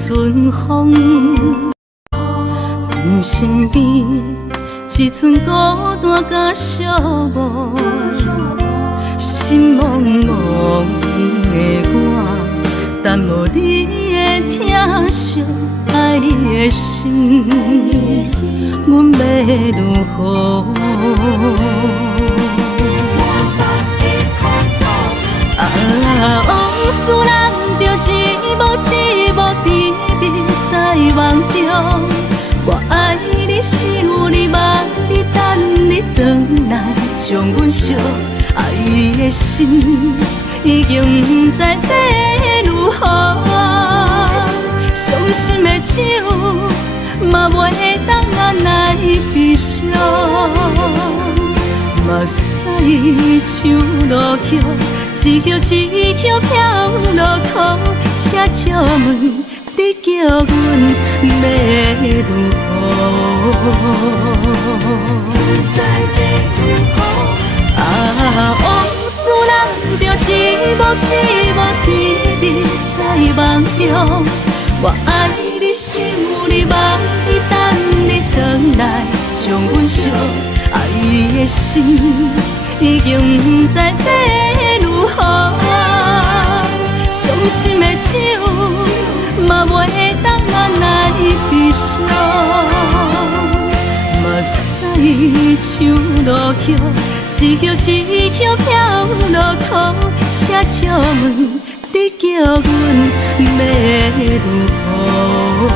阵风，阮身边一寸孤单甲寂寞，心茫茫的我，等无你的疼惜，爱你的心，阮要如何？往事难着一幕一幕甜蜜在梦中，我爱你想你望你等你回来，将阮惜爱你的心已经不知要如何，伤心的手嘛袂当按来悲伤。目屎像落雨，一曲一曲飘落雨，请借问你叫阮要如何？往事难着一幕一幕甜蜜在梦中，我爱你想你望你等你回来，将阮惜爱的心已经不知要如何，伤心的手嘛袂当按来悲伤，目屎像落雨，一曲一曲飘落雨，请借问你叫阮要如何？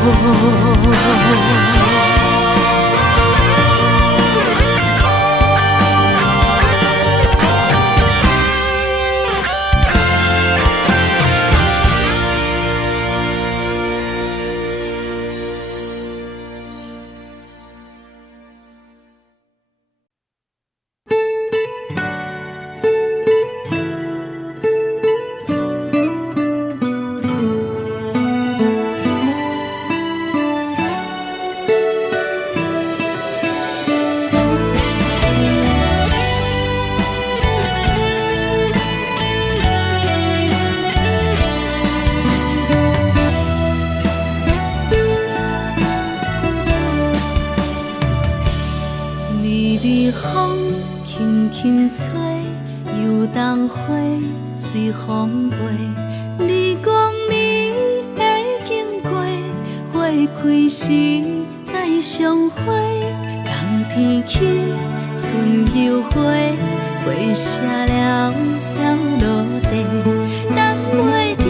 风轻轻吹，游动花随风飞。你讲你会经过，花开时再相会。冬天起，春又回，花谢了飘落地，等袂着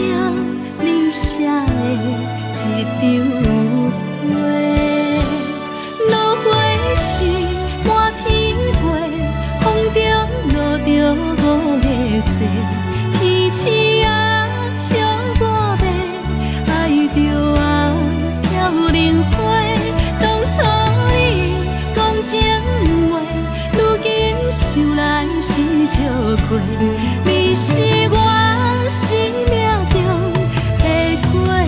你写的一张画。落花时满天花，风中落着五个色，天星啊笑我迷，爱着啊飘零花。当初你讲情话，如今想来是笑过。你是我生命中的过客。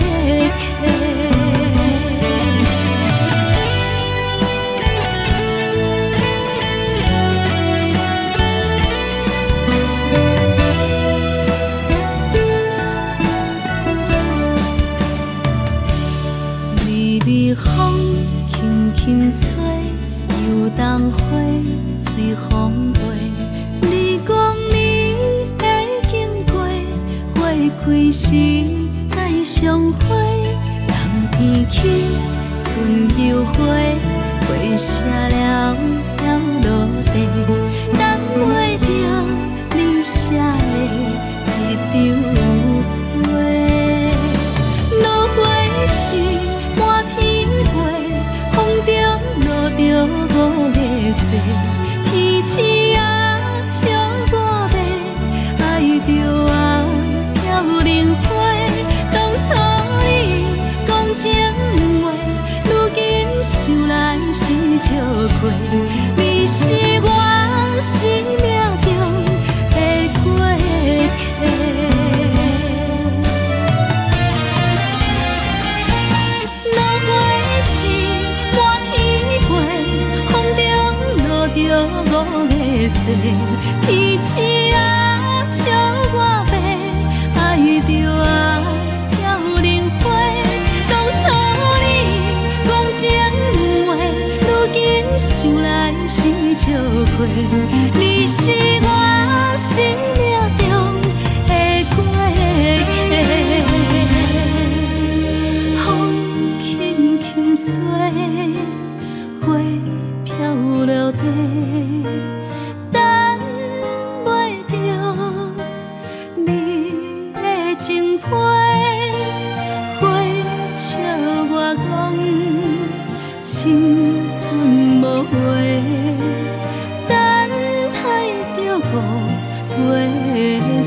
微风轻轻吹，游动花随风飞。你讲你会经过，花开时再相会。冬天起，春又回，花谢了飘落地，等袂着你写的一张画。落花时满天花，风中落着五个色，天星啊笑我迷，爱着啊飘零花。当初你讲情话，如今想来是笑过。你是我生命中的过客。着五个色，天星啊笑我迷，爱着啊飘零花。当你是我生命中的过客。风轻轻吹，花飘落地，等袂着你的情批。花笑我讲，青春无悔，等待着五月雪。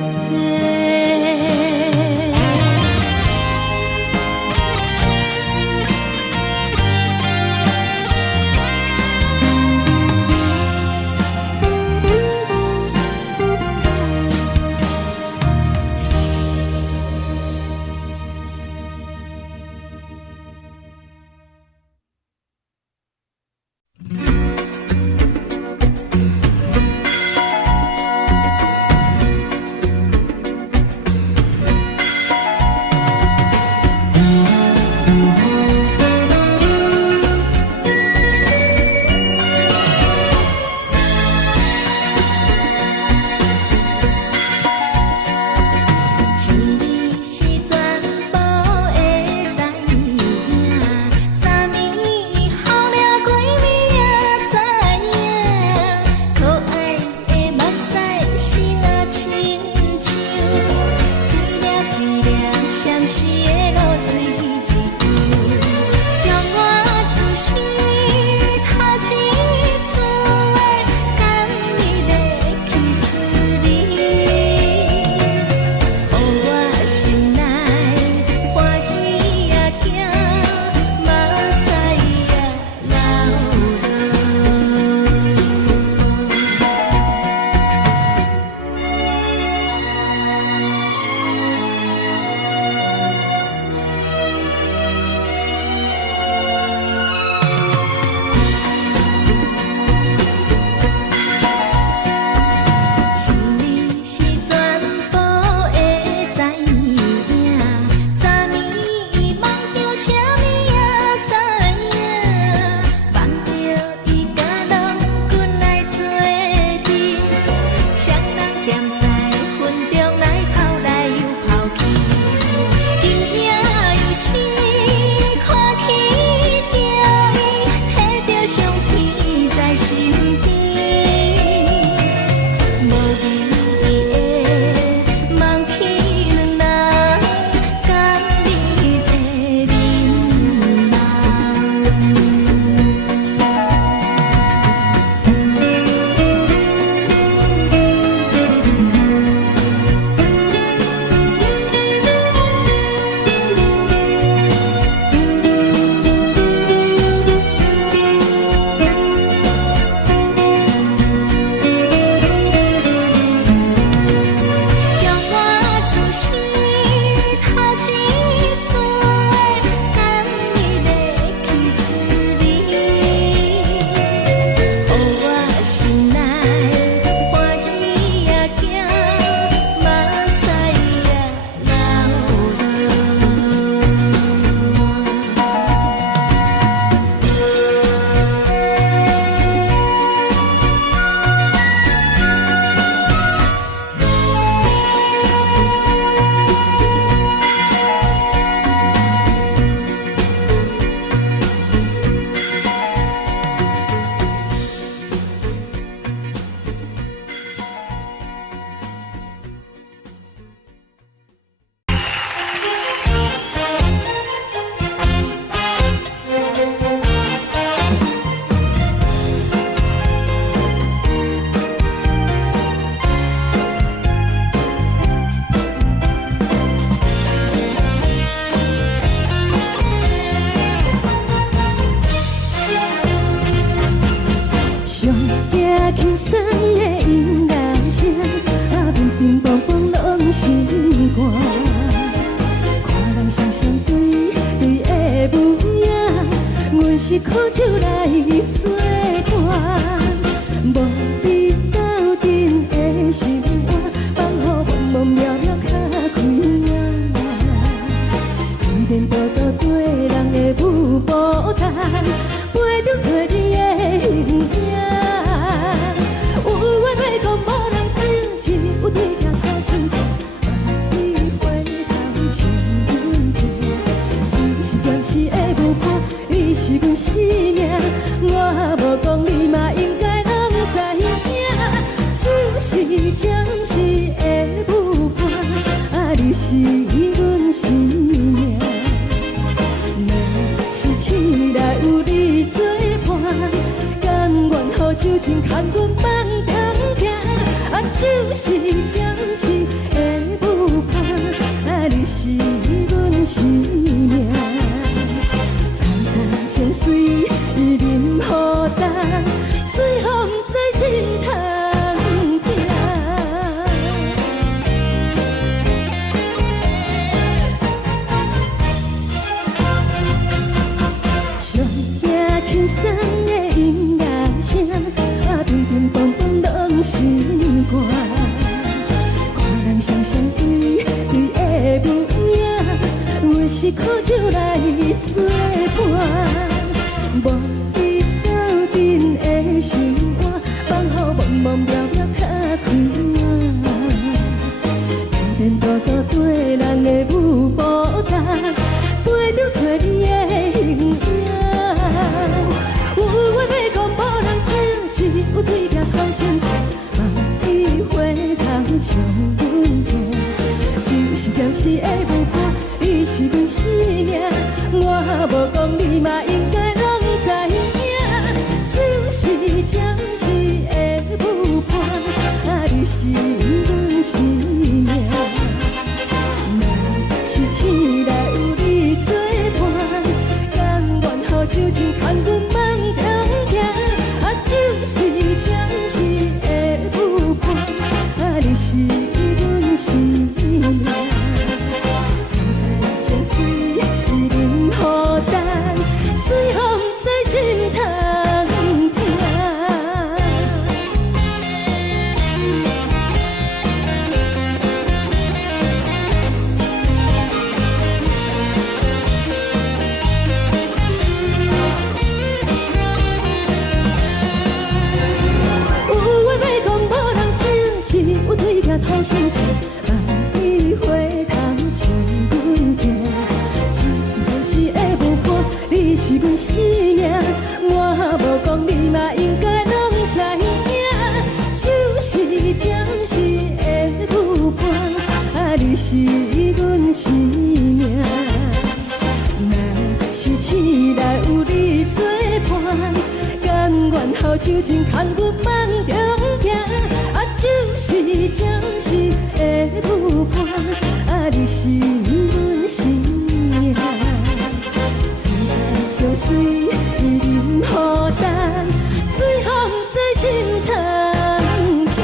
轻松的音乐声，啊，乒乒乓乓拢心肝。看人双双对对的模样，阮是苦手来做伴。无你斗阵的心肝，放予茫茫渺渺较开眼。一颠倒倒对人的舞步弹，杯中找你的形影。是的舞伴，啊，你是阮生命。若是醒来有你作伴，甘愿予酒精牵阮放通行。啊，就是将是的舞伴，啊，你是阮生命。早早情水饮予干，水风在心头听。上惊轻松的音乐声，啊，乒乒乓乓拢心肝。看人双双对对的舞影，我是苦酒来作伴。无你斗阵的心肝，放乎茫茫渺渺较快活。颠颠倒倒对人的舞步动，陪着找你的形影。有话要讲无人听，只有对镜头前坐，梦里回头将阮听。就是暂时的舞伴，你是阮生命，我无讲你嘛应该拢知影。就是暂时的舞伴，啊，你是阮生命。若是醒来有你作伴，甘愿予酒精牵阮放通行。啊，就是暂时的舞伴，啊，你是阮生命。早早情水饮予干，水风在心头听。有话要讲无人听，只有对镜头前坐，梦里回头将阮听。就是的舞伴，你是阮生命，我无讲你嘛应该拢知影。就是暂时的舞伴，啊，你是阮生命。若是醒来有你作伴，甘愿予酒精牵阮放中行。啊，就是暂时的舞伴，啊，你是阮生命。早早情水饮予干，水风在心头听。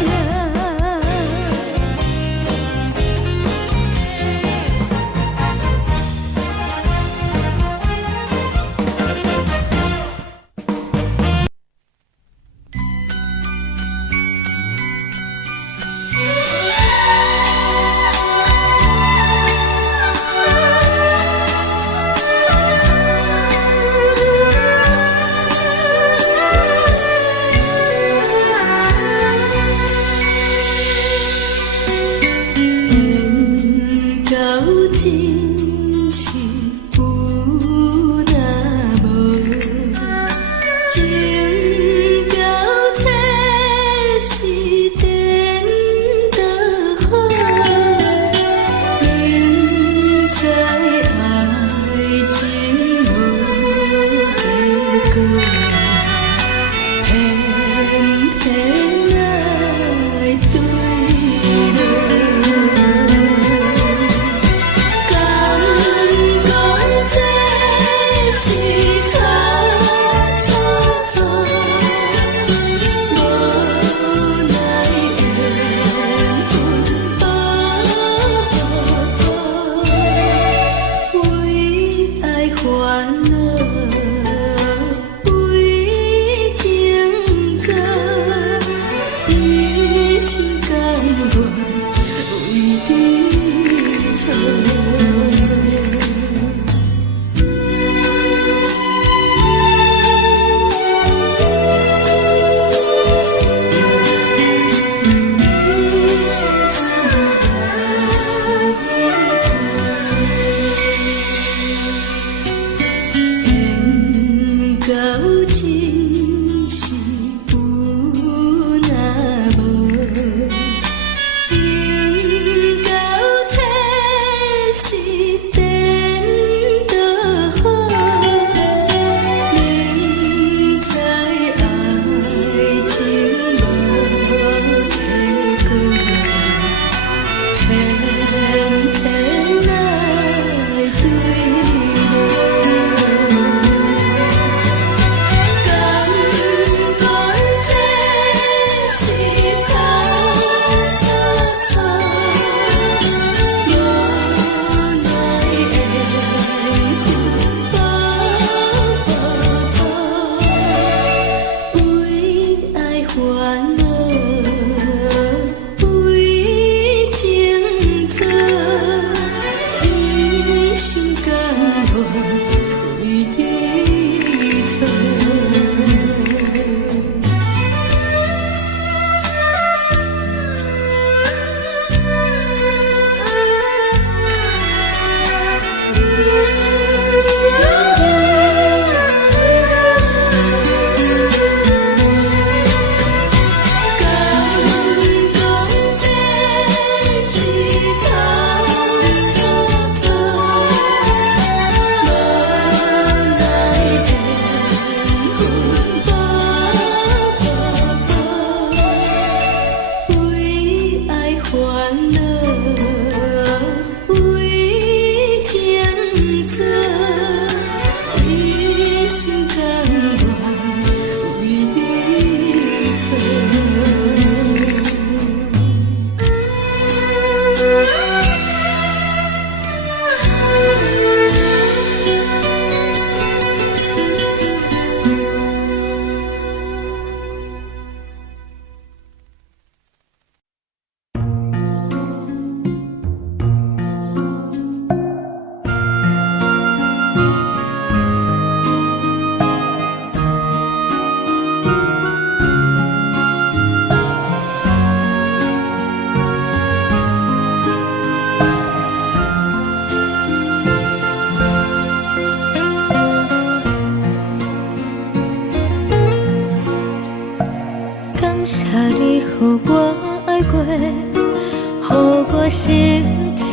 我心痛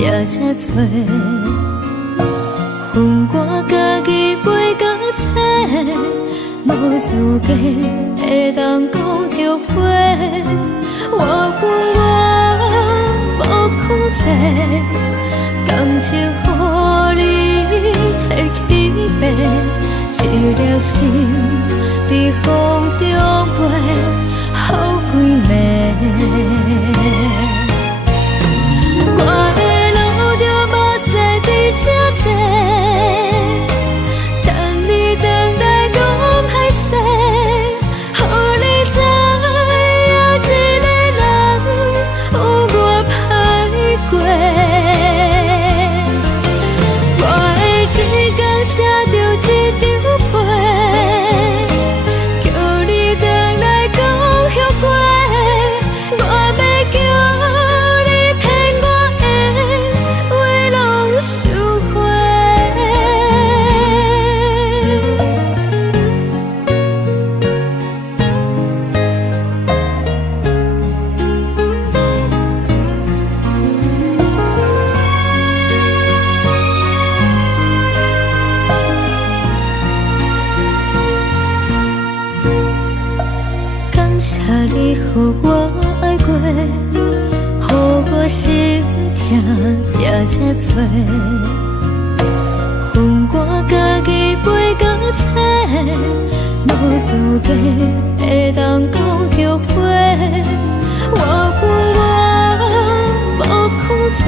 也这多，恨我家己袂到切，无资格会当讲后悔。我恨我无控制，感情予你会起飞，一粒心在风中飞，好几暝。我的路就无再伫这多，等你等待讲歹势，予你知影一个人有我歹过。我的一天写着一张被，叫你回来讲后悔。我要叫你骗我的话拢收回。感谢你予我爱过，予我心痛也这多，恨我家己袂到切，无资格会当讲后悔。我恨我无控制，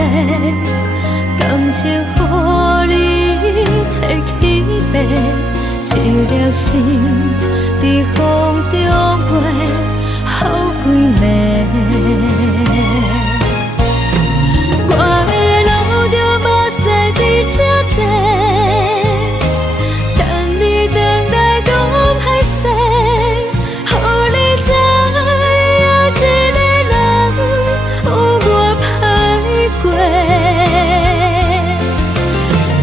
感情予你摕起飞，一粒心在风中飞，好几暝。我的路就无再伫这多，等你等待讲歹势，予你知影一个人有我歹过。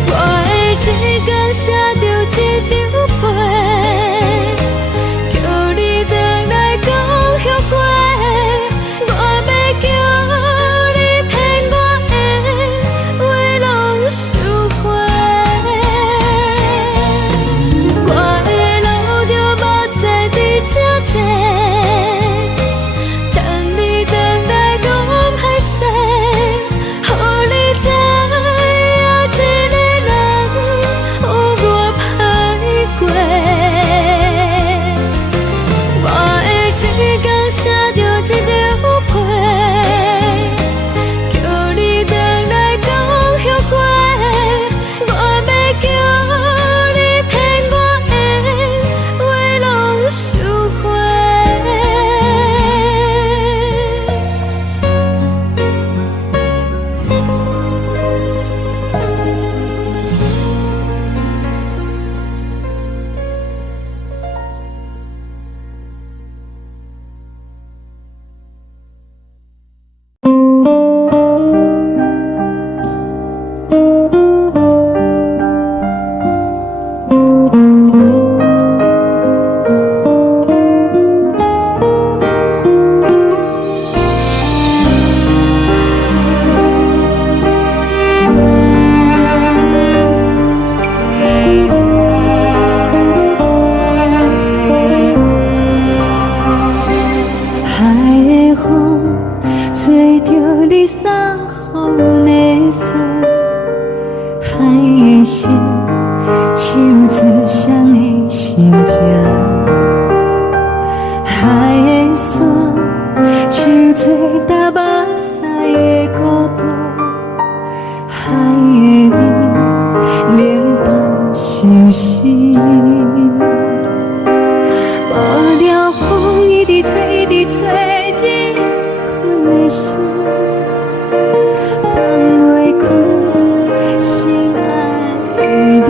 我的一天写着一张被，叫你回来讲后悔。我要叫你骗我的话拢收回。我的路就无再伫这多，等你等待讲歹势，予你知影一个人有我歹过。我的一天写着一张被，叫你回来讲后悔。我要叫你骗我的话拢收回。海的风吹着你送予的伞，海的心唱出双的心痛，海的山唱出踏目屎的孤独，海的你冷淡伤心。无聊风一直吹，一直吹，日困的心，放袂开心爱的你。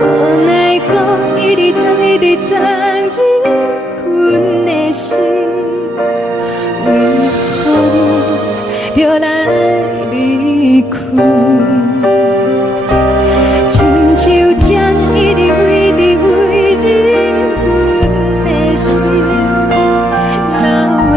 无奈讲一直藏，一直藏，日困的心，为何你就来离开？亲像针一直为你为日困的心，流的泪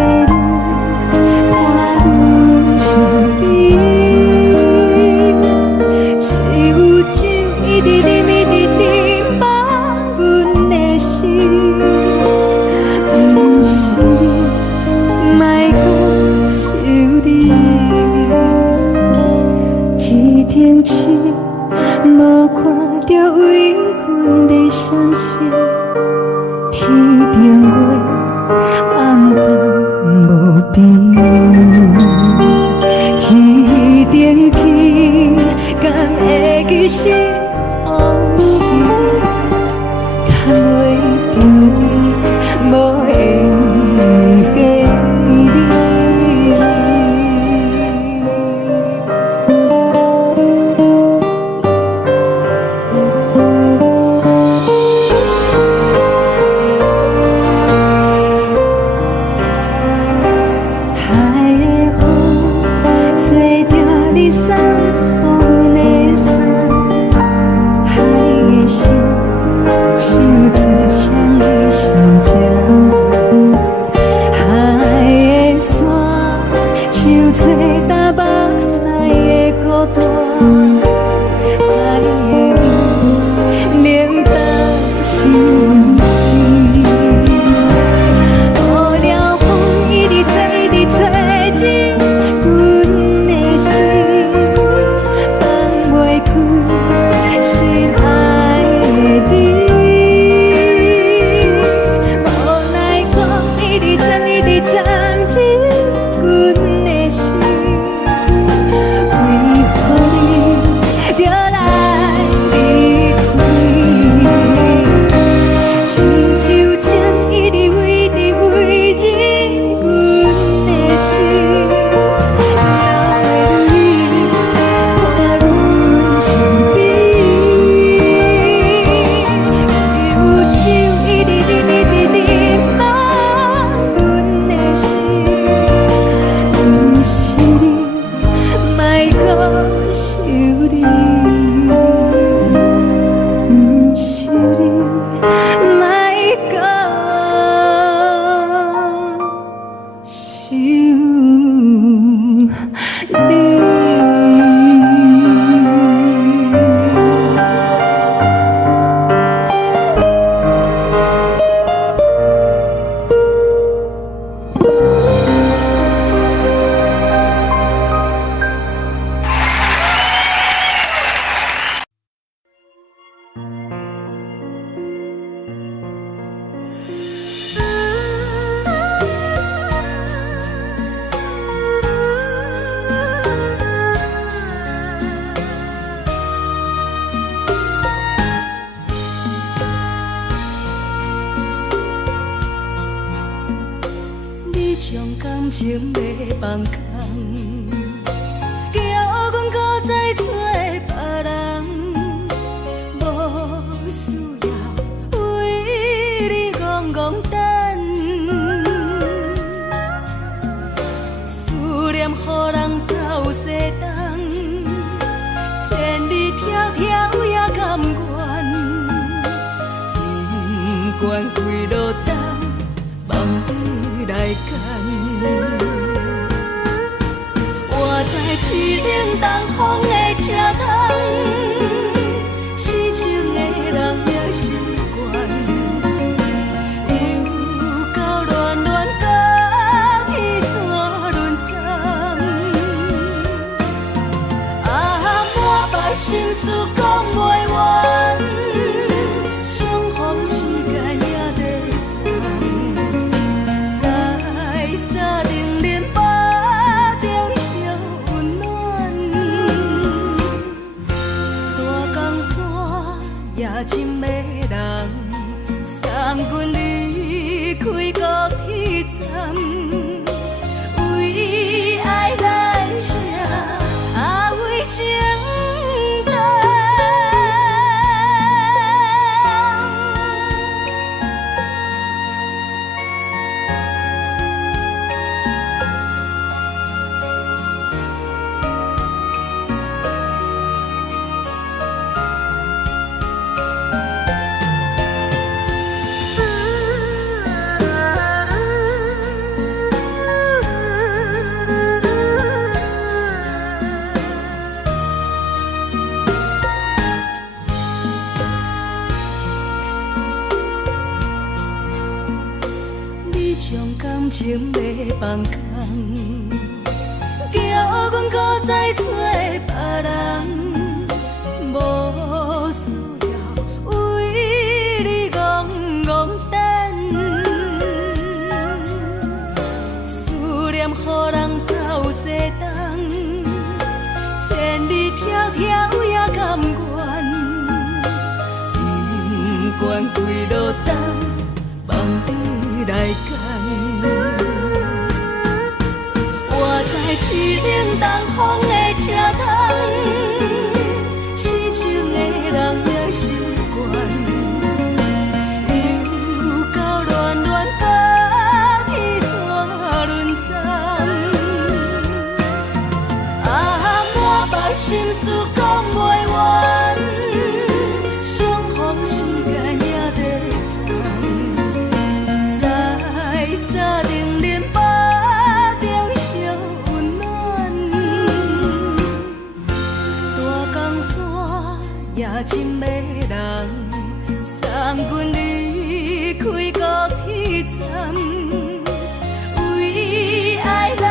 边，天顶天，敢会记是往事？敢袂着你，无缘给你。将感情要放空，叫阮搁再找别人，无需要为你戆戆等，思念予人走西东，千里迢迢也甘愿，不管几路灯，望你来干。我在市顶东风的车窗，痴情的人也习惯，又到乱乱甲彼山论站，满腹心事讲袂完，相逢时间也在等，在沙定连巴中烧温暖，大江山夜深的人，送阮离开高铁站，为爱来写为情。将感情要放空，叫阮搁再找别人，无需要为你戆戆等，思念念，予人走西东，千里迢迢也甘愿，不管几落冬，望你来赶。我在痴冷东风的车头，痴情的人也心倦。心事讲袂完，相逢时间也在等，在沙丁林巴中相温暖。大江山也真迷人，送阮离开高铁站，为爱来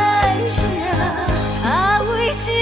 写，为情。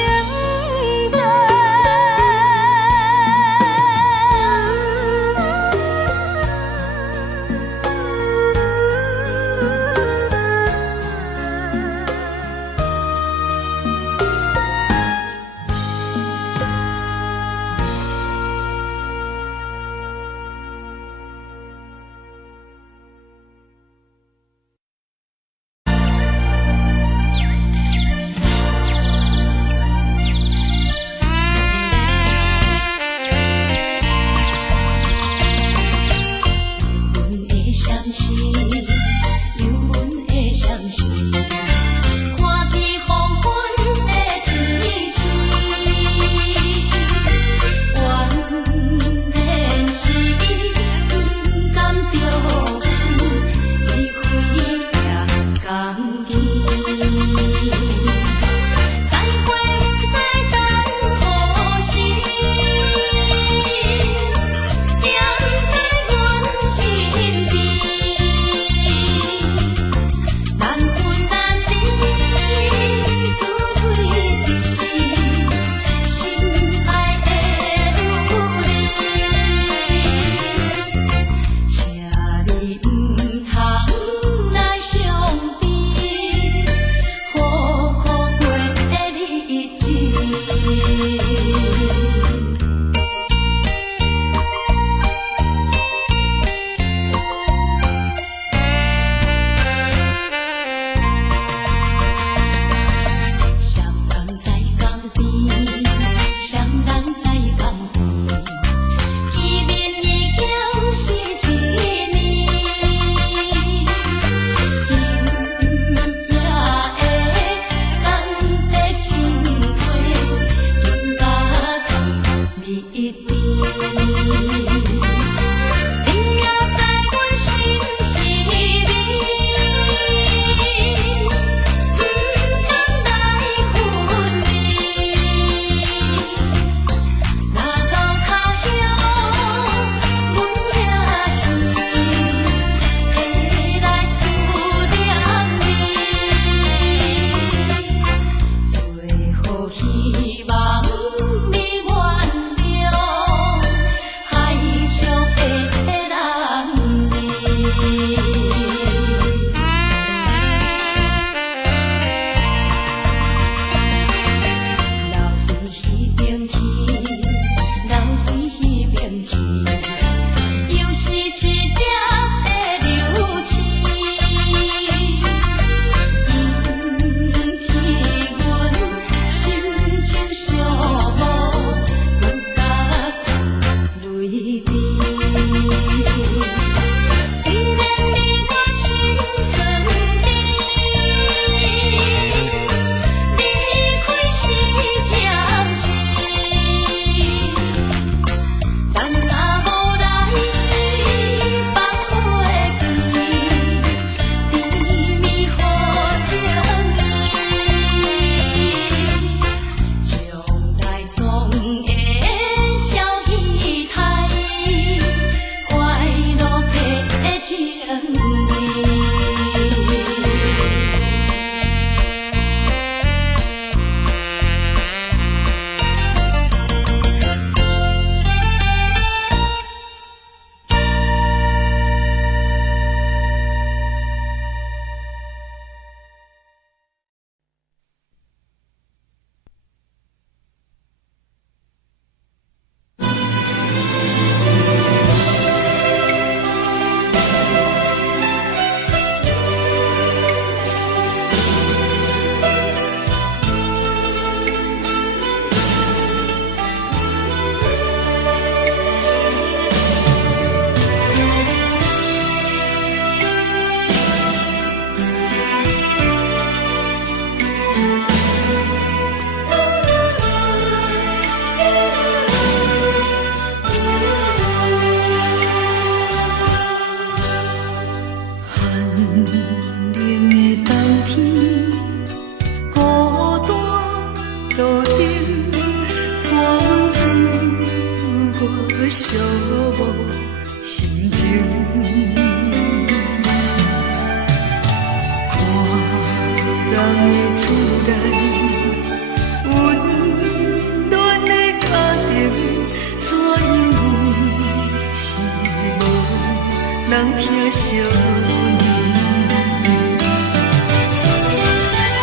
少年。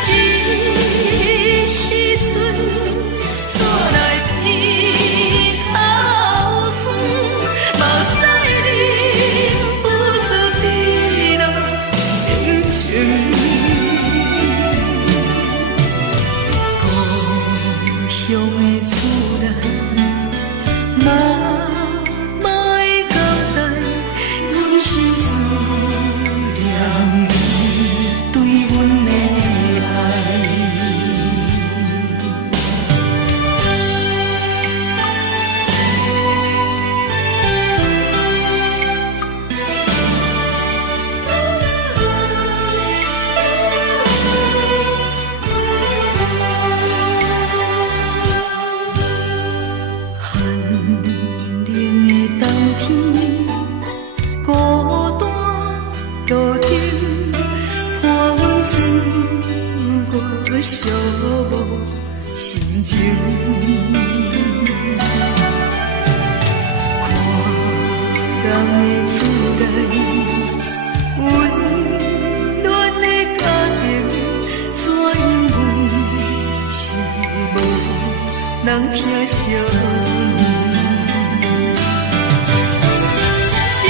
这时阵怎来鼻头酸，目屎忍不住滴落眼睛。故乡的厝内，妈妈的交代，阮是思念你对阮的爱。寒冷的冬天，孤单路顶，看阮自我寂寞心情。看人的厝内，温暖的家庭，怎因阮是无人疼惜你？这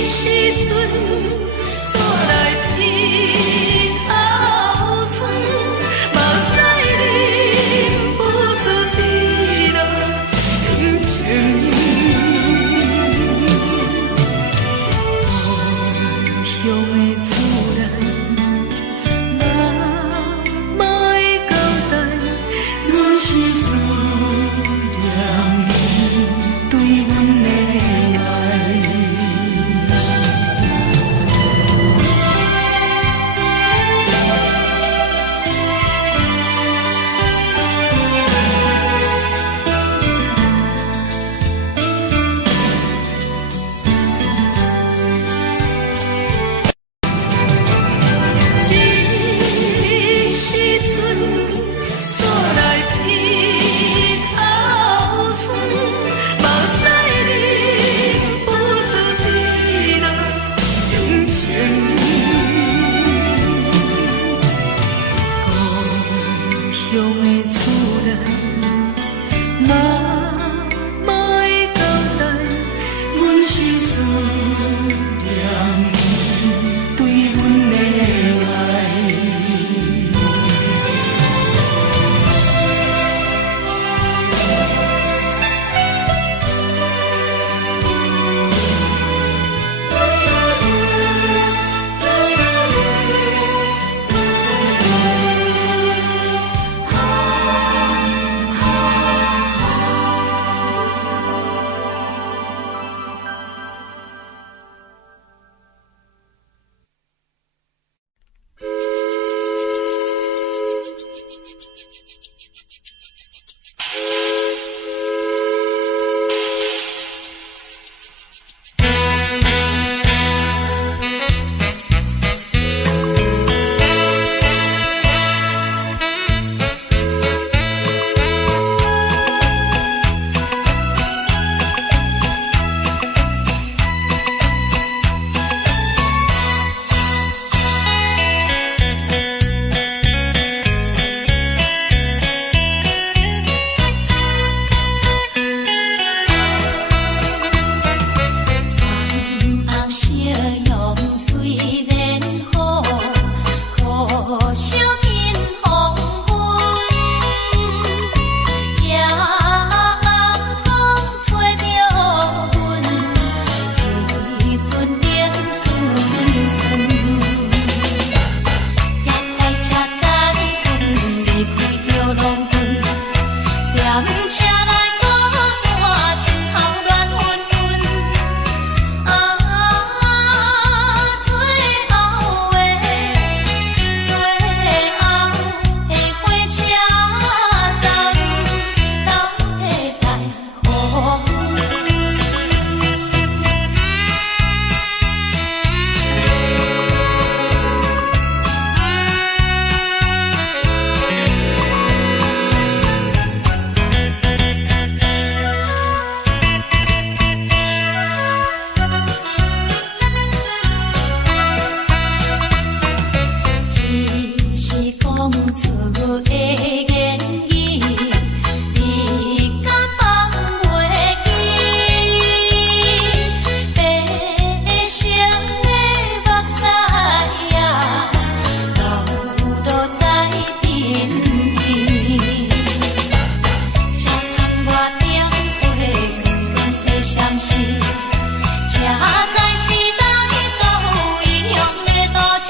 时阵怎来鼻头酸，目屎忍不住滴落眼睛。故乡的厝内，妈妈的交代，阮是思念你对阮的爱。这时阵怎来鼻头酸，目屎忍不住滴落眼睛。故乡的厝内，妈妈的交代，阮是思念你对阮的爱。讲出的言语，你敢放袂记？悲伤的目屎呀，流落在身边。车窗外灯火光的闪烁，车载时代都异样的都市。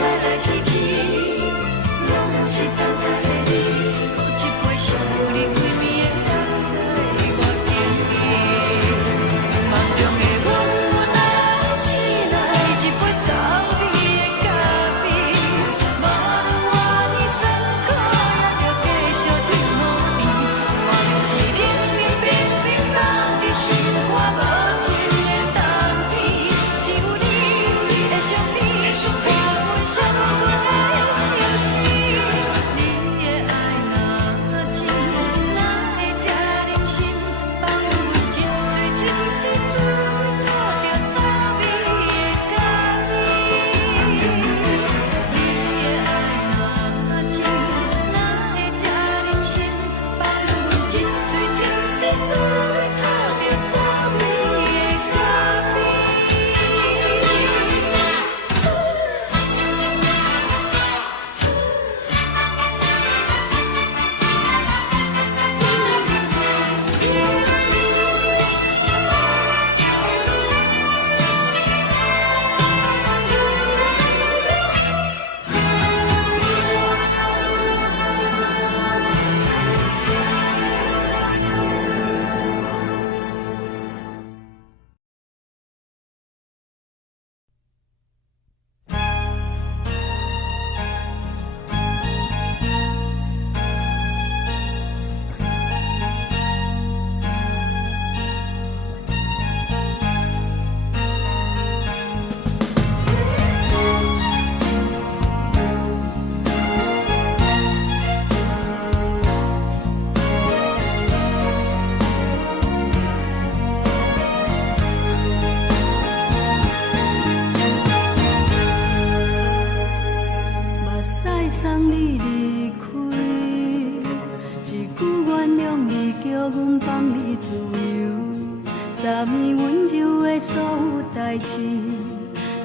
来来去去。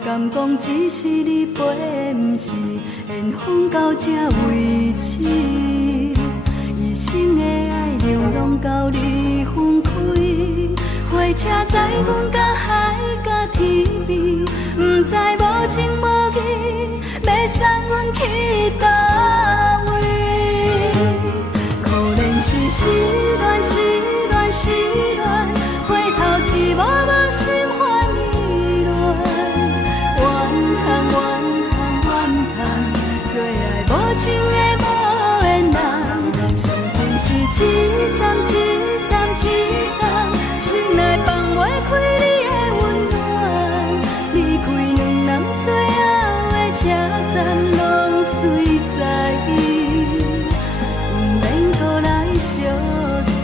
敢讲只是你陪，不是缘分到这为止。一生的爱流浪到你分开，火车载阮甲海甲天边，不知无情无义，要送阮去倒位？可怜是失恋，失恋，失恋，回头一幕幕心烦意乱。怨叹，最爱无情的无缘人，相分是一站一站一站，心内放袂开你的温暖。离开两人最后的车站，拢随在伊，不免搁来相送。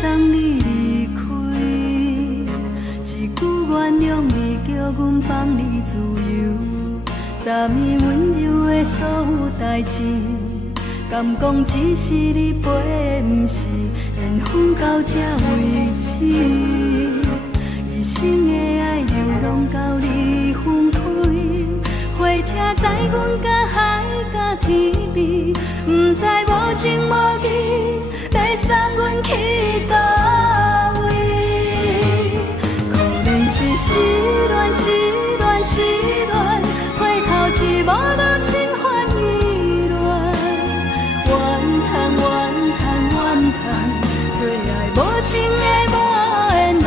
送你离开，一句原谅你，叫阮放你自由。昨暝温柔的所有代志，敢讲只是你陪，不是缘分到这为止。一生的爱流浪到你分开，火车载阮甲海甲天边，不知无情无义，要送阮去倒位？可怜是失恋，失恋，失恋，回头一幕幕心烦意乱。怨叹，最爱无情的无缘人，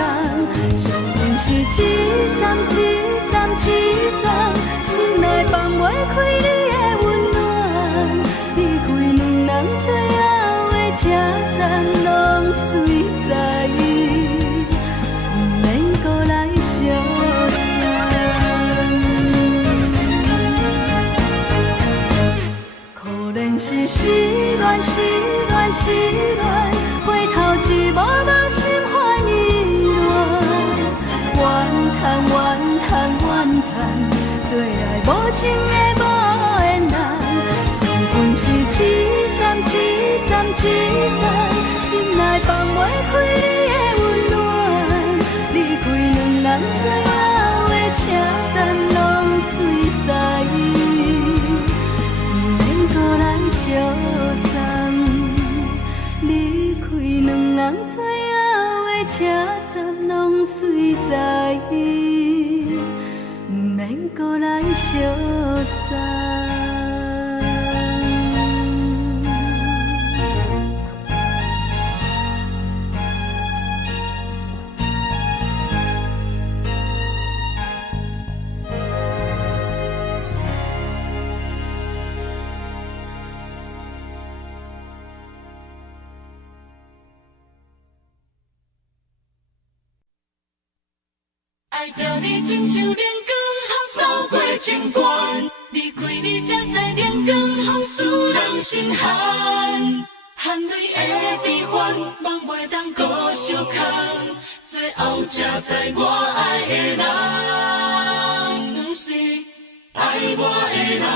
相分是一站一站一站，心内放袂开你的温暖。离开两人最后的车站，拢随在伊，不免搁来相送。可怜是失恋，失恋，失恋，回头一幕幕心烦意乱。怨叹，最爱无情的无缘人，相分是一站一站一站，心内放袂开你的温暖。离开两人最后的车站，拢随在伊，不免搁来相送。离开两人最后的车站，拢随在来，免搁来相送。爱着你亲像连光扫过情关，离开你才知连光风使人心寒。含泪的悲欢，望袂当搁相牵，最后才知我爱的人，不是爱我的人。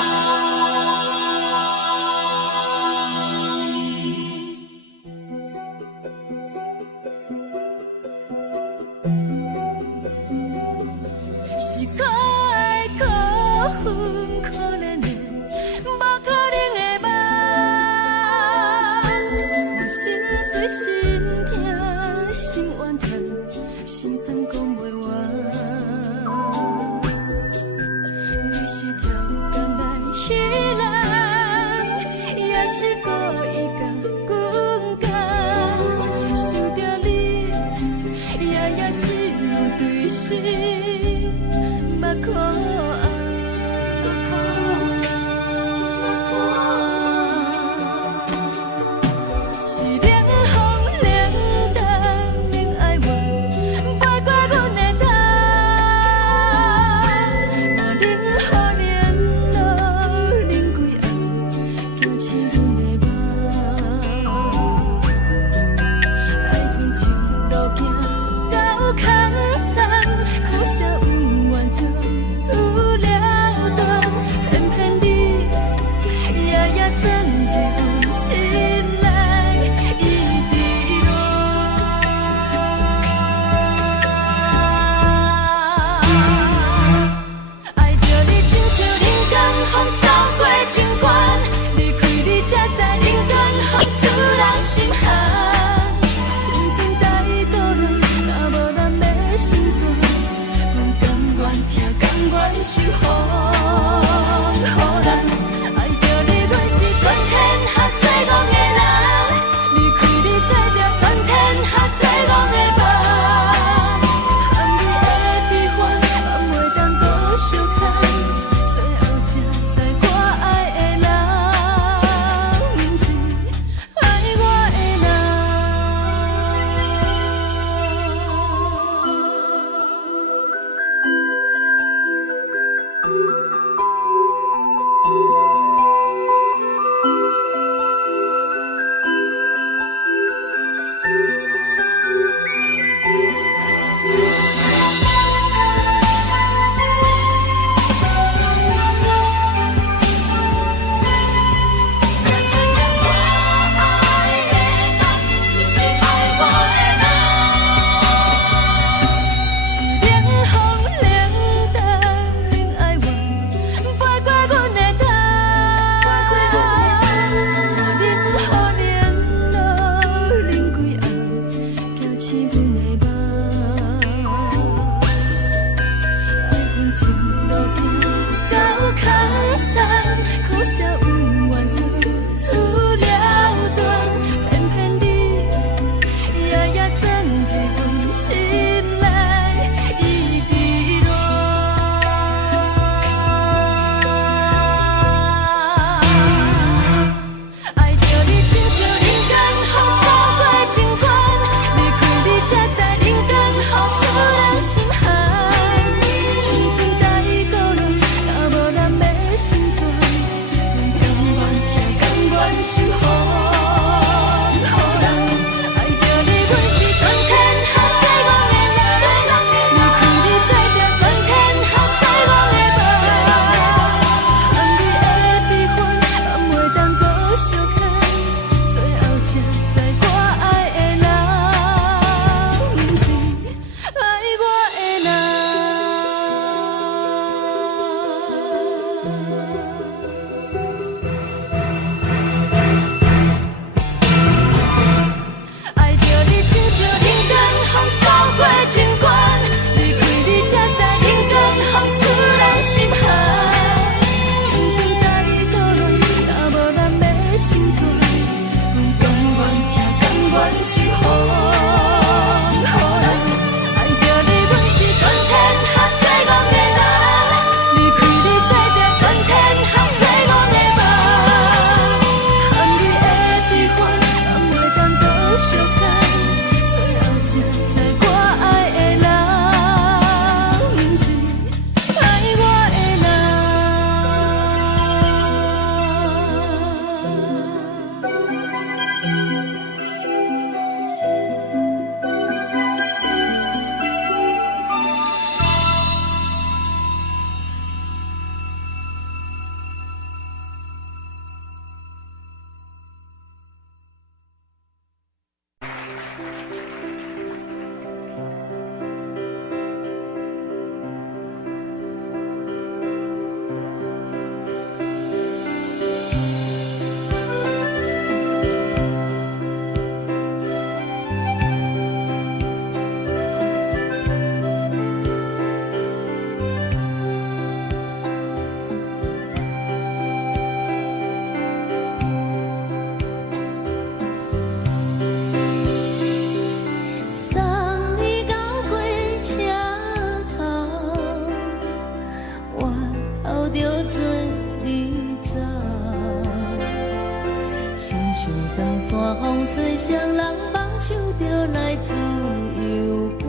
吹双人放手就来自由飞。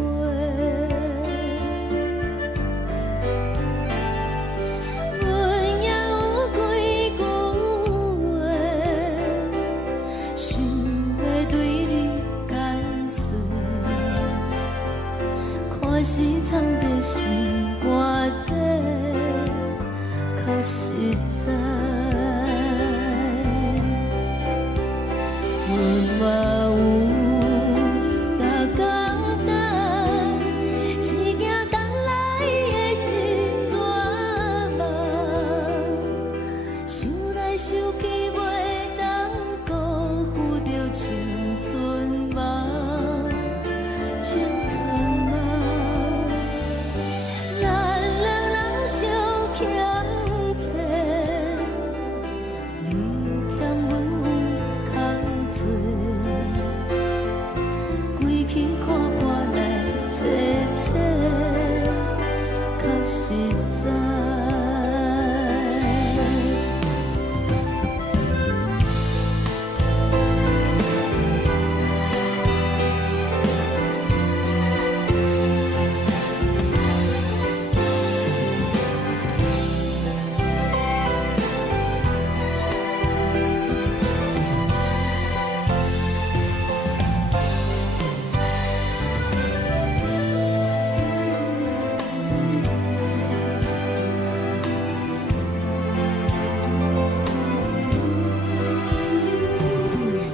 阮也有几句话，想要对你解释，看是藏在心肝底，较实在。阮嘛有逐工等，只惊等来的是绝望，想来想去袂当辜负着青春梦，青春梦。咱两人相欠债，你欠阮空做，归去看破来坐坐，较实在。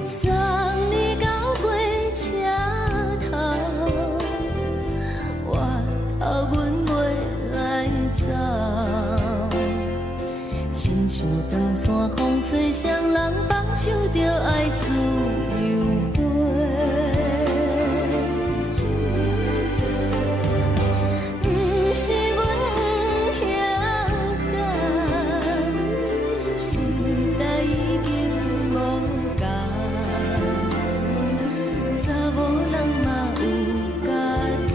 送你到火车头，我头阮袂来走，亲像长线风吹双人放手就爱自由飞。不是阮不晓等，时代已经无共，查某人嘛有家己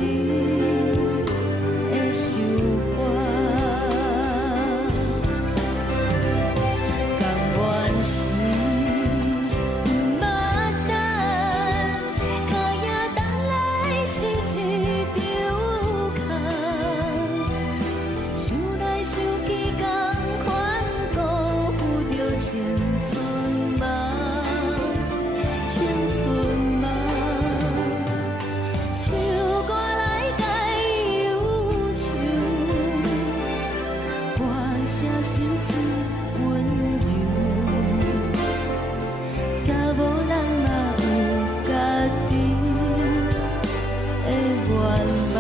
的想法，甘愿是不捌等，脚也等来是一场空，想来想去同款辜负着青春梦，青春梦。唱歌来解忧愁，歌声是真温柔，查某人嘛有家己的愿望。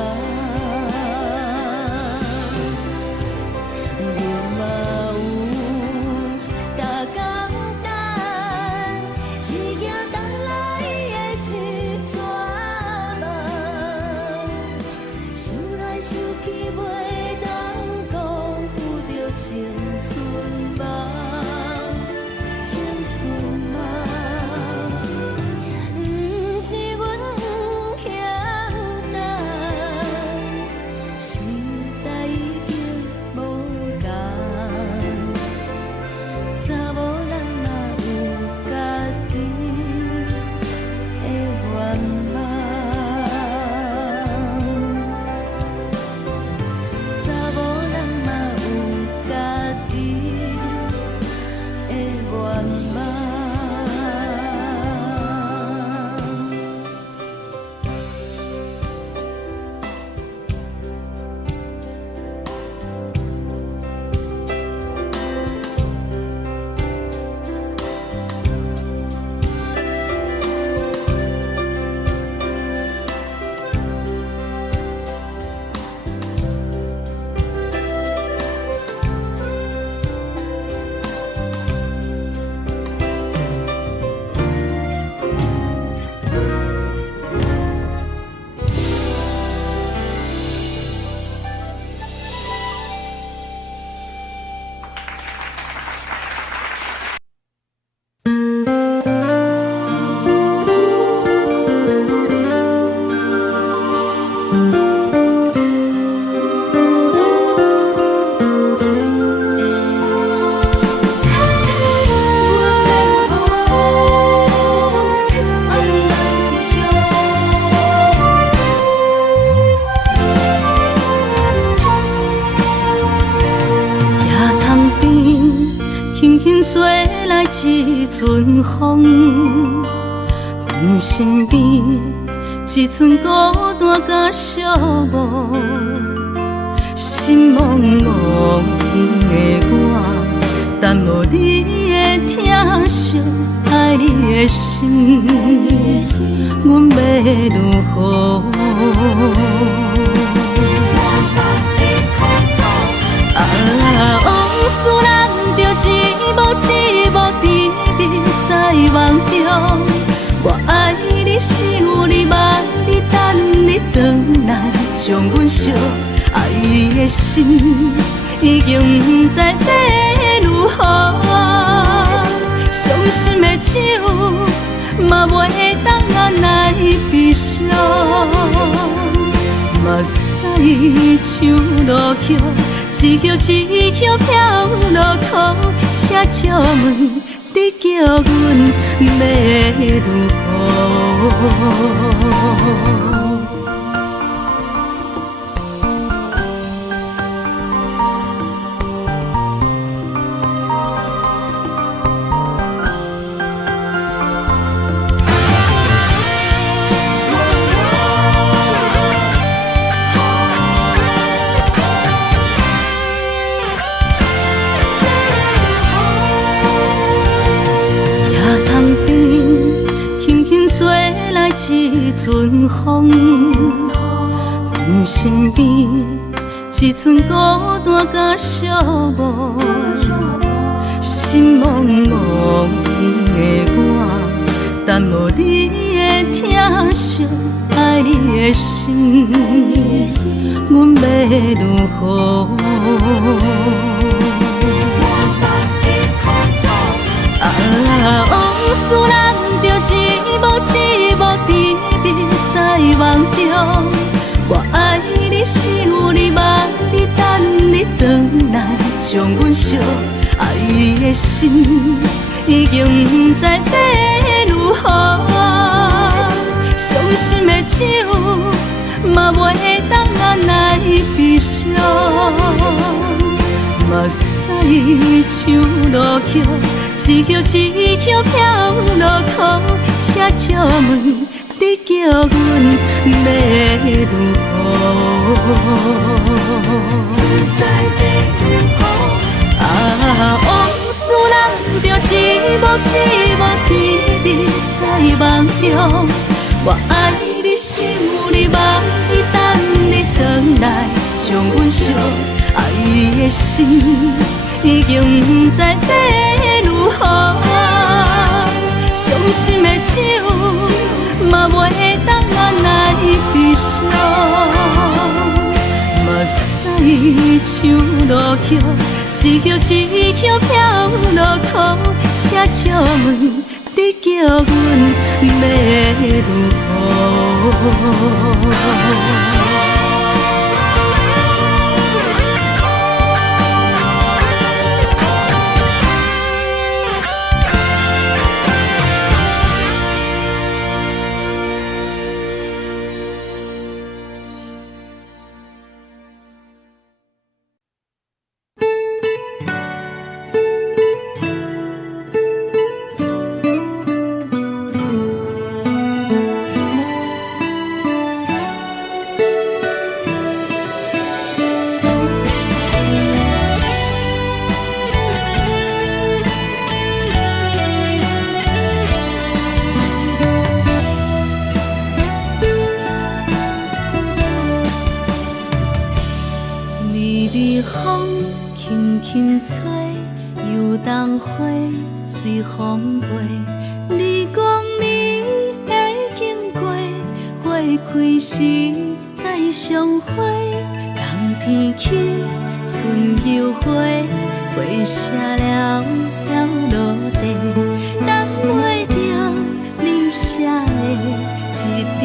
阮嘛有逐工等，只惊等来的是绝望，想来想去袂当辜负着青春梦，青春梦。不是阮不晓等，时代已经无共，查某人嘛有家己的愿望。阵风，阮身边一阵孤单甲寂寞，心茫茫的我，等无你的疼惜，爱你的心，阮要如何？往事人着一幕一幕甜蜜在梦中。我爱你，想你，望你，等你回来，将阮惜爱的心已经不知要如何。伤心的手嘛袂当按来悲伤。目屎像落叶，一叶一叶飘落雨，请借问你叫阮要如何？一阵风，阮身边一阵孤单甲寂寞，心茫茫的我，等无你的疼惜，爱你的心，阮要如何？往事人着一幕一幕甜蜜在梦中。我爱你，想你，望你，等你回来，将阮惜爱的心已经不知要如何。伤心的手嘛袂当按来悲伤。目屎像落叶，一叶一叶飘落雨，请借问你叫阮要如何？往事人着一幕一幕甜蜜在梦中。我爱你，想你，望你，等你回来，将阮惜爱的心已经不知要如何。伤心的手嘛袂当按来悲伤。目屎像落叶，一叶一叶飘落雨，请借问你叫阮要如何？随风飞，你讲你会经过，花开时再相会。冬天起，春又回，花谢了飘落地，等袂着你写的一张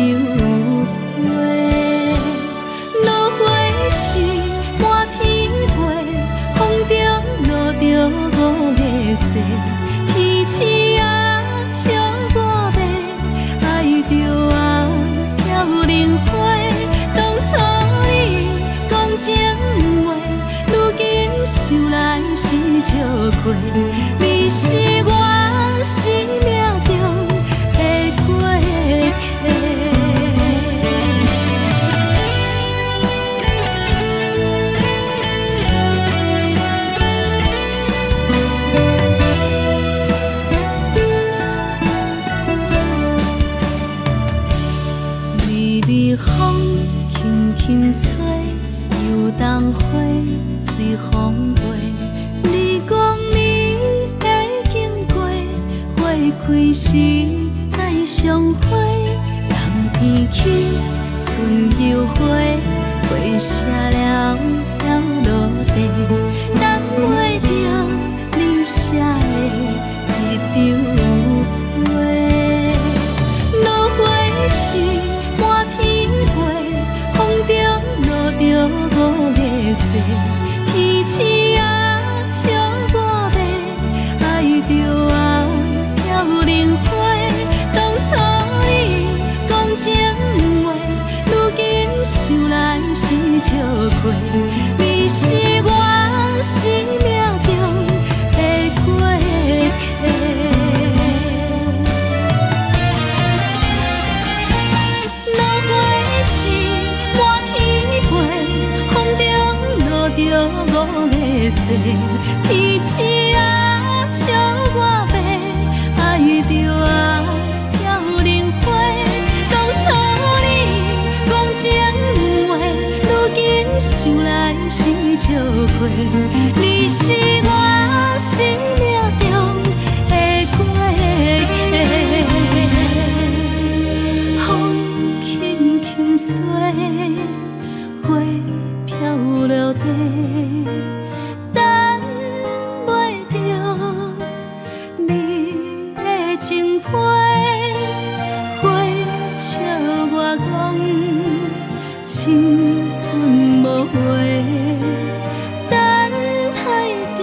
画。落花时满天飞，风中落着五个色。天星啊，笑我袂爱着啊，飘零花。当初你讲情话，如今想来是笑过。你是我人花随风飞。你讲你会经过，花开时再相会。冬天起，春又花，花谢了飘落地，等袂着你写的一张话。落花时满天飞，风中落着五个色，天星啊笑我迷，爱着啊飘零花。当初你讲情话，如今想来是笑过。你是我生命中的过客。落花时满天飞，风中落着五个色，天星啊笑我迷，爱着啊飘零花。当初你讲情话，如今想来是笑过。你是我生命中的过客。风轻轻吹，花飘落地，等袂着你的情批。花笑我讲青春无话，等待着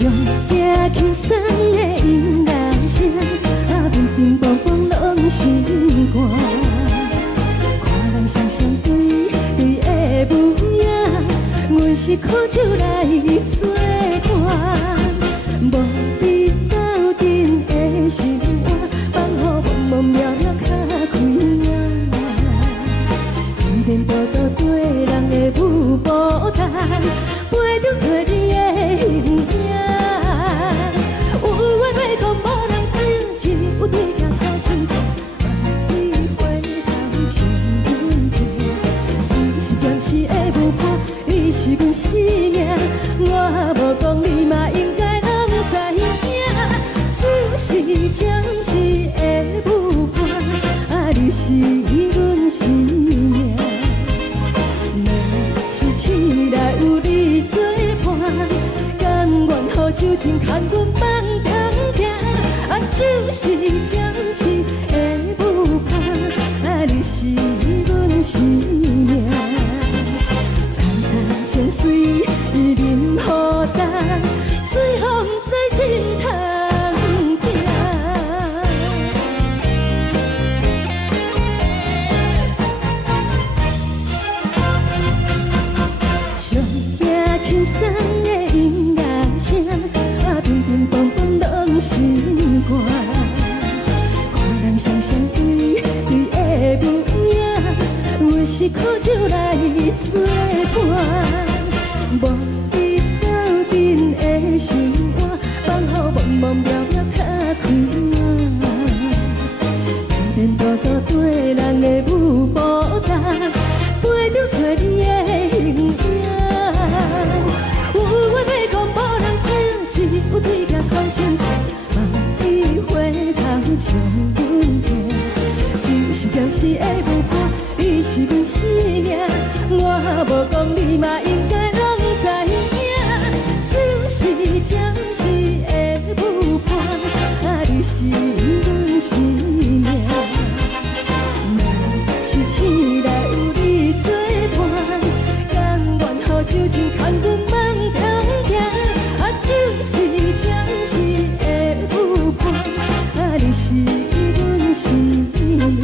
上惊轻松的音乐声，乒乒乓乓拢心肝。看人双双对对的舞影，阮是苦酒来作伴。无你斗阵的生活，放予茫茫渺渺较开眼。颠颠倒倒对人的舞步弹，陪着做你的形影。有话要讲无人听，只有对镜头心情，万里回头唱阮听。只是暂时的舞伴，你是阮生命，我无讲你嘛应该拢知影。就是暂时的舞伴，你是阮生命。若是醒来有你作伴，甘愿予酒精牵阮放通行。就是暂时的舞伴，你是阮生命。层层情水任何等，随风在心头。轻松的音乐声，乒乒乓乓拢心肝。看人双双对对的舞影，阮是苦酒来作伴。无你斗阵的生活，放予茫茫渺渺较开眼。颠颠倒倒对人的舞步弹，陪着做你的形影。有话要讲无人听，只有对镜看清楚，望你回头唱阮听。就是暂时的舞伴，你是阮生命，我无讲你嘛应该拢知影。就是暂时的舞伴，你是阮生命。若是醒来有你作伴，甘愿予酒精牵阮放通行。就是暂时的舞伴，你是阮生命。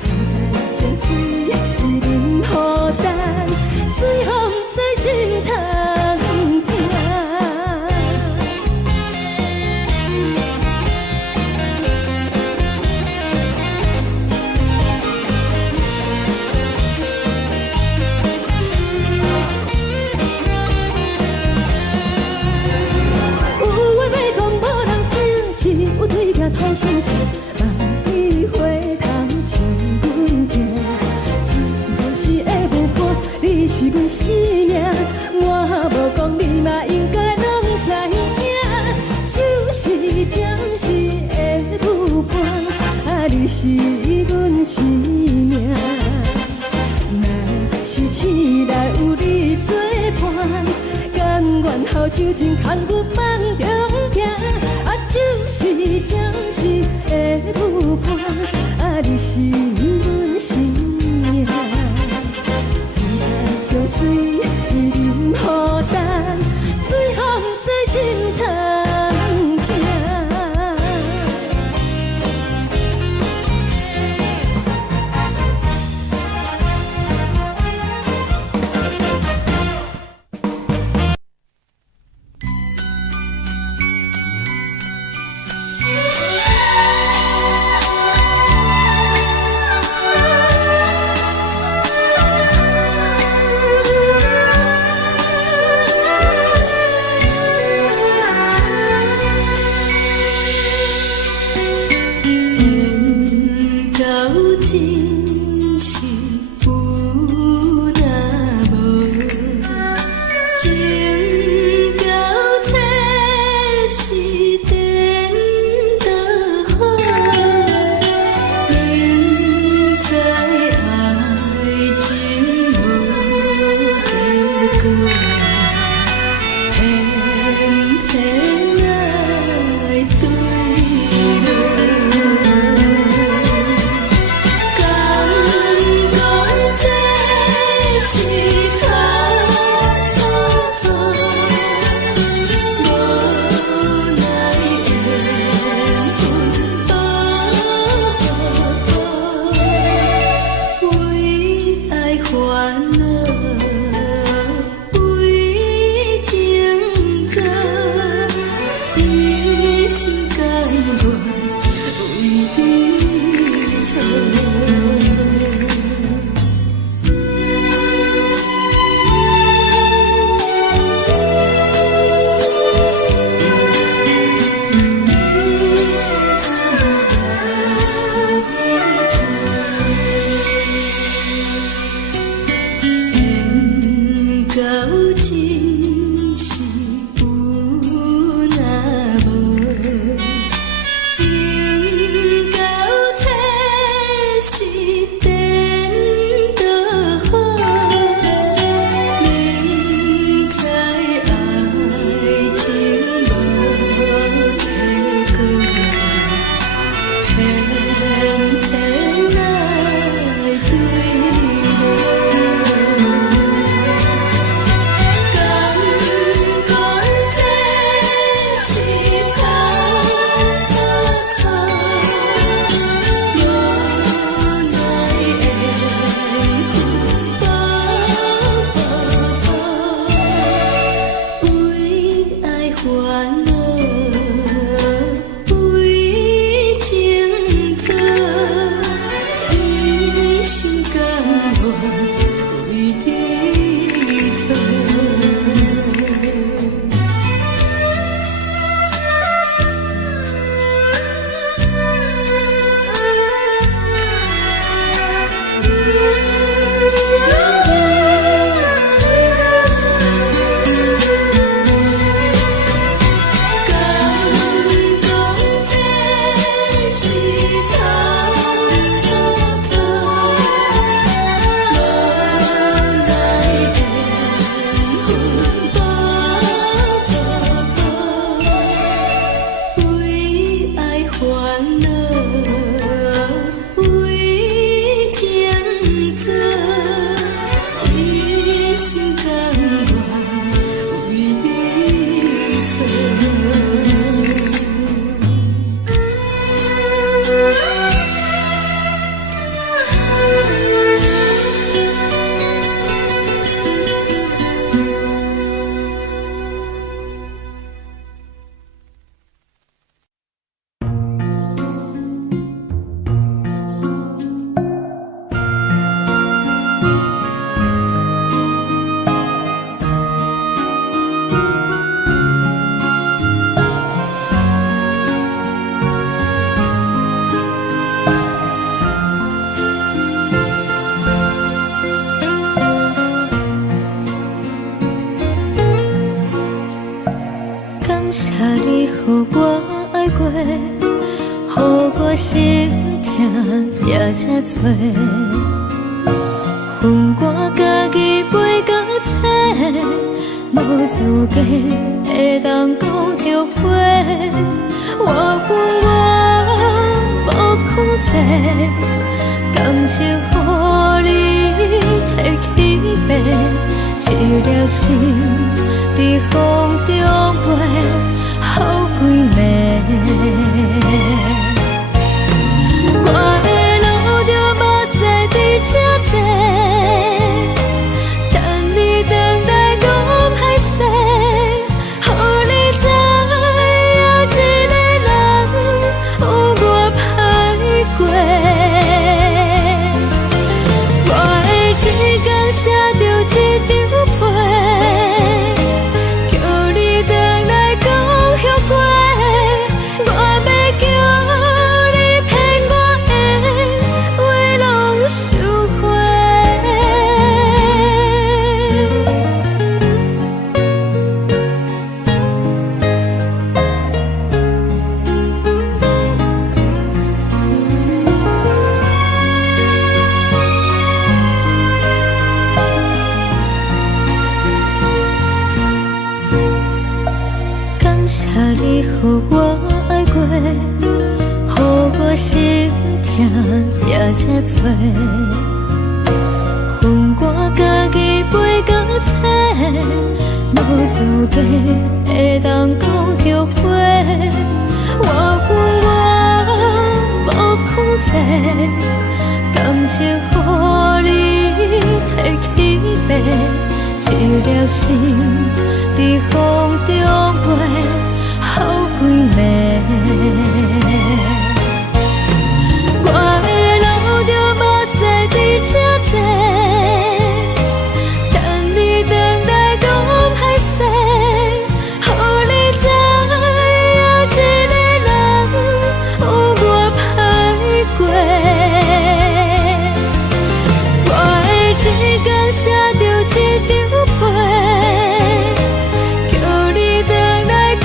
层层情水任何等，随风在心头听。头心情，望你回头唱阮听。就是暂时的舞伴，你是阮生命，我无讲你嘛应该拢知影。就是暂时的舞伴，你是阮生命。若是醒来有你作伴，甘愿予酒精牵阮放中行。就是暂时的舞伴，你是阮生命。层层情水任何等，随风在心头听。恼，为情做，一心甘愿为你做。谢你，予我爱过，予我心痛也这多，分我家己陪到底，无资格会当讲后悔。我分我无控制，感情予你提起白，一粒心在风中飞。好几暝，我的路就无再伫这多，等你回来讲歹势，予你知影一个人有我歹过，我会一天写着一张被，叫你回来讲。我要叫你骗我的话拢收回。感谢你，予我爱过，予我心痛也这多，分我家己陪到底，无资格会当讲后悔。我分我无控制，感情予你提起白，一粒心在风中飞。好几暝，我的路就无再伫这多，等你回来讲歹势，予你知影一个人有我歹过，我会一天写着一张被，叫你回来讲。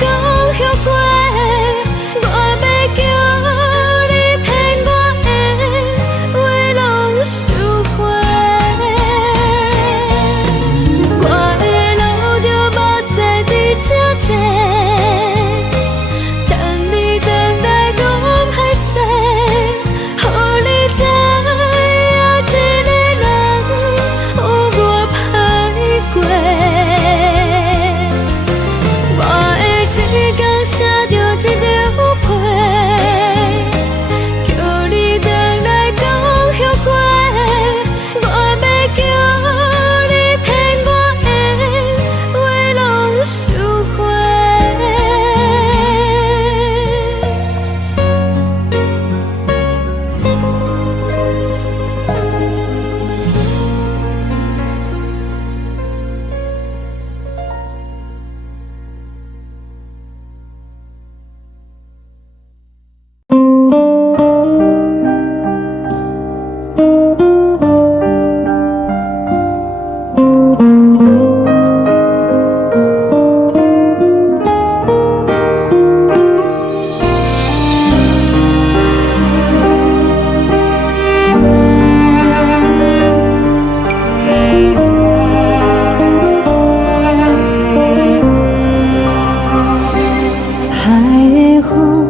海的风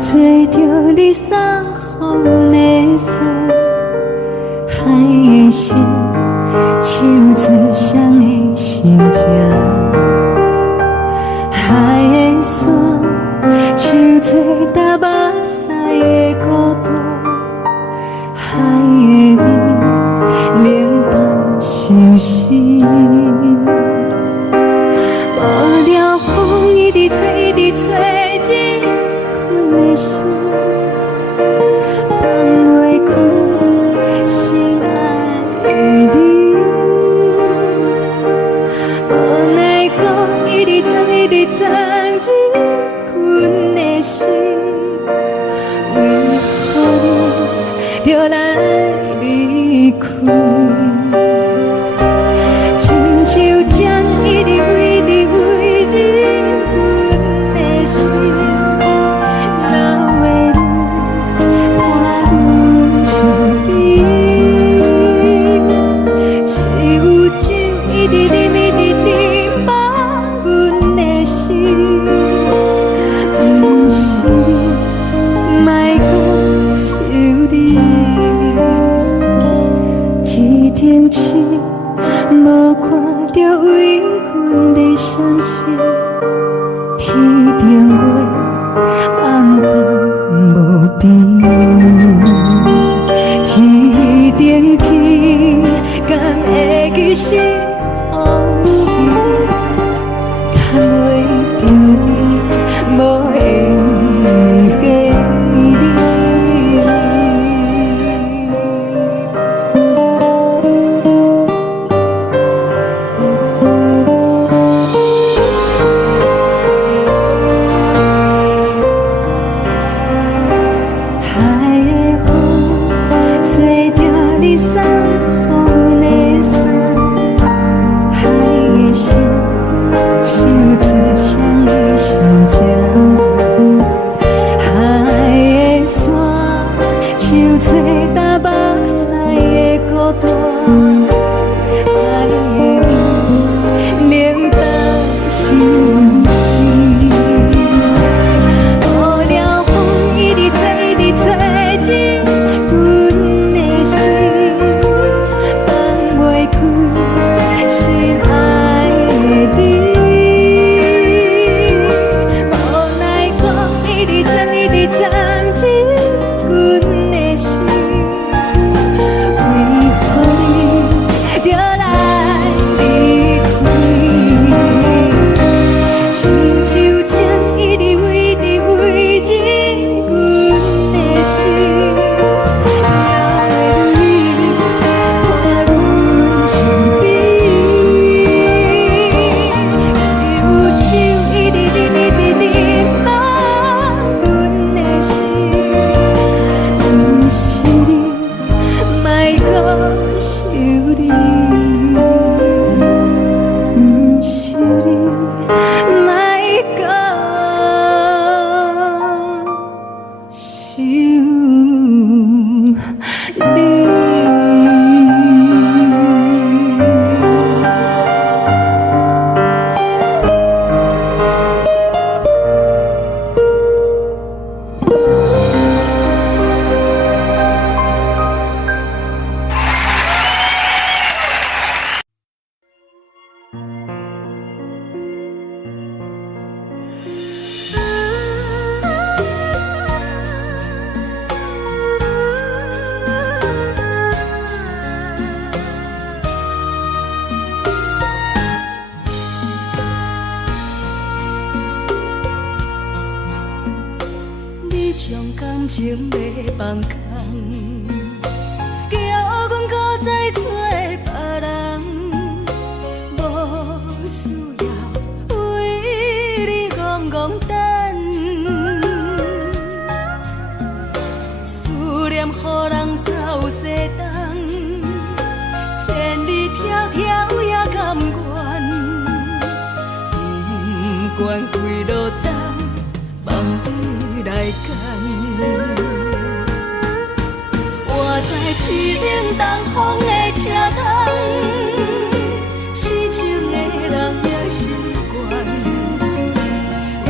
吹着你送风的伞，海的心唱出双的心情，海的山唱出搭目屎的孤单，海的你冷淡伤心。无聊风一直吹，一直吹，日困的心放袂开，心爱的你。无奈讲一直藏，一直藏，日困的心，为何你就来离开？亲像江一直飞，一直飞，日阮的心，流的泪伴阮伤悲。只有酒一直啉，一直啉，放阮的心。不是你，莫讲想你。天顶星，无看到为阮的闪烁；天顶月，暗淡无边。天顶天，敢会记是往事？牵袂着你，无缘给你。海的风吹着你送风的伞，海的心唱出双的心情，海的山唱出搭目屎的孤单，海的你冷淡伤心。无聊风一直吹，一直吹，日阮的心放袂开，心爱的你。无奈讲一直藏，一直藏，日阮的心，为何你就来离开？亲像江一直飞，一直飞，日阮的心，流的泪伴阮伤悲。只有酒一直啉，一直啉，放阮的心。不是你，莫讲想你。不是你，莫讲想你。你将感情卖放空，叫阮搁再找别人，无需要为你戆戆等，思念予人走西东，千里迢迢也甘愿，不管几路东，梦里来干。我在凄冷东风的车头，痴情的人也习惯，犹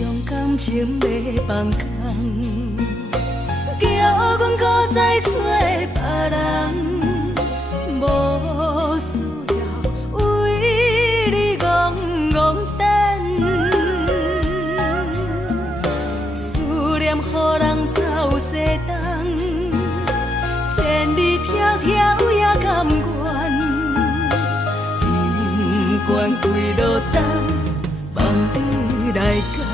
将感情要放空，叫阮搁再找别人，无需要为你戆戆等。思念予人走西东，千里迢迢也甘愿，不管几落冬，梦你来干。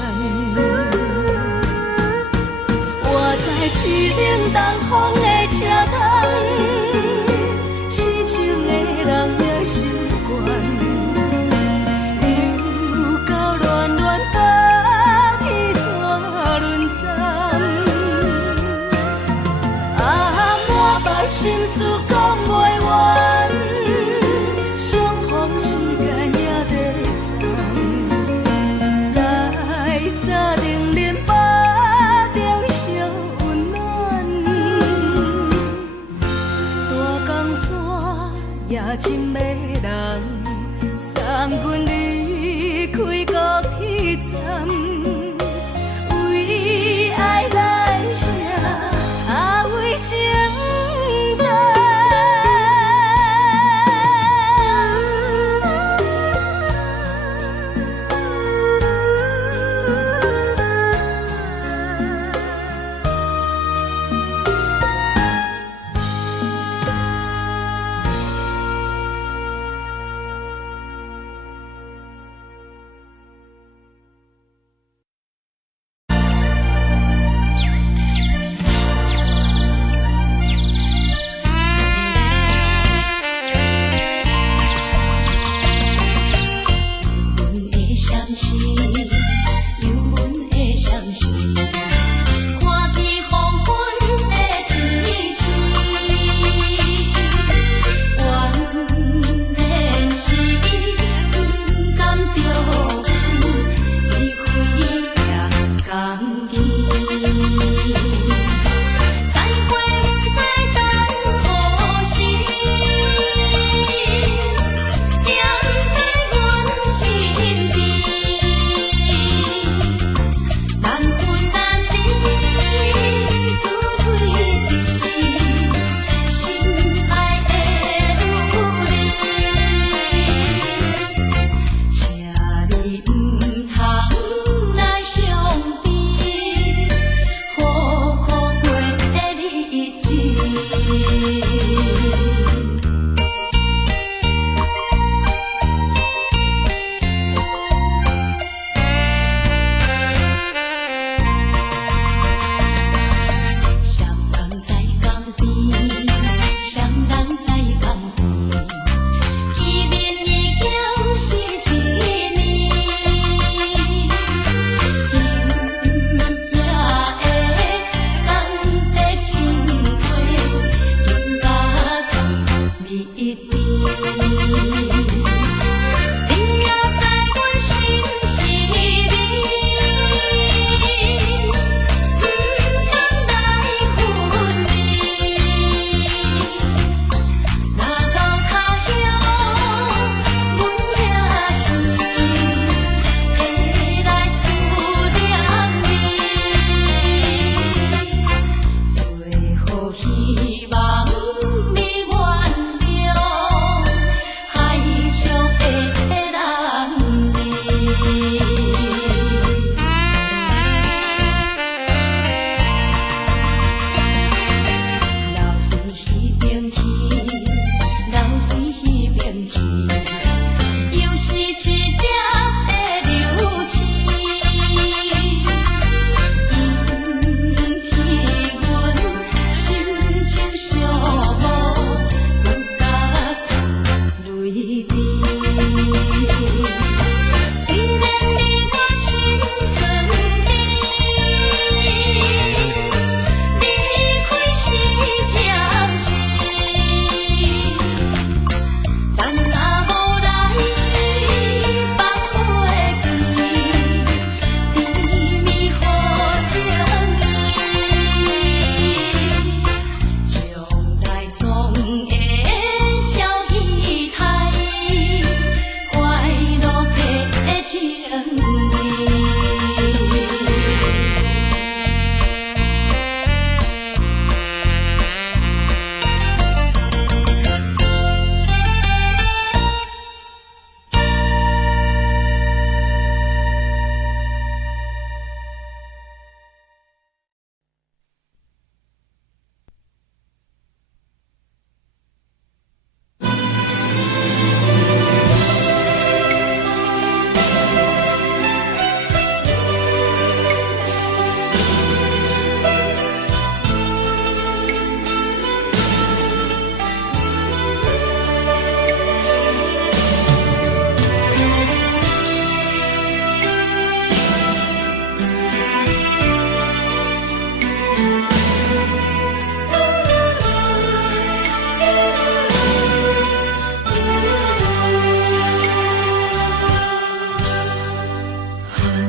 我在痴冷东风的车窗，痴情的人也习惯，又到恋恋把天带轮转。啊，满腹心事讲袂完，相逢时间也在等，在沙定林巴中烧温暖。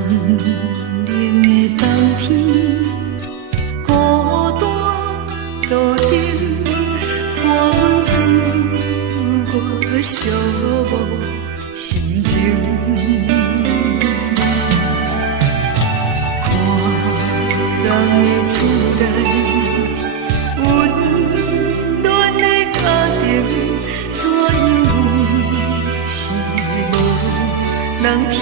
冷的冬天，孤单路顶，看阮自我寂寞心情。看人的厝内，温暖的家庭，怎样是无人疼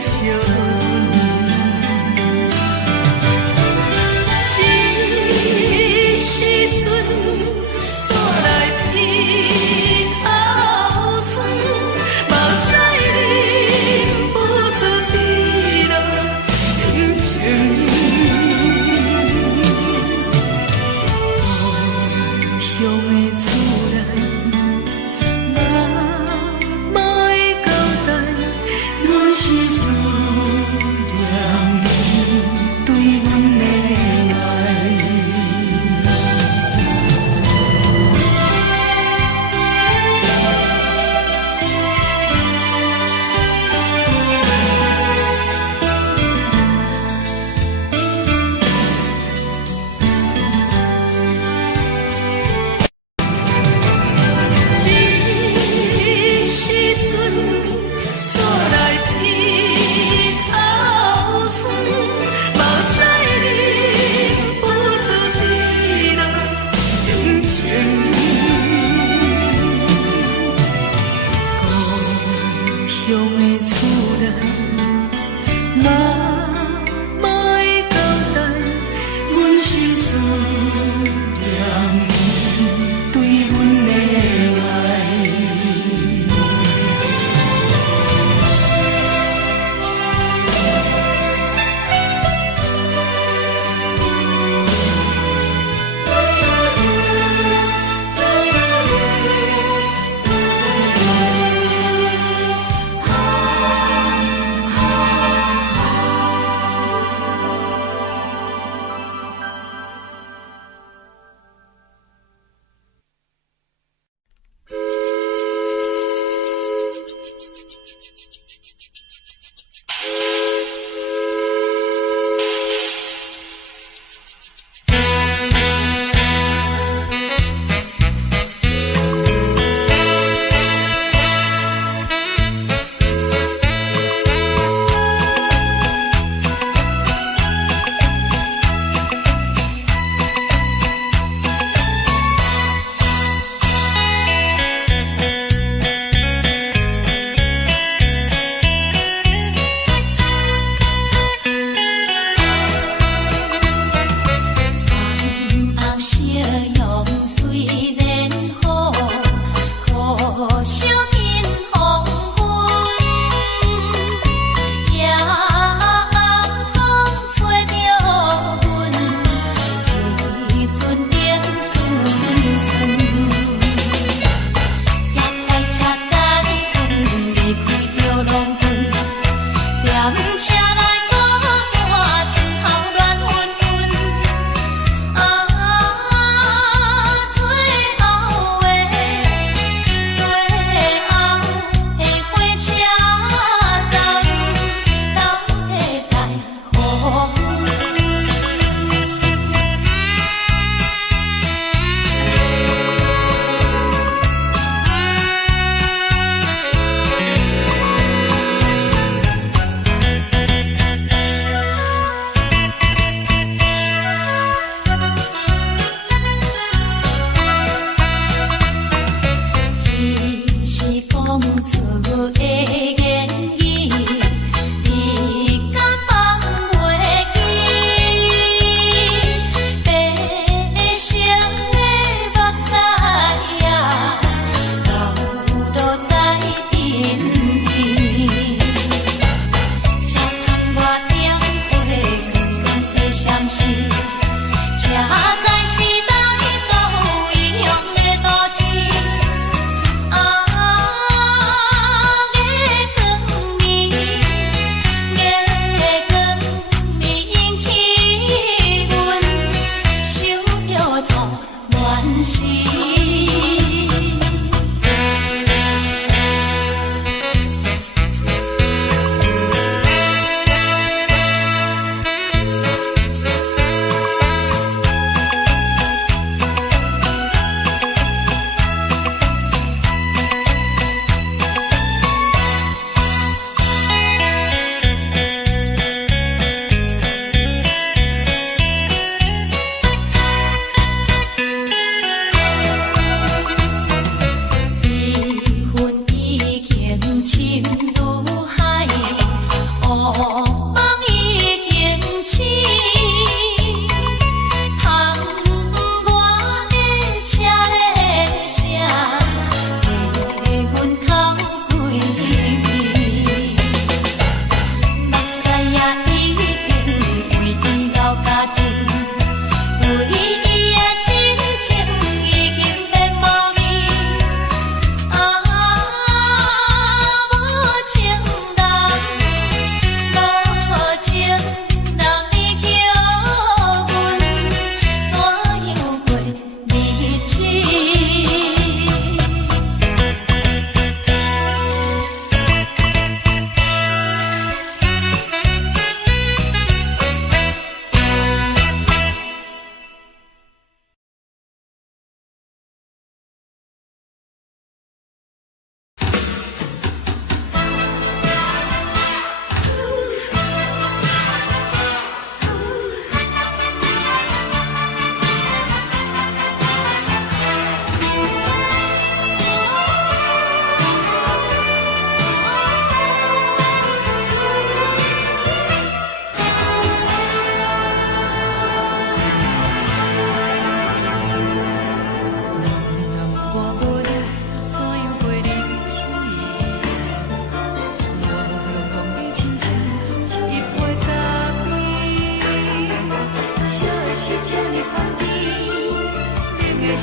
惜？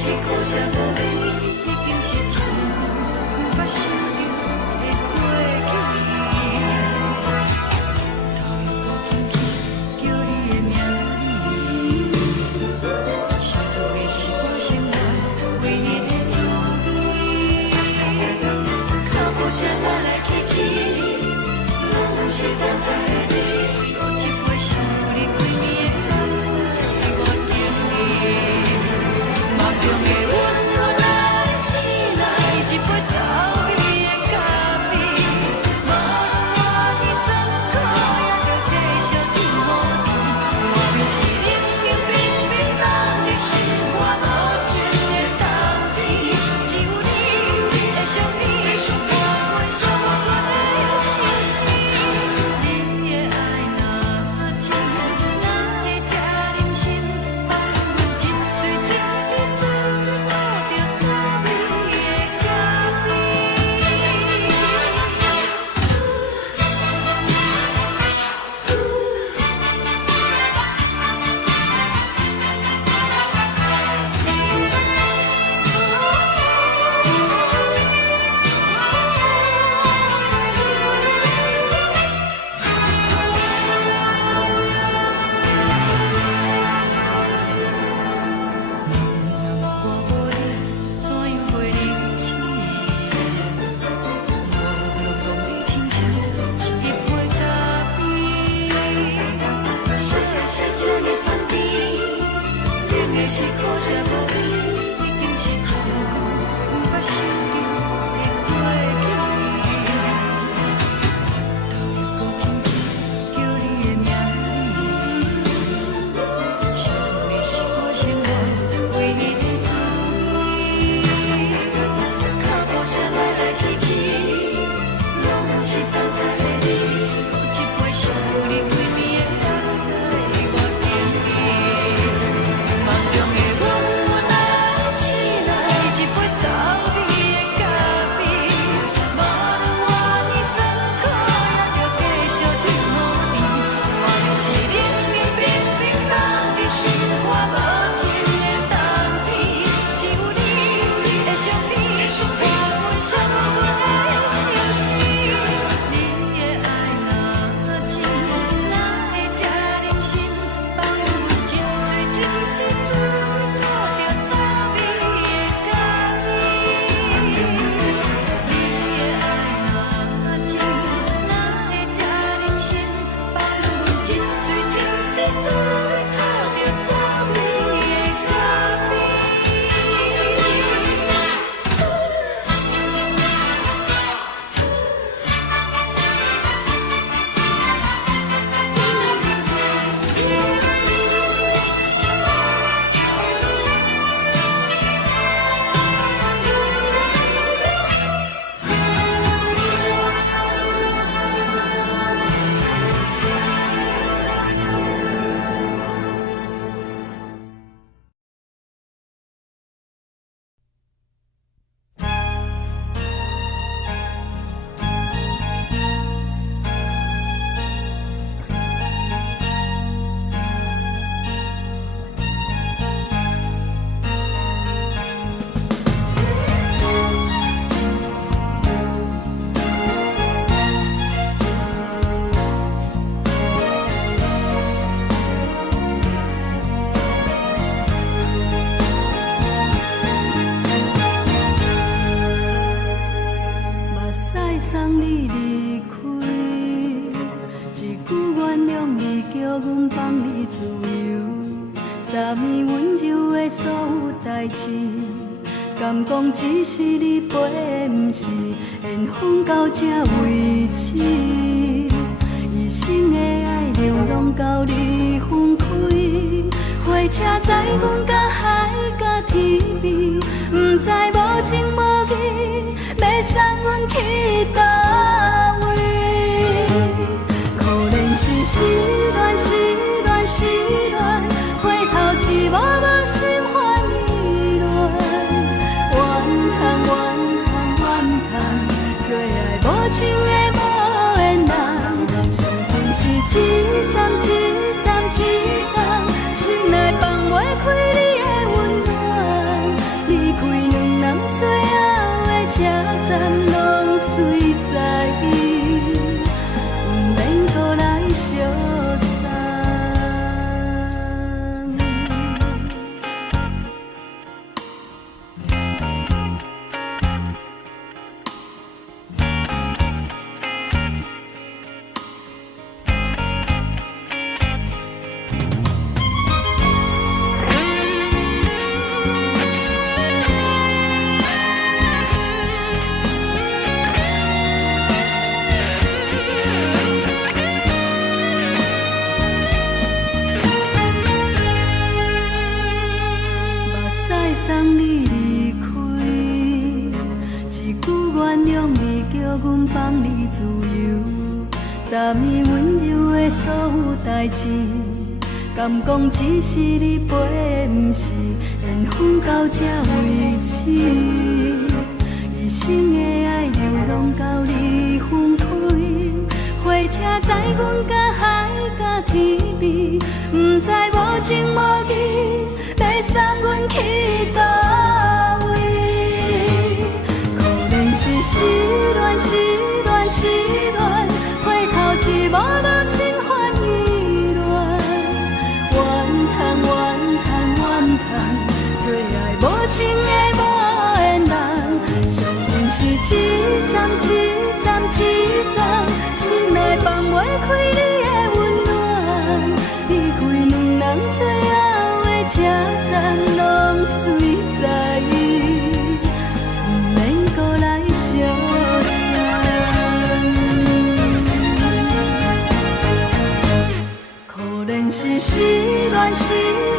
是苦涩无味，已经是一句不捌想着的过去。头又搁轻轻叫你的名字，想的是我生来唯一的滋味。脚步声来来去去，拢不是等待的你，搁一杯想你几年的目屎，我敬你。梦中的阮，我来醒来，一杯走味的咖啡，无论我的酸苦，也着继续甜予你。外面是冷冷冰冰冷的心肝，无情的冬天，只有你的相片，伴阮相阮的心事。你的爱若真，哪会这忍心放阮一嘴一滴水，倒着走味的咖啡。我无你，怎样过日子？无路讲你亲像一杯咖啡，小的是这呢香甜，冷的是苦涩无味，已经是一句不捌想着的过去。头又搁轻轻叫你的名字，想的是我生来唯一的滋味。脚步声来来去去，拢不是等待的你，搁一杯想你几年的目屎，我敬你。梦中的阮，我来醒来，一杯走味的咖啡，无论我的酸苦，也着继续甜予你。外面是冷冷冰冰冷的心肝，无情的冬天，只有你的相片，伴阮相阮的心事。你的爱若真，哪会这忍心放阮一嘴一滴水，倒着走味的咖啡。你的爱若真，哪会这忍心放阮一嘴一滴水，倒着走味的咖啡。目屎送你离开，一句原谅你，叫阮放你自由。昨暝温柔的所有代志，敢讲只是你陪，不是缘分到这为止。一生的爱流浪到你分开，火车载阮甲海甲天边，不知无情无义，要送阮去倒位？可能是失恋，失恋，失恋，回头一幕幕心烦意乱，怨恨，怨恨，怨恨，最爱无情的无缘人，情份是一站一站一站，心内放袂开你的温暖。通你自由，昨暝温柔的所有代志，敢讲只是你陪，不是缘分到这为止。一生的爱流浪到你分开，火车载阮甲海甲天边，不知无情无义，要送阮去倒位？可能是失恋，失恋，失恋，回头一幕幕心烦意乱，怨叹，怨叹，怨叹，最爱无情的无缘人，上恨是一站一站一站，心内放袂开你的温暖，离开两人最后的车站，拢随在意，不免搁来相送。可能是失恋，失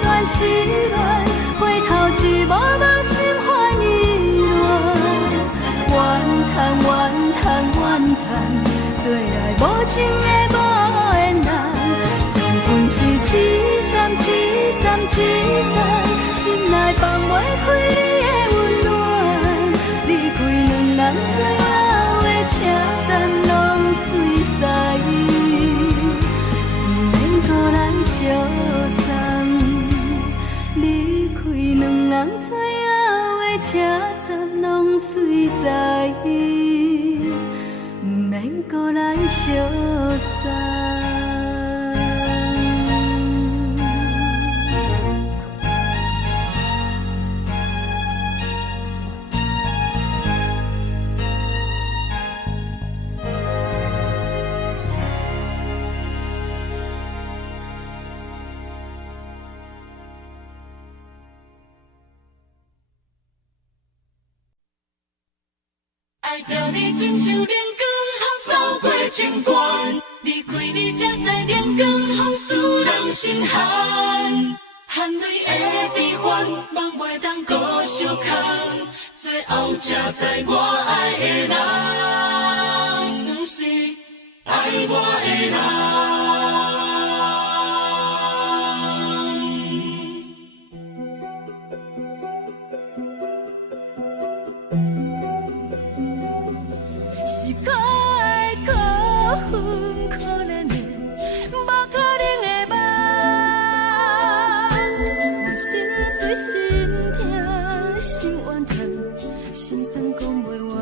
恋，失恋，回头一幕幕心烦意乱，怨叹，怨叹，怨叹，最爱无情的无缘人，上恨是一站一站一站，心内放袂开你的温暖，离开两人最后的车站，拢随在意，不免搁来相送。离开两人最后的车站，拢随在意，不免搁来相送。爱着你亲像连光，风扫过情关，离开你才知连光风使人心寒。含泪的悲欢，望袂当搁相牵，最后才知我爱的人，不是爱我的人。是可爱可恨可怜的，无可能的梦。我心碎心痛心怨叹，心酸讲袂完。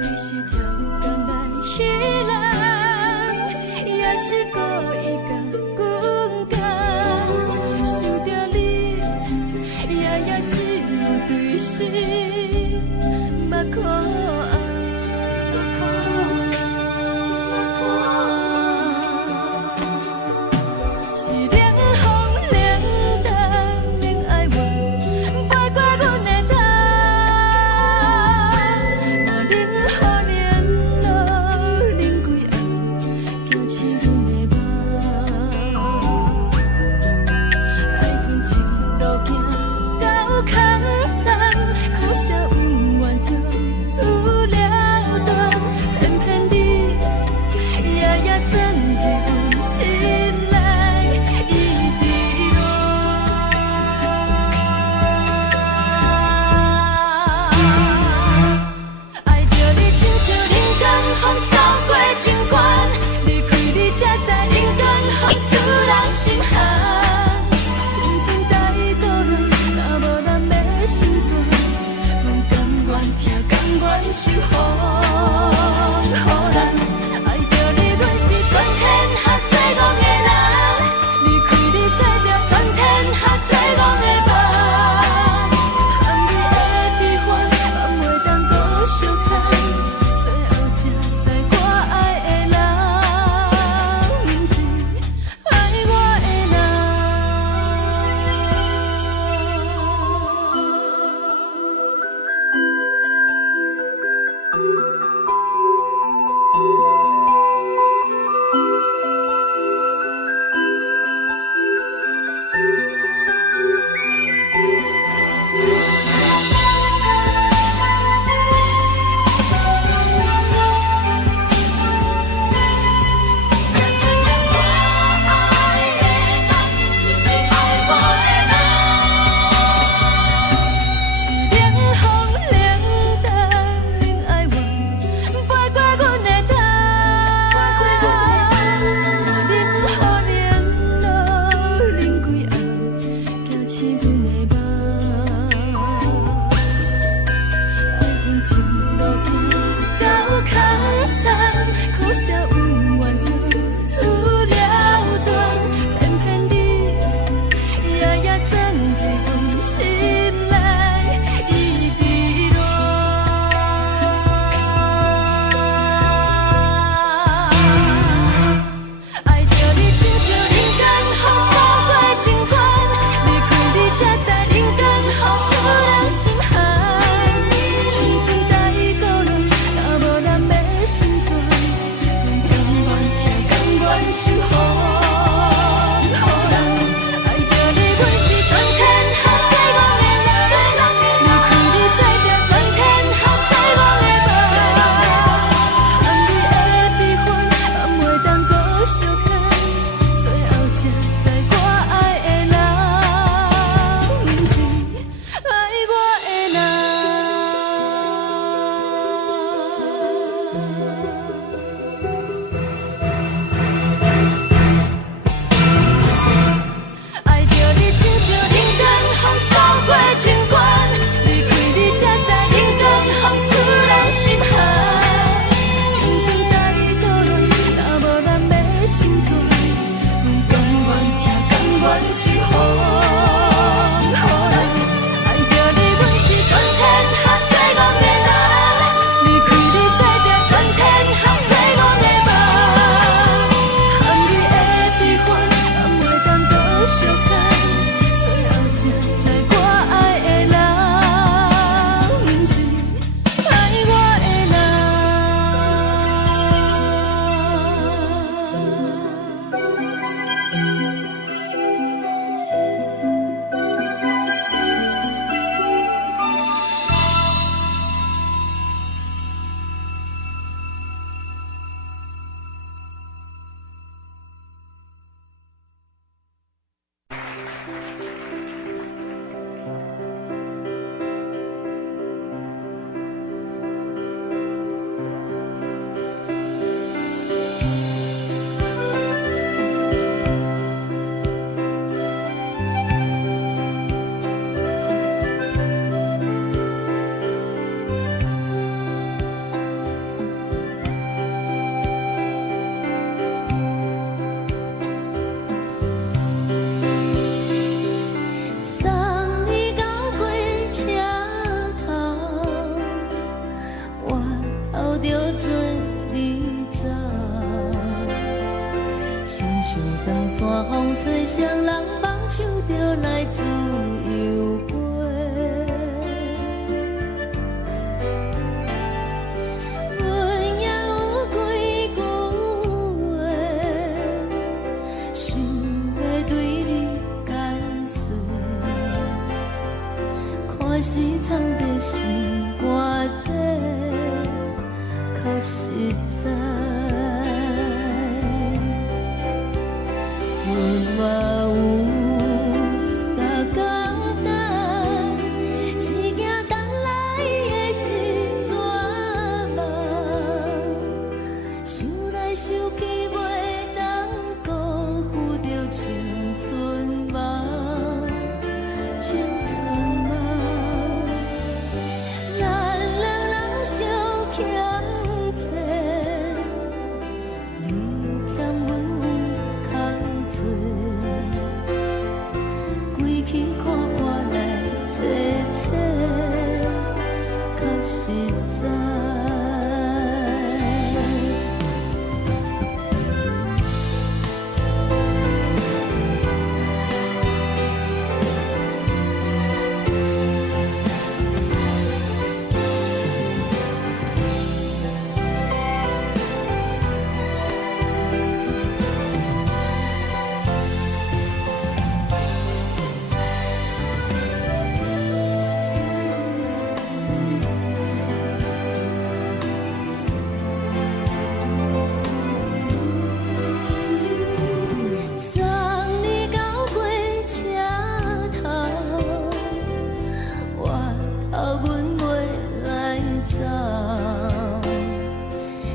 你是跳工来彼人，也是故意甲阮讲，想着你夜夜只有对视。目眶红，风吹双人放手就来自由飞。阮也有几句话，想要对你解释，可是藏在心肝底，较实在。阮嘛有逐工等，只惊等来的是绝望，想来想去袂当辜负着青春梦，青春梦。咱两人相欠债，你欠阮空做，归去看破来切切，较实在。送你到火车头，我头阮袂来走，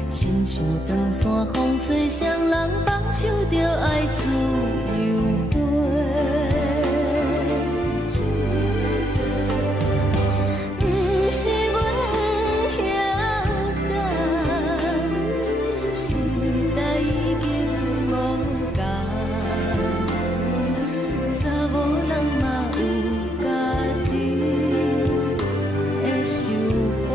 亲像长线风吹双人放手就爱自由飞。不是阮不晓等，时代已经无共，查某人嘛有家己的想法，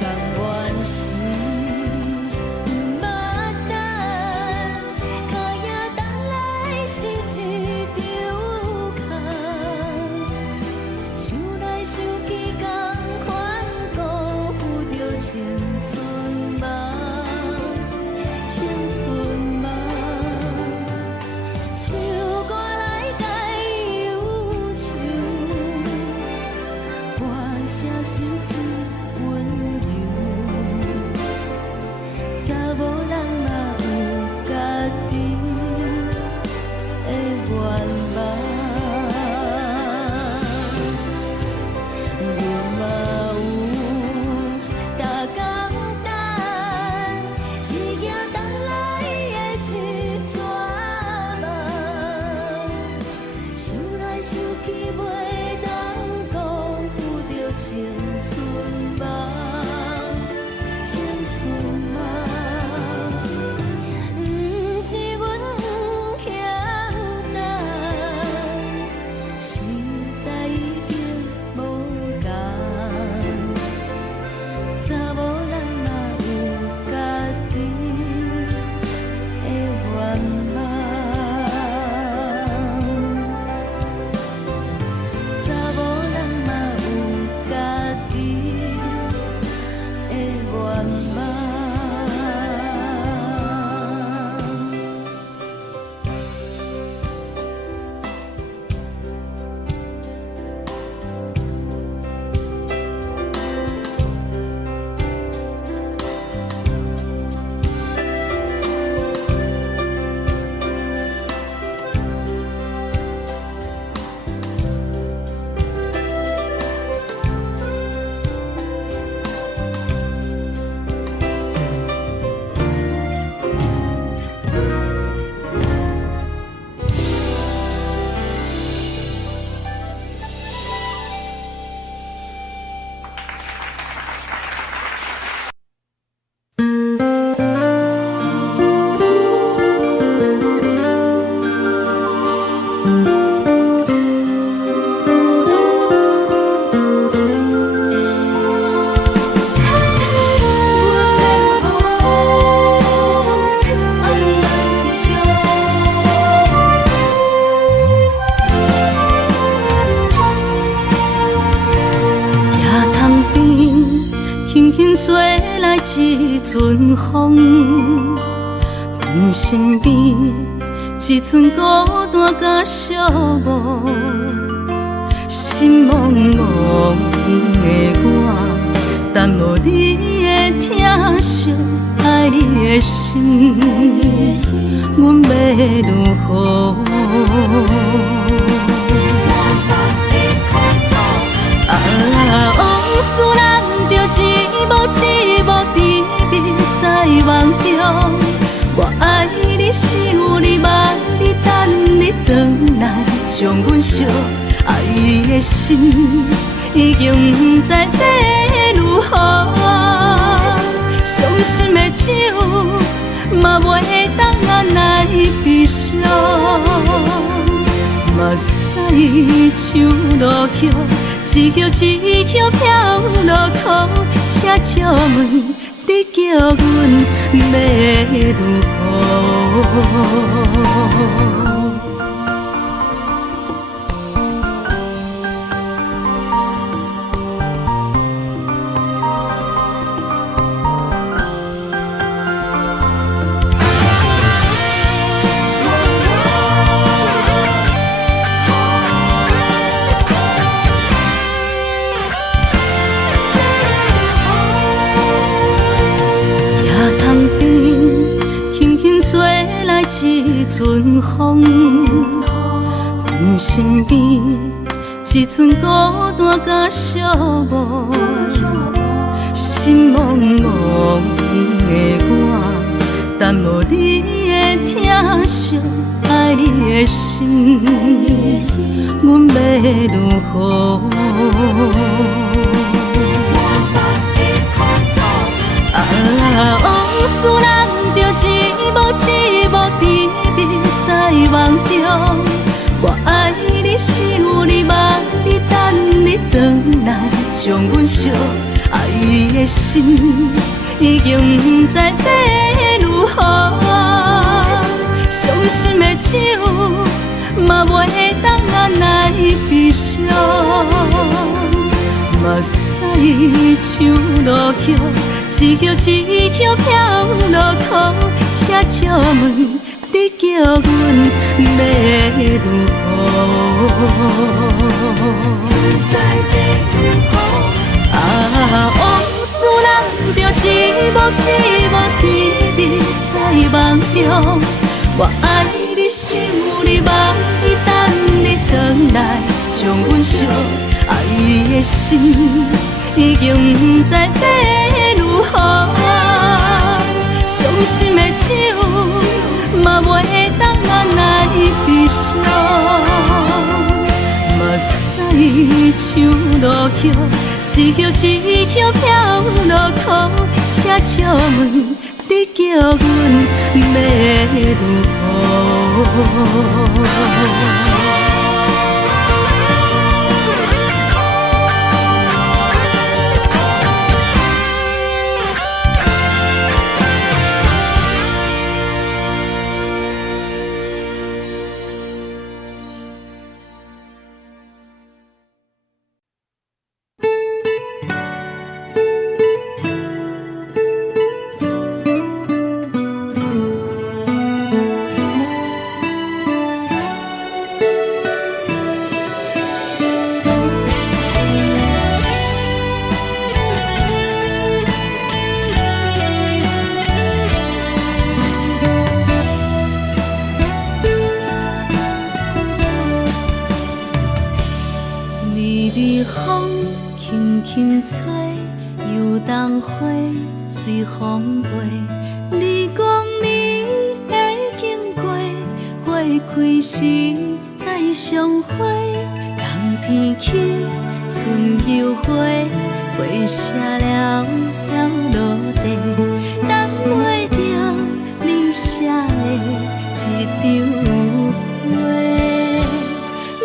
甘愿是不捌等，脚也等来是一场空，想来想去同款辜负着青春梦，青春梦。唱歌来解忧愁，歌声是一温柔，查某人嘛有家己的愿望。阮嘛有逐工等，只惊等来的是绝望，想来想去袂当辜负着青春梦，青春梦。不是阮不晓等，一阵风，阮身边一寸孤单甲寂寞，心茫茫的我，等无你的疼惜，爱你的心，阮要如何？往事咱着一幕甜蜜在梦中。我爱你想你望你等你回来，将阮惜爱的心已经不知要如何。伤心的手嘛袂当按来悲伤。目屎像落叶，一叶一叶飘落雨，请借问你叫阮要如何？一阵风，阮身边一寸孤单甲寂寞，心茫茫的我，等无你的疼惜，爱你的心，阮要如何？往事咱着一幕甜蜜在梦中。我爱你想你望你等你回来，将阮惜爱的心已经不知要如何。伤心的手嘛袂当按来悲伤。目屎像落叶，一叶一叶飘落雨，请借问你叫阮要如何？往事咱着一幕甜蜜在梦中。我爱你想你望你等你回来，将阮惜爱的心已经不知要如何。伤心的手嘛袂当按来悲伤。目屎像落叶，一叶一叶飘落雨，请借问你叫阮要如何？吹，游动花随风飞。你讲暝会经过，花开时再相会。冬天起，春又花，花谢了要落地，等袂着你写的一张画。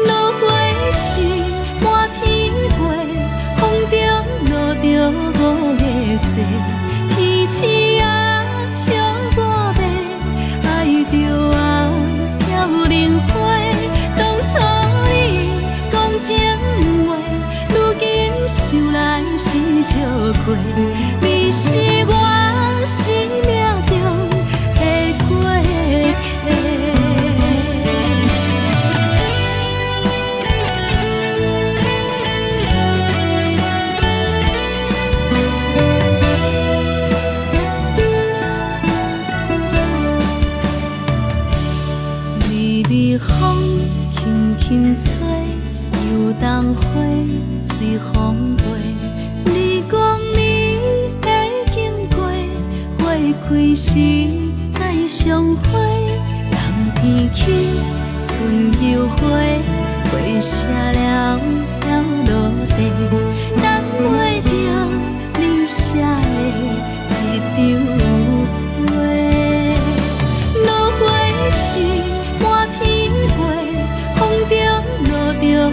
落花时满天飞，风中落着五个色，天星啊笑我迷，爱着啊飘零花。当初你讲情话，如今想来是笑过，你是我。轻吹，又当花随风飞。你讲你会经过，花开时再相会。人天起，春又花，花谢了飘落地，等袂着你写的一张话。落花时满天飞，风中落着五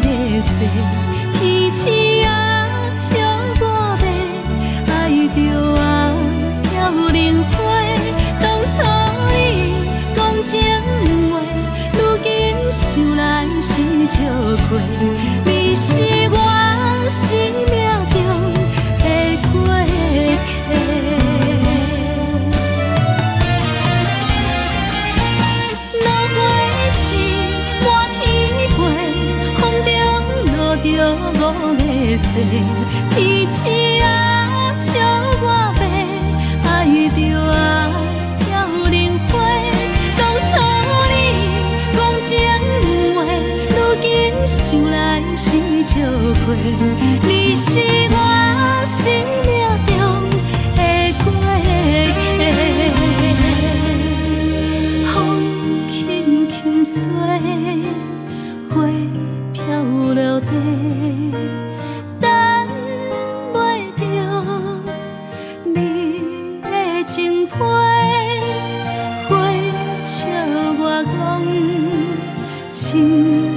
个色，天星啊笑我迷，爱着啊飘零花。当初你讲情话，如今想来是笑过。你是我生命中的过客。落花时满天飞，风中落着五个色，天星啊笑我迷，爱着啊飘零花。当初你讲情话，如今想来是笑过。你是我生命中的过客，风轻轻吹，花飘落地，等袂着你的情批。花笑我讲青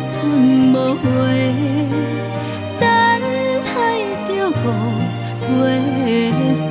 春无悔，等待着五月雪。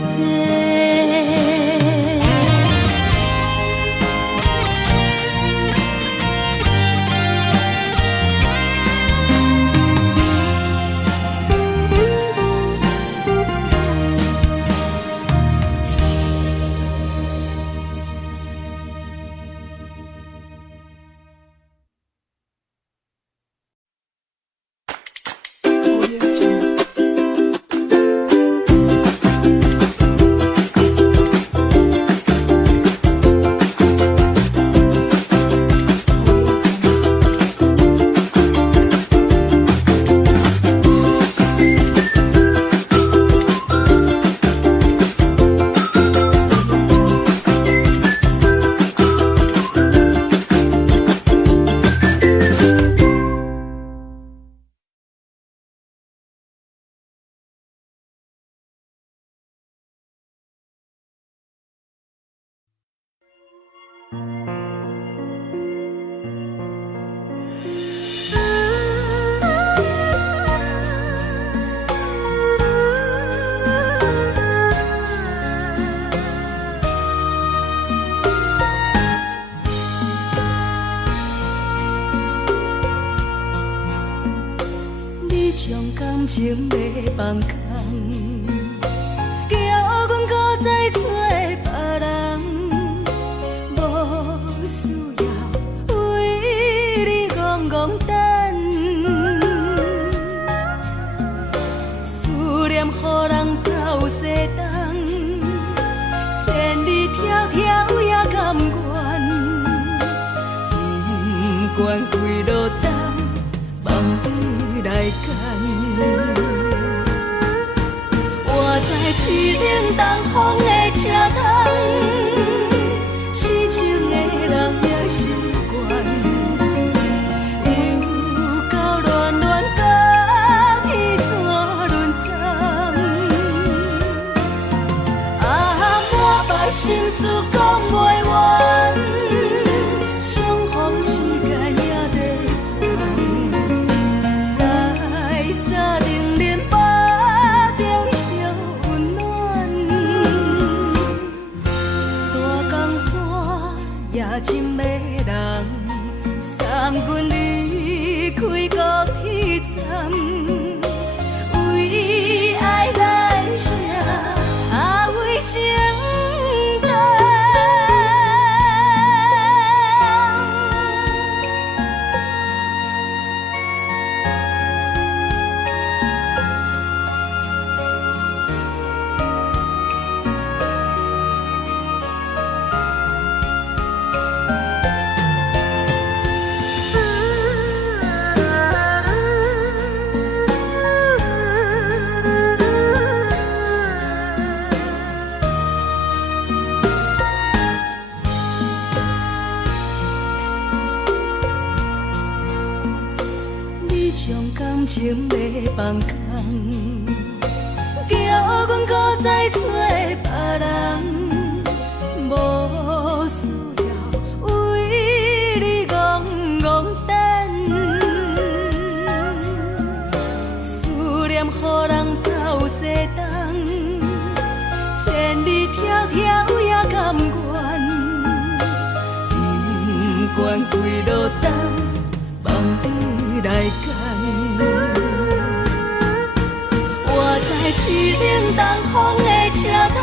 感情要放空，叫阮搁再找别人，无需要为你戆戆等。思念予人走西东，千里迢迢也甘愿，不管几路灯，望你来干。我在市顶东风的车窗，痴情的人也习惯，又到乱乱甲天山轮站。啊，满腹心事讲袂完，相逢时间也在放。在沙丁林巴中烧温暖，大上感情要放空，叫阮搁再找别人，无需要为你戆戆等，思念予人走西东，千里迢迢也甘愿，不管几落冬，望你来牵。我在市顶东风的车窗，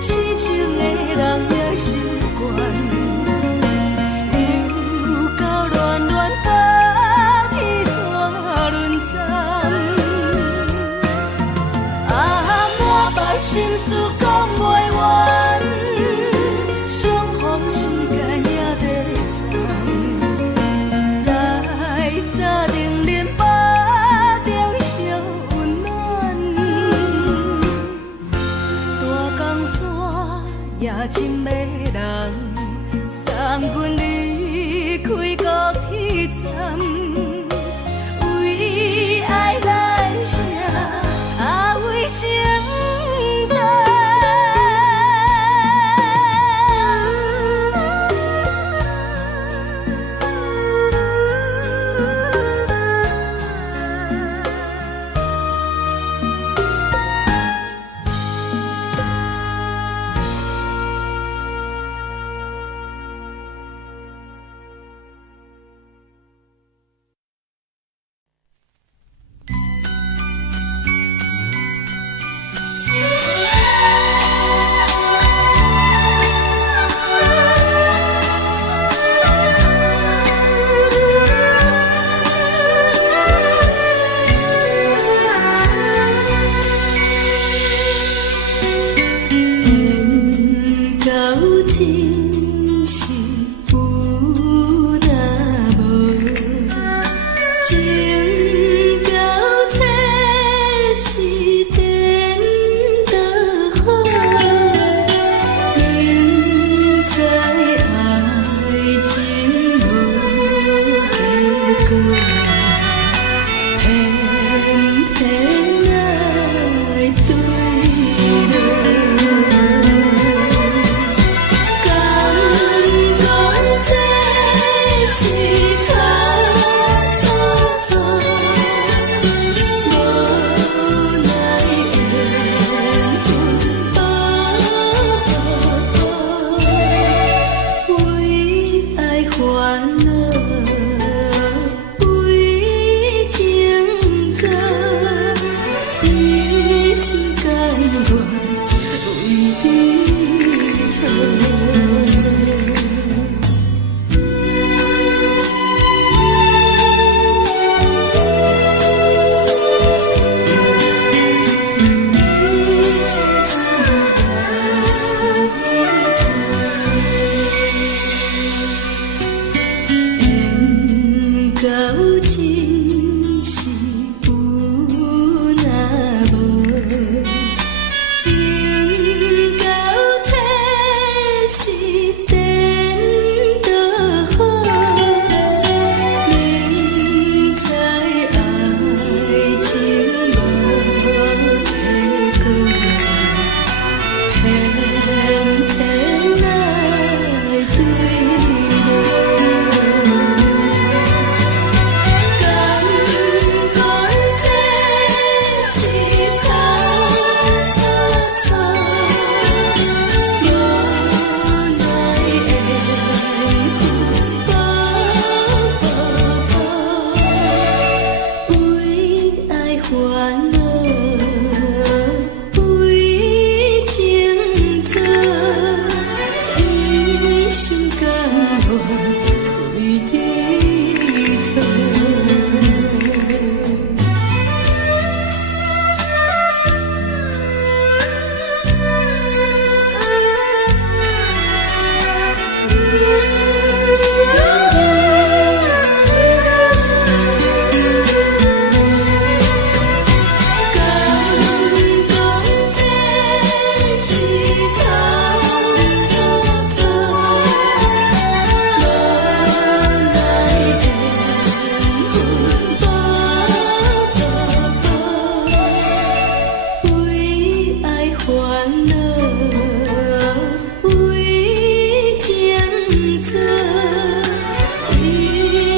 痴情的人也习惯，又到乱乱大天带轮站，满腹心事讲袂完，相逢时间也在等，在沙定林巴顶烧温暖。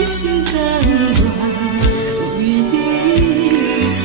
心甘愿为你错。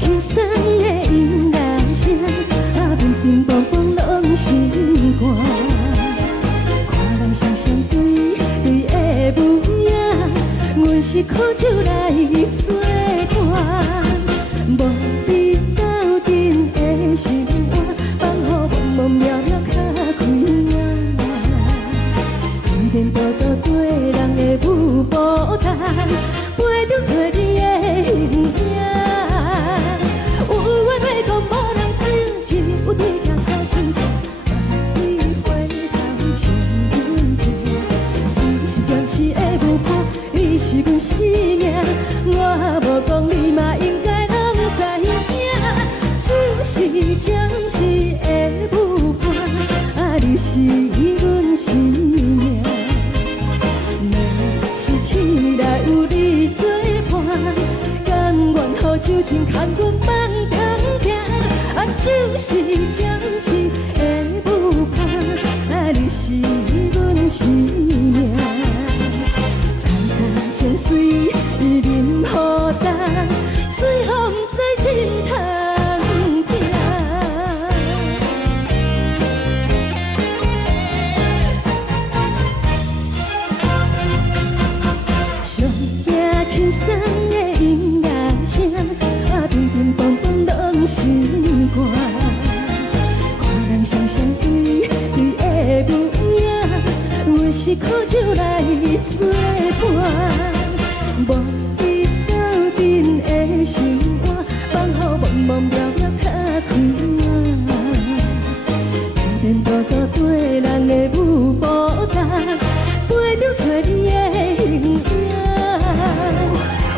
轻松的音乐声，面天风风拢心寒。看人双双对对的舞影，阮是苦酒来作伴。无你斗阵的心肝，放予茫茫渺渺较开眼。一颠倒倒对人的舞步弹，陪着做你的形影。 有对镜好心情，你回头像阮家，就是暂时的舞伴，你是阮生命。我无讲，你嘛应该拢知影，就是暂时的舞伴，你是阮生命。若是醒来有你作伴，甘愿予酒精牵阮放通行。 就是暂时的舞伴，你是阮是命。惨惨情水任何担，随风在心通听。上惊轻松的音乐声，乒乒乓乓拢心肝。看人双双对对的舞影，有时苦酒来作伴。无伊斗阵的心肝，放予茫茫渺渺较开满。天天孤孤对人的舞步担，陪着找你的形影。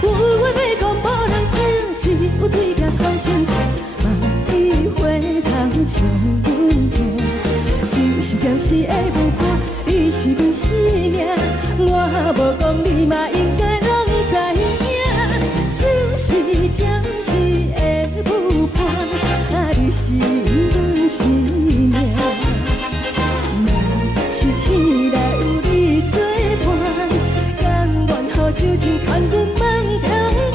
有话要讲无人听，只有对镜头前唱，万里花香将阮听。就是暂时的舞伴，你是阮生命，我无讲你嘛应该拢知影。就是暂时的舞伴，你是阮生命。若是醒来有你作伴，甘愿予酒精牵阮梦中行。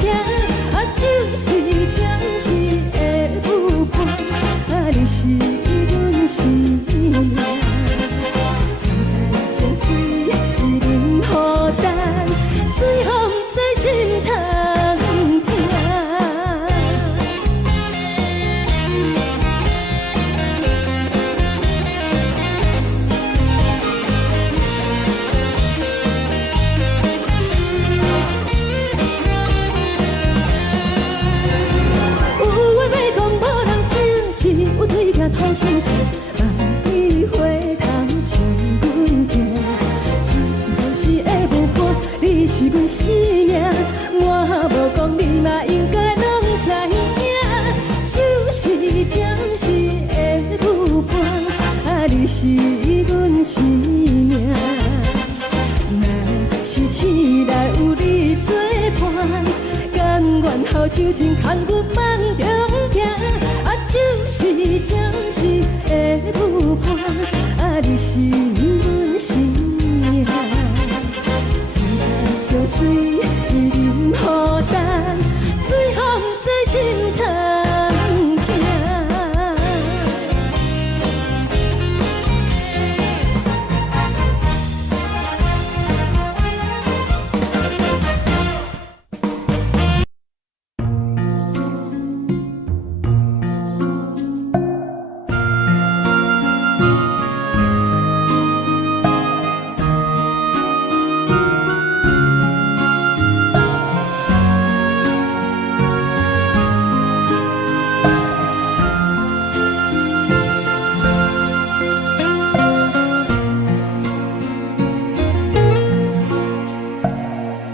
就是暂时的舞伴，你是阮生命。惨惨情水任何担，随风在心通听。有对镜头前唱，万里花香将阮听。就是暂时的舞伴，你是阮生命，我无讲你嘛应该拢知影。就是暂时的舞伴，你是阮生命。若是醒来有你作伴，甘愿予酒精牵阮梦中行。就是暂时的舞伴，你是阮生命。惨惨情水任何担，随风在心通听。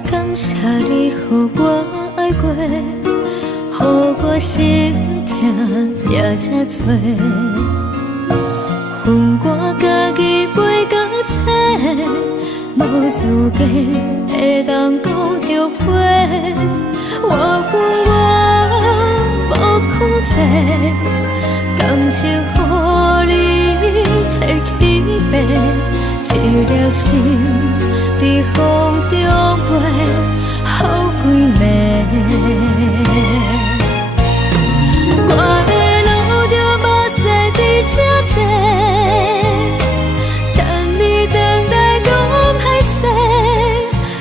感谢你予我爱过，予我心痛也这多。恨我家己袂到切，无资格会当讲后悔。我恨我无控制，感情予你提起白，一粒心在风中飞，好几暝。我的路就目屎在这多，等你回来讲歹势，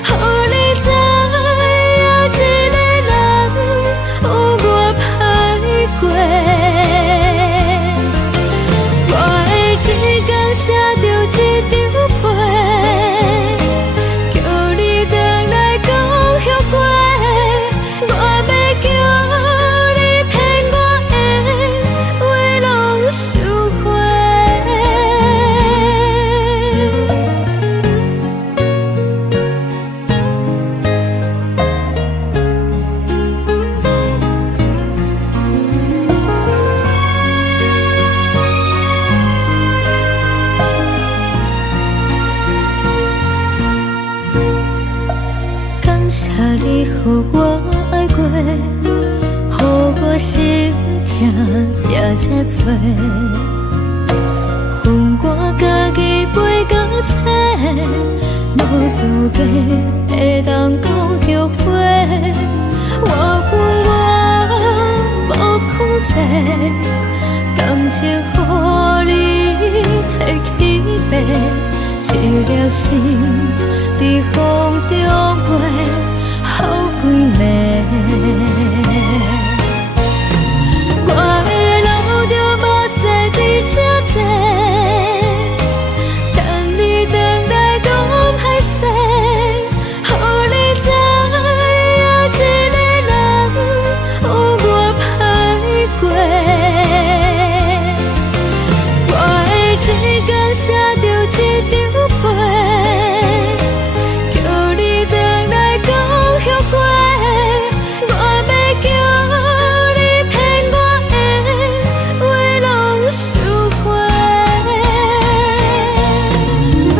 予你知影一个人有我歹过。我的一天写着一张被，叫你回来讲后悔。我要叫你骗我的话拢收回。感谢你予我爱过，予我心痛也这多。恨我家己袂到切，资格会当讲后悔。我恨我无控制，感情予你提起白，一粒心伫风中飞，好几暝。我的路就无再伫这坐，等你回来讲歹势，予你知影一个人有我歹过。我的一天写着一张被，叫你回来讲后悔。我要叫你骗我的话拢收回。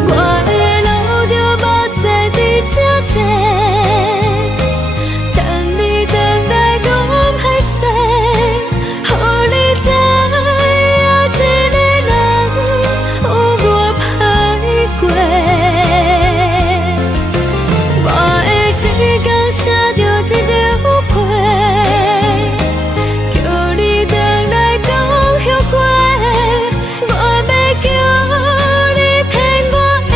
我的路就无再伫这坐，等你回来讲歹势，予你知影一个人有我歹过。我的一天写着一张被，叫你回来讲后悔。我要叫你骗我的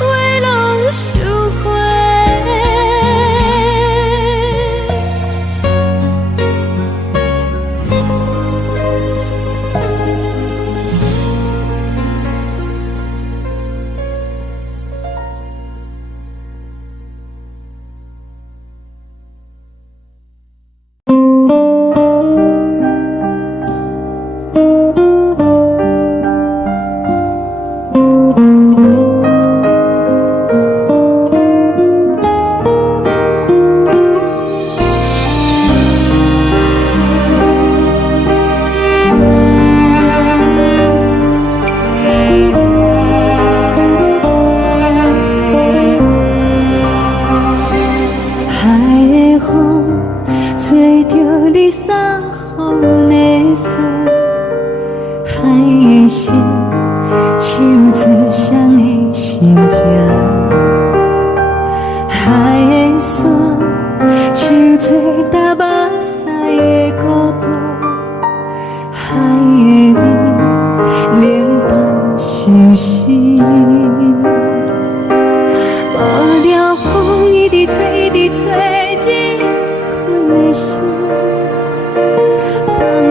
话拢收回。海的风吹着你送风的伞，海的心唱出双的心痛，海的山唱出打目屎的孤独，海的你冷淡伤心。无聊风一直吹，一直吹，日困的心放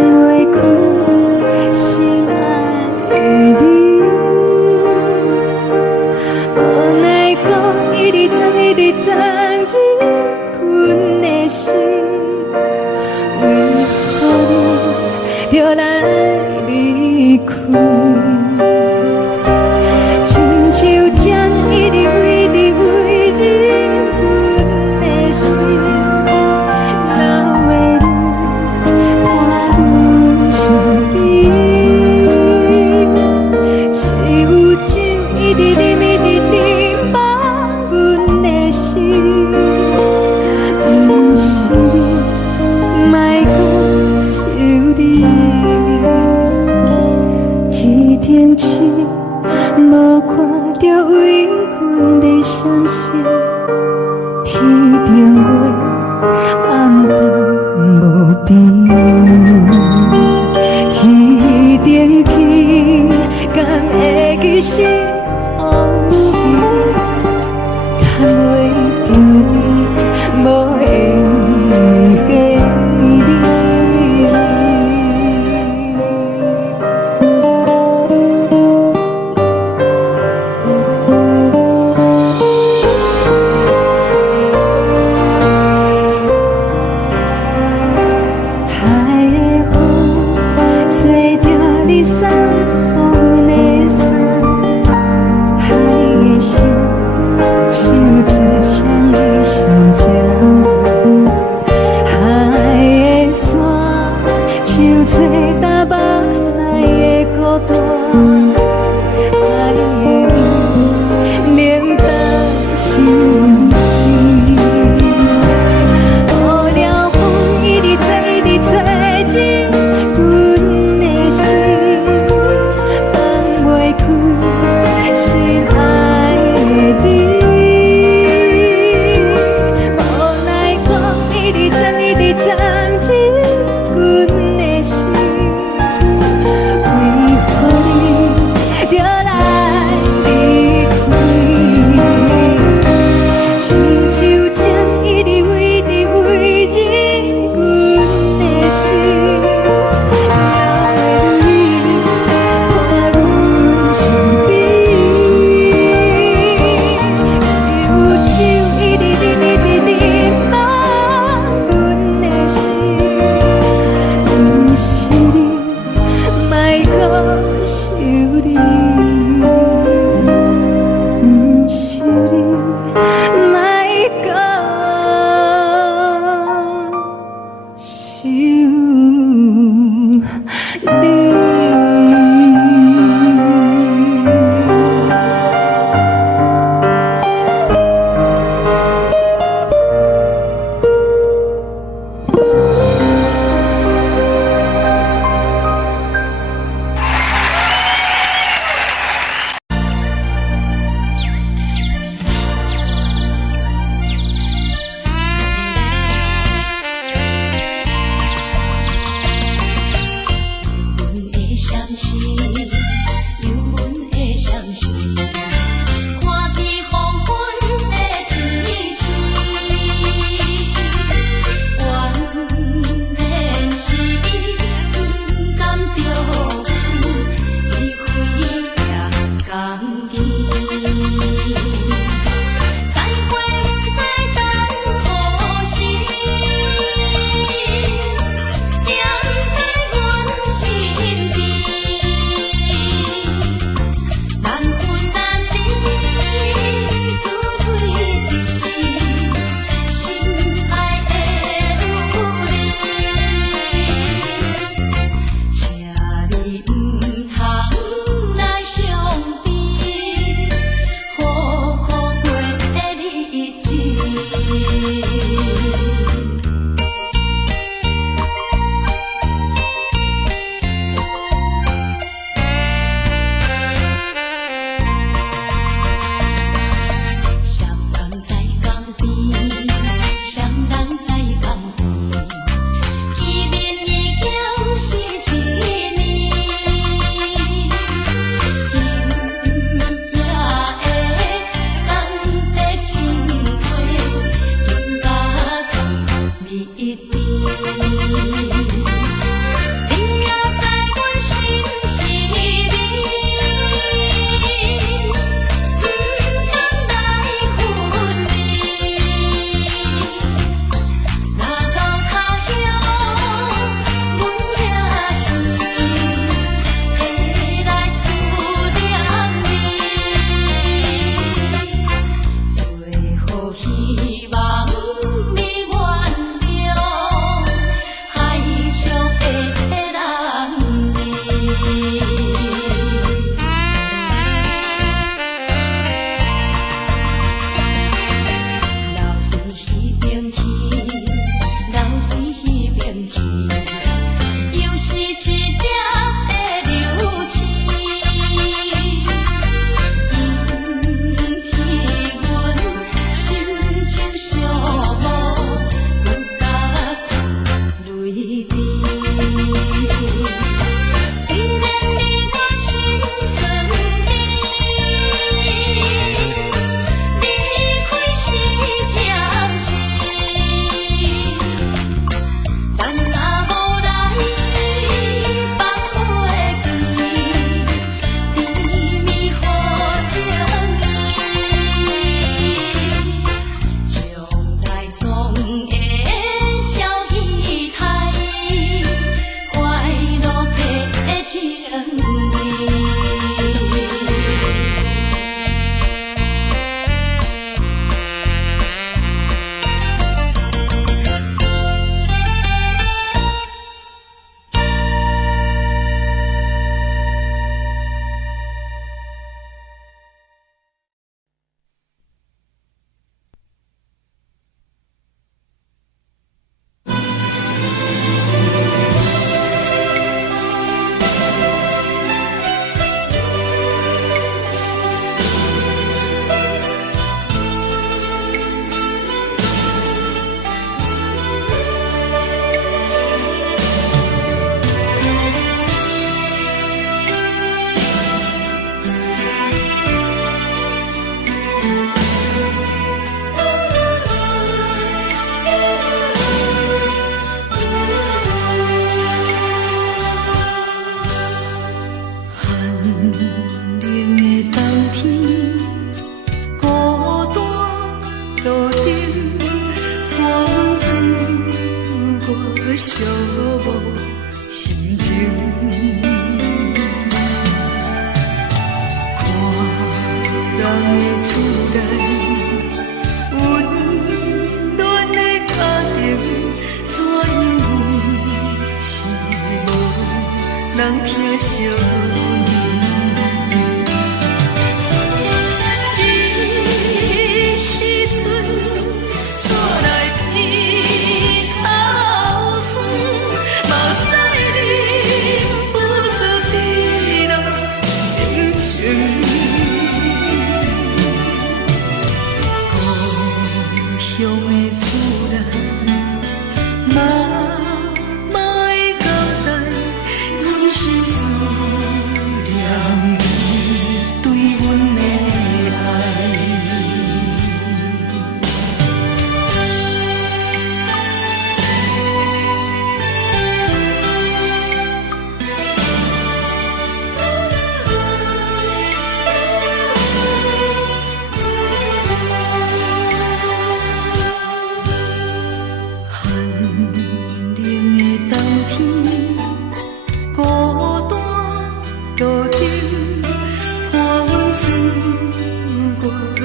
袂开，心爱的你。无奈何一直等，一直等，日困的心，为何你就来离开？亲像针一直为你为你阮的心，流的泪看愈伤悲，只有酒一直啉一直啉饱阮的心，不是你，莫搁想你。一天起，无看到为阮的相识，天顶月暗淡无边，天顶天敢会记是往事，敢袂着你无缘的你。见。再会再等何时？踮在阮身边，难分难离，自推离，心爱的女儿，请你唔通来伤悲。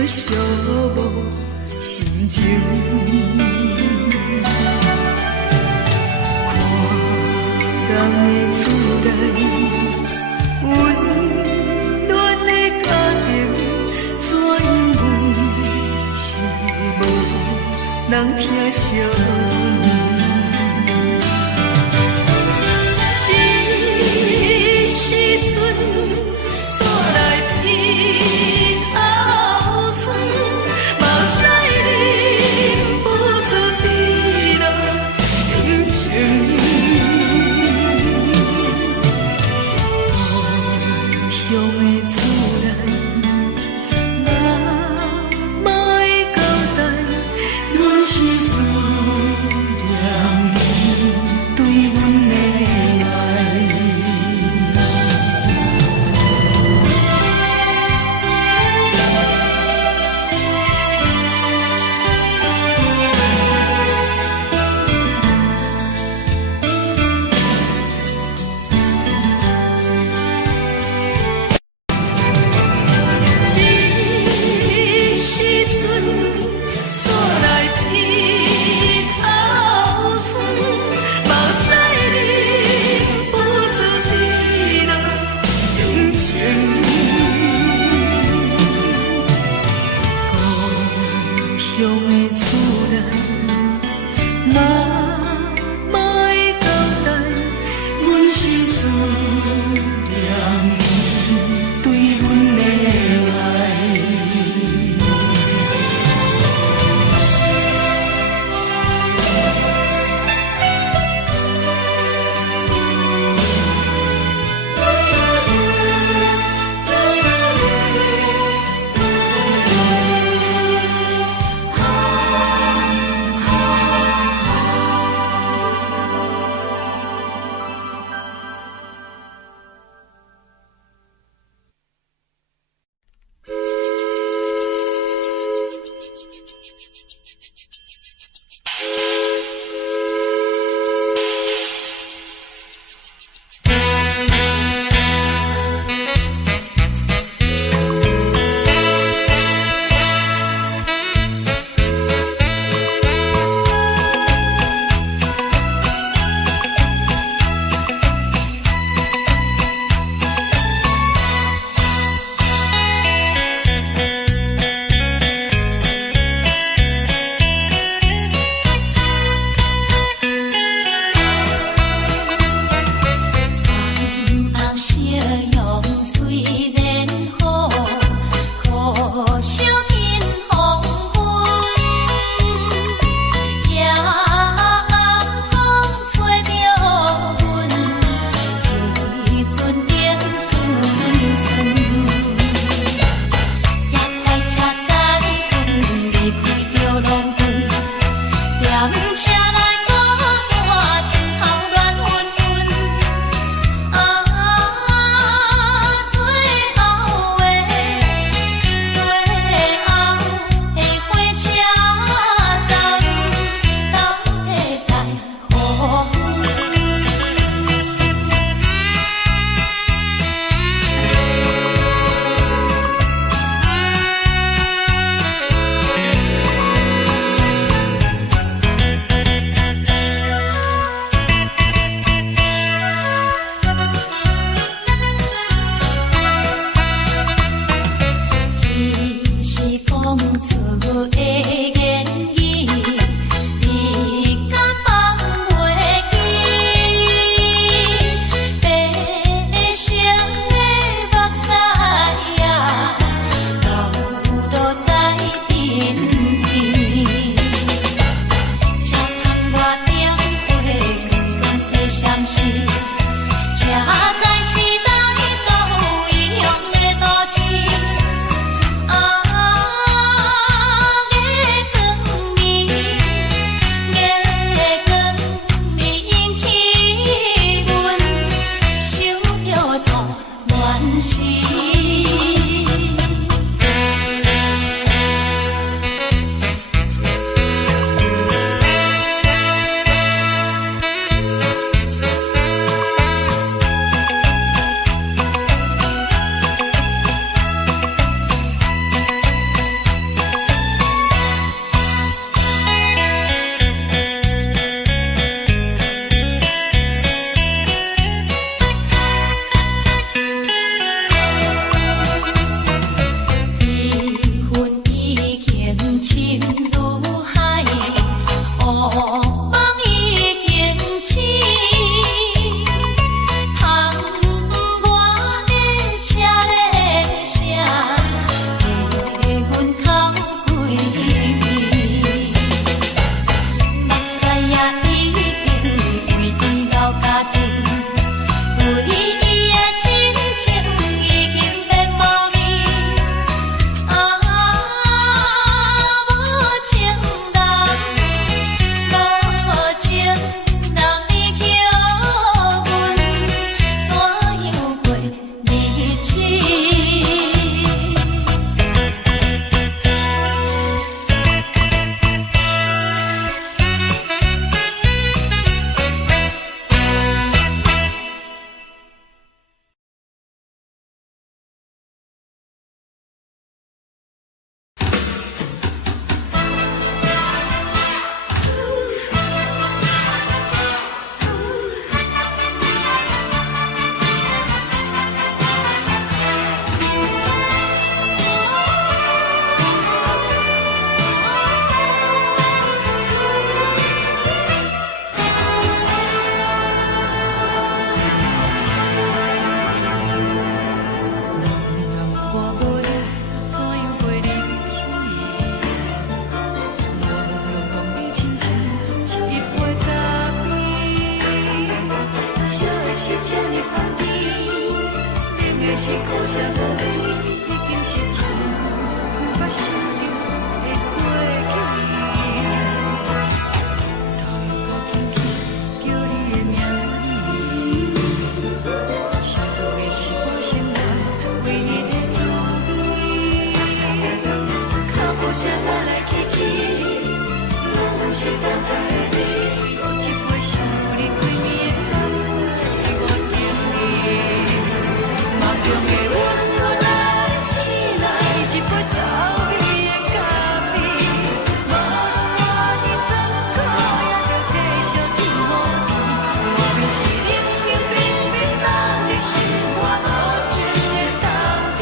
寂寞心情。看人的厝内温暖的家庭，怎因阮是无人疼惜阮？这时阵煞来鼻头酸，目屎忍不住滴落眼睛。故乡的厝内，妈会交代，阮是思念你对阮的爱。啊。是这呢香甜，冷的是苦涩无味，已经是一句毋捌想着的过去。头又无轻轻叫你的名字，想的是我心内唯一的滋味。脚步声来来去去，拢是等待的你，搁一杯想你几暝的目屎，我着你。梦中的阮我来醒来，一杯走味的咖啡，无论我的酸苦，也着继续甜予你。我就是冷冷冰冰放伫心肝无情的冬天，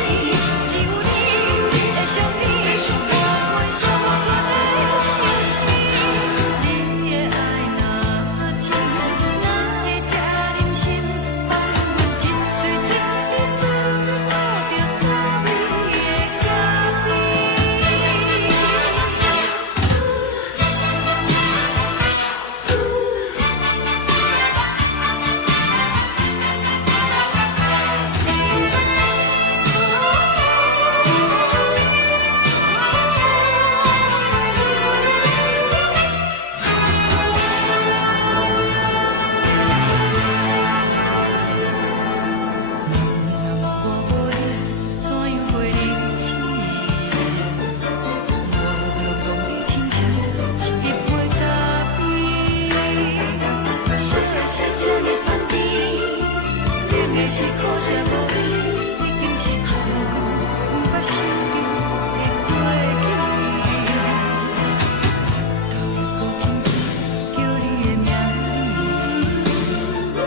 只有你的相片，我阮寂寞过的相思。你的爱若真，哪会这忍心放阮一嘴一滴滋味，倒着滋味的咖啡。是苦涩无味，已经是一句毋捌想着的过去。头又无轻轻叫你的名字，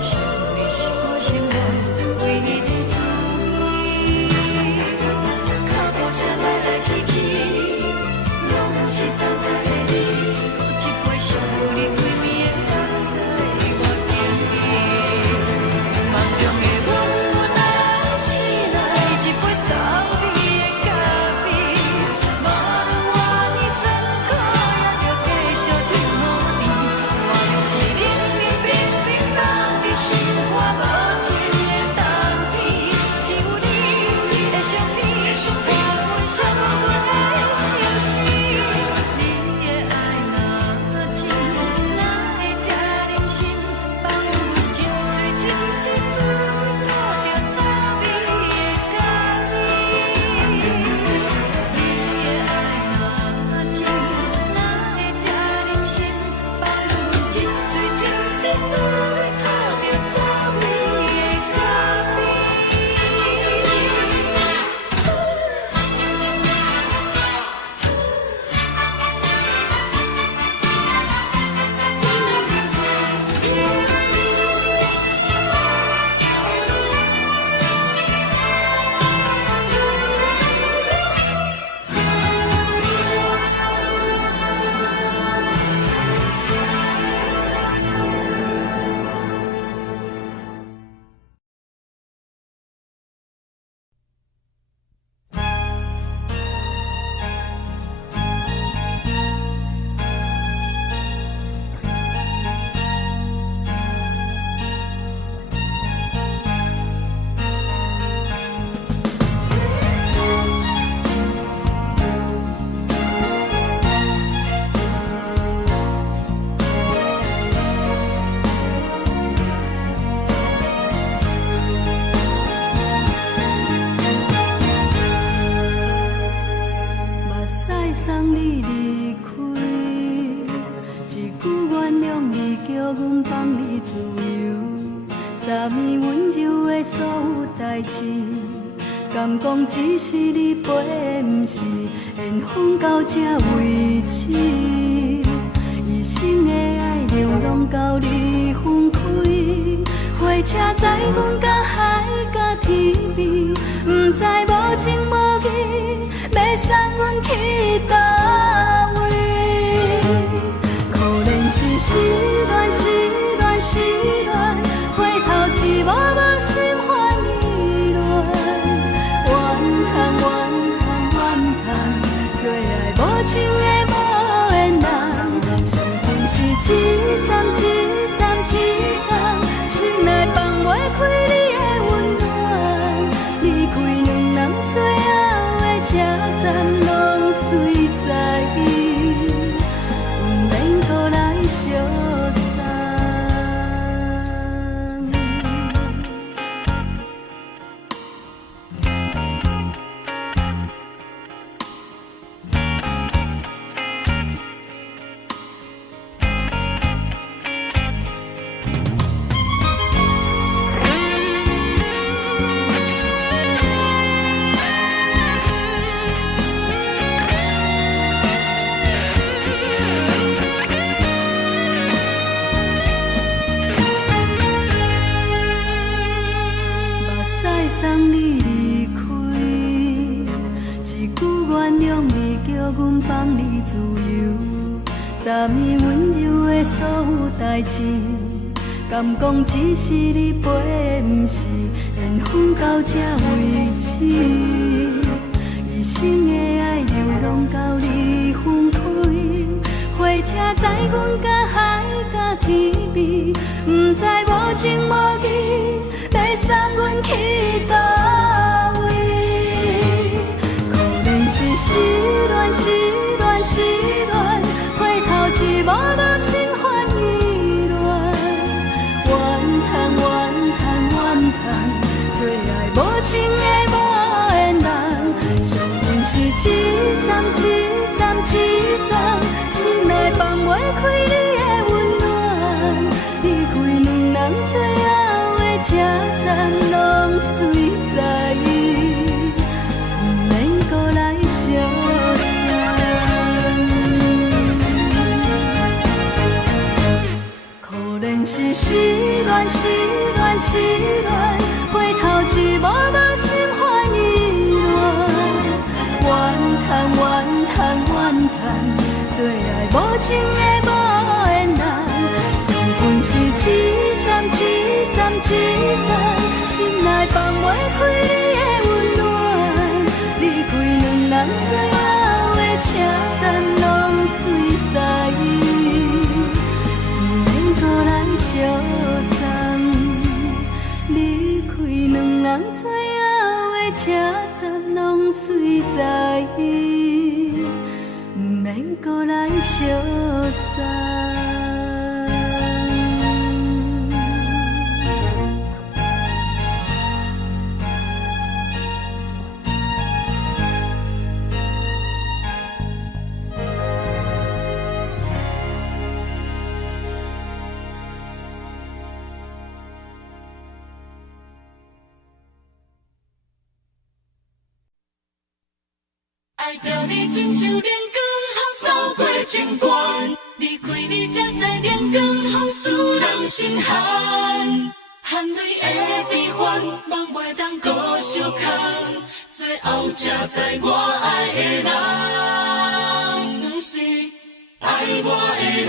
想你是我生活唯一的滋味。脚步声来来去去，拢是等待的你，搁一杯想你几暝的目屎，我着你。梦中的阮我来醒来，一杯走味的咖啡，无论我的酸苦，也着继续甜予你。我就是冷冷冰冰放伫心肝无情的冬天，只有你的相片，我阮寂寞过的相思。你的爱若真，哪会这忍心放阮一嘴一滴滋味，倒着滋味的咖啡。你的爱若真，哪会这忍心放阮一嘴一滴滋味，倒着滋味的咖啡。敢讲只是你陪，不是缘分到这为止。一生的爱流浪到你分开，火车载阮甲海甲天边，不知无情无义，要送阮去倒位？可怜是失恋，失恋，失恋，回头一幕幕心烦意乱，怨恨，怨恨，怨恨，最爱无情的无缘人，是不是一站一站一站，心内。站拢随在伊，毋免搁来相送。送你离开，一句原谅你，叫阮放你自由。昨暝温柔的所有代志，敢讲只是你陪，毋是缘分到这为止。一生的爱又拢到你分开，火车载阮甲海甲天边，毋知无情无义，要送阮去倒位？可能是失恋，失恋，失恋，回头一幕幕心烦意乱，怨叹，怨叹，怨叹，最爱无情的无缘人，上阮是一站一站一站，心内放袂开你的温暖，离开两人最后的车站，拢随在伊，毋免搁来相送。可能是失恋，失恋，失恋，回头一幕幕心烦意乱，怨叹，怨叹，怨叹，最爱无情的无缘人，上阮是一站一站一站，心内放袂开你的温暖，离开两人最后的车站，拢随在伊，毋免搁来相送。离开两人最后的车站，拢随在伊，毋免搁来相送。爱着你亲像阳光，风扫过情关，离开你才知阳光风使人心寒。含泪的悲欢，望袂当搁相牵，最后才知我爱的人，不是爱我的人。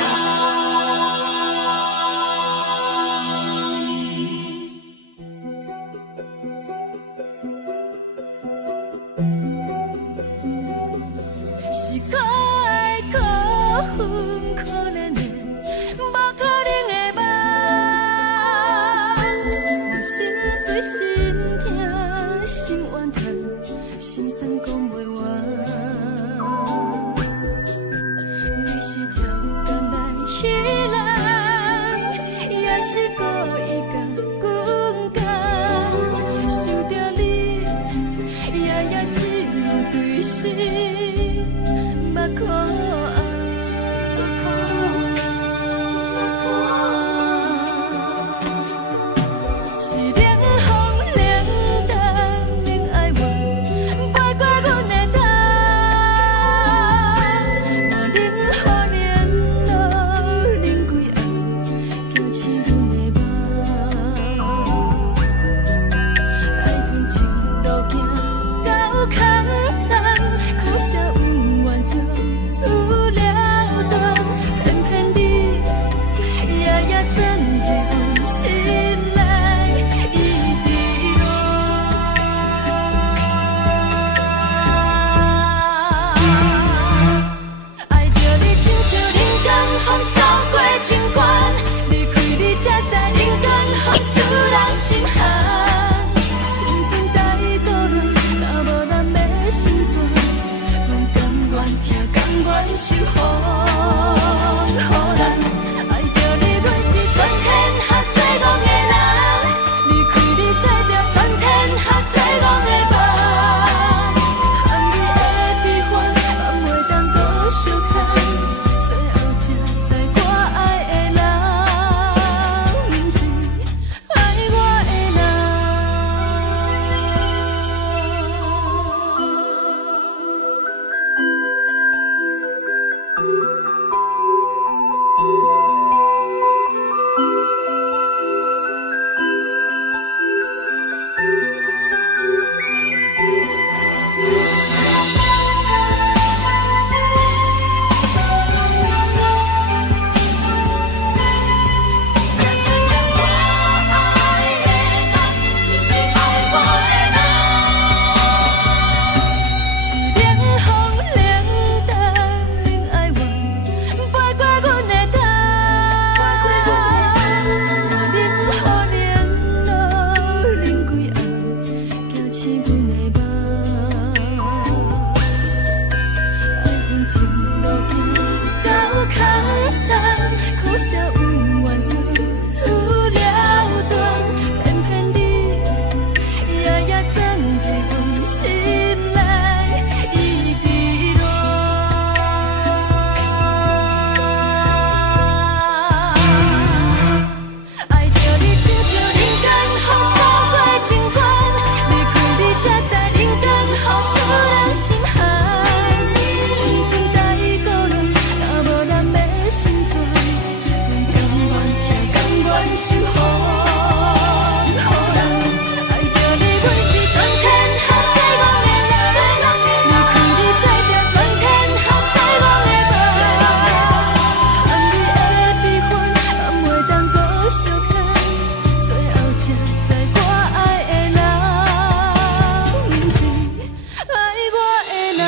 空残，苦涩温婉就自了。愿守护，予人爱着你，阮是全天下最戆的人。离开你才着全天下最戆的梦。含你的悲欢，也袂当搁相牵。最后才知我爱的人，不是爱我的人。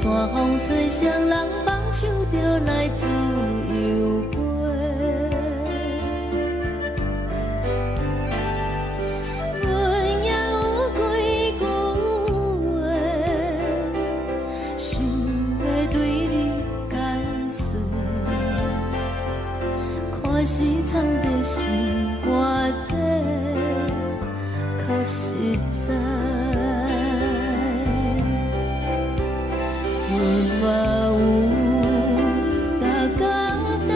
山风吹双人梦手着来自由飞。阮也有几句话，想要对你解释，看是藏在心肝底，较实在。 阮嘛有甲简单，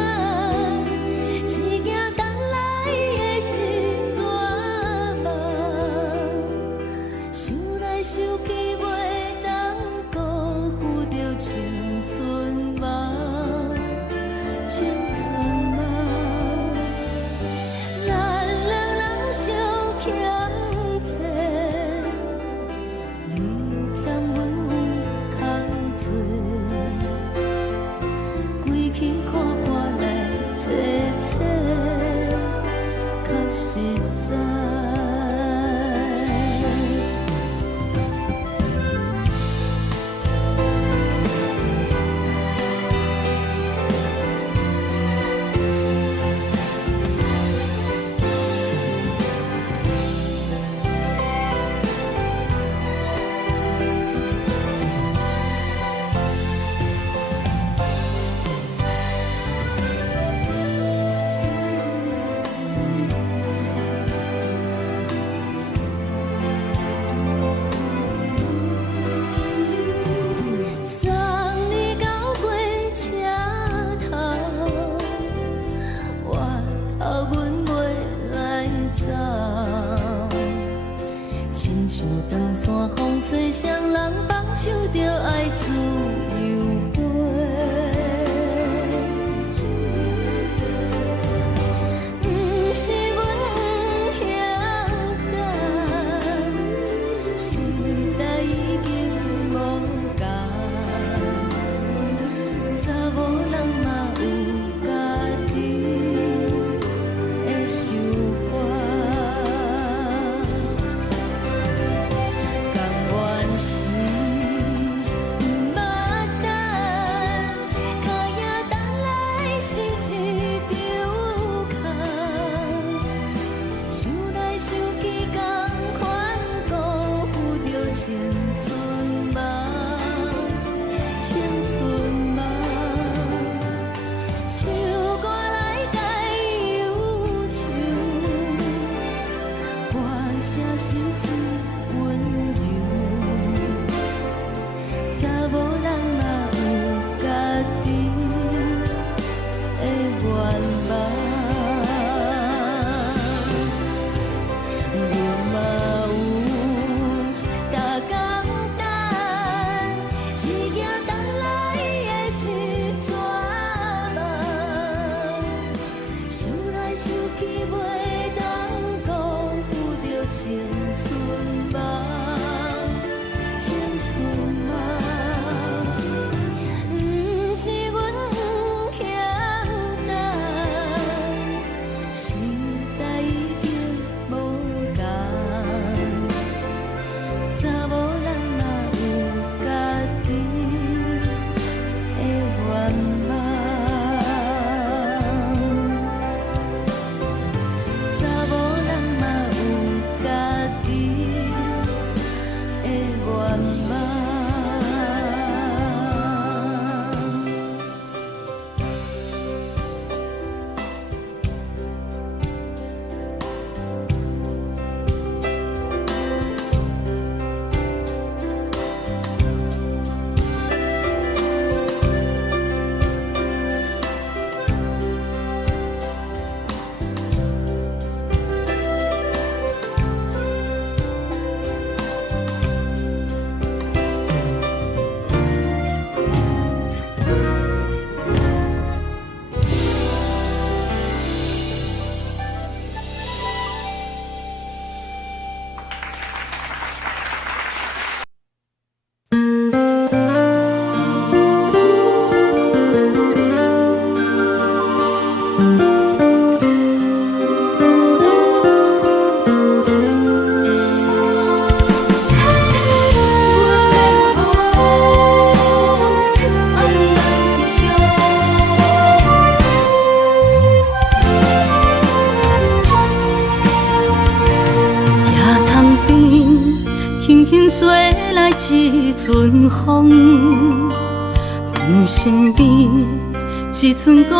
一件等来的是绝望，想来想去袂当辜负着青春梦，青春梦，咱两人相。实在。长山风吹双人放手着爱自由飞，不是阮不晓得，时代已经无同，查某人嘛有家己的想法。一阵风，阮身边一寸孤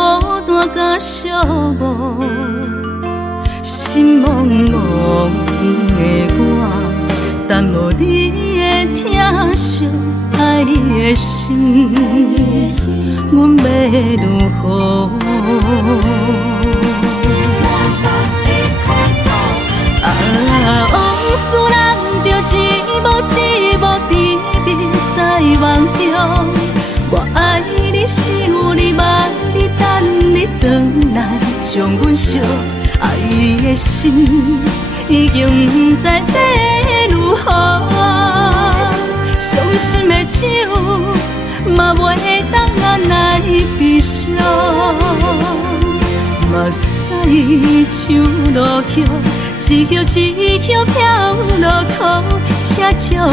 单甲寂寞，心茫茫的我，等无你的疼惜，爱你的心，阮要如何？往事咱着一幕甜蜜在梦中，我爱你想你望你等你回来，将阮惜爱的心已经不知要如何。伤心的手嘛袂当按来悲伤，目屎像落叶，一叶一叶飘落雨，车借问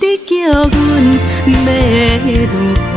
你叫阮要如何？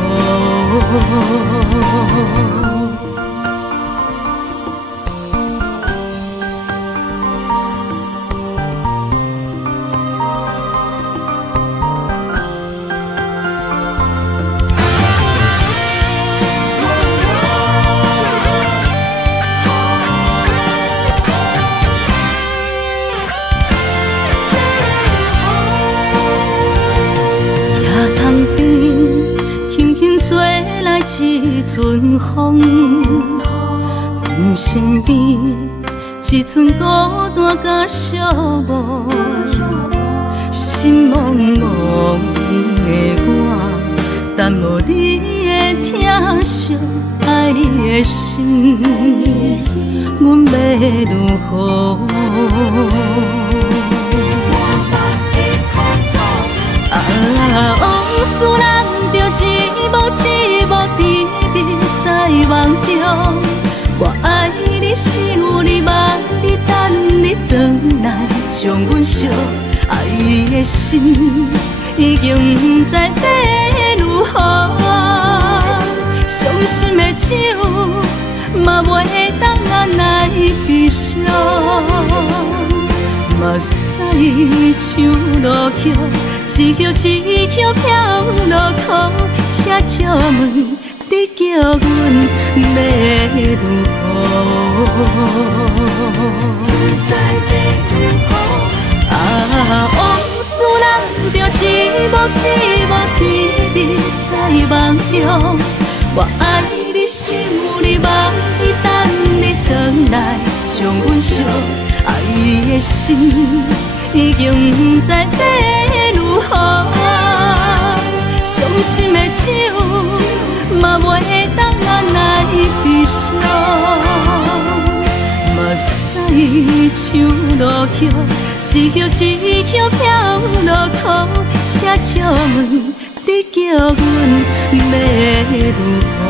一阵风，阮身边一寸孤单甲寂寞，心茫茫的我，耽无你的疼惜，爱你的心，阮要如何？往事人着一幕一幕甜蜜在梦中，我爱你想你望你等你回来，将阮惜爱的心已经不知要如何。伤心的酒嘛袂当按来悲伤，目屎像落叶。一叶一叶飘落雨，车借问你叫阮要如何？往事人着一幕一幕甜蜜在梦中，我爱你想你望你等你回来，将阮惜爱的心已经不知要如何。伤心的酒嘛袂当按来悲伤，目屎像落叶，一叶一叶飘落雨，车借问你叫阮要如何？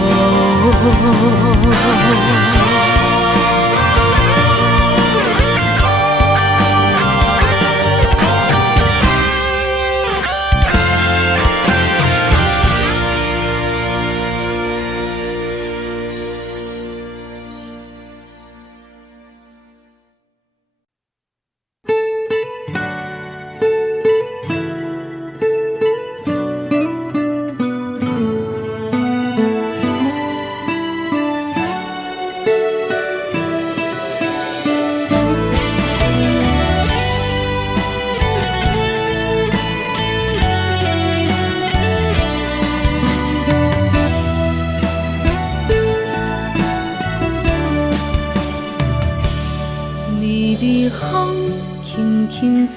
轻吹，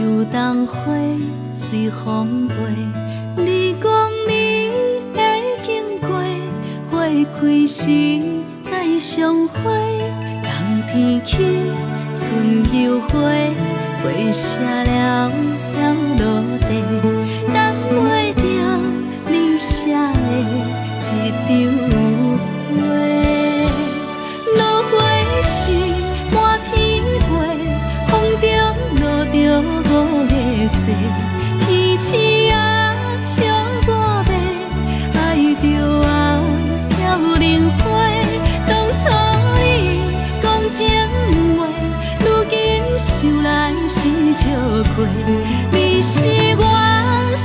游动花随风飞。你讲暝会经过，花开时再相会。冬天起，春又花，花谢了飘落地，等袂着你写的一张花。落花时满天飞，风中落着五个色，天星啊笑我迷，爱着啊飘零花。当初你讲情话，如今想来是笑过。你是我生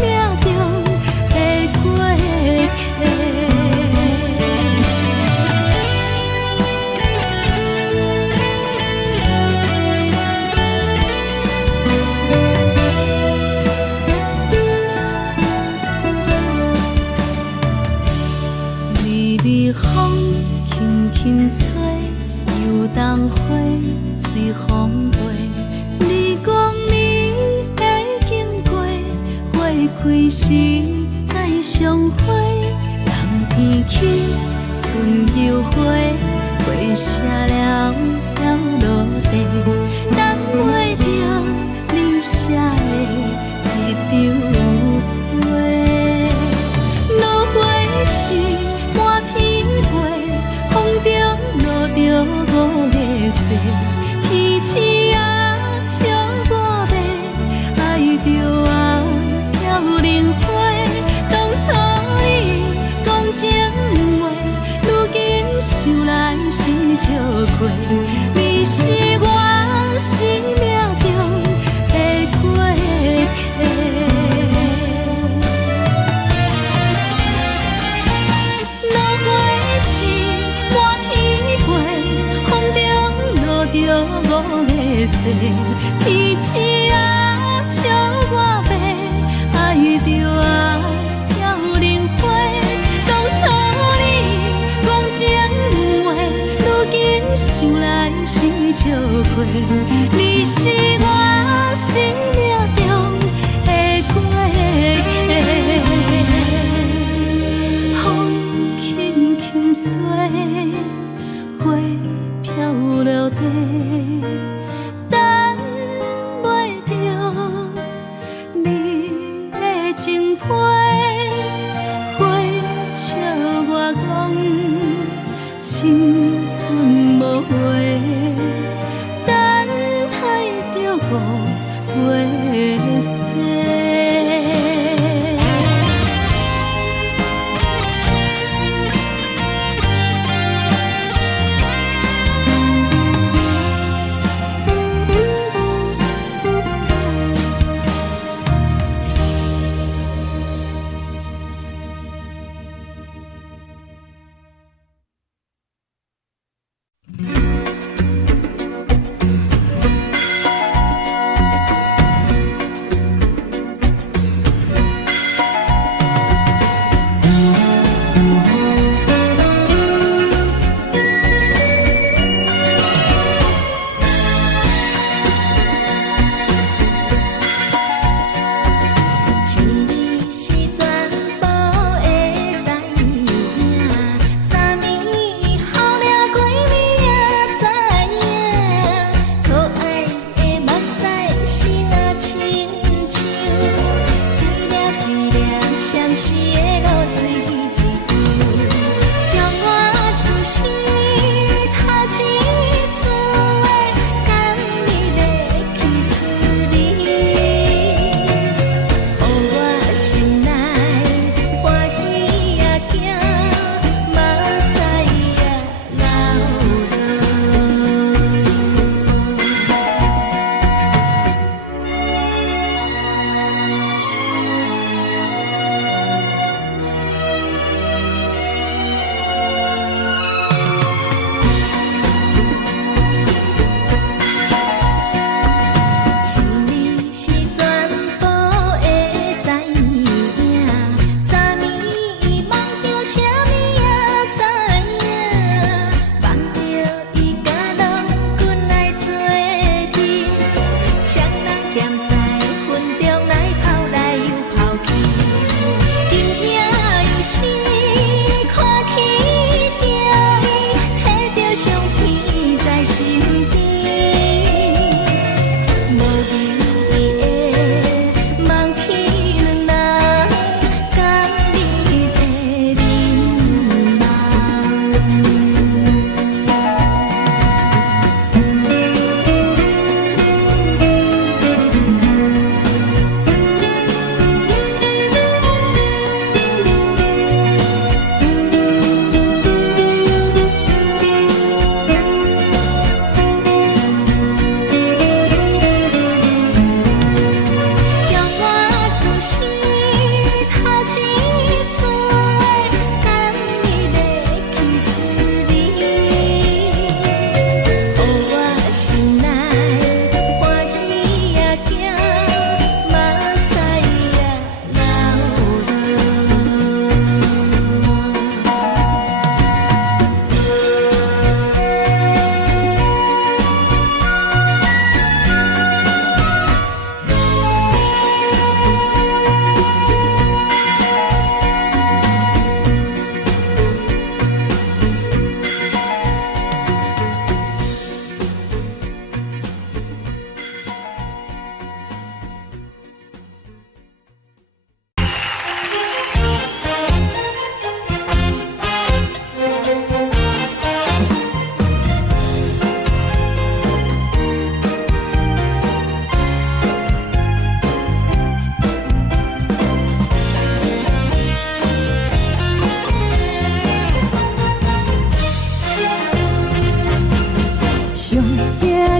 命中的过客。微风轻轻吹，游动花随风飞。你讲暝会经过，花开时再相会。冬天起，春又花，花谢了飘落地，等袂着你写的一张花。落花时满天飞，风中落着五个着五个世，天星啊笑我白，爱着啊飘零花。当初你讲情话，如今想来是笑话。你是我生命中的过客，风轻轻吹，花飘落地，等袂着你的情批。花笑我讲青春无悔，等待着五月雪。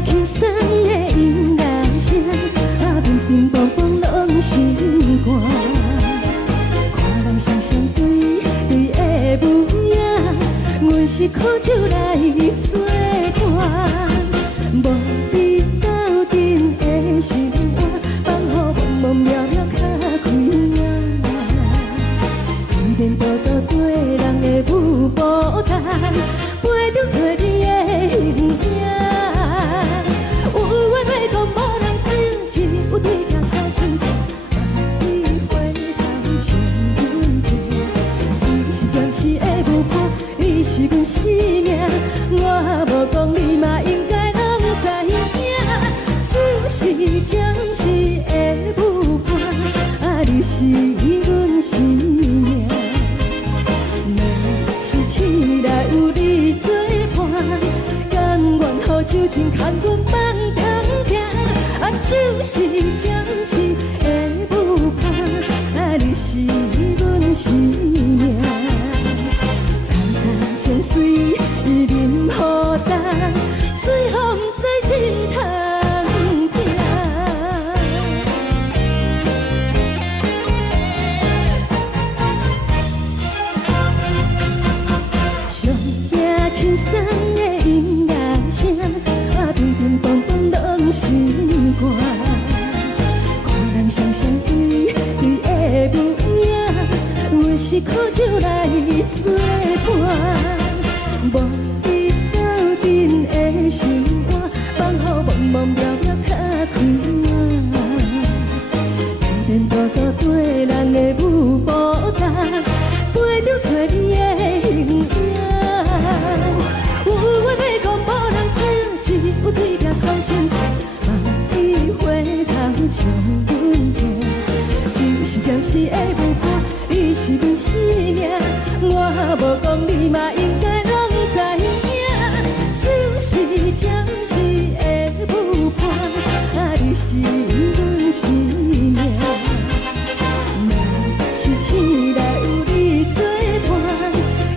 轻松的音乐声，啊，平平波波拢心肝。看人双双对对的模样，阮是苦手来作伴。酒精牵阮梦中行，啊，就是暂时的舞伴，啊，你是阮生命。早早情水任何重，随风在心通听。上夜轻松的音乐声，啊，乒乒乓乓拢心肝。看人双双对对的模样，我是苦酒来作伴。无你斗阵的生活，放乎茫茫渺渺较快活。颠颠倒倒对人的舞步动，陪着找你的形影。有话要讲无人听，只有对镜头前坐，梦里回头将阮听。就是暂时的舞伴，你是阮生命。我无讲你嘛应该拢知影，就是暂时的舞伴，啊，你是阮生命。若是醒来有你作伴，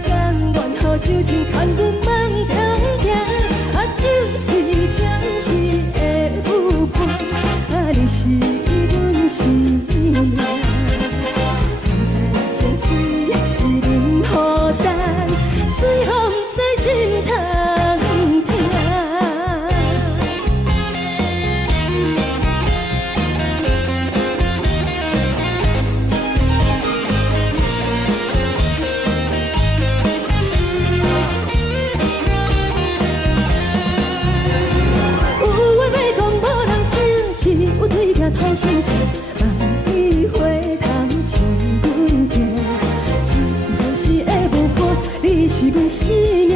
甘愿予酒精牵阮梦中行，啊，就是暂时的舞伴，啊，你是阮生命。早早情水任何重，随风在心通听。有话要讲无人听，只有对镜头前坐，梦里回头将阮听。就是暂时的舞伴，你是阮生命。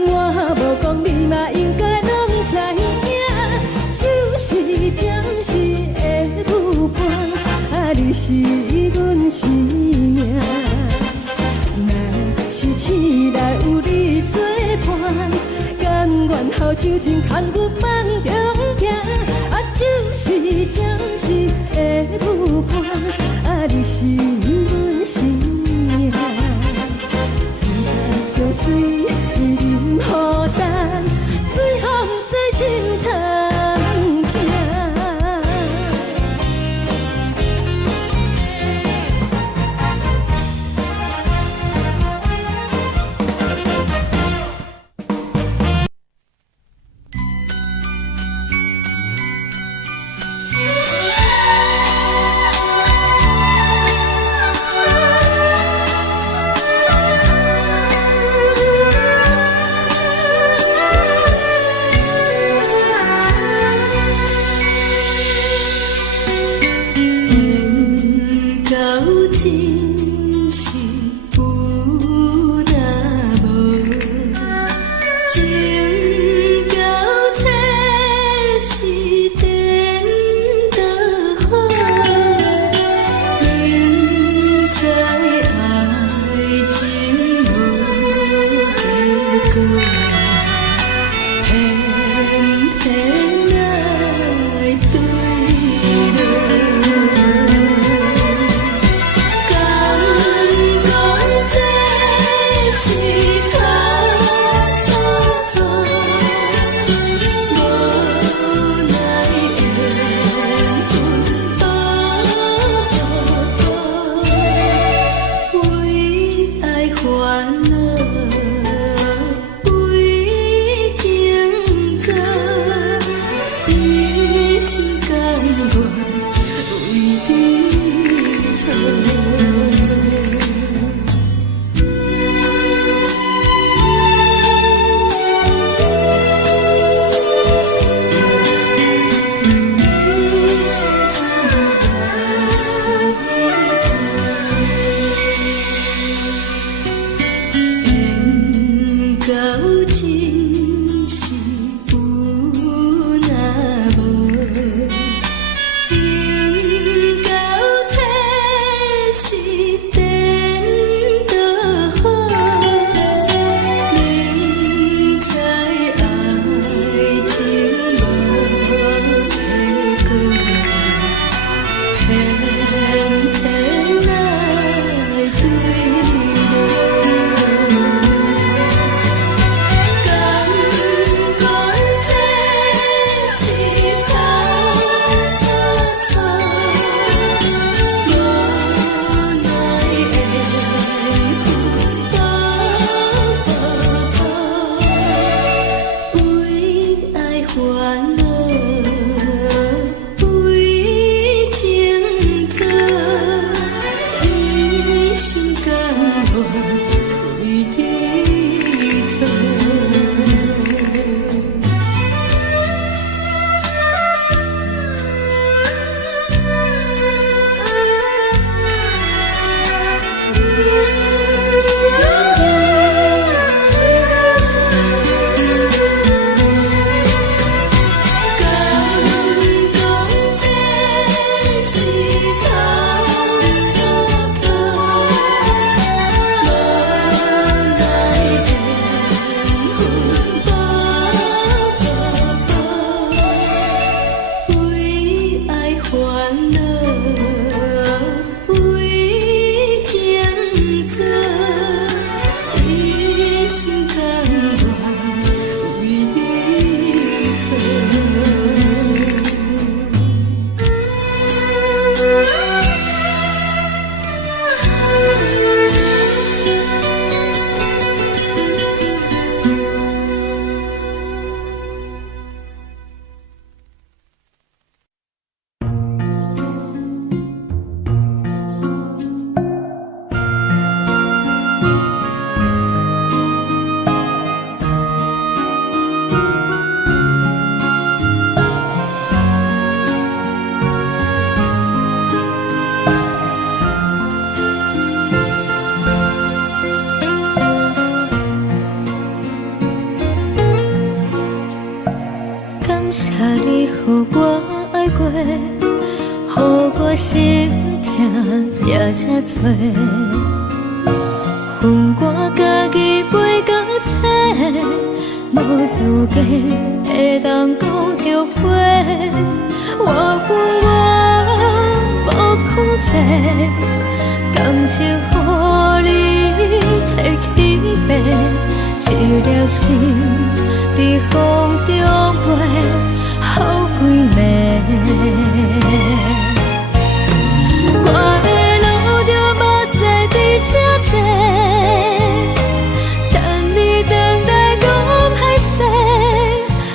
我无讲你嘛应该拢知影，就是暂时的舞伴，啊，你是阮生命。若是醒来有你作伴，甘愿予酒精牵阮梦中行，啊，就是暂时的舞伴，啊，你是阮生命。早早情水任何重，随风在心通听。恼，为情做，一心甘愿为你做。感谢你，予我爱过，予我心痛也这多。恨我家己袂到切，无资格会当讲后悔。我无控制，感情予你提起飞，一条心在风中飞，好几暝。我的路就无西伫这多，等你等待讲歹势，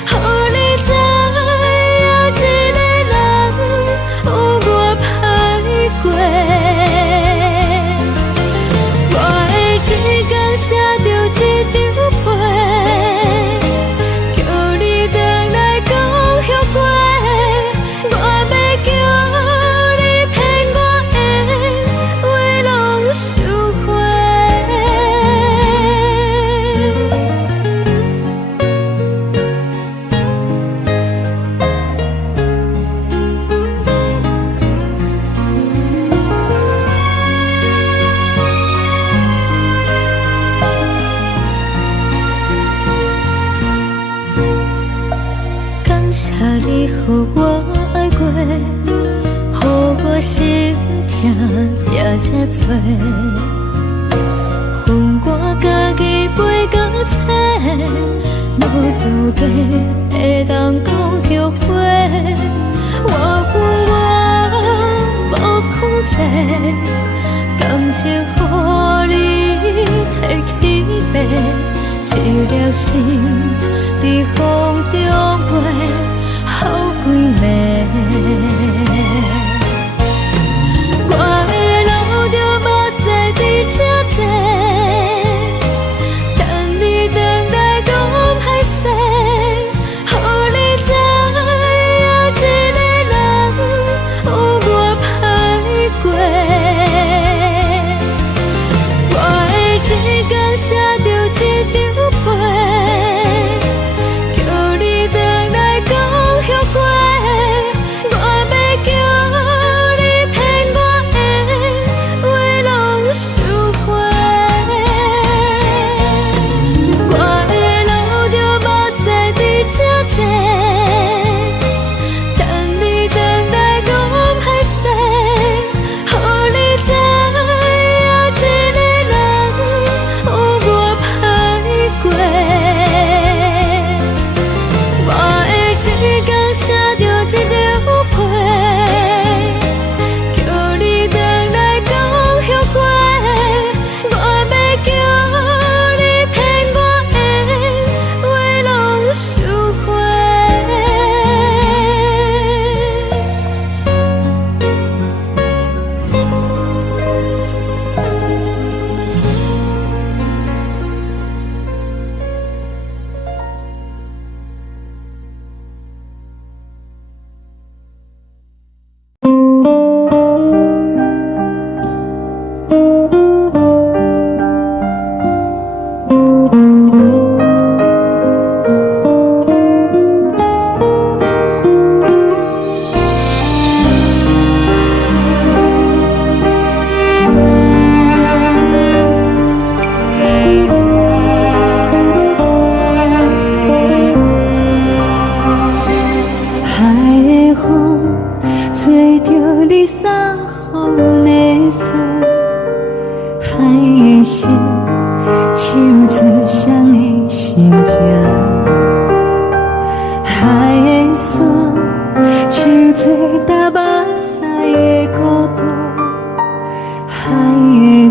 予你知影一个人有我歹过。我的一天写着一张被，叫你回来讲后悔。我要叫你骗我的话拢收回。感谢你，予我爱过，予我心痛也这多。恨我家己袂到切，无资格会当讲后悔。我无控制，感情予你提起飞，一条心在风中飞，好几暝。我的路就无西伫这多，等你等待讲歹势，予你知影一个人有我歹过。我的一天写着一张被，叫你心情。海的山，像做搭目屎的孤独，海的你，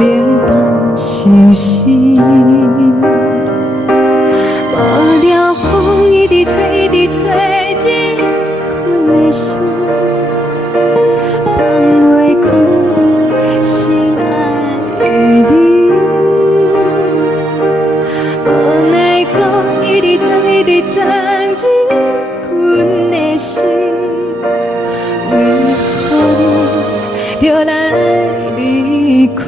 冷淡伤心。无聊风一直吹，一直吹，日困的心，放袂开心爱的你。无奈讲一直藏，一直藏，日困的心，为何你就来离开？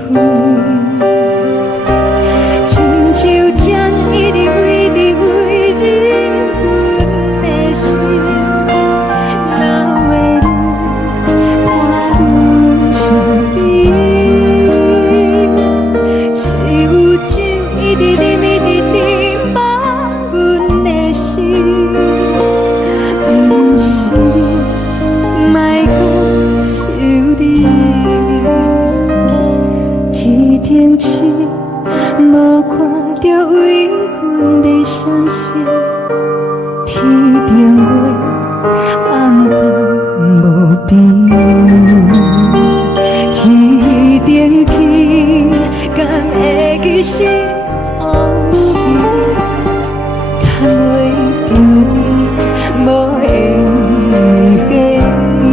亲像将一直为日困的心，流的泪看愈伤悲。只有酒一直啉，一直啉，放阮的心。不是你，莫讲想你。天顶星，无看到为阮的伤心。天顶月，暗淡无边。天顶天，敢会记是往事？叹为着你，无缘给你。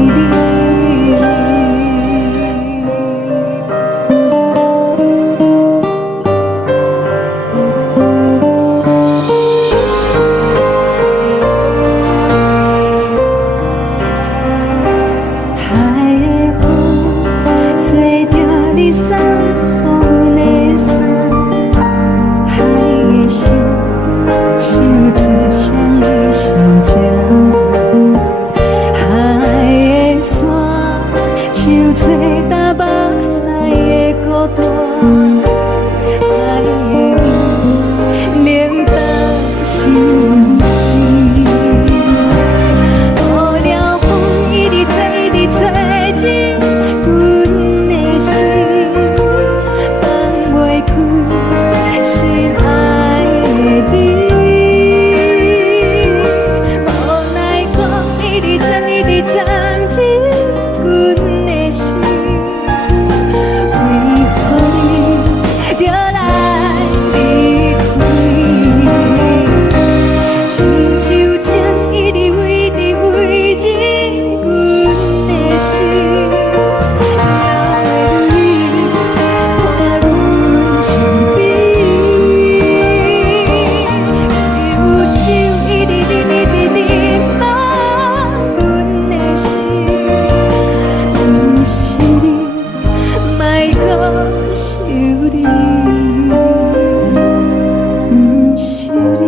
海的风，吹着你送予的伞。海的心，像做双的心情。海的山，像做搭目屎的孤单。海的你，冷淡伤心。无聊风一直吹，一直吹，日困的心，放袂开心爱的你。无奈讲一直藏，一直藏，日困的心，为何你就来离开？亲像将一直为日困的心，流的泪看阮伤悲。只有酒一直啉，一直啉，放阮的心。不是你，莫讲想你。不是你，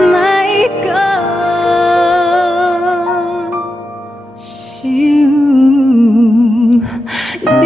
莫讲想你。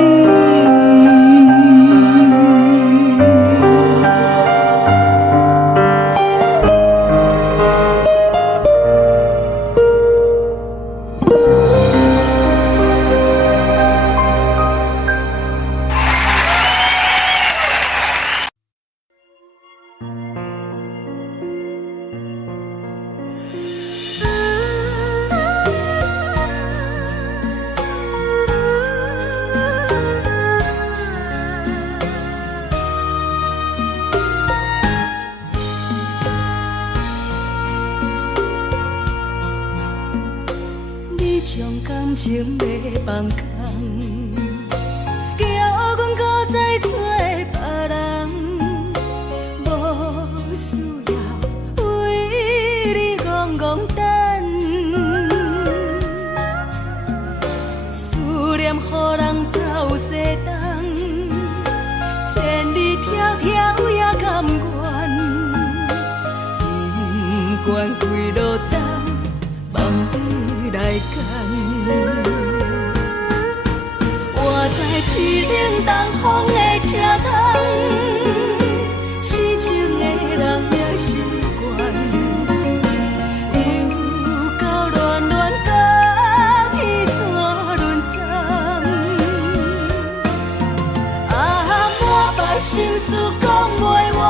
你将感情要放空，叫阮搁再找别人，无需要为你戆戆等。思念予人走西东，千里迢迢也甘愿，不管几路东，望你来赶。我在市顶东风的车窗，痴情的人也习惯，又到乱乱甲彼山论站。啊，满腹心事讲袂完。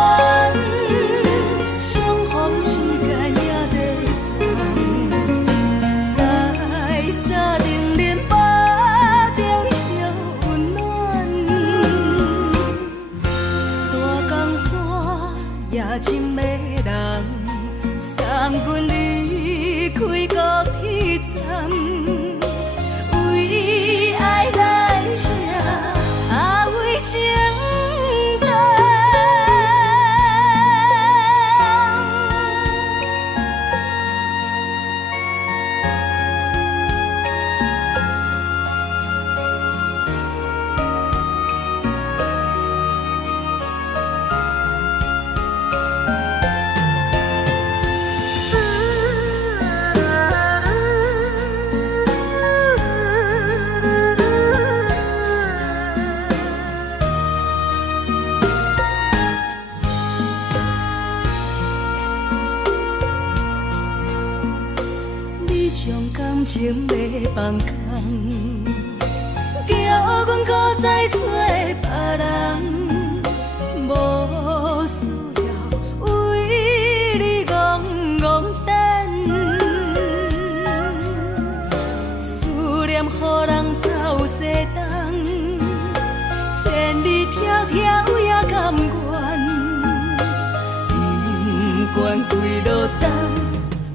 为爱来舍，为情重。将感情要放空，叫阮搁再找别人，无需要为你戆戆等，思念予人走西东，千里迢迢也甘愿，不管几路灯，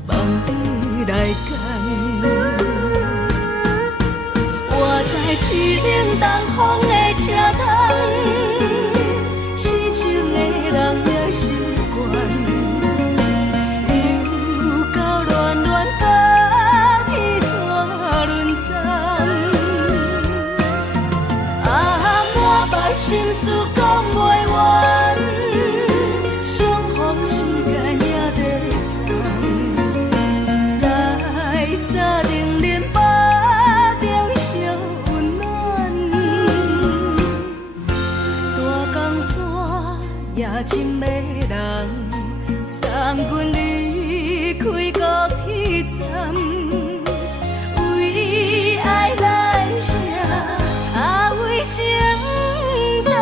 望你来干。我在凄冷东风的车头，痴情的人也习惯，又到乱乱把天山轮转。满腹心事讲袂完，相逢时间也在等，在沙冷冷巴中烧温暖。大江山也真迷人，送阮离开高铁站，为爱来舍，为情重。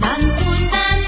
难分难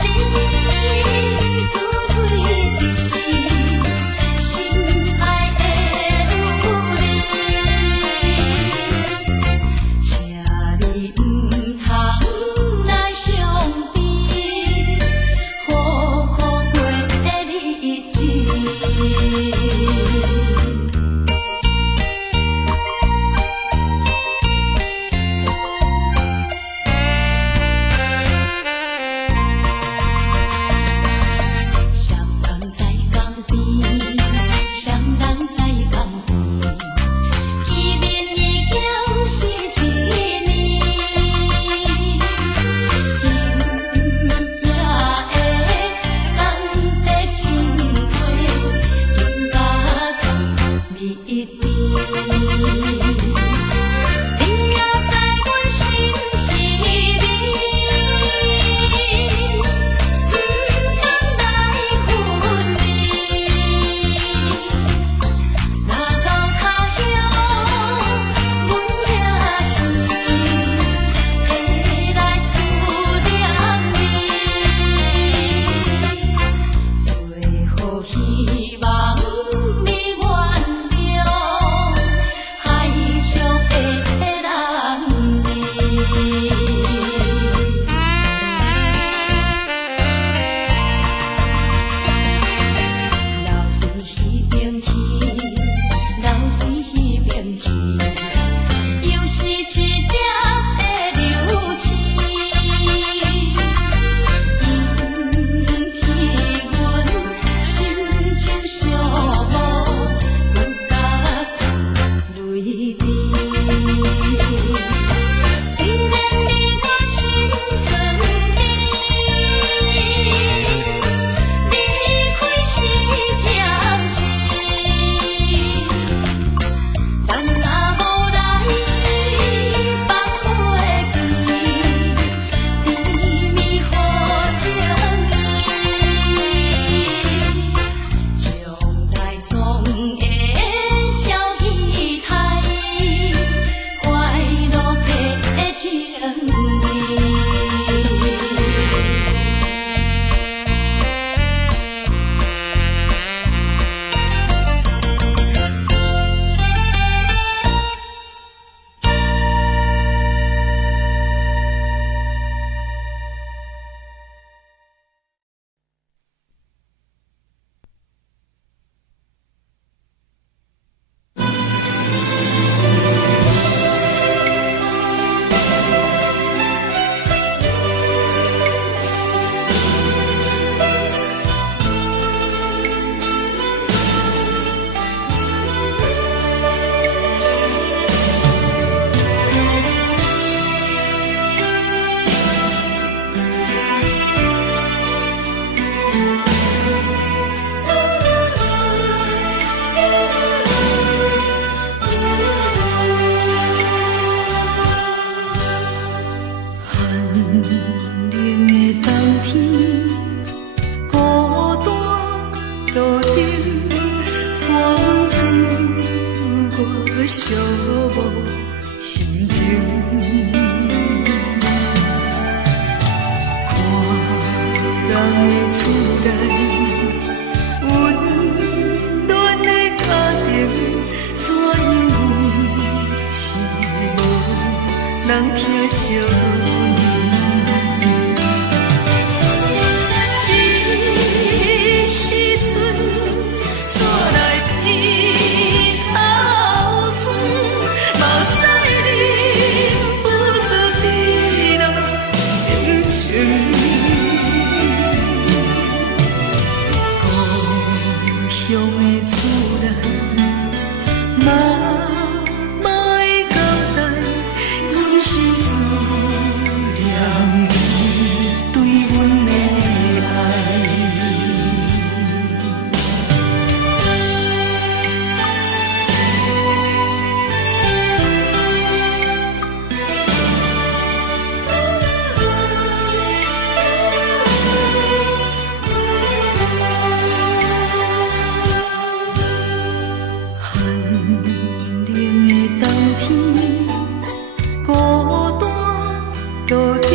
路顶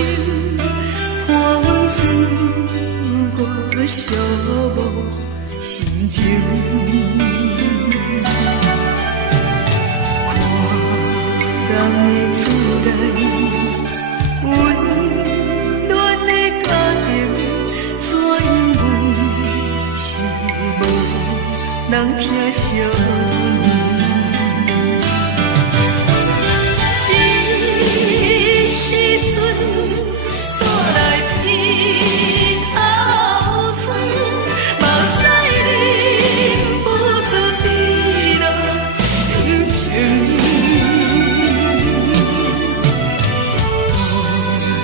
看阮自我寂寞心情，看人的厝内温暖的家庭，怎因阮是无人疼惜阮？时阵煞来鼻头酸，目屎忍不住滴落眼睛。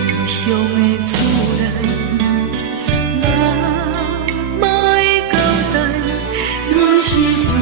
故乡的厝内，妈妈的交代，阮是思念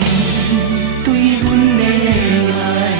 你对阮的爱。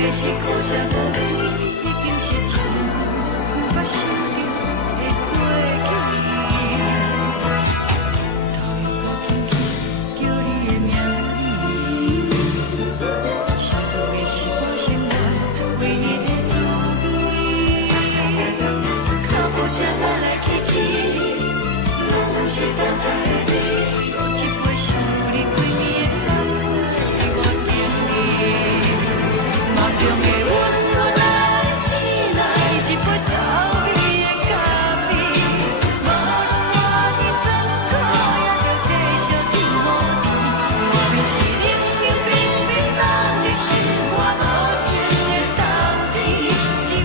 的是苦涩无味，已经是真久毋捌想着的过去。头又搁轻轻叫你的名字，想的是我生来唯一的滋味。脚步声来来去去，拢是等待的你。搁一杯想你几年的目屎，我敬你。梦中的阮我来醒来，一杯走味的咖啡，无论我的酸苦，也着继续甜予你。我就是冷冷冰冰放入心肝无情的冬天，只有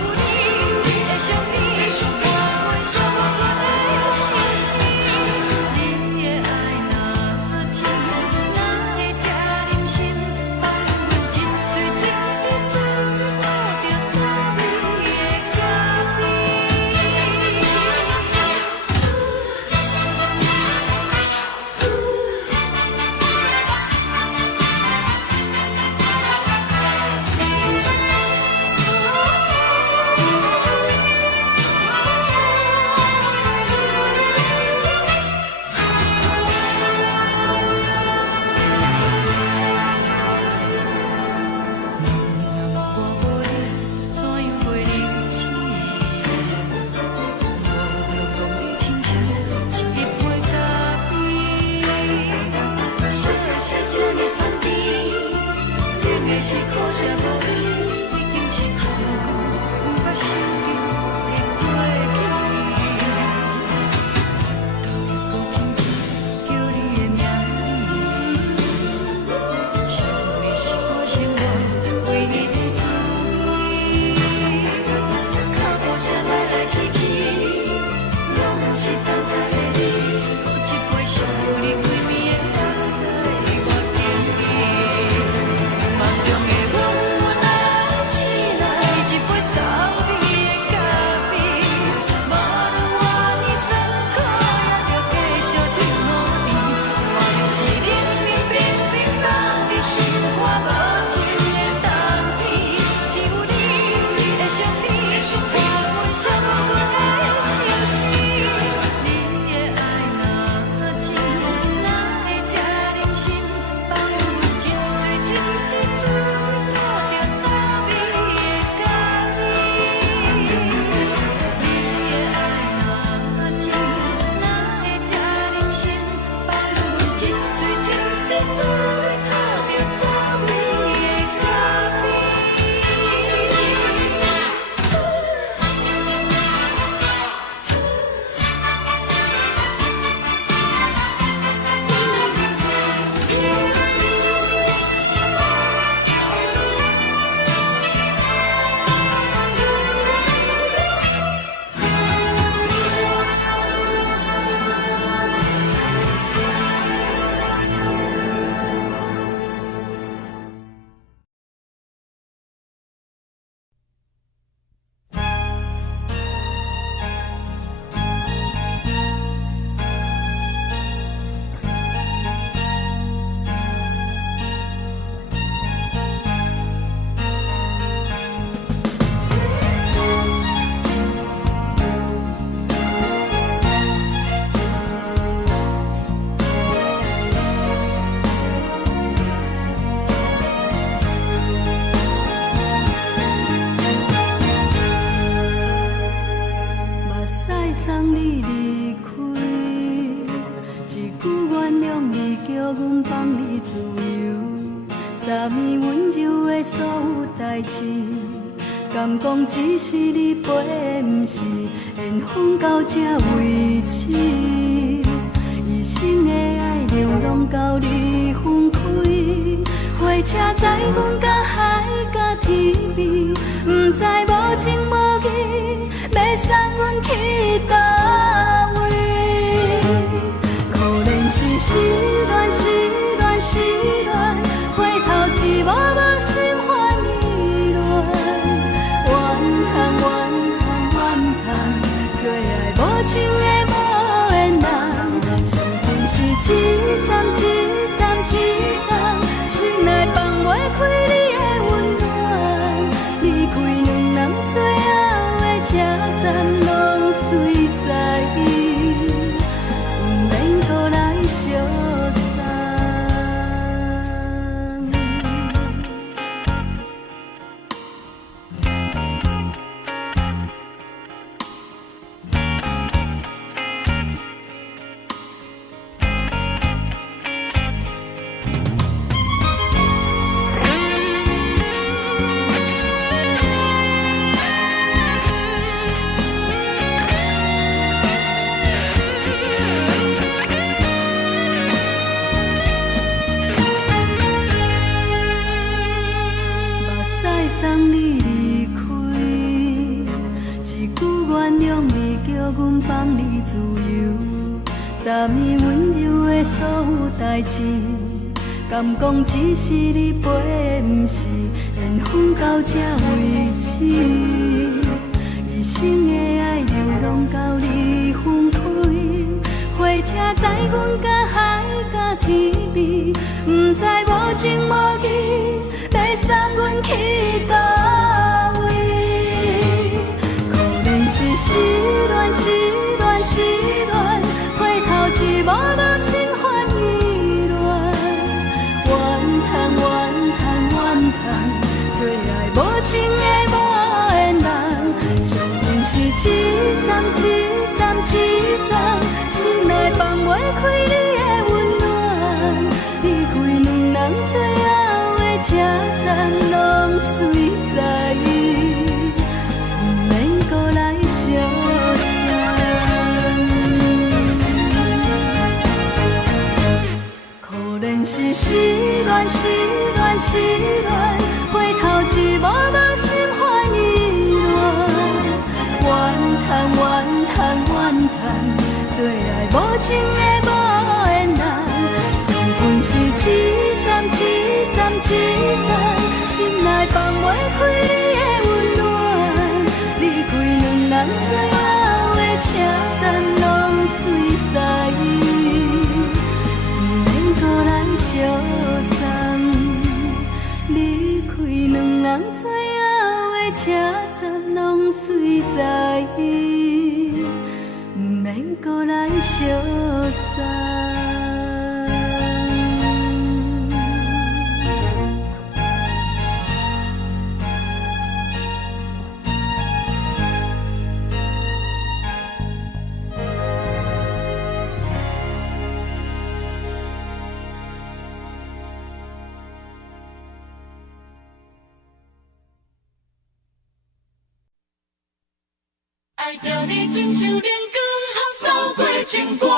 你的相片，我阮相共的心事。你的爱若真，哪会这忍心放阮一嘴一滴水，倒着走味的咖啡？我无你，怎样袂离去？无路讲你亲像一杯咖啡，笑的是这呢放甜，冷的是苦涩无味。已经是真久毋捌想着的过去。头又搁轻轻叫你的名字，想的是我生活唯一的滋味。脚步声来来去去，拢是等待的你。搁一杯想你几暝的目屎，我敬你。梦中的阮我来醒来，一杯走味的咖啡，无论我的酸苦，也着继续甜予你。我就是冷冷冰冰放伫心肝无情的冬天，只有你的相片，我阮相共的心事。你的爱若真，哪会这忍心放阮一嘴一滴水，倒着走味的咖啡？你的爱若真，哪会这忍心放阮一嘴一滴水，倒着走味的咖啡？目屎送你离开，一句原谅你，叫阮放你自由，昨暝温柔的所有代志，敢讲只是你陪，毋是缘分到这为止。一生的爱流浪到你分开，火车载阮甲海甲天边，毋知无情无义，要送阮去倒位？可能是失恋，失恋，失恋，回头一幕幕心烦意乱，怨叹，怨叹，怨叹，最爱无情的无缘人，情份是一站一站一站，心内放袂开你的温暖。昨暝温柔的所有代志，敢讲只是你陪，不是缘分到这为止。一生的爱流浪到你分开，火车载阮甲海甲天边，不知无情无义，要送阮去倒位？可能是失恋，失恋，失恋，回头一幕幕心烦意乱，怨叹，怨叹，怨叹，最爱无情的无缘人，伤痕是一站一站一站，心内放袂开你的温暖，离开两人最后的车站，拢随在，不免搁来相送。可能是失恋，失恋，失恋，回头一幕幕心烦意乱，怨叹，怨叹，怨叹，最爱无情的无缘人，伤痕是一站一站一站，心内放袂开你的温暖，离开两人最后的车站，拢随在，不免搁来相送。离开两人最后的车站，拢随在，不免搁来相送。爱着你亲像阳光，扫过情关，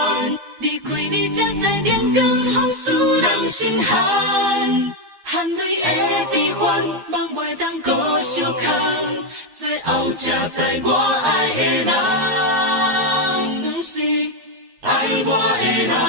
离开你才知阳光风使人心寒。含泪的悲欢，望袂当搁相牵，最后才知我爱的人，不是爱我的人。爱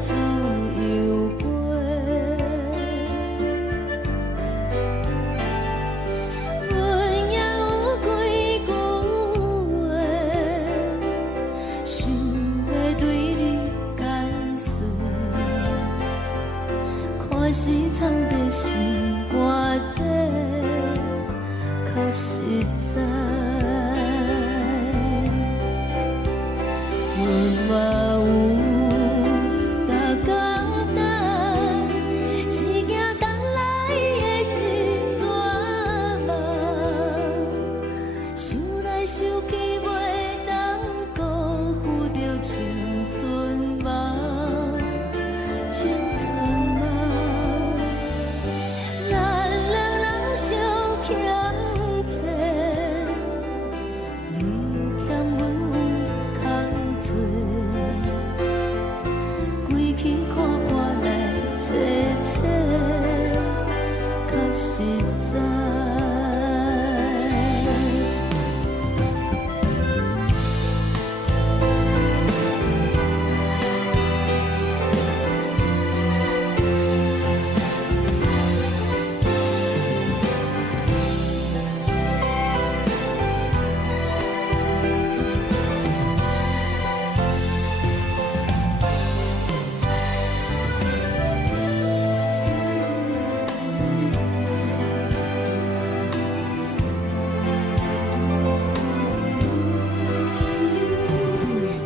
自由飞。阮也有几句话，想要对你解释，可是藏在心肝底，较实在。阮嘛有逐工等，只惊等来的时阵嘛，想来想去袂当辜负着青春嘛，青春嘛，咱两人相欠债，你欠阮有空做，归去看破来坐坐，较实在。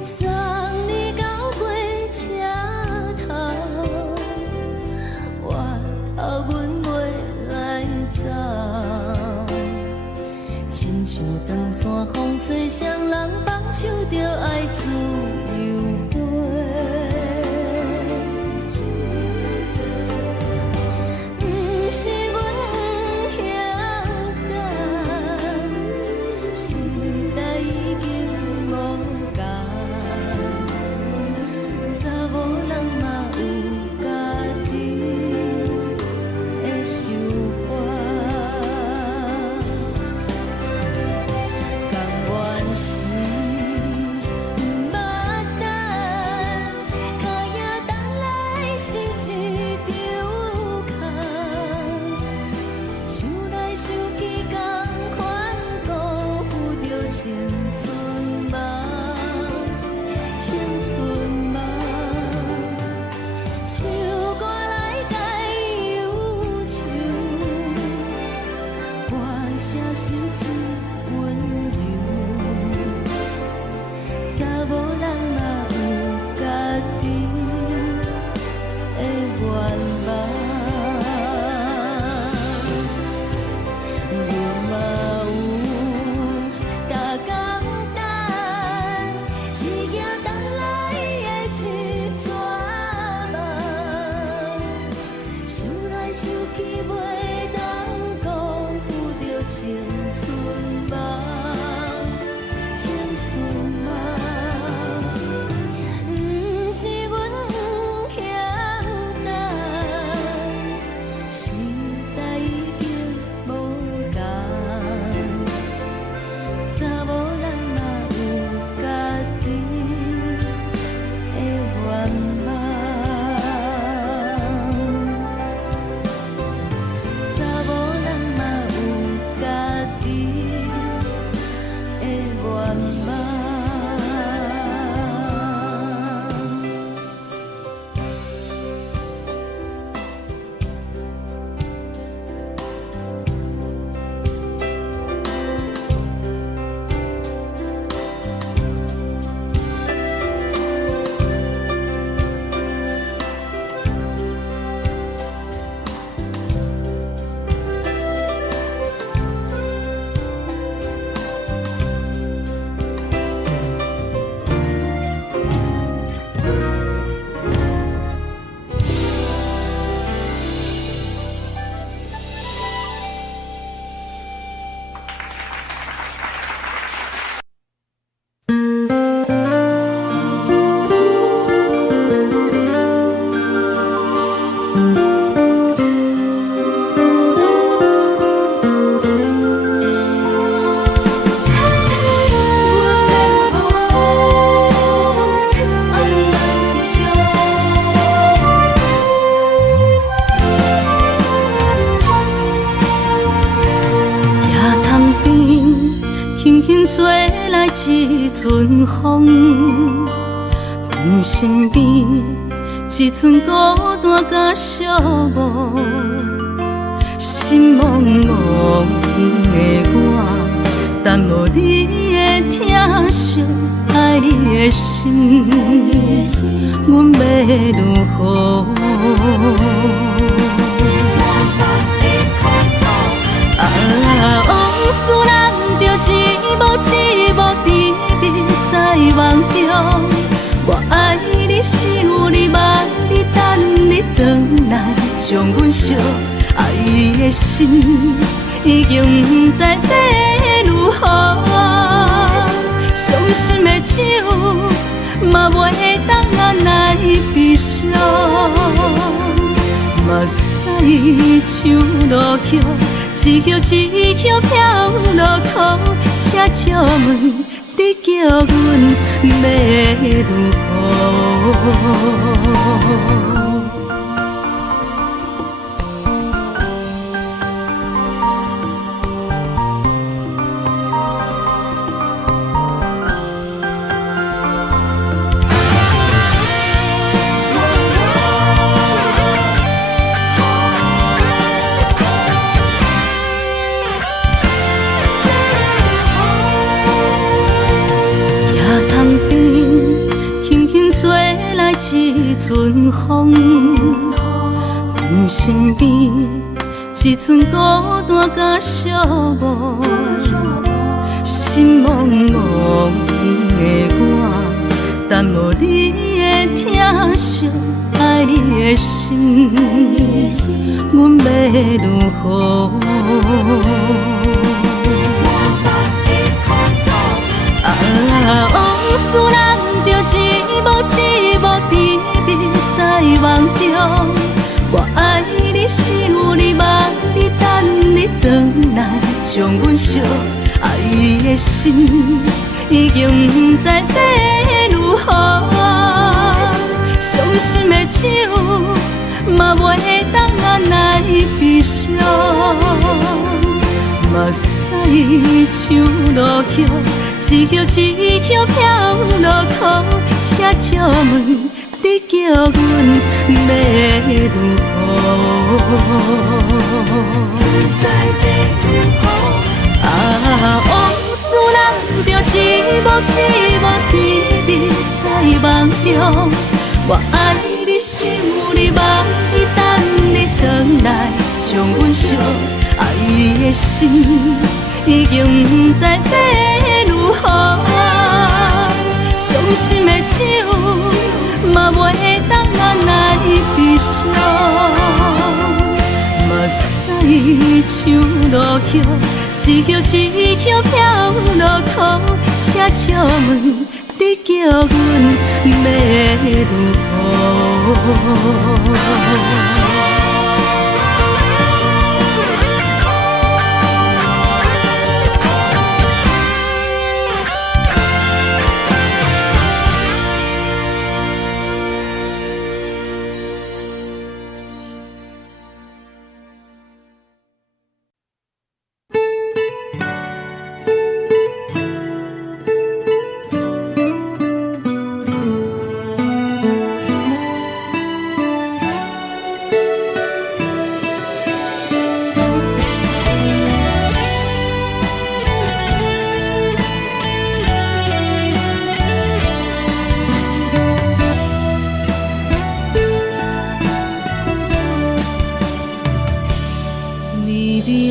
送你到火车头，我头阮袂来走，亲像长线风吹双人放手着爱自由飞。不是阮不晓等，时代已经无共，查某人嘛有家己的想法，甘愿是一阵风，阮身边一寸孤单甲寂寞，心茫茫的我，等无你的疼惜，爱你的心，阮要如何？往事人着一幕一幕甜蜜在梦中。我爱你，想你，望你，等你回来，将阮惜爱的心已经不知要如何。伤心的手嘛袂当按来闭上，目屎像落叶。一叶一叶飘落雨，车照问你叫阮要如何？一阵风，阮身边一寸孤单甲寂寞，心茫茫的我，等无你的疼惜，爱你的心，阮要如何？往事人着一幕一幕甜蜜在梦中。我爱你，想你，望你，等你回来，将阮惜爱的心已经不知要如何。伤心的手嘛袂当按来闭上，目屎像落叶。一叶一叶飘落雨，车照问你叫阮要如何？往事人着一幕一幕甜蜜在梦中。我爱你，想你，望你，等你回来，将阮惜爱的心已经不知要如何。伤心的手嘛袂当按来闭上，目屎像落叶，一叶一叶飘落雨，车照问你叫阮要如何？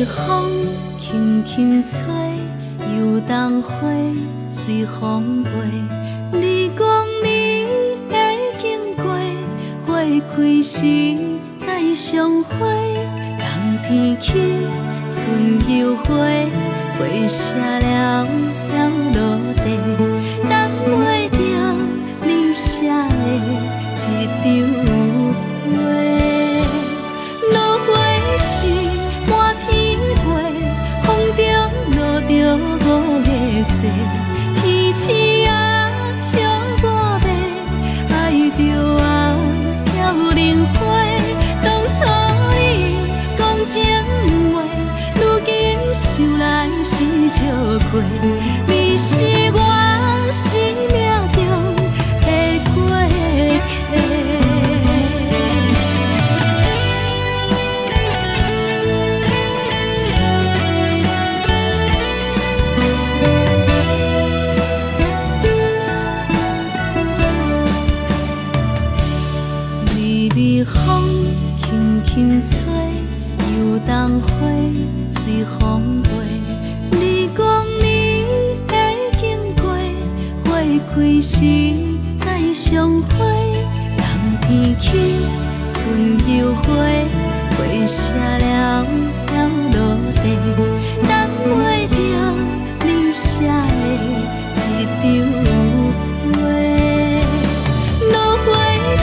风轻轻吹，游动花随风飞。你讲你会经过，花开时再相会。冬天起，春又回，花谢了飘落地，等袂着你写的一张画。落花时满天飞，风中落着五个色，天星啊笑我迷，爱着啊飘零花。当初你讲情话，如今想来是笑过，你是我。是风轻轻吹，又当花随风飞。你讲你会经过，花开时再相会。冬天起，春又回，花谢了落地，等袂着你写的一张话。落花时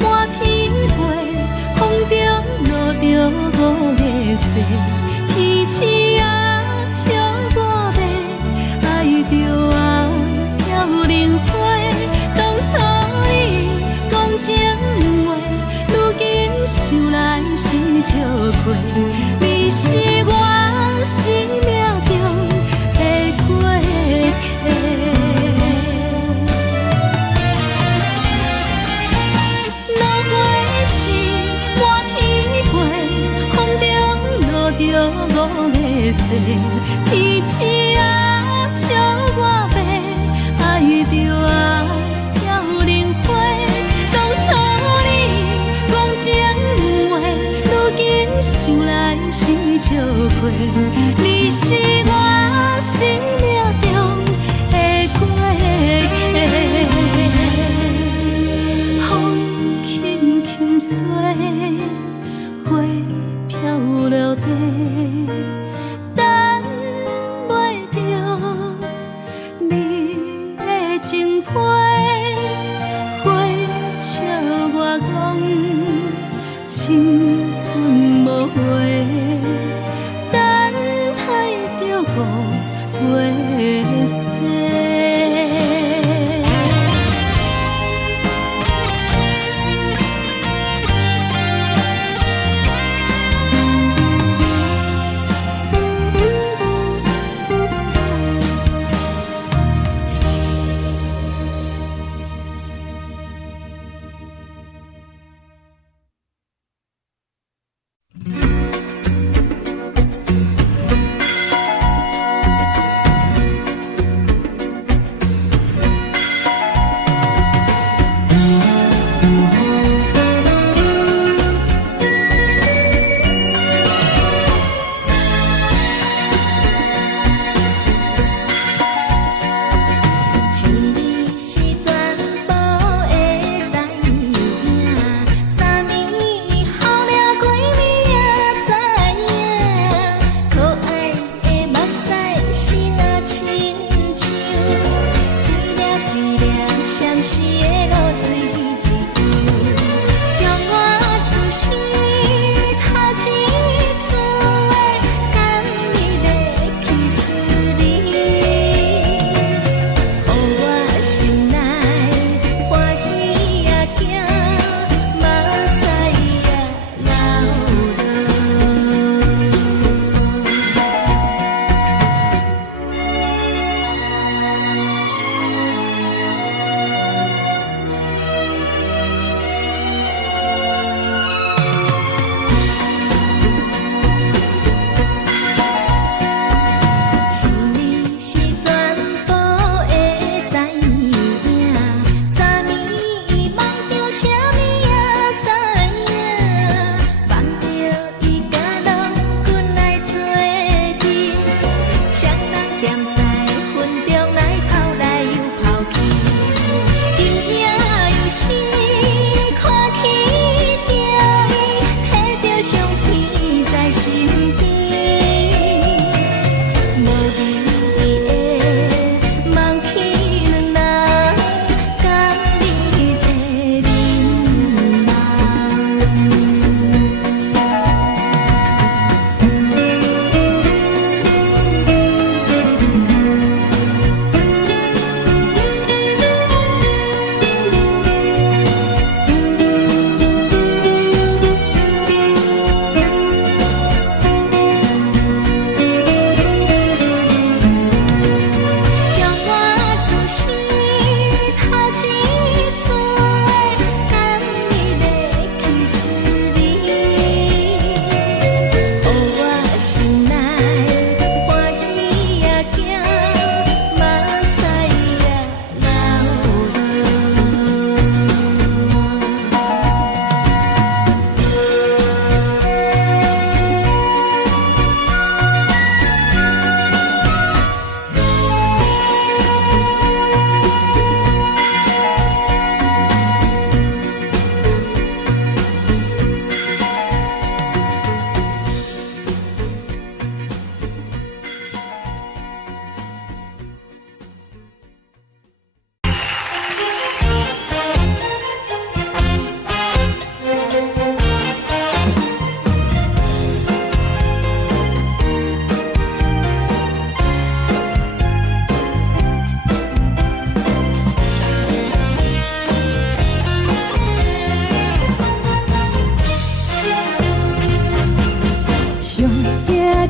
满天飞，风中落着五个星。天星啊，笑我迷，爱着啊飘零花。当初你讲情话，如今想来是笑过。你是我生命中的过客。落花时满天飞，风中落着五个星。天星啊，笑我迷，爱着啊飘零花。当初你讲情话，如今想来是笑过。你是我生命中的过客。风轻轻吹，花飘落地，等袂着你的情批。花笑我讲青春无悔，等待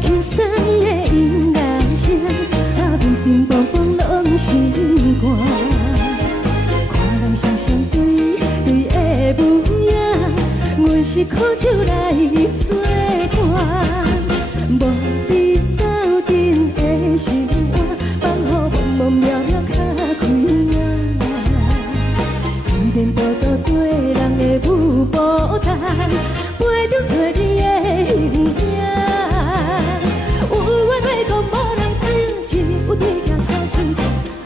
轻松的音乐声，平平梆梆拢心肝。看人双双对的舞影，阮是苦手来做伴。无你斗阵的心肝，放乎茫茫渺渺较开眼。一点步步对人的舞步弹，陪着做你的形影。有话要讲无人听，只有对镜头心情，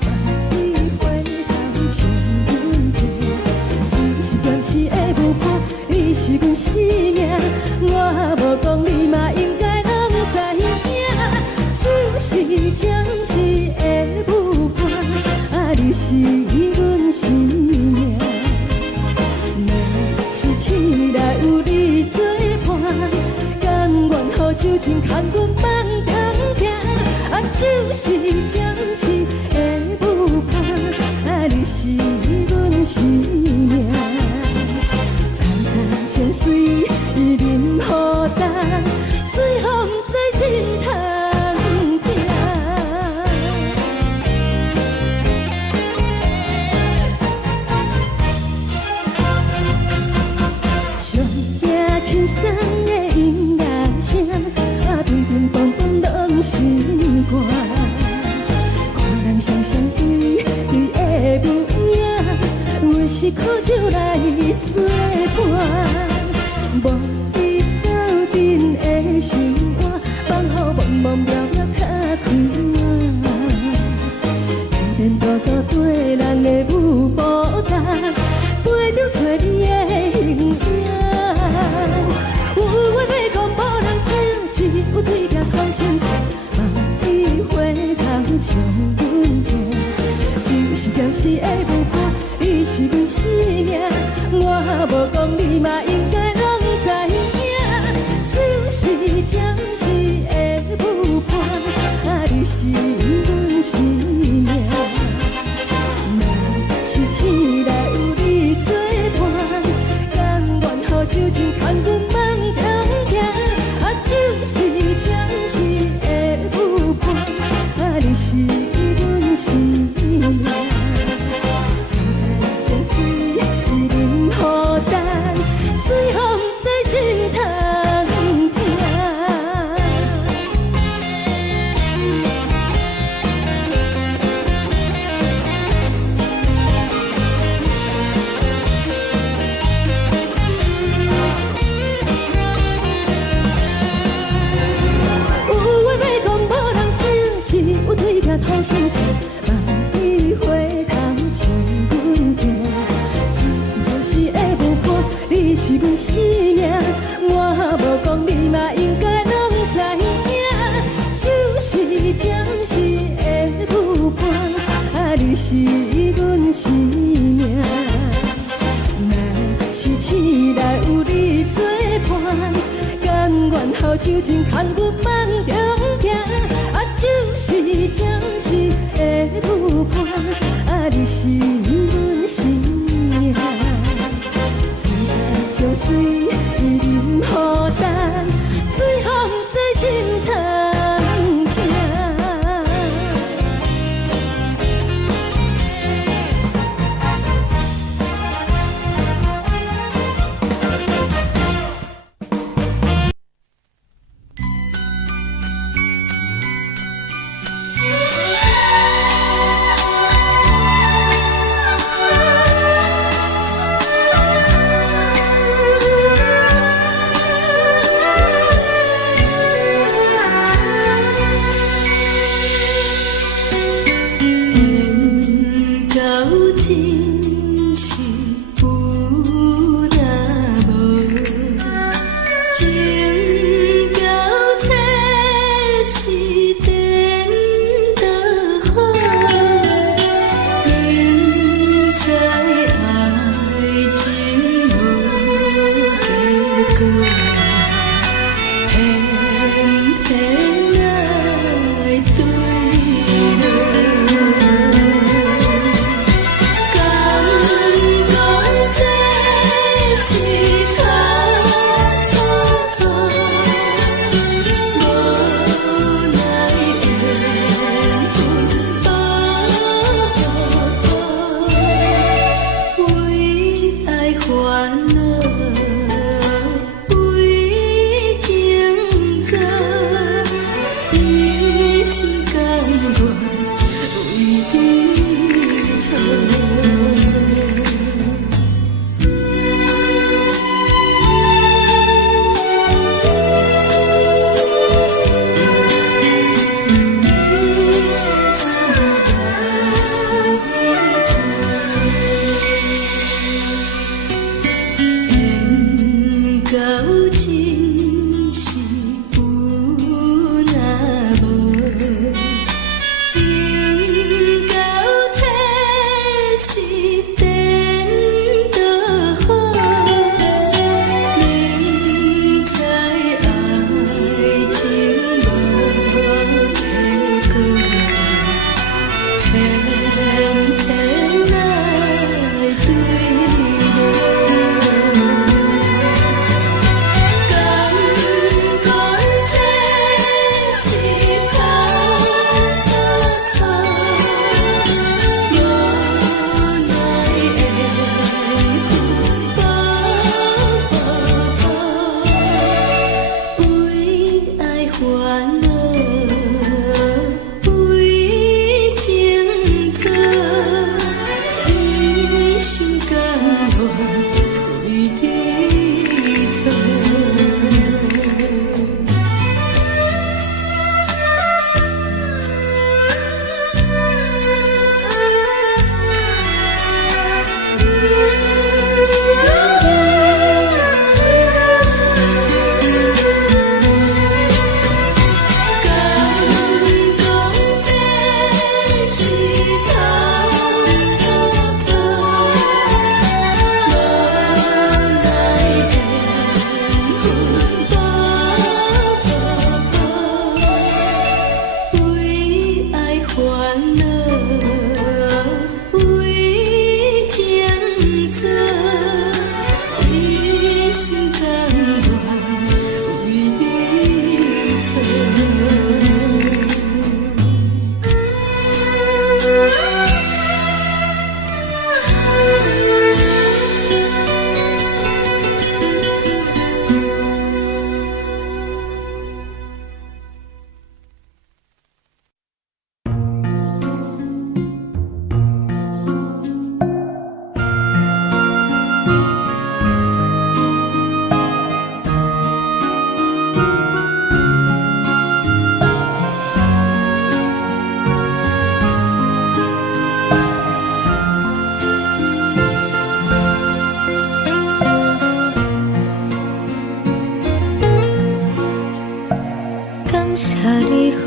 万里回头唱阮听。只是暂时的舞伴，你是阮生命，我无讲你嘛应该拢知影。就是暂时的舞伴，你是阮生命。若是醒来有你作伴，甘愿予酒精牵阮放空行。就是暂时的舞伴，你是阮生命。层层情水任何淡，水风在心头。轻松的音乐声，平平梆梆拢心肝。看人双双对的舞影，阮是苦手来做伴。无你斗阵的心肝，放乎茫茫渺渺较开眼。一点步步对人的舞步弹，陪着做你的形影。有话要讲无人听，只有对镜头心情，万里回头唱阮听。就是暂时的舞伴，你是阮生命，我无讲你嘛应该拢知影。就是暂时的舞伴，你是阮生命。若是醒来有你作伴，甘愿予酒精牵阮放空行。就是暂时的舞伴，你是阮生命。层层情水任何淡，水风在心头听。有对镜头心情，万里回头唱阮听。只是暂时的舞伴，你是阮生命，我无讲你嘛应该拢知影。就是暂时的舞伴，你是阮生命。若是醒来有你作伴，甘愿予酒精牵阮放中行。就是暂时的舞伴，你是阮生命。层层情水任何淡，水风在心头听。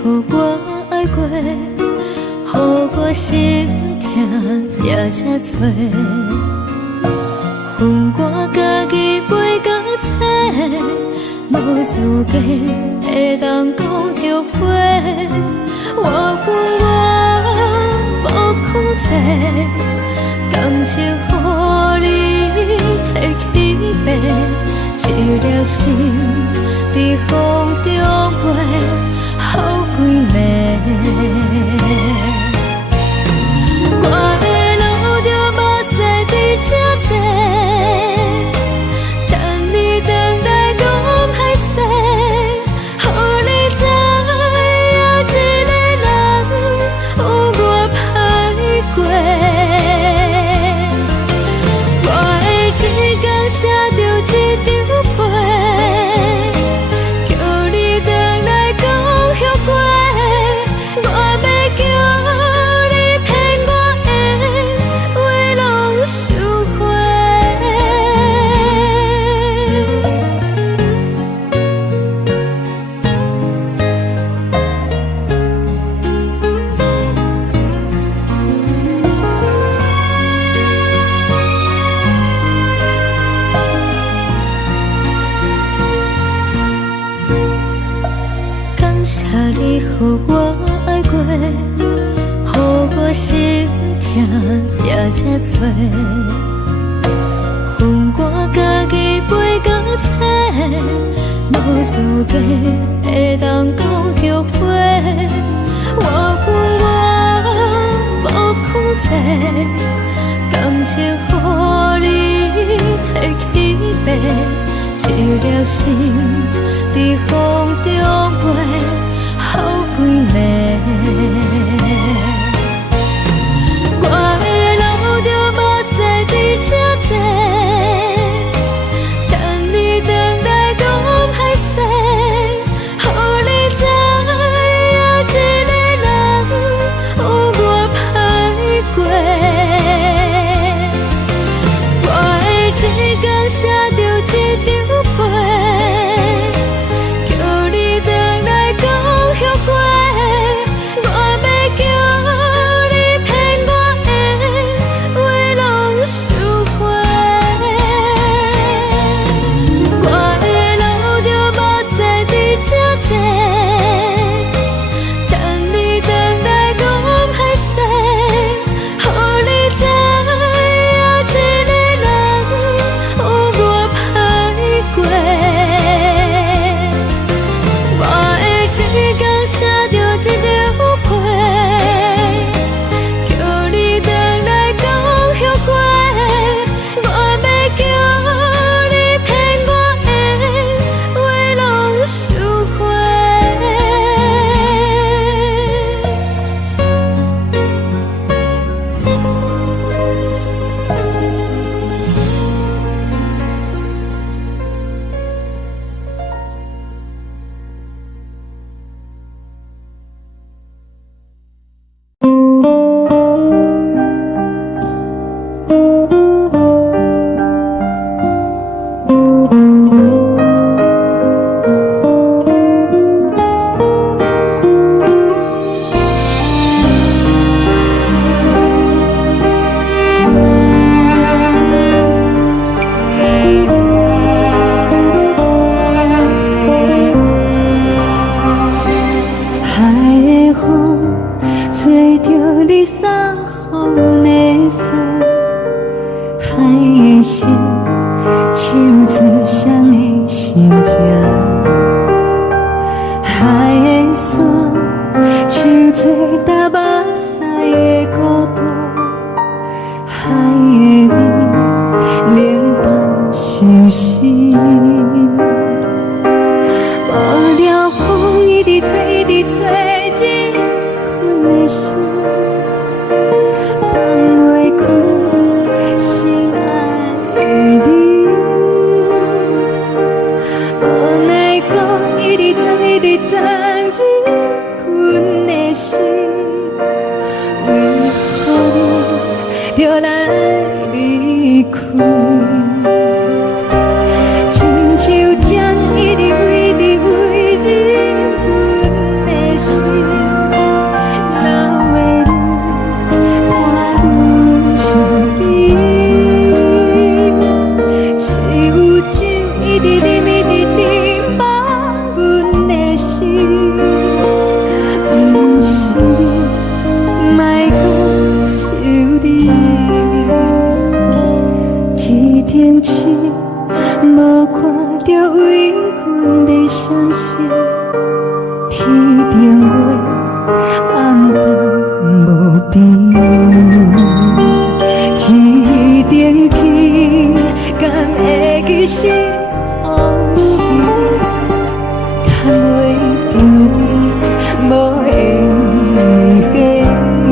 予我爱过，予我心痛也这多。恨我家己袂到切，无资格会当讲后悔。我无控制，感情予你会起飞，一粒心在风中飞，好几暝。我的路着目屎在这多，等你回来讲歹势，予你知影一个人有我歹过。我的一天写着一张被，叫你回来讲后悔。我要叫你骗我的话拢收回。感谢你予我爱过，予我心痛也这多。恨我家己袂到切，无资格会当讲后悔。我无控制，感情予你提起飞，一粒心在风中飞，好几暝。我的路着目屎在这多，等你回来讲歹势，予你知影一个人有我歹过。我的一天写着一张被，叫你回来讲后悔。我要叫你骗我的话拢收回。我的路着目屎在这多，等你回来讲歹势，予你知影一个人有我歹过。我的一天写着一张被，叫你回来讲后悔。我要叫你骗我的话拢收回。海的风吹着你送风的伞，海的心唱出双的心痛，海的山唱出打目屎的孤独，海的你冷淡伤心。无聊风一直吹，一直吹，日困的心放袂开，心爱你。无奈何一直藏，一直藏，日困的心，为何你就来离开？亲像将一直为日困的心。着为阮的相信，天顶月，暗淡无边。天顶天，敢会记是往事？叹袂着你，无缘给你。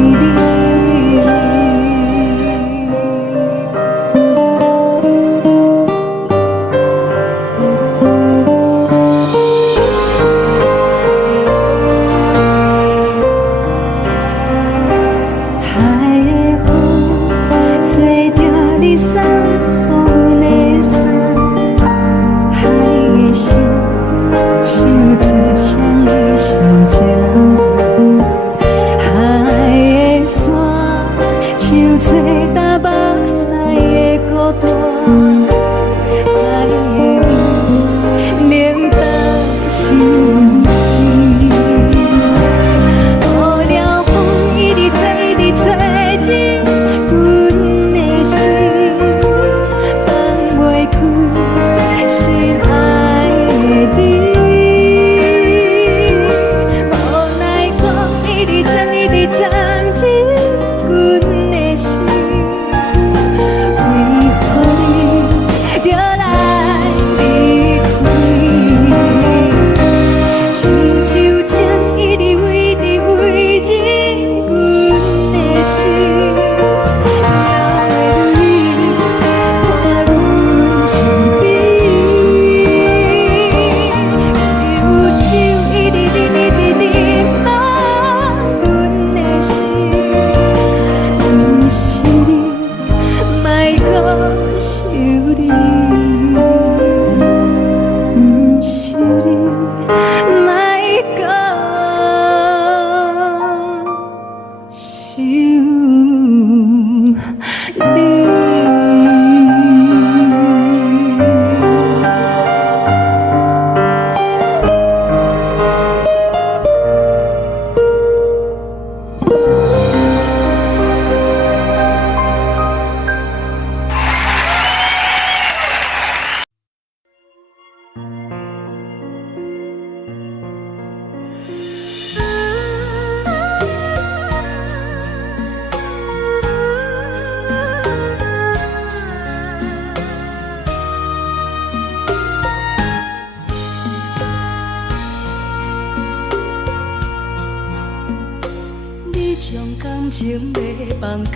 将感情卖放空，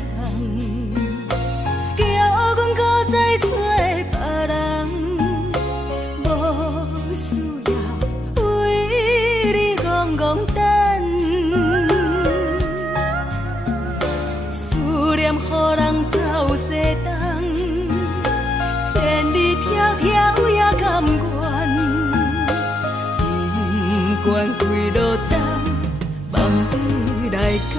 叫阮搁再找别人，无需要为你戆戆等。思念予人走西东，千里迢迢也甘愿，不管几落冬，望你来干。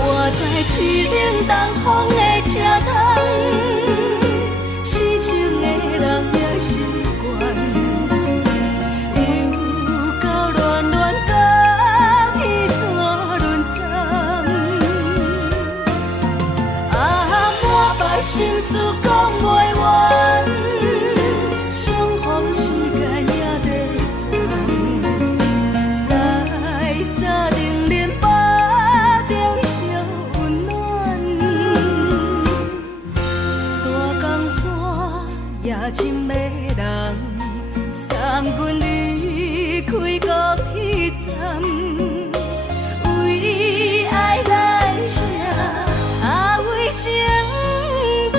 我在凄冷东风的车窗，痴情的人也习惯，又到乱乱甲天山轮转。啊，满腹心事讲袂完，相逢时间也在等，在沙定连巴中烧温暖。大江山也深的人，送阮离开高铁站，为爱来写，为情等。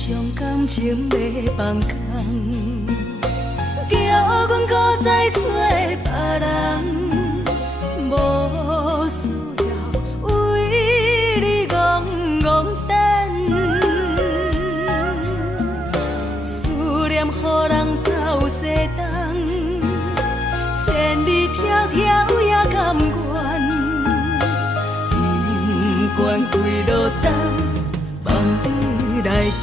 将感情卖放空，叫阮搁再找别人，无需关几路灯，梦里来牵。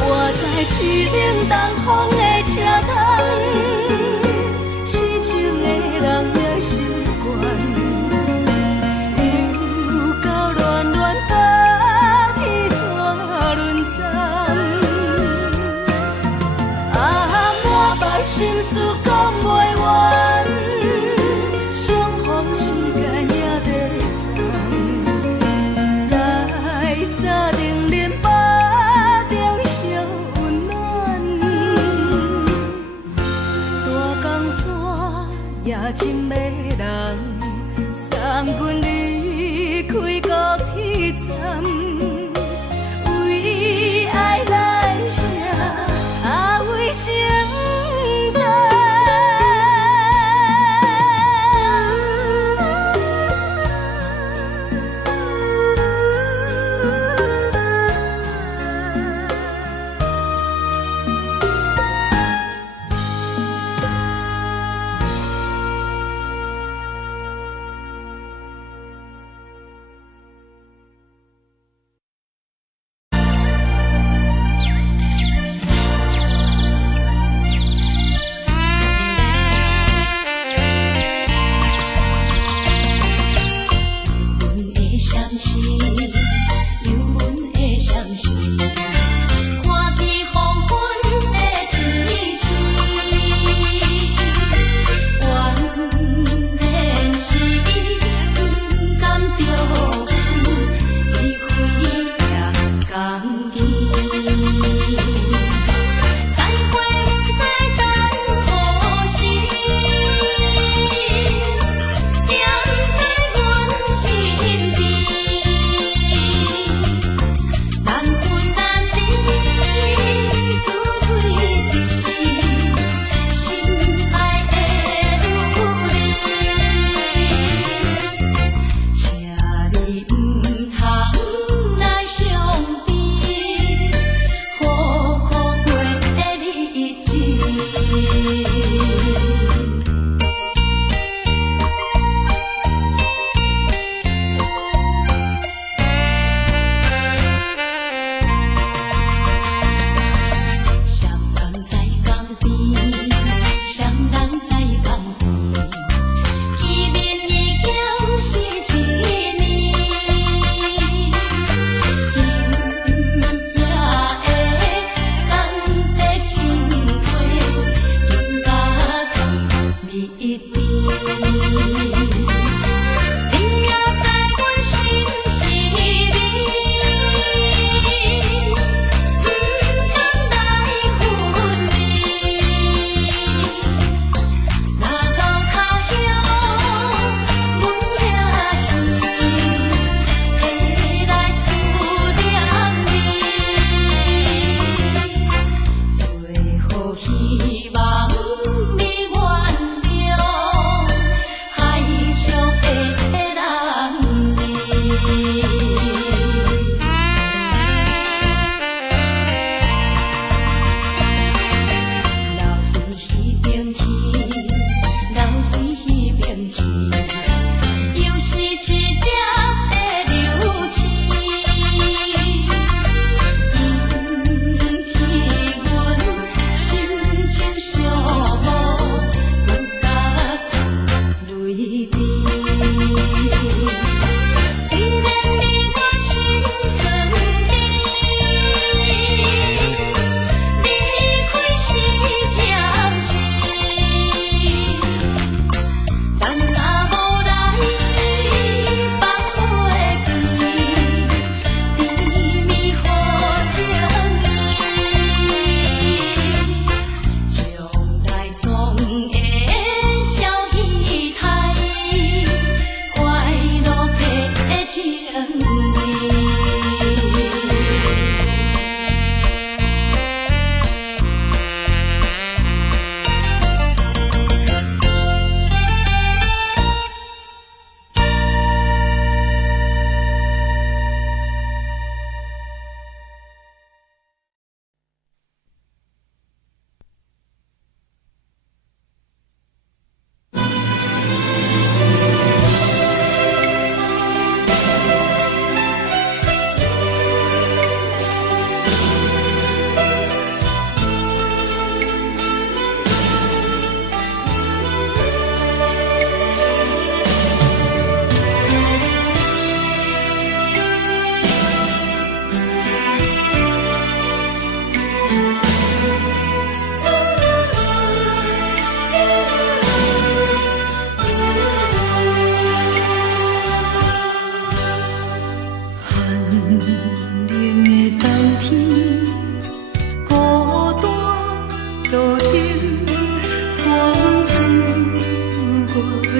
我在市冷东风的车头，痴情的人了心愿。心事讲袂完，相逢时间也在等，在沙丁林巴中相温暖。大江山也真迷人，送阮离开高铁站，为爱来写，为情。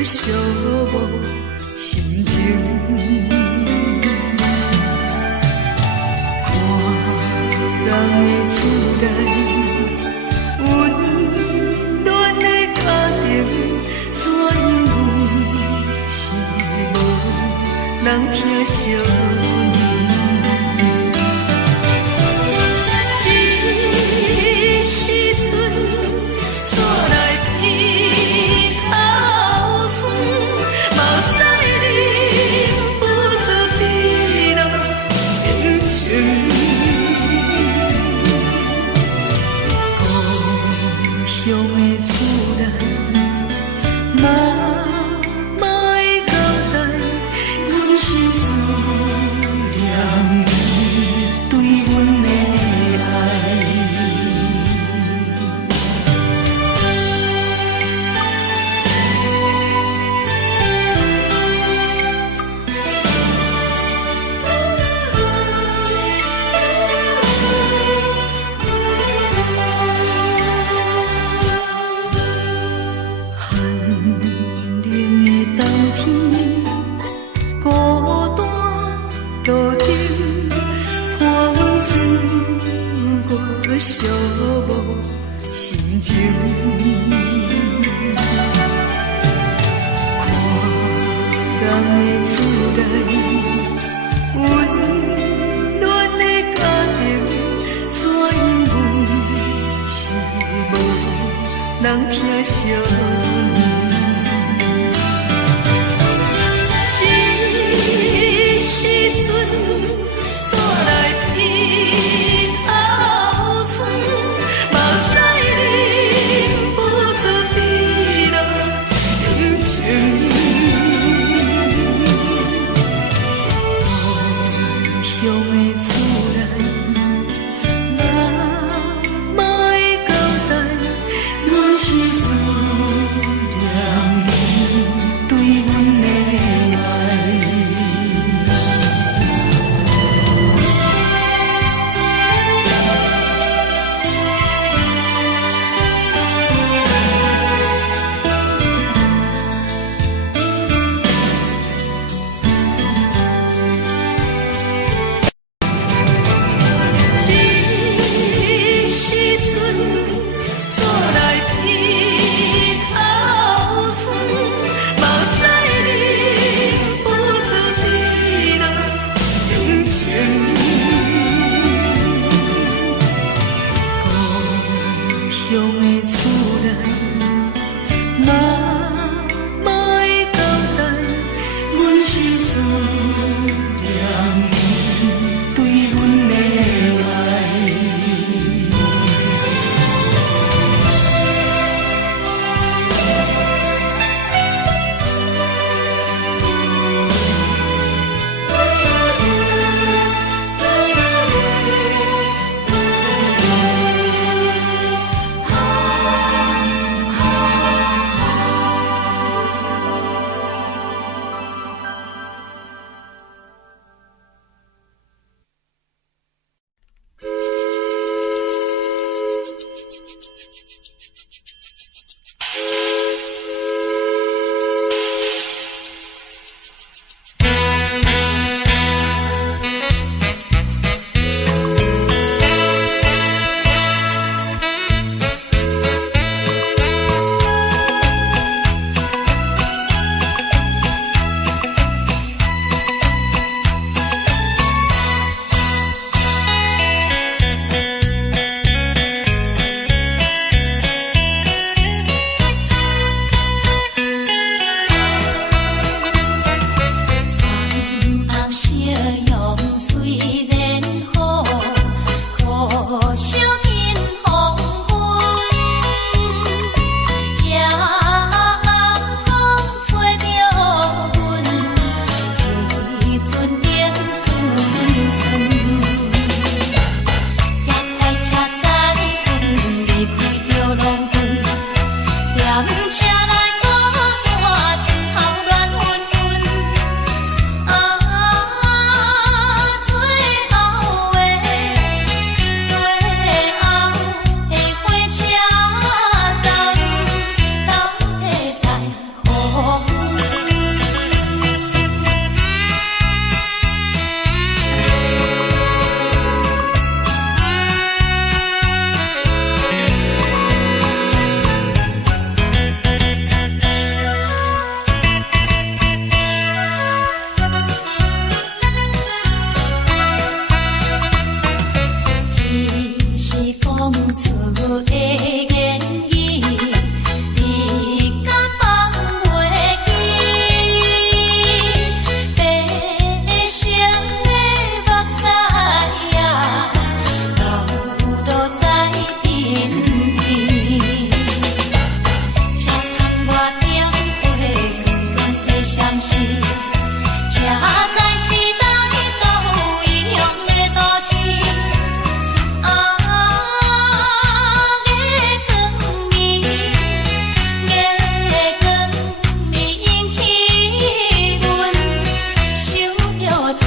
寂寞心情。看人的厝内温暖的家庭，怎因为是无人疼惜。寂寞心情，看人的厝内温暖的家庭，怎因为是无人疼惜。这时阵煞来鼻头酸，目屎忍不住滴落眼睛。故乡的厝内，妈妈会交代，阮是思念你对阮的爱。关系，这才是台东异乡的都市。月光明起阮想着做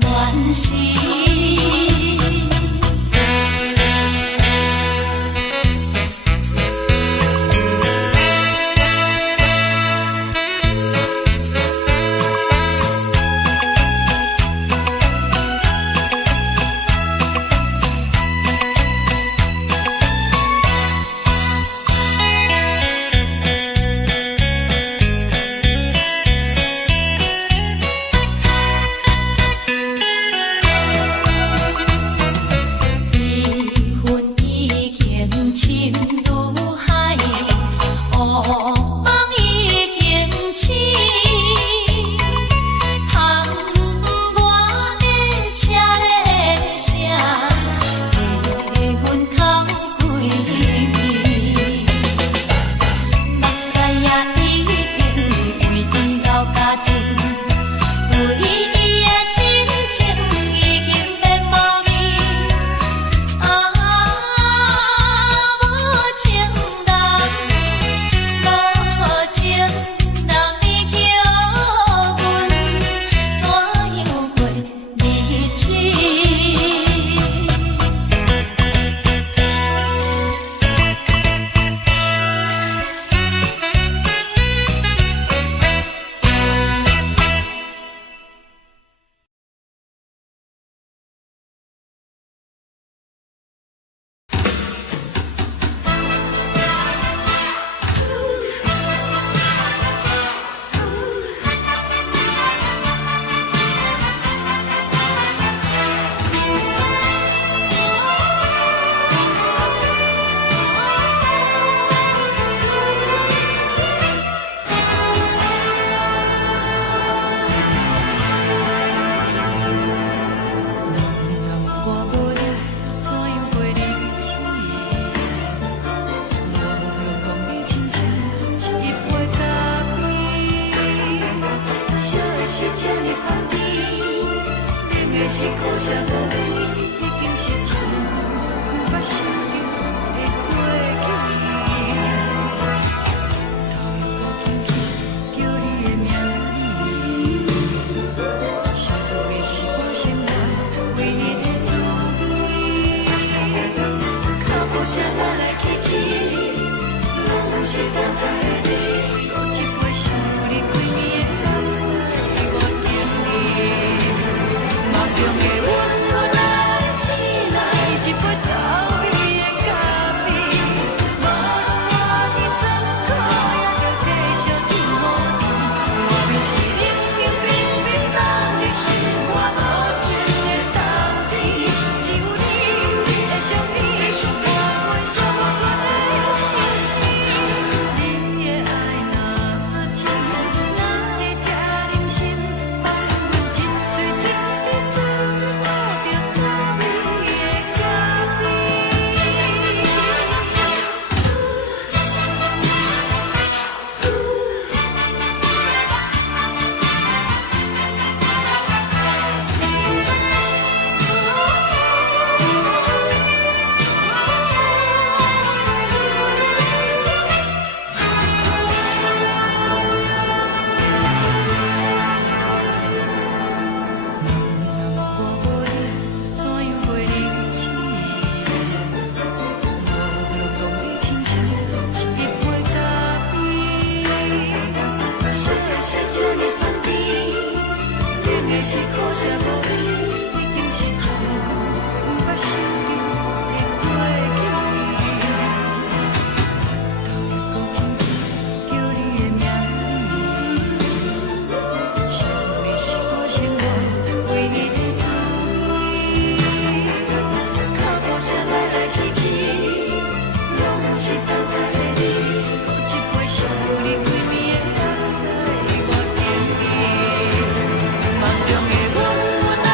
暖心。是苦涩无味，已经是真久毋捌想着的过去。头又搁轻轻叫你的名字，想的是我生来唯一的滋味。脚步声来来去去，拢是等待的你，搁一杯想你几年的目屎，我敬你。梦中的阮，我来醒来，一杯走味的咖啡，无论我的酸苦，也着继续甜予你。我便是冷冷冰冰放入心肝无情的冬天，只有你的相片，陪阮相伴的星星。你的爱若深，哪会这忍心放阮一嘴一滴滋味倒着滋味的咖啡？我无你，怎样袂忍心？无论讲你亲像一杯咖啡，说的是这呢香甜，冷的是苦涩无味，已经是真久毋捌想着的过去。头又搁轻轻叫你的名字，想你是我生来唯一的滋味。脚步声来来去去，拢是等待的你，搁一杯想你几暝的目屎，我敬你。梦中的阮，我来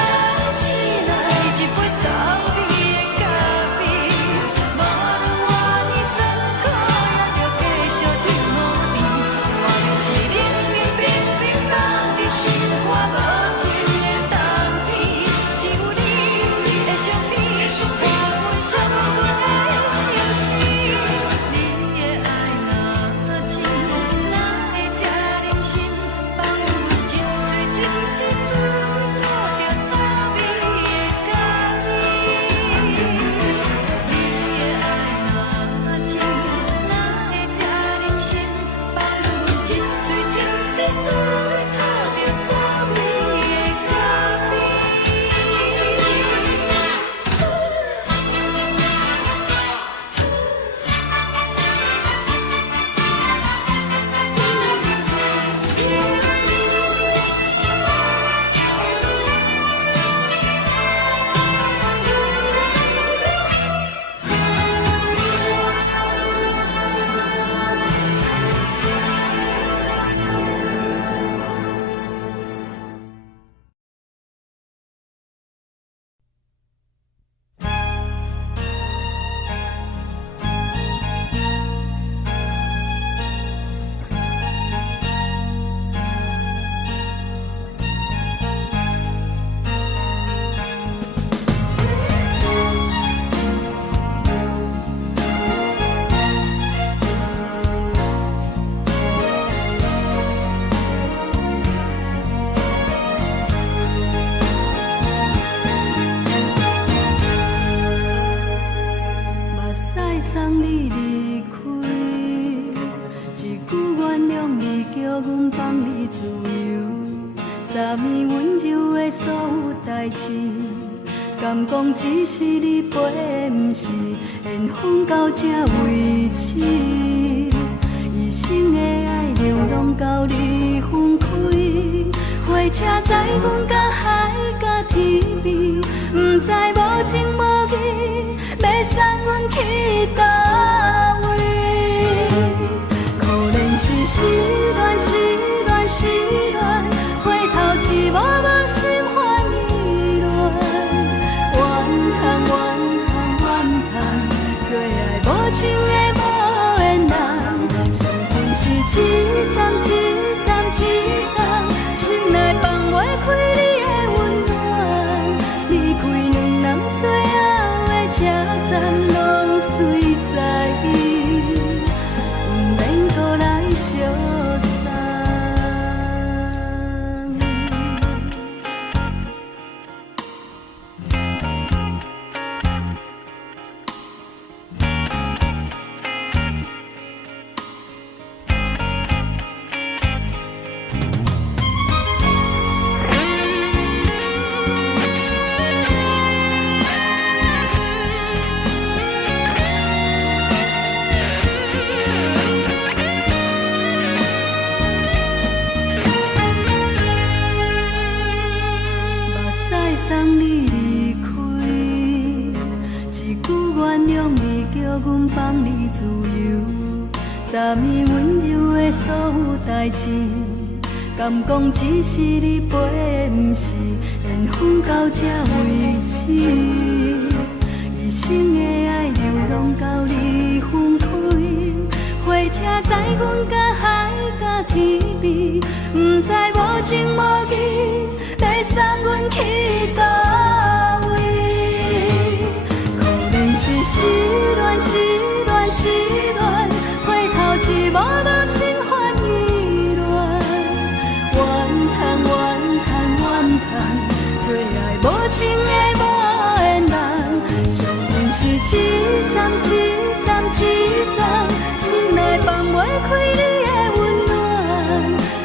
昨暝温柔的所有代志，敢讲只是你陪，不是缘分到这为止。一生的爱流浪到你分开，火车载阮到海角天边，不知无情无义，要送阮去倒位？可能是失恋，失恋，失恋，回头一幕幕心欢意乱，怨叹，怨叹，怨叹，最爱无情的无缘人，伤痕是一站一站一站，心内放袂开你的温暖，离开两人最后的车站，拢随在伊，不免搁来相送。送你离开，一句原谅你，叫阮放你自由。昨暝温柔的所有代志，敢讲只是你陪，不是缘分到这为止。一生的爱流浪到你分开，火车载阮到海角天边，不知无情无义，要送阮去倒位？可能是失恋，失恋，失恋，回头一幕幕心欢意乱，怨叹，怨叹，怨叹，最爱无情的无缘人，伤痕是一站一站一站，心内放袂开你的温暖，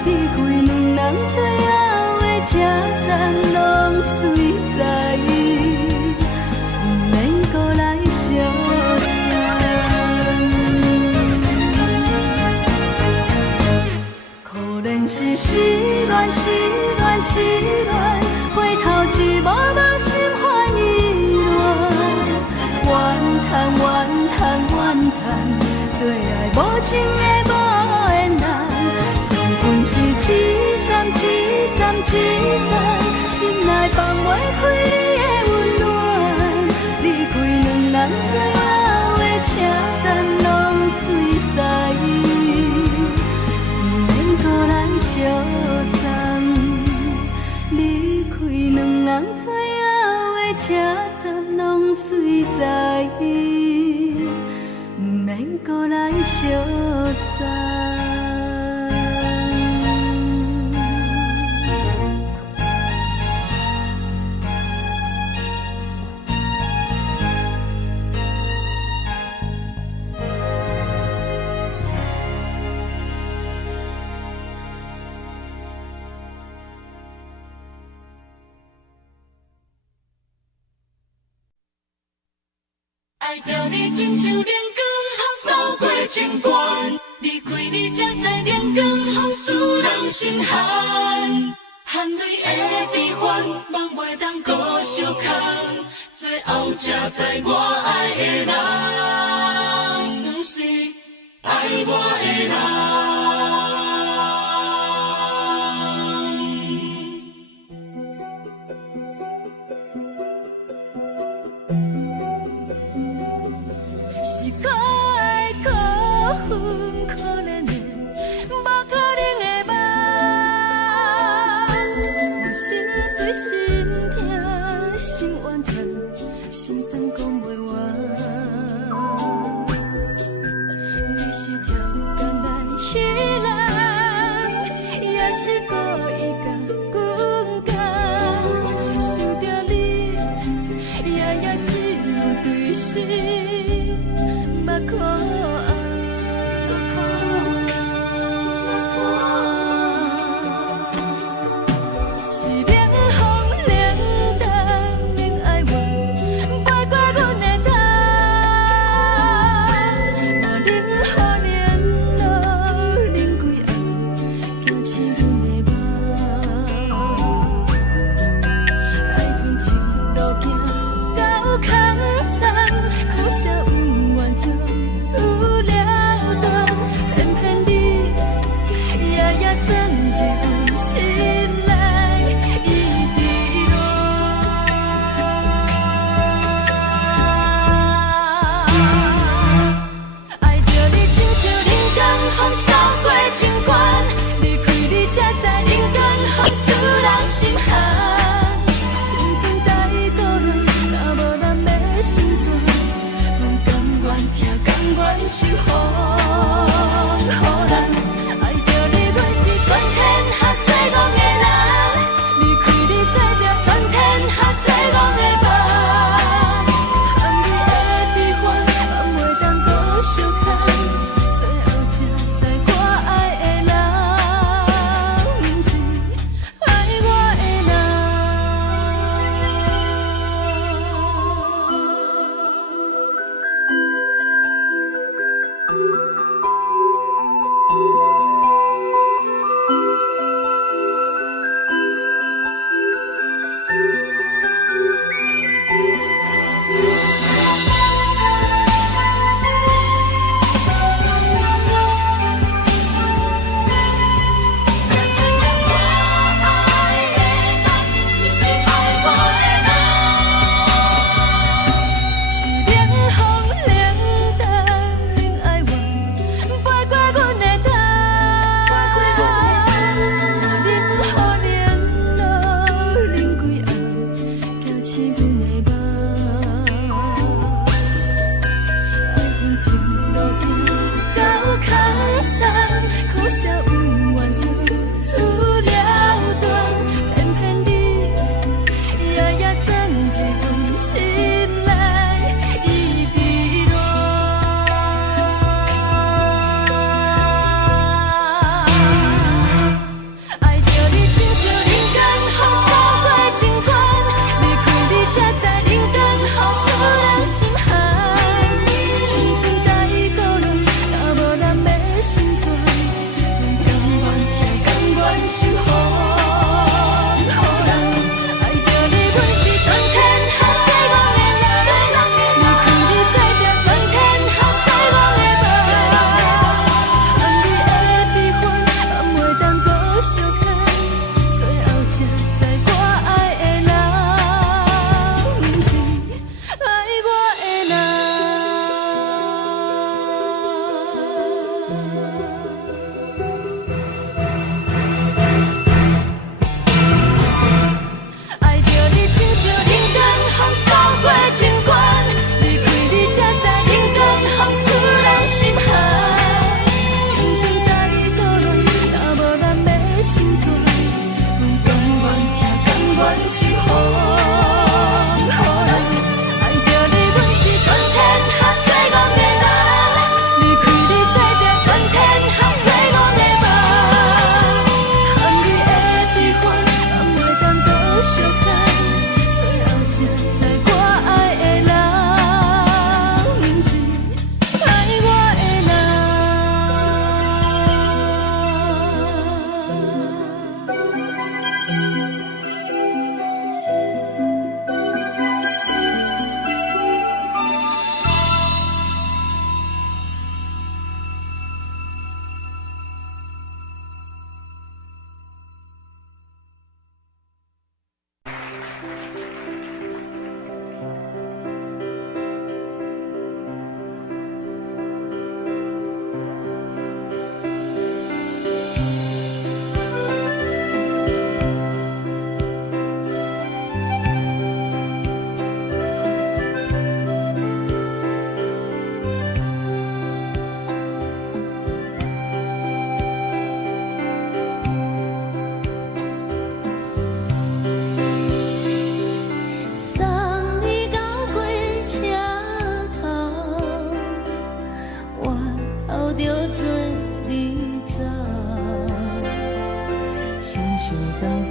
离开两人最后的车站，拢随在伊，不免搁来相送。可能是失恋，失恋，失恋，回头一幕幕心欢意乱，怨叹，怨叹，怨叹，最爱无情的无缘人，伤痕是一站一站一站，心内放袂开你的温暖，离开两人最后的车站，拢随在伊，不免搁来相送。离开两人最后的车站，拢随在伊，不免搁来相送。爱着你亲像阳光，扫过情关，离开你才知阳光风使人心寒。含泪的悲欢，望袂当搁相牵，最后才知我爱的人，不是爱我的人。你是条工来彼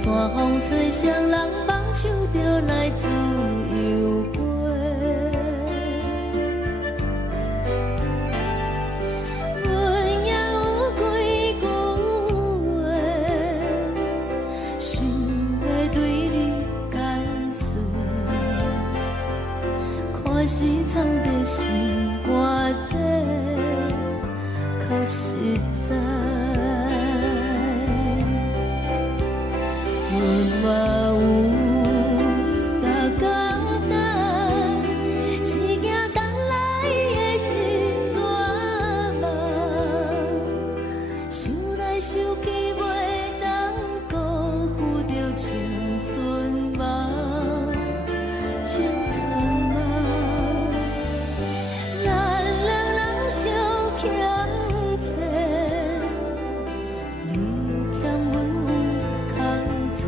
山风吹双人梦，唱着来自由飞。阮也有几句话，想要对你解释，可是藏在心肝底，较实在。阮嘛有逐工等，只惊等来的是绝望，想来想去袂当辜负着青春梦，青春梦。咱两人相欠债，你欠阮空做，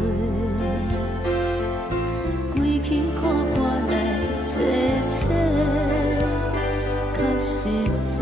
归去看破来坐坐，较实在。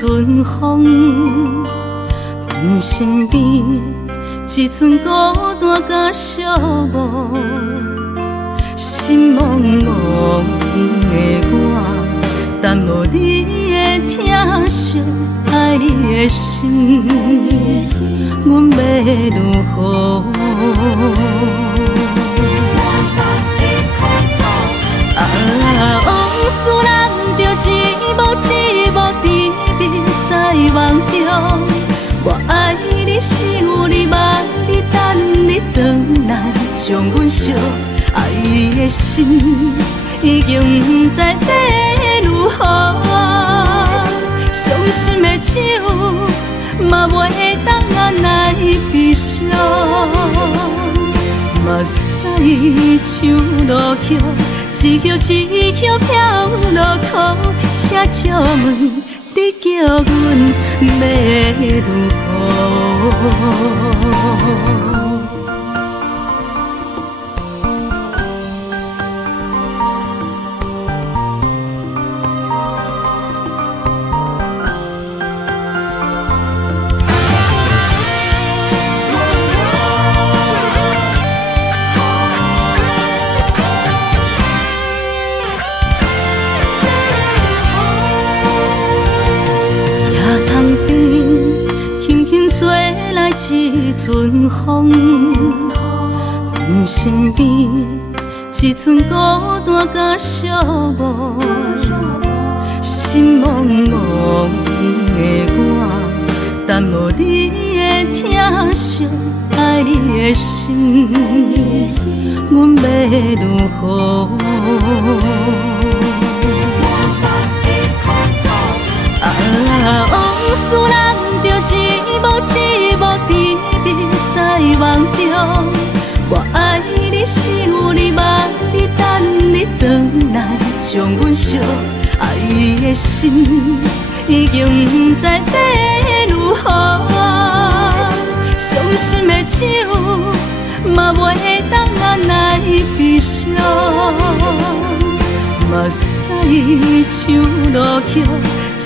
阵风，阮身边一寸孤单甲寂寞，心茫茫的我，等无你的疼惜，爱你的心，阮要如何？往事咱着一幕一幕甜蜜在梦中。我爱你，想你，望你，等你回来，将阮惜爱的心已经不知要如何。伤心的手嘛袂当按来悲伤，目屎像落叶。一叶一叶飘落雨，请借问你叫阮要如何？一阵风，阮身边一寸孤单甲寂寞，心茫茫的我，等无你的疼惜，爱你的心，阮要如何？往事咱着一幕一幕甜蜜在梦中。我爱你，想你，望你，等你回来，将阮惜爱的心已经不知要如何。伤心的手嘛袂当按来悲伤，目屎像落叶。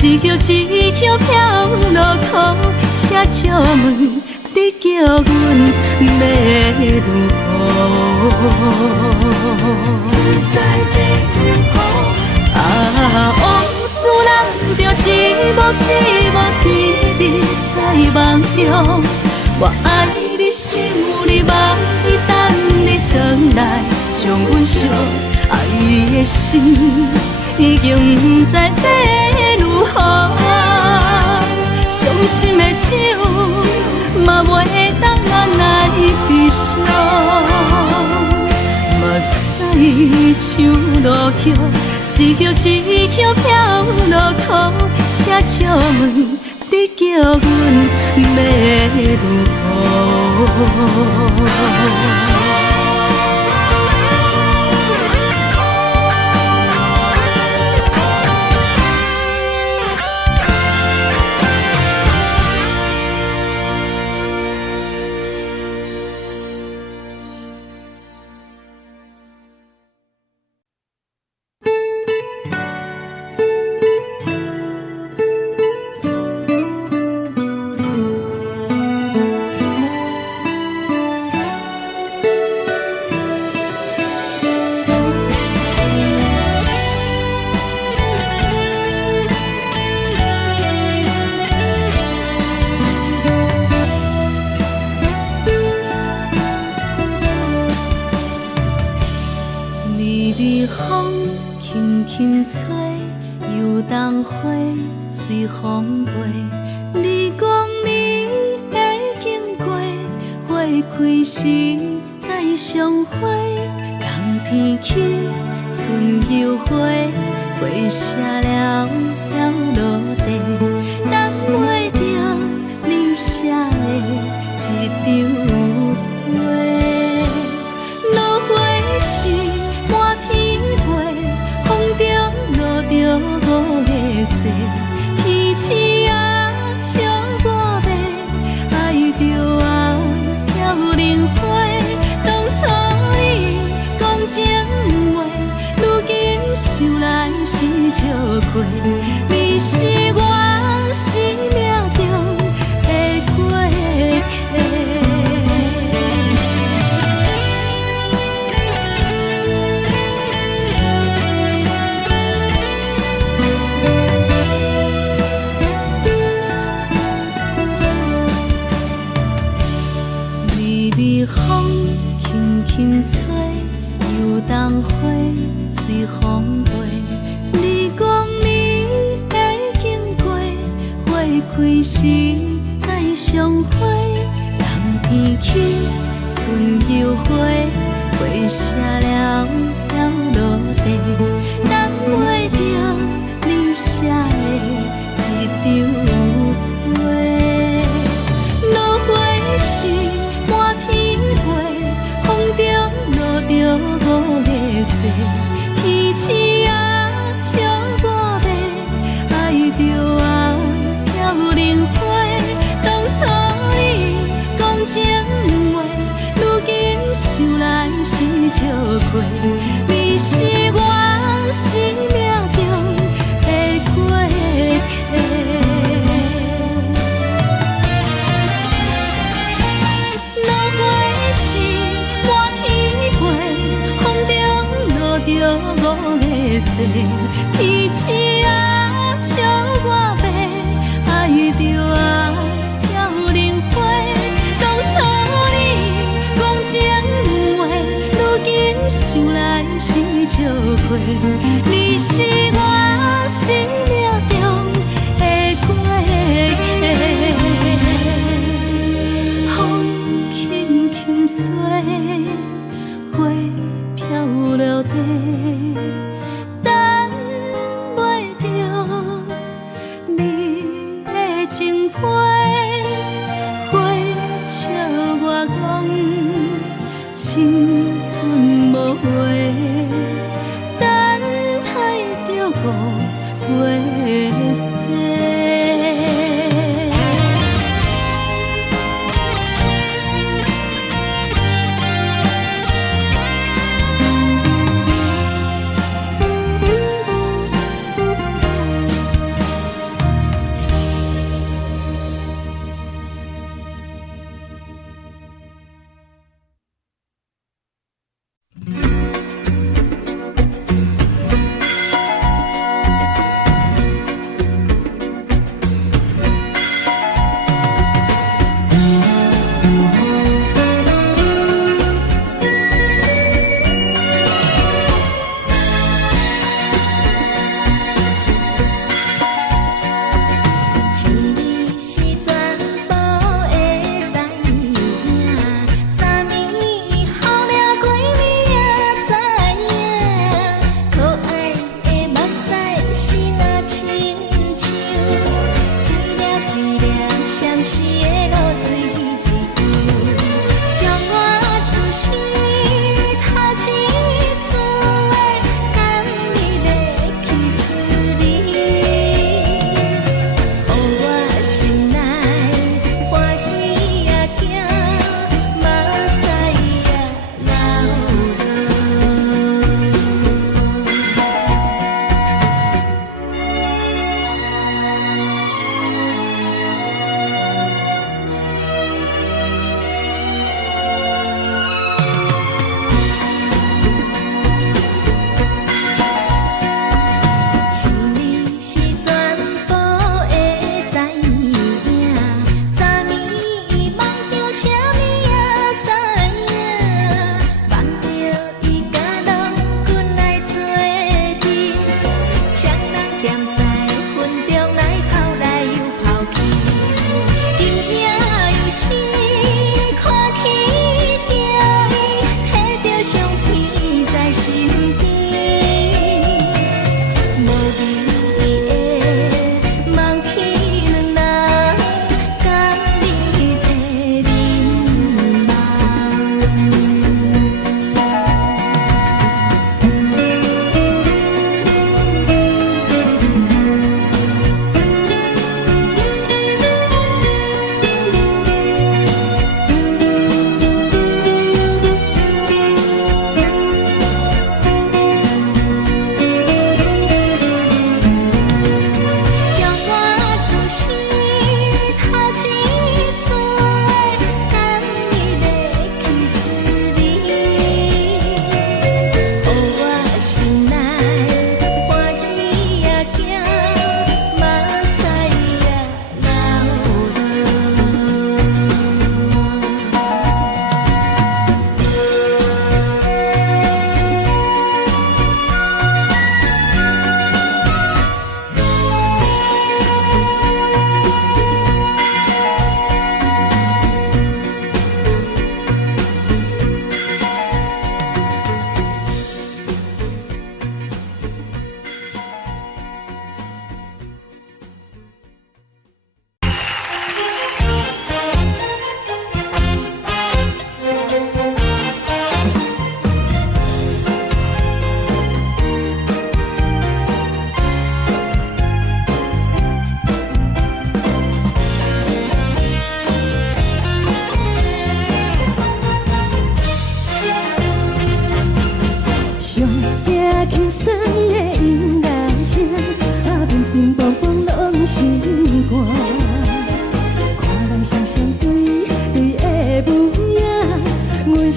一叶一叶飘落雨，请借问你叫阮要如何？往事咱着一幕一幕甜蜜在梦中。我爱你，想你，望你，等你回来，将阮惜爱的心已经不知要如何。伤心的手嘛袂当按来悲伤，目屎像落叶，一叶一叶飘落雨，请借问你叫阮要如何？风轻轻吹，游动花随风飞。你讲你会经过，花开时再相会。冬天起，春又花，花谢了要落地，等袂着你写的一张画。落花时满天飞，风中落着五个色，天星啊笑我迷，爱着啊飘零花。当初你讲情话，如今想来是笑过，你是我再相会，人天起，春又花，花谢了了落地，等袂着你写的一张画。落花是满天飞，风中落着五个色，天星啊笑我迷，爱着啊飘零花。当初你讲情话，如今想来是笑过。你是我生命中的过客。落花是满天飞，风中落着五个色，天星啊笑我迷，爱着啊飘零花。当初你讲情话，如今想来是笑过。你是我生命中的过客。风轻轻吹，花飘落地，等袂着你的情批。花笑我讲青春无话，等待着五月雪。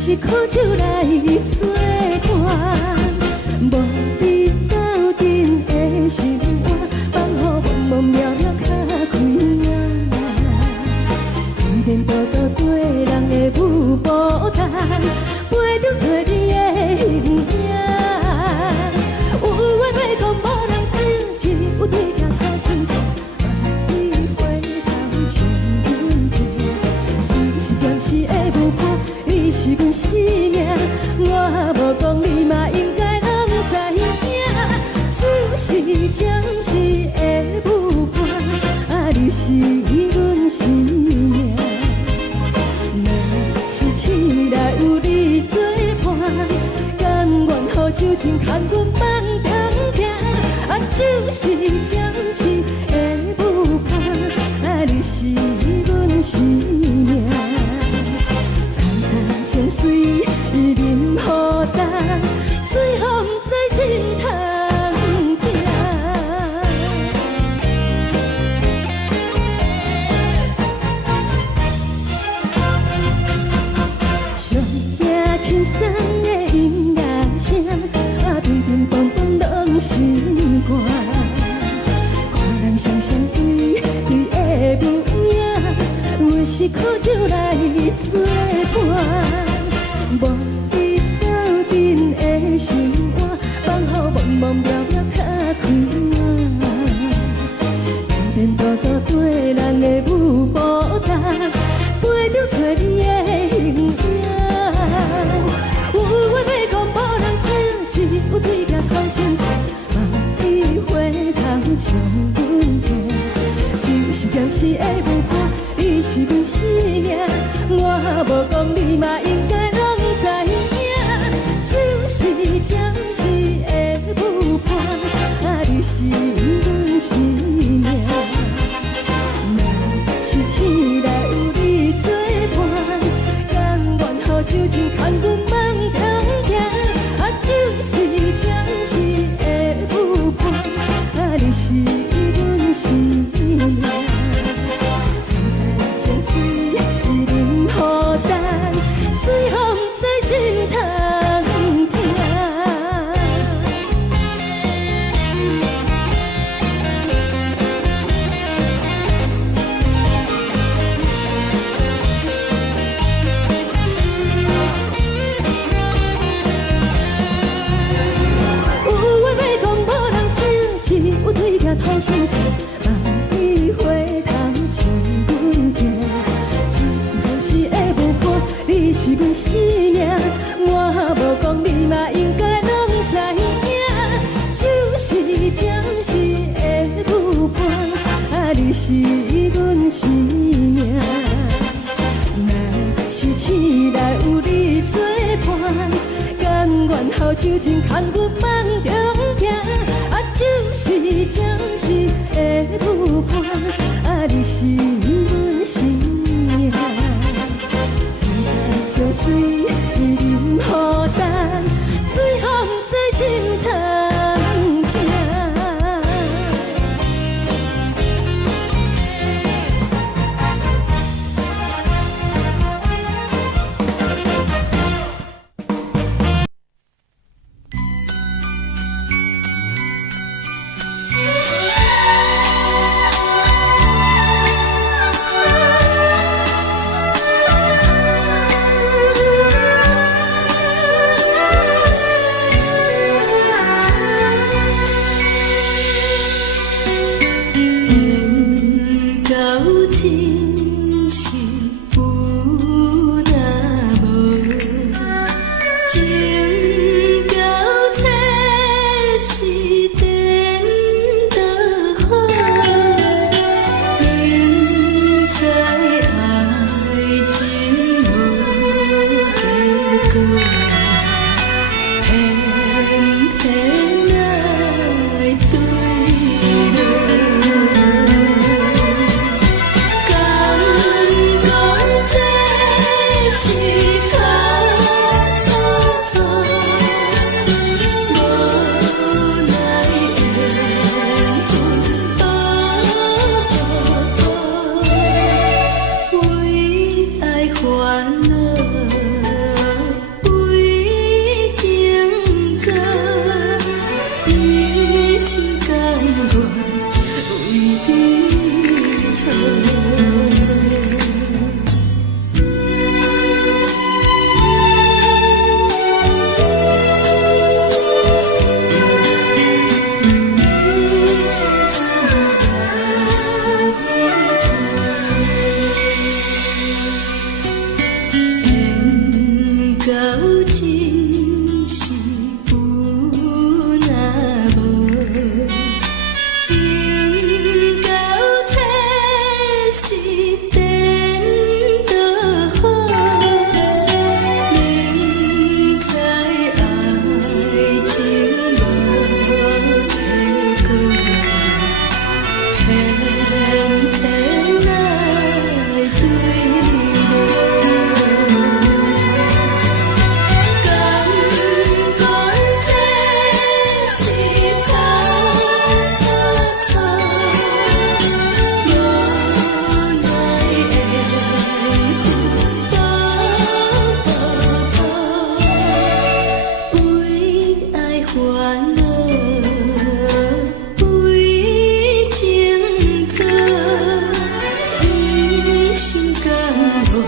是苦酒来作伴，无你斗阵的心肝，放予茫茫渺渺较开眼。一点多多对人的舞步弹，陪着做你的形影。有话要讲无人知，只有对镜头先知。万里回头将阮听，就是暂时的舞伴，你是阮生命。我无讲你嘛应该拢知影，就是暂时的舞伴，你是阮生命。若是醒来有你作伴，甘愿予酒精牵阮放通行，就是暂时的舞伴，你是阮生命。层层情水任何担，水风在心通听。上听轻松的音乐声，乒乒乓乓拢心肝。看人双双对对的模样，我是苦酒来作伴。无你斗阵的心肝，放予茫茫渺渺较开眼。一点多多对人的舞步弹，陪着做你的形影。有话要讲无人听，只有对镜头先知。万里回头将阮听，就是暂时的舞伴，你是阮生命。我无讲你嘛应该拢知影，就是暂时的舞伴，你是阮生命。若是醒来有你作伴，甘愿予酒精牵阮放通行，就是暂时的舞伴，你是阮生命。层层情水任何担，随风在心通听。有话要讲无人听，只有对镜头先知。万里回头将阮听，就是暂时的舞伴，你是阮生命。我无讲你嘛应该拢知影，就是暂时的舞伴，你是阮生命。若是醒来有你作伴，甘愿予酒精牵阮放中行，就是暂时的舞伴，你是阮生命。层层情水任何担，随风在心通听。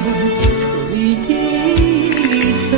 为你做。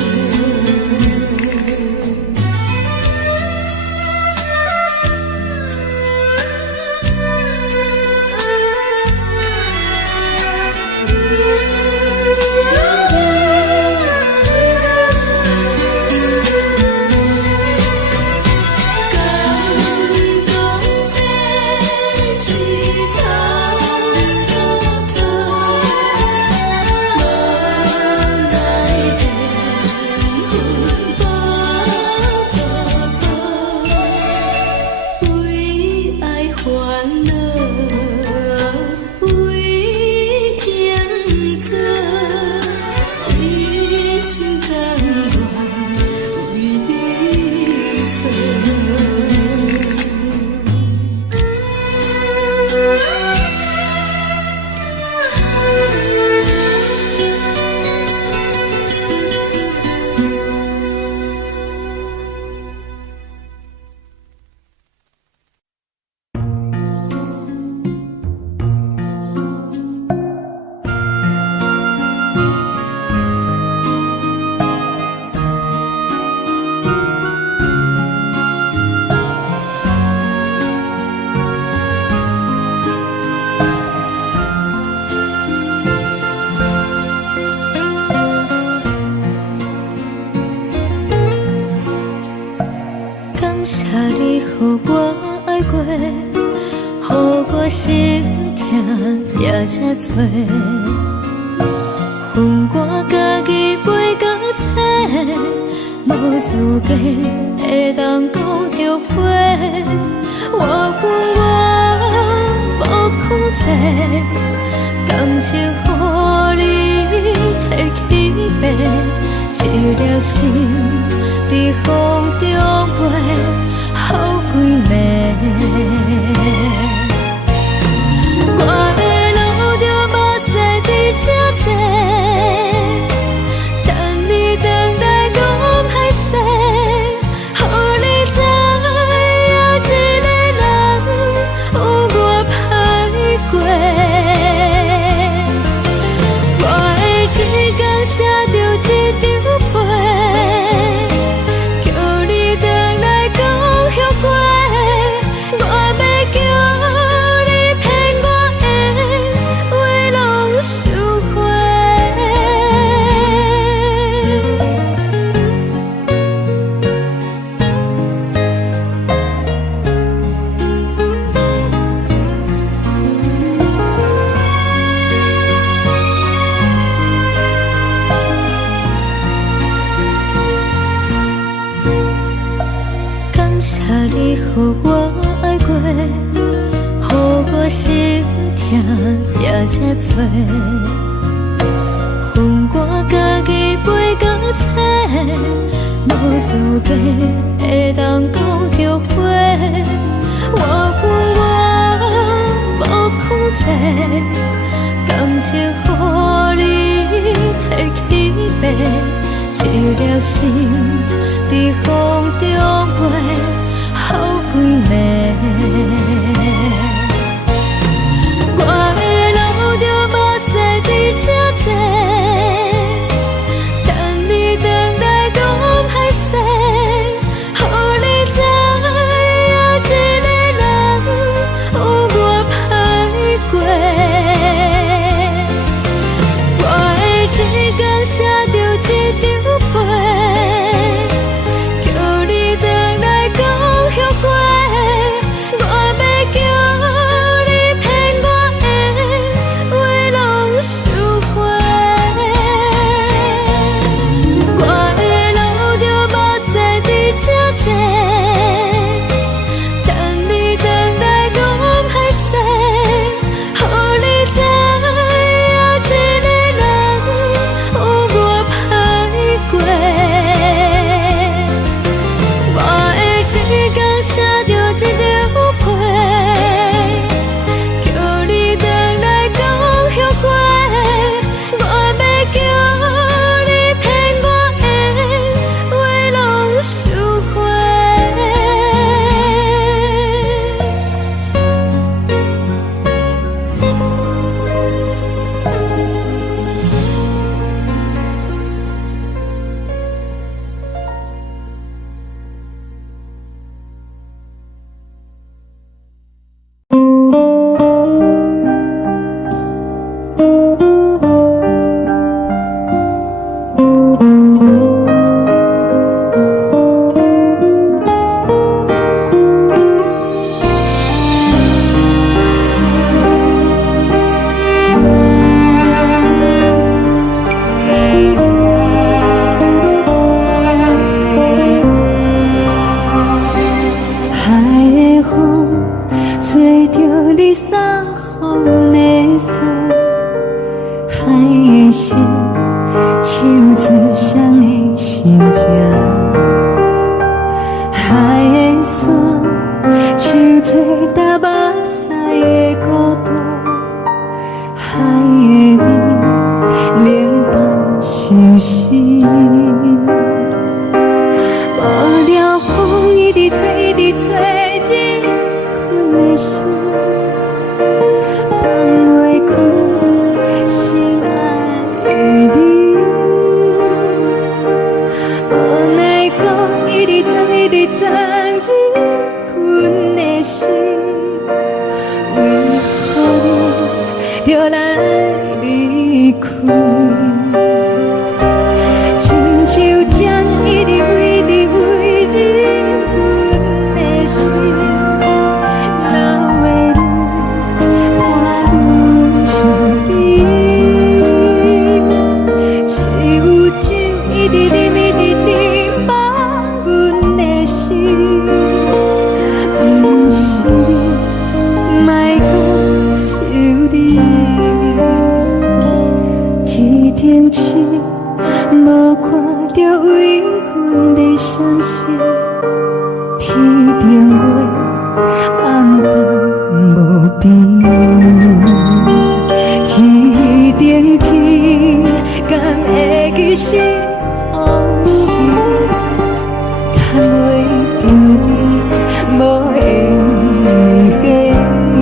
感谢你，予我爱过，予我心痛也这多。恨我家己袂到切，无资格会当讲后悔。我无控制，感情予你提起白，一条心在风中飞，好几暝。我的路就无西伫这多，等你回来讲歹势，予你知影一个人有我歹过。我的一天写着一张被，叫你回来讲后悔。我要叫你骗我的话拢收回。感谢你，予我爱过，予我心痛也这多。恨我家己袂到切，无资格会当讲后悔。我无控制，感情予你提起白，一条心在风中飞，好几暝。我的路就无西伫这多，等你回来讲歹势，予你知影一个人有我歹过。我的一天写着一张被，叫你回来讲后悔。我要叫你骗我的的心，手指双的心情，海的山，手做搭目屎的孤独，海的味，冷淡伤心。无聊风一直吹，一直吹，日困的心。就来离开，亲像将一直为日阮的心，流的泪，看愈伤悲。只有酒一直啉，放阮的心，不是你，莫讲想你。天气无看到为阮的伤心，天顶月暗淡无边，天顶天敢会记是往事，叹袂着你，无缘给你。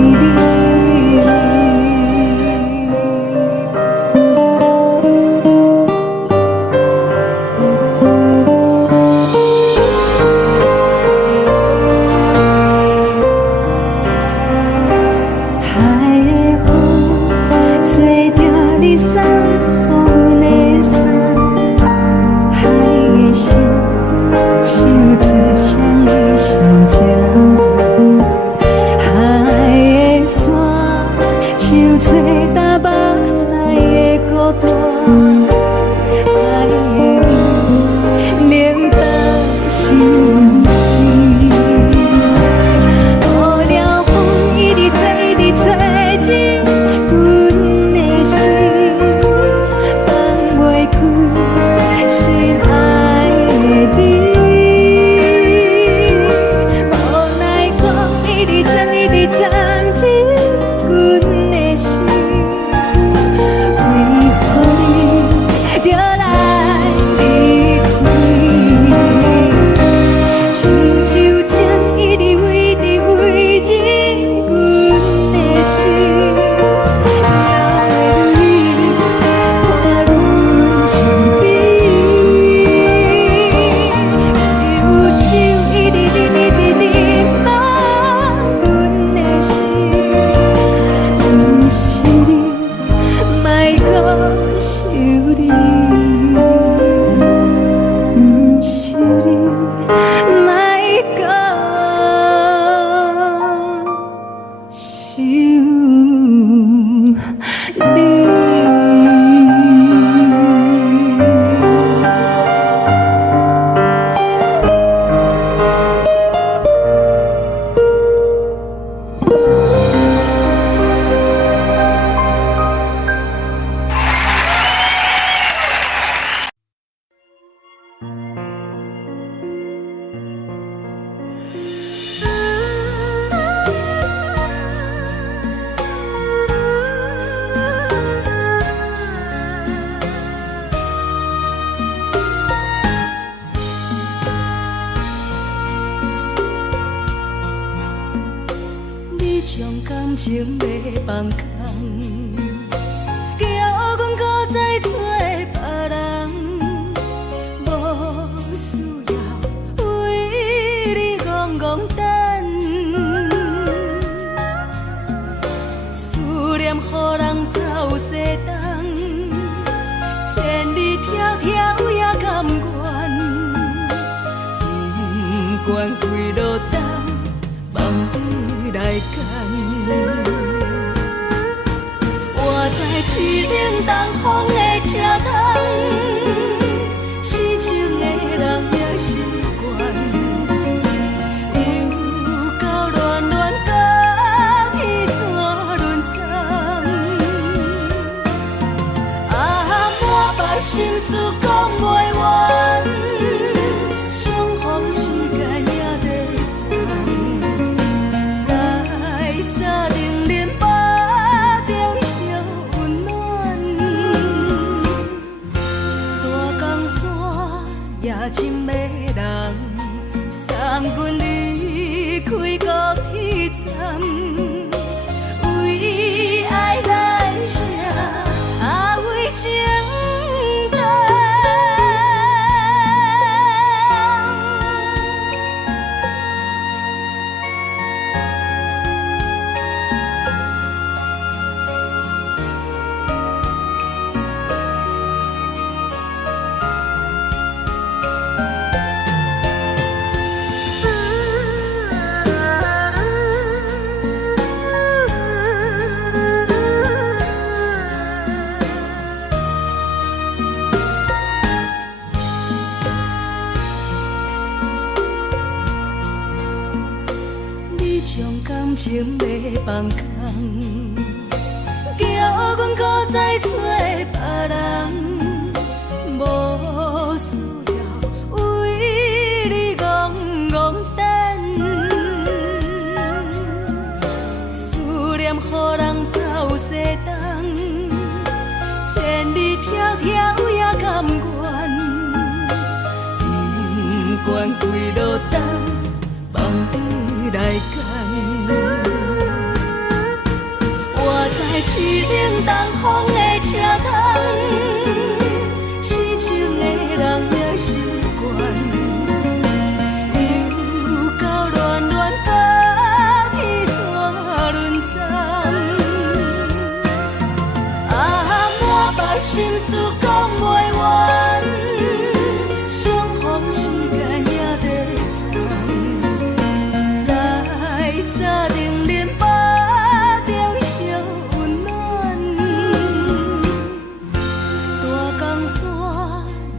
将感情要放空，叫阮搁再找别人，无需要为你戆戆等，思念予人走西东，千里迢迢也甘愿，不管几路灯，梦里来干。我在凄冷东风的车窗，痴情的人也习惯，又到乱乱甲彼山论丛。心事讲袂完，相逢时间也在等，在沙冷冷巴中烧温暖，大江山也真迷人，送阮离开高铁站。为爱来生，为情等。感情要放空，叫阮搁再找别人，无需要为你戆戆等，思念予人走西东，千里迢迢也甘愿，不管几落冬，望你来干。市冷东风的车窗，痴情的人也习惯，又到乱乱把天怎轮转？满腹心事讲袂完，相逢时间也在等，在沙冷冷巴中烧。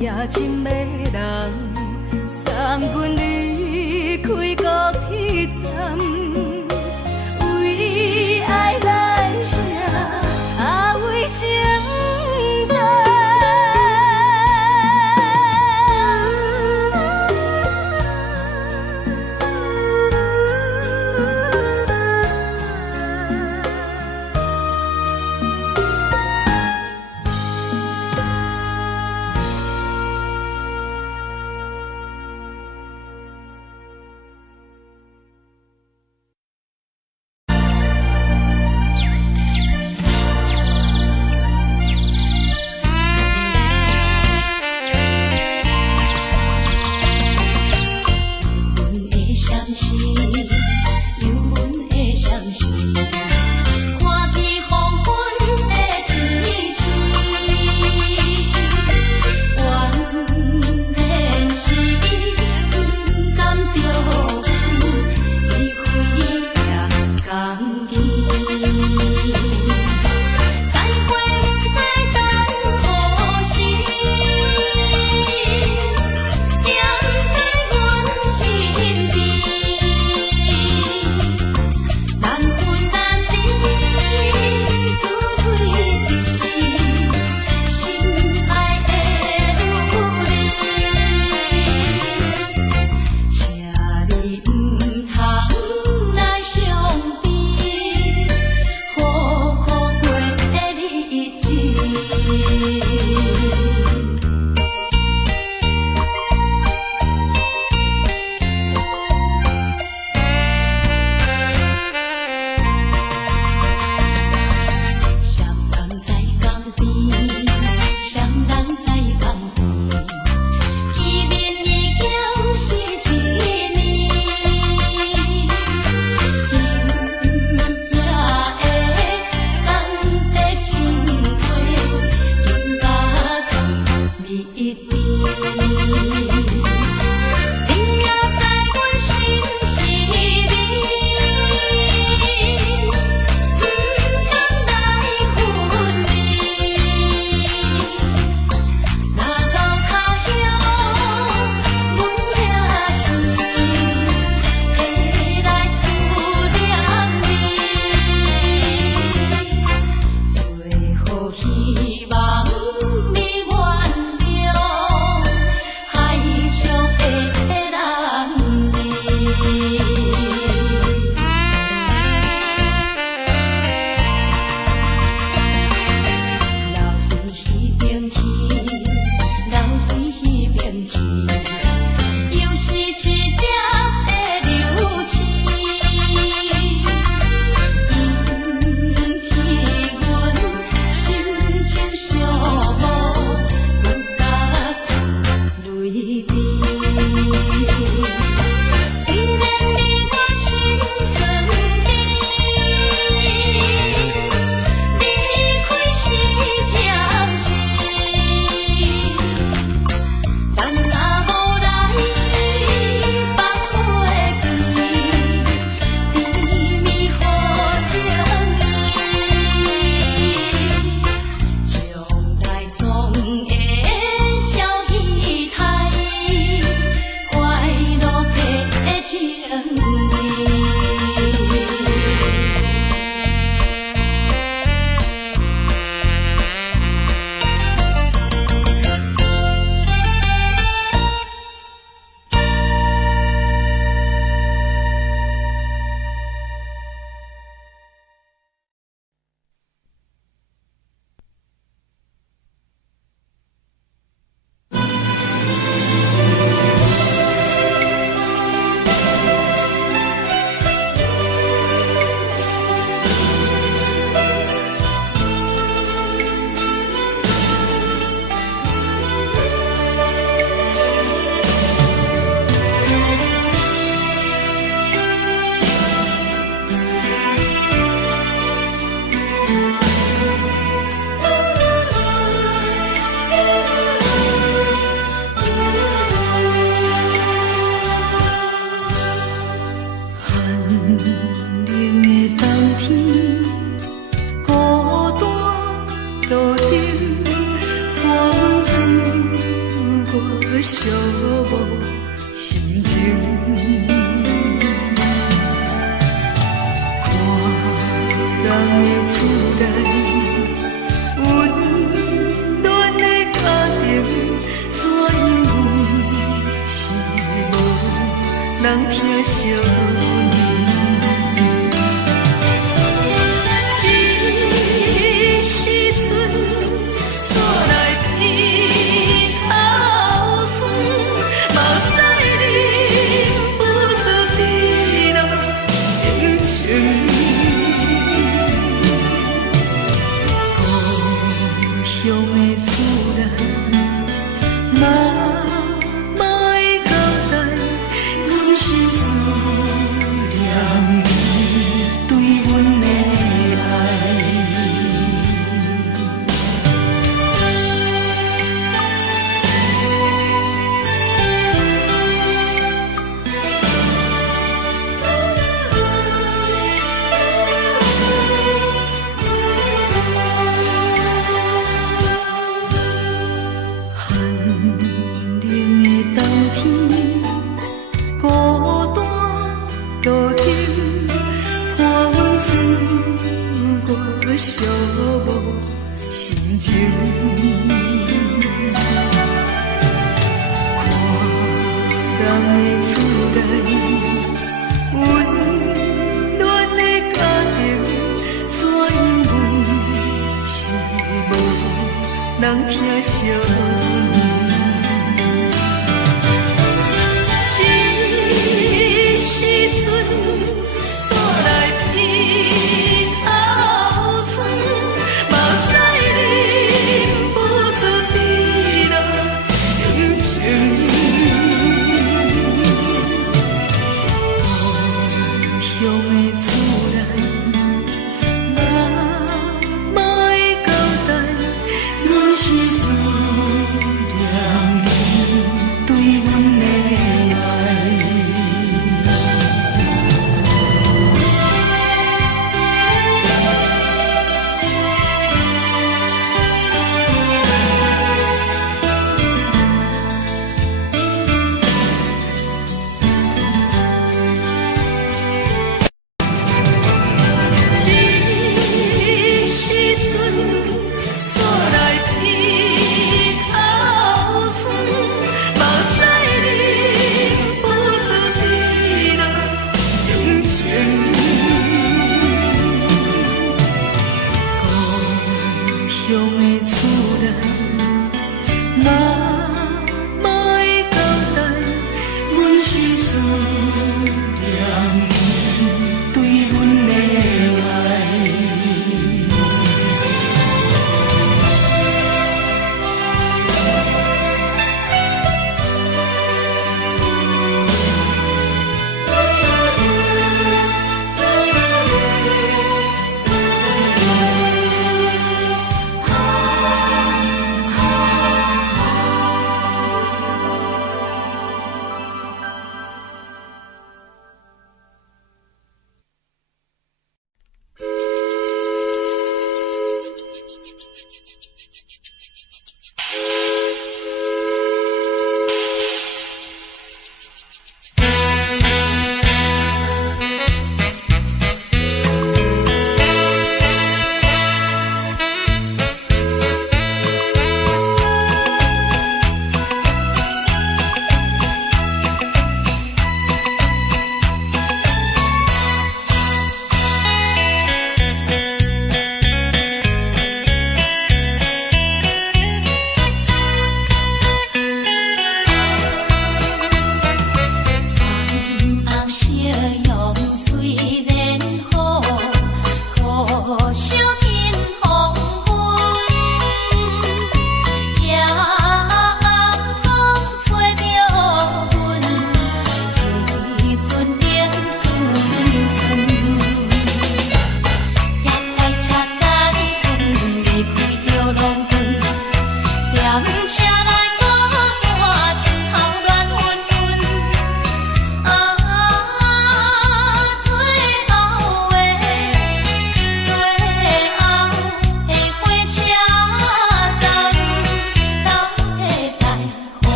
也真迷人，送阮离开高铁站，为爱来生，为情等。相念。这时阵带来鼻头酸，嘛使忍不住滴落眼睛。故乡的厝内，嘛嘛会交代，阮是思念你对阮的爱。寒冷的冬天，孤单路行，看阮自我寂寞心情。看人的厝内，温暖的家庭，怎因阮是无人听相念？这时阵带来鼻头酸，嘛使忍不住滴落眼睛。故乡的厝内，嘛嘛会交代，阮是思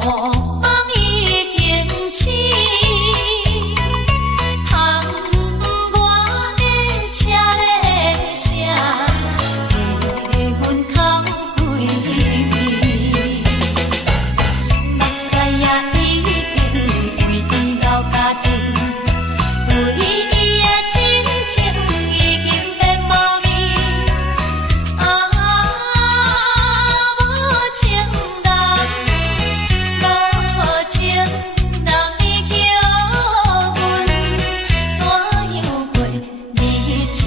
梦已经醒，窗外的车的声，替阮哭几暝。目屎也已经规到脚前，为伊的真情已经变无味。无情人，无情人已叫阮怎样过日子？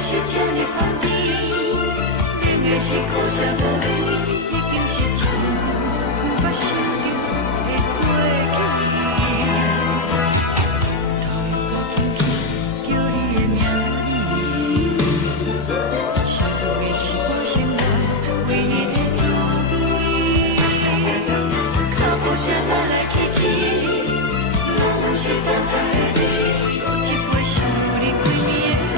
是这呢放甜，冷的是苦涩无味，已经是一句有捌想着的过去。头又搁轻轻叫你的名字，想的是我心内为你的滋味，脚步声来来去去，拢是等待的你，有一杯想你几年的。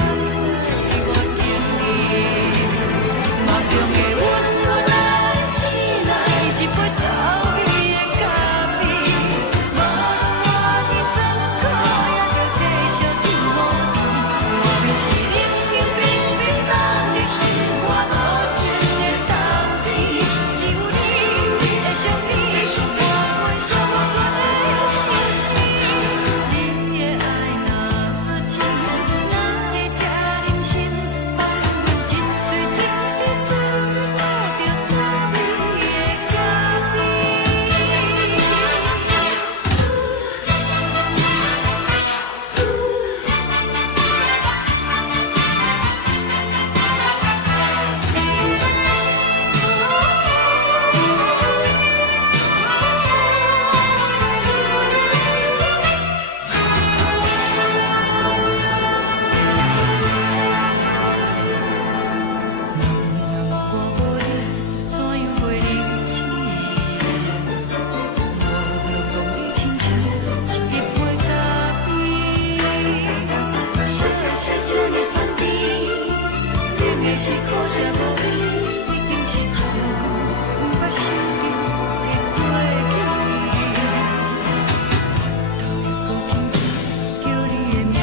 中的温柔来醒来，一杯走味的咖啡，无论你酸苦，也着继续甜乎甜。我不是冷冰冰冰冷的心，我无情的冬天，只有你的相片，换阮伤痕的心事。你的爱若深，哪会这忍心放阮一嘴一滴？是苦涩无味，已经是一句有捌想着的过去。头又搁轻轻叫你的名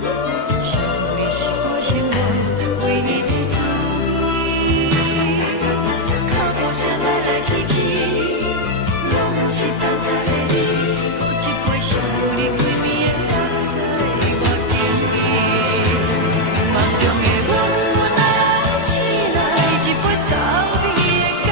字，想的是我心内为你的滋味，脚步声来来去去，拢是等待的你，有一杯想你几暝的水我敬你。梦中的温柔来醒来，一杯走味的咖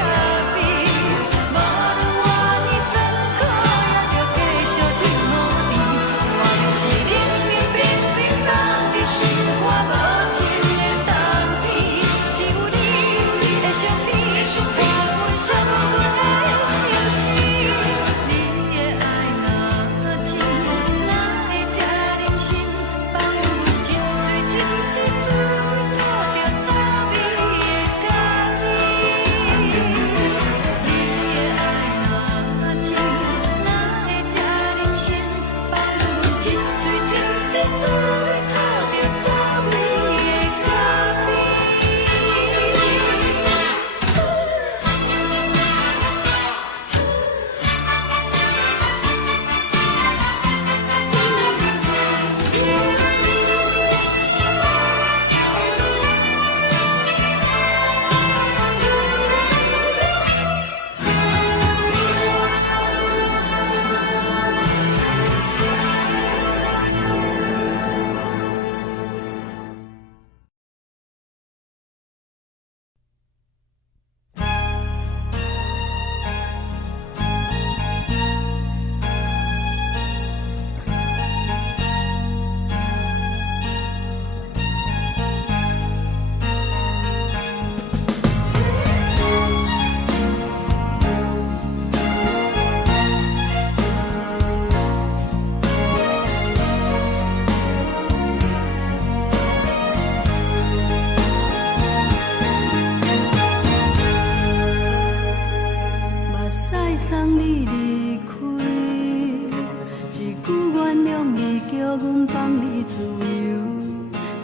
阮放你自由，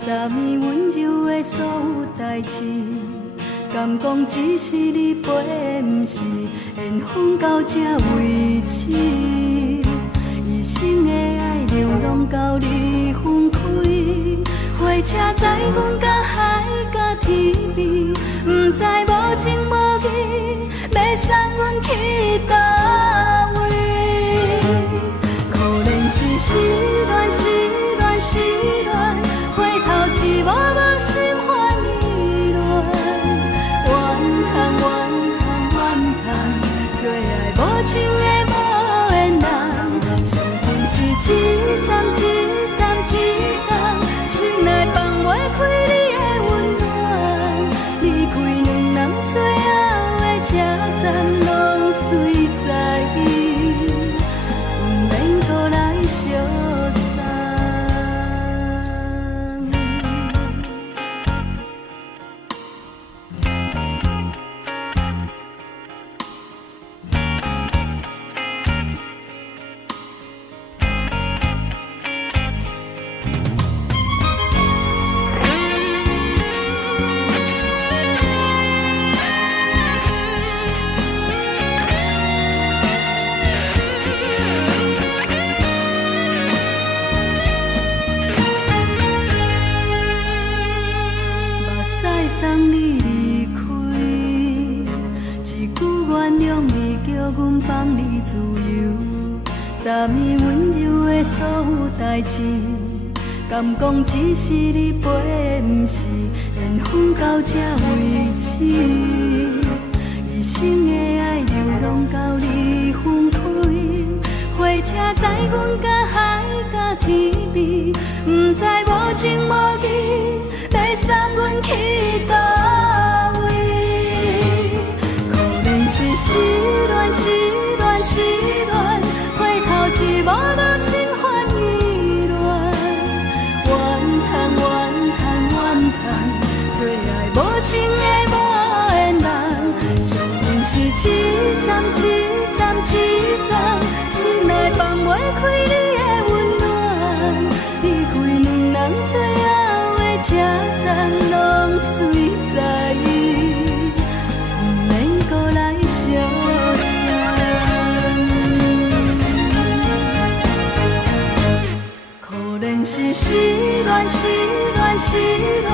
昨暝温柔的所有代志，敢讲只是你陪，不是缘分到这为止。一生的爱流浪到你分开，火车载阮到海角天边，不知无情无义，要送阮去倒位？可怜是失恋，失恋，失恋，回头只无梦心欢意乱，怨叹，怨叹，怨叹，最爱无情的无缘人，情份是一站一站一站，心内放袂开你的温暖，离开两人最后的车站，拢随在意，不免搁来相送。送你离开，一句原谅你，叫阮放你自由。昨暝温柔的所有代志，敢讲只是你陪，不是缘分到这为止。一生的爱流浪到你分开，火车载阮到海角天边，不知无情无义，要送阮去倒位？可怜是失恋，失恋，失恋，回头只无梦心欢意乱，怨叹，怨叹，怨叹，最爱无情的无缘人，相份是一站一站一站，心内放袂开你的温暖，离开两人最后的车站，拢随在意，不免搁来相送。可怜是失恋，失恋，失恋，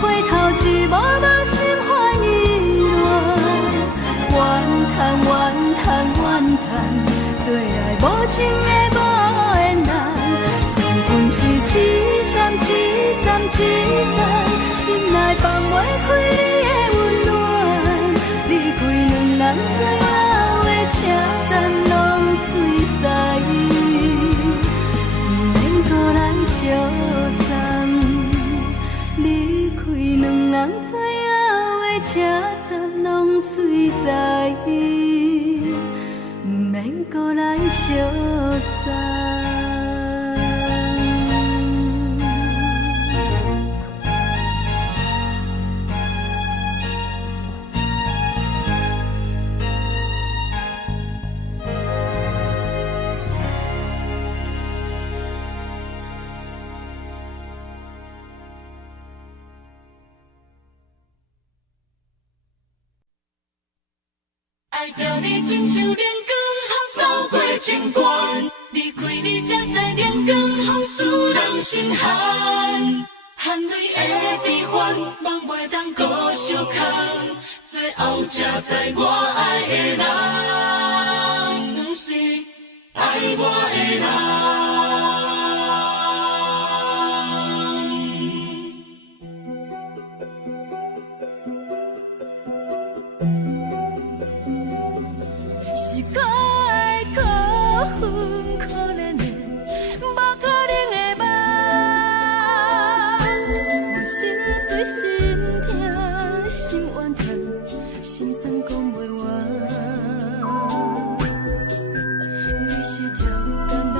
回头只无梦心欢意乱，怨叹，怨叹，怨叹，最爱无情的无缘人，相份是一站一站一站，心内放袂开你的温暖，离开两人最后的车站，拢随在意，不免搁来相送。离开两人最后的车站，拢随在意，不免搁来相送。爱着你亲像亮光，扫过情关，离开你才知亮光风使人心寒。含泪的悲欢，望袂当搁相牵，最后才知我爱的人，不是爱我的人。是可爱可恨可怜的，无可能的梦。我心碎心痛心怨叹，心酸讲袂完。你是条淡淡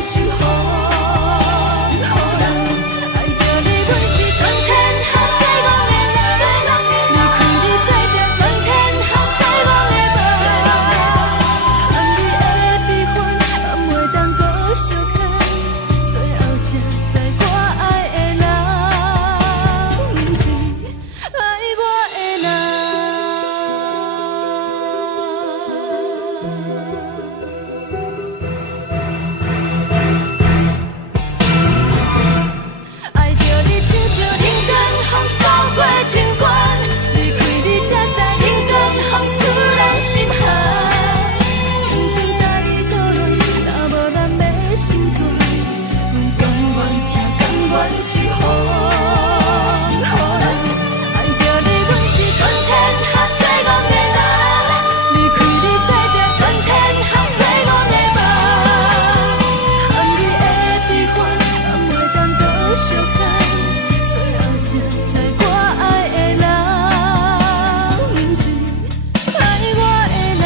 守护。爱着你，阮是全天下最戆的人。离开你做着全天下最戆的梦。含泪的悲欢，也袂当搁相牵。最后才知我爱的人，不是爱我的人。爱着你，亲像冷光风扫过情关，离开你才知冷光风使人心寒。情前带倒落，若无咱要心酸，甘愿听，甘愿是风雨人。爱着你，阮是全天下最戆的人，离开你做着全天下最戆的梦。含泪的悲欢，也袂当搁相牵，最后才知我爱的人，不是爱我的人。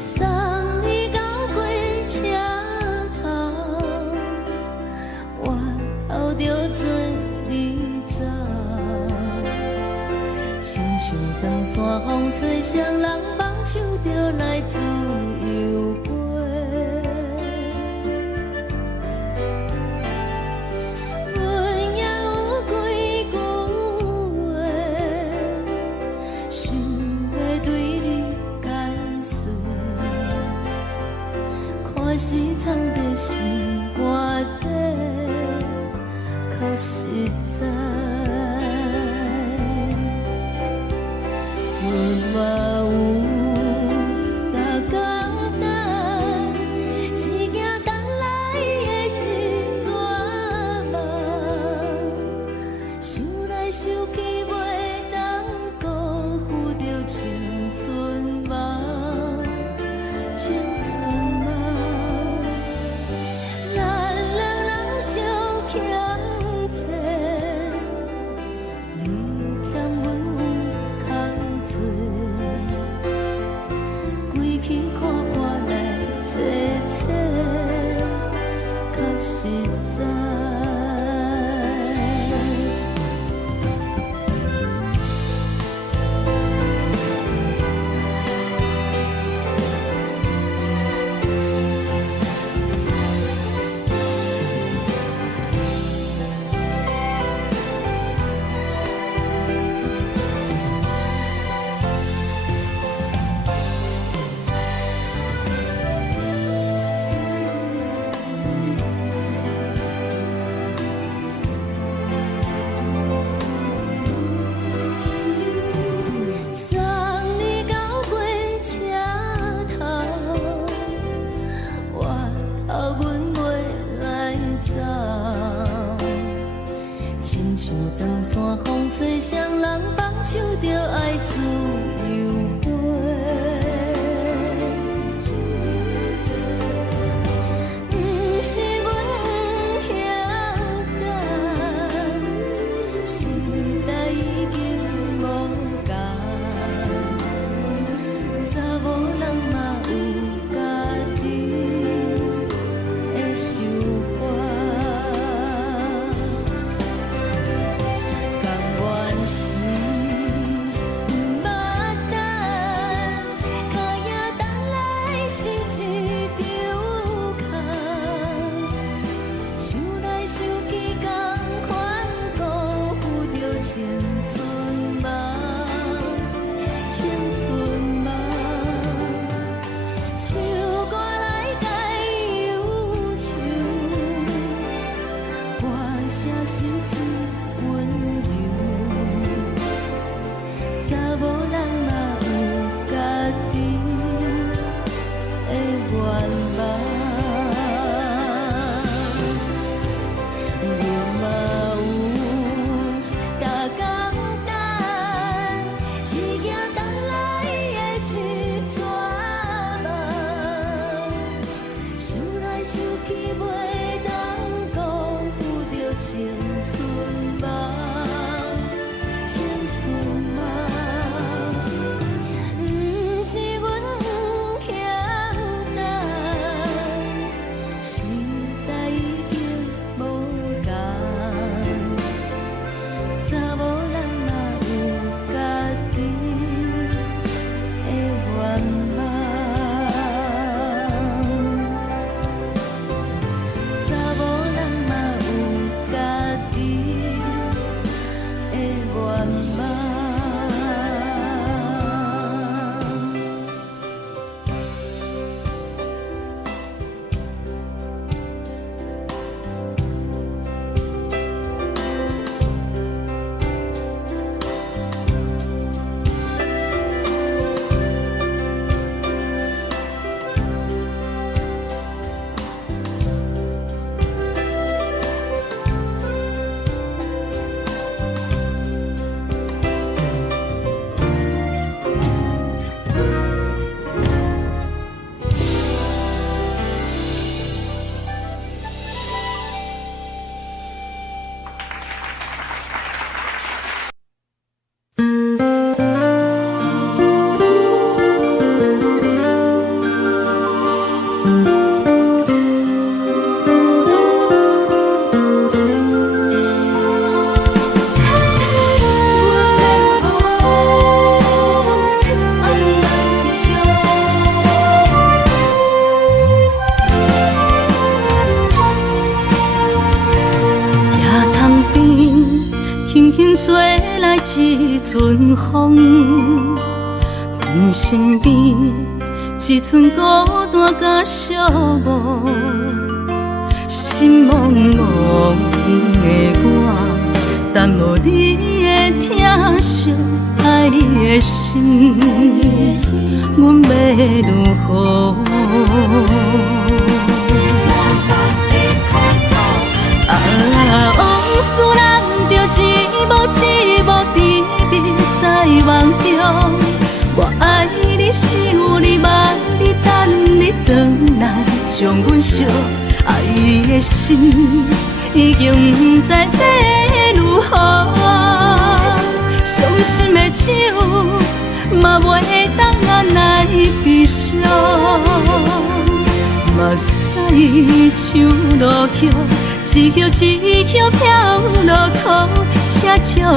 送你到火车头，我头着做你走，亲像长山风吹双人梦手着来自由飞。阮也有几句话，想要对你解释，可是藏在心肝底，较实在。阮嘛有逐工等，一件等来的是绝望，想来想去袂当辜负着青春梦，青春梦。咱两人相欠债，你欠阮空做，归去看看来切切，较实在。送你到火车头，我头阮袂来走，亲像长山风吹双人放手着爱自由飞。不是阮不晓得，时代已经无共，查某人嘛有家己的想法，甘愿是轻轻吹来一阵风，阮身边一寸孤单甲寂寞，心茫茫的我，等无你的疼惜，爱你的心，阮要如何？往事咱着一幕一幕甜蜜在梦中。我爱你，想你，望你，等你回来，将阮惜爱你的心已经不知要如何。伤心的手嘛袂当按来悲伤。目屎像落雨，一曲一曲飘落雨，请借问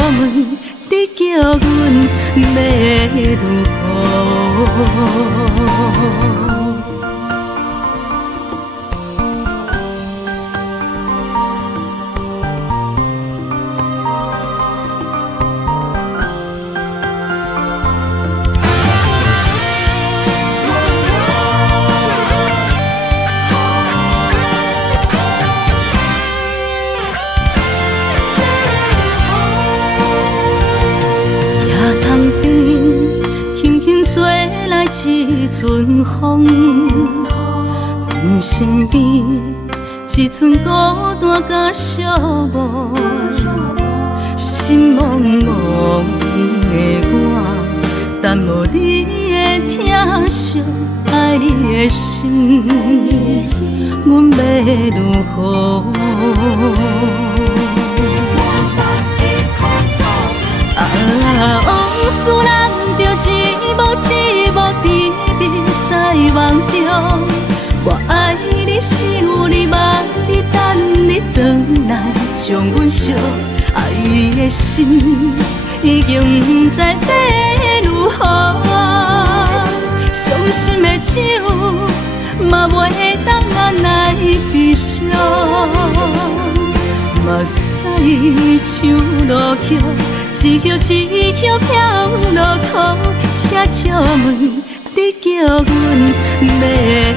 你叫阮要如何？一阵风，阮身边一寸孤单甲寂寞，心茫茫的我，等无你的疼惜，爱你的心，阮要如何？往事咱着一幕一幕甜蜜在梦中。我爱你，想你，望你，等你回来，将阮惜爱你的心已经不知要如何。伤心的手嘛袂当按来悲伤。目屎像落雨，一曲一曲飘落雨，请借问你叫阮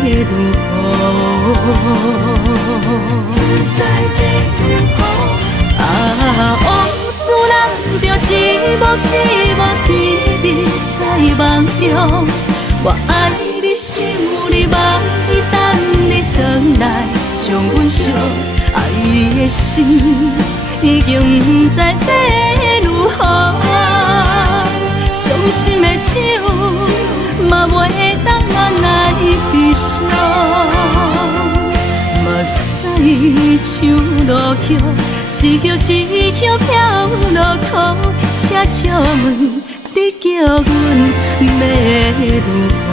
要如何？往事咱着一幕一幕甜蜜在梦中。我爱你，想你，望你，等你回来，将阮惜爱你的心已经不知要如何。伤心的手嘛袂当按来悲伤。目屎像落雨，一曲一曲飘落雨，请借问你叫阮要如何？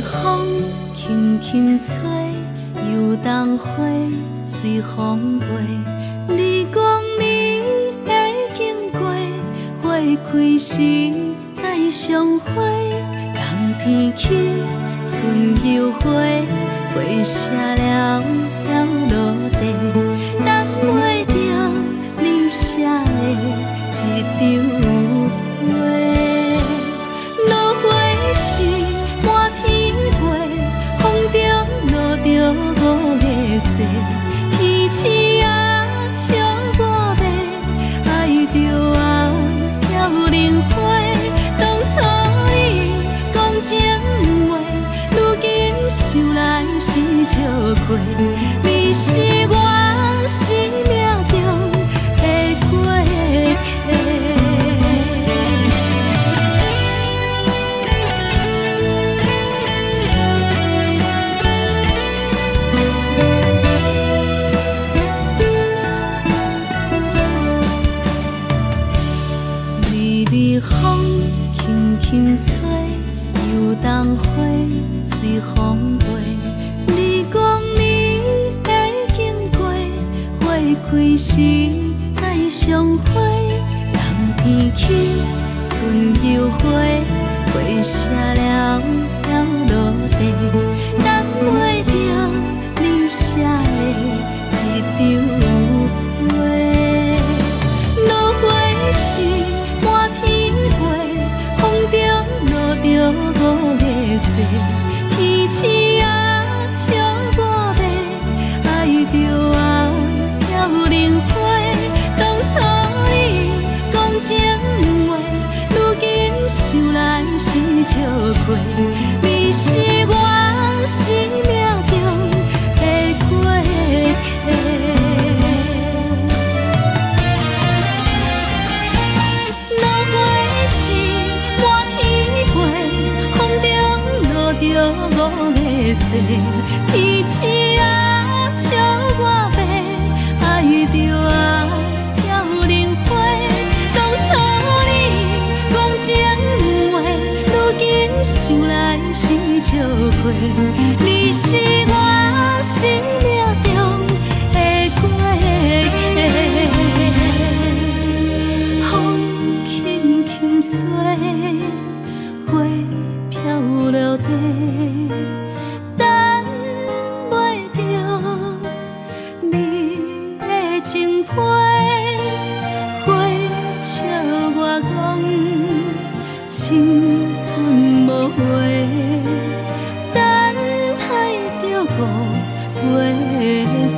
风轻轻吹，游动花随风飞。你讲暝会经过，花开时再相会。冬天起，春又花，花谢了飘落地，等袂着你写的一张画。落花时满天飞，风中落着五个色，天星啊笑我迷，爱着红飘零花。当初你讲情话，如今想来是笑亏。开时再相会，人天起春又花，花谢了了落地，等袂着你写的一张话。落花是满天飞，风中落着五个色，天星啊笑我迷，爱着啊飘零花。当初你讲情话，如今想来是笑过，你是我生命中的过客。落花是满天飞，风中落着五个色，天星啊笑我迷，爱着啊飘零花。当初你讲情话，如今想来是笑过，你是我生命中的过客。风轻轻吹，花飘落地，等袂着你的情批。花笑我讲青春无悔，等待着五月雪。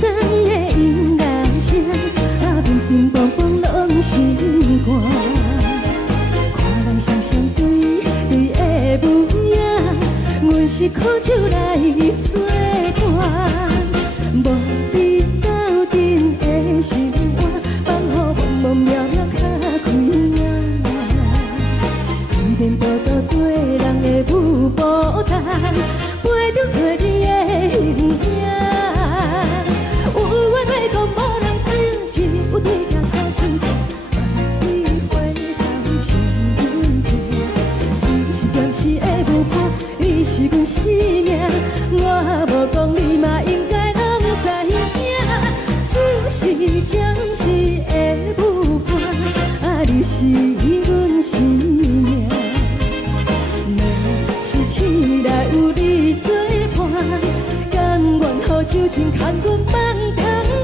送的音乐声，平平梆梆拢心肝。看人双双对对的模样，阮是苦酒来作伴。无你斗阵的心肝，放予茫茫渺渺较开眼。颠颠倒倒对人的舞步弹，陪着做你的形影。有话要讲无人知，只有对镜头先知。万里回头像阮听，就是暂时的舞伴，你是阮生命。我无讲你嘛应该拢知影，就是暂时的舞伴，你是阮生命。若是醒来有你作伴，甘愿予酒精牵阮放空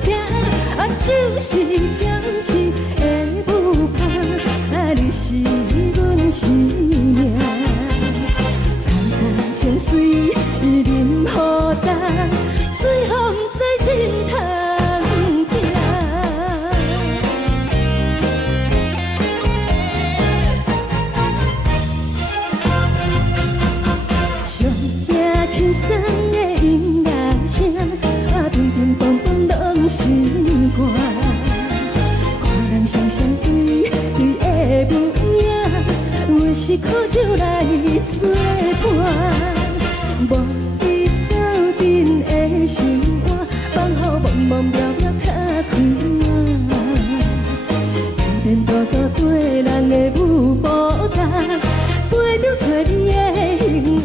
行，就是暂时的舞伴，你是阮生命。层层情水任何担，水风在心通听。上听轻松的音乐声，乒乒乓乓拢心肝。看人双双对对的模样，阮是苦酒来作伴。无你斗阵的心肝，放予茫茫渺渺较开眼。颠颠倒倒对人的舞步弹，陪着做你的形影。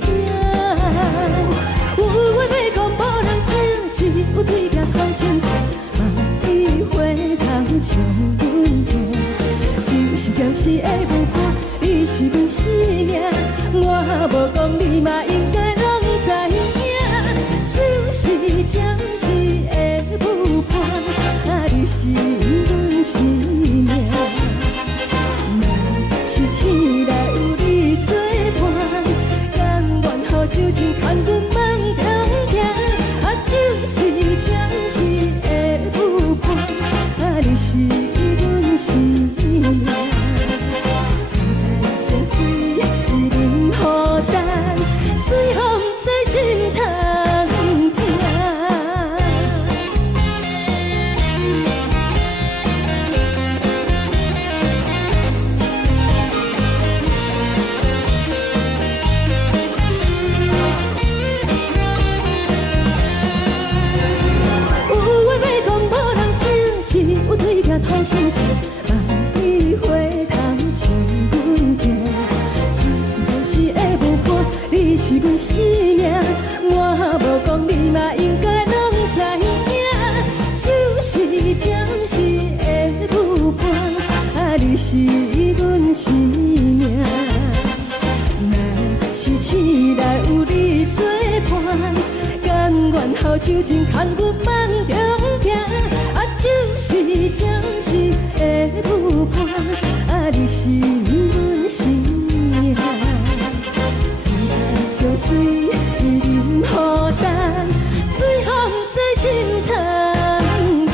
有话要讲无人听，只有对镜头先知。万里回头像阮听，就是暂时的舞伴，你是阮生命。我无讲你嘛应该拢知影，就是暂时的舞伴，你是阮生命。若是醒来有你作伴，甘愿予酒精牵阮放空行，就是暂时的舞伴，你是阮生命。层层情水任何担，随风在心通听。头先知，万里回头像阮听，就是暂时的舞伴，你是阮生命。我无讲你嘛应该拢知影，就是暂时的舞伴，你是阮生命。若是醒来有你作伴，甘愿予酒精牵阮放中行。就是暂时的舞伴，你是阮生命。层层情水任何担，随风在心通听。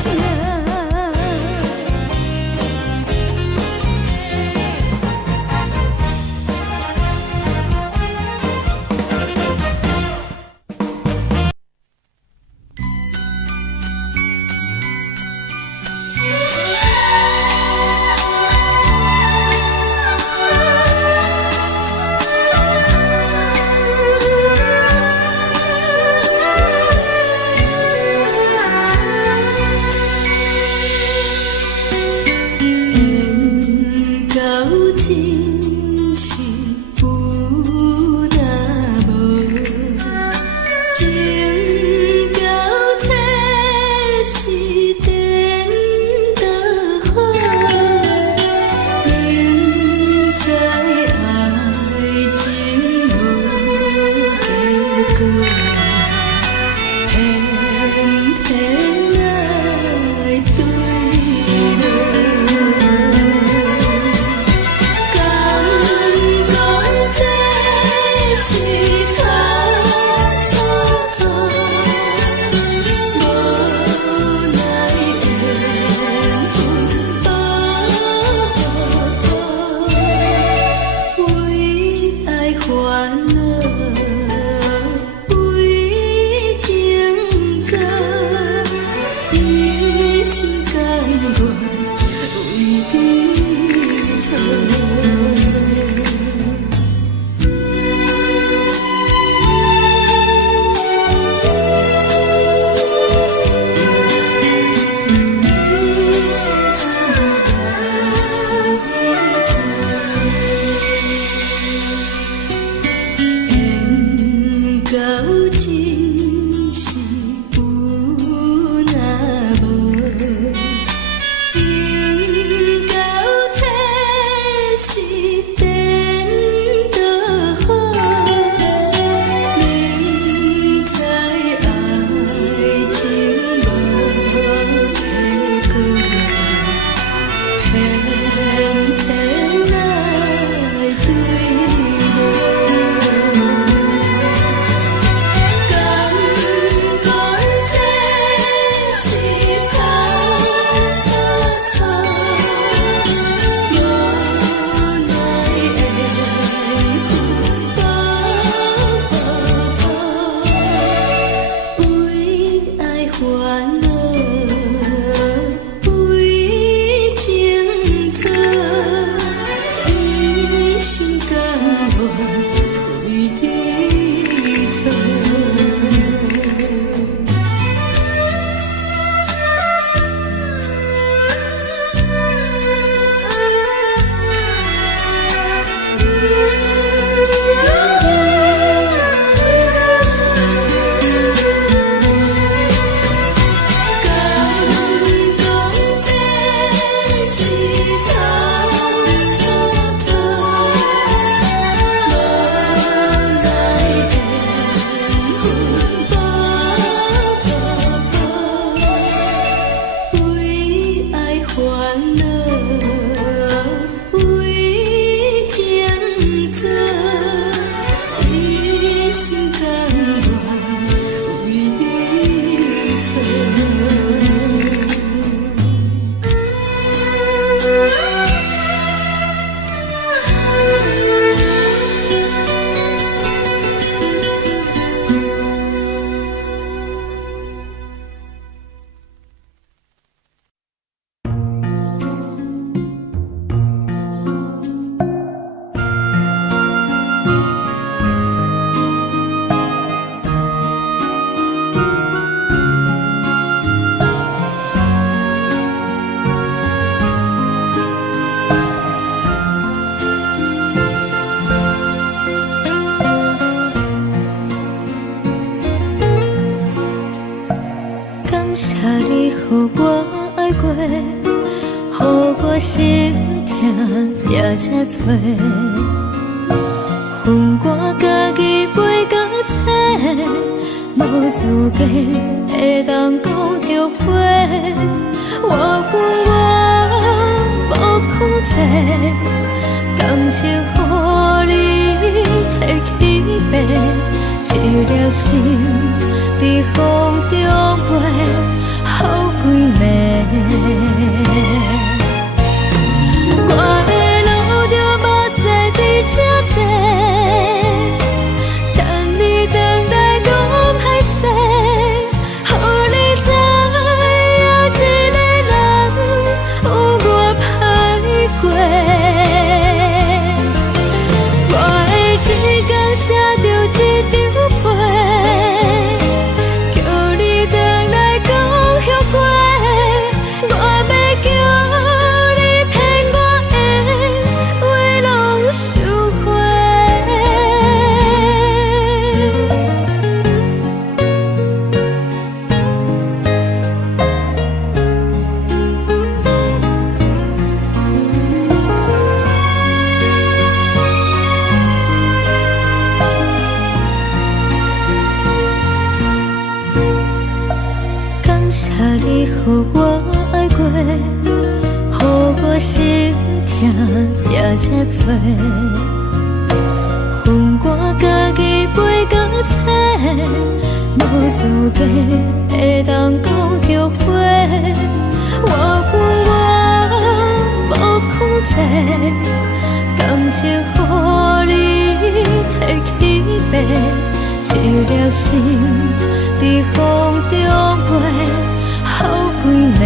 予我爱过，予我心痛也这多，恨我家己袂到切，无资格会当讲后悔。我恨我无控制，感情予你提起白，一粒心在风中飞。好几暝，我的路就无西伫这多，等你回来讲歹势，予你知影一个人有我歹过。我的一天写着一张被，叫你回来讲。我要叫你骗我的话拢收回。感谢你予我爱过，予我心痛也这多，恨我家己袂到切，无资格会当讲后悔。我恨我无控制，感情予你提起白，一粒心在风中飞。好几暝，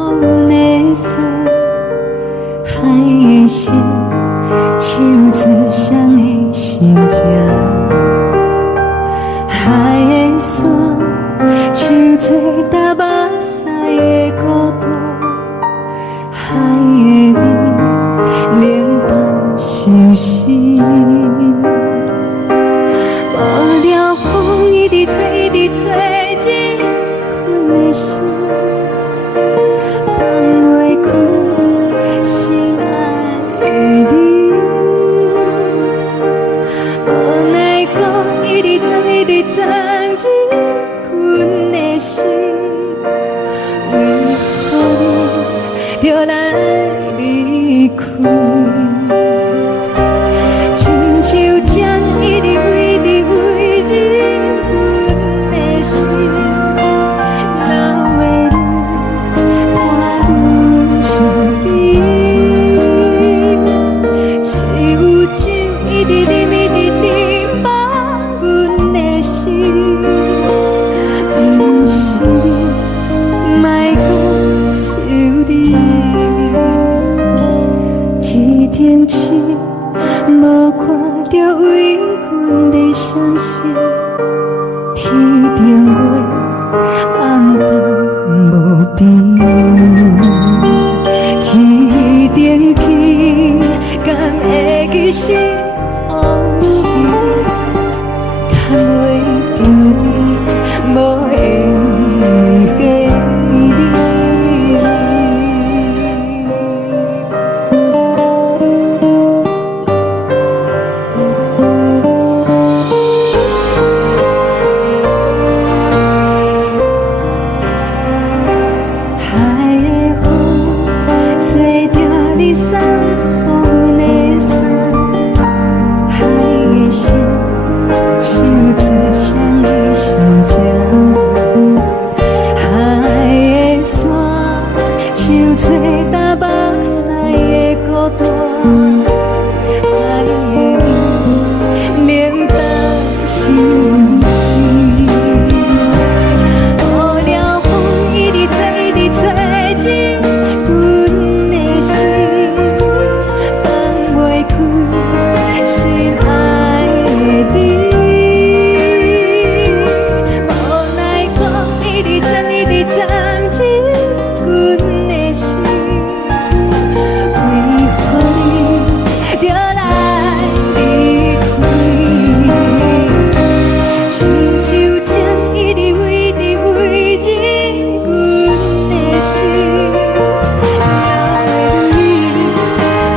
风的伞，海的心，手指双的心情。海的山，手做搭目屎的孤单。海的你，冷淡伤心。无聊风一直吹，一直吹，日困的心，放袂开心爱的你。无奈何一直走，一直走，日困的心，为何你就来离开？亲像针一直飞，一直飞，日阮的心，流的泪，看阮伤悲。只有酒一直啉，一直啉，放阮的心。不是你，莫讲想你。天顶星，无看到为阮的伤心。天顶月，暗淡无边。天顶天，敢会记是往事？敢袂着你，无缘给你。海的风，吹着你送风的伞。海的心，手指双的心情。海的山，手吹搭目屎的孤单。海的你，冷淡伤心。无聊风一直吹，一直吹，日阮的心，放袂开心爱的你。无奈何一直争，一直争，日阮的心，为何你就来离开？亲像针一直飞，一直飞，日阮的心，流的泪，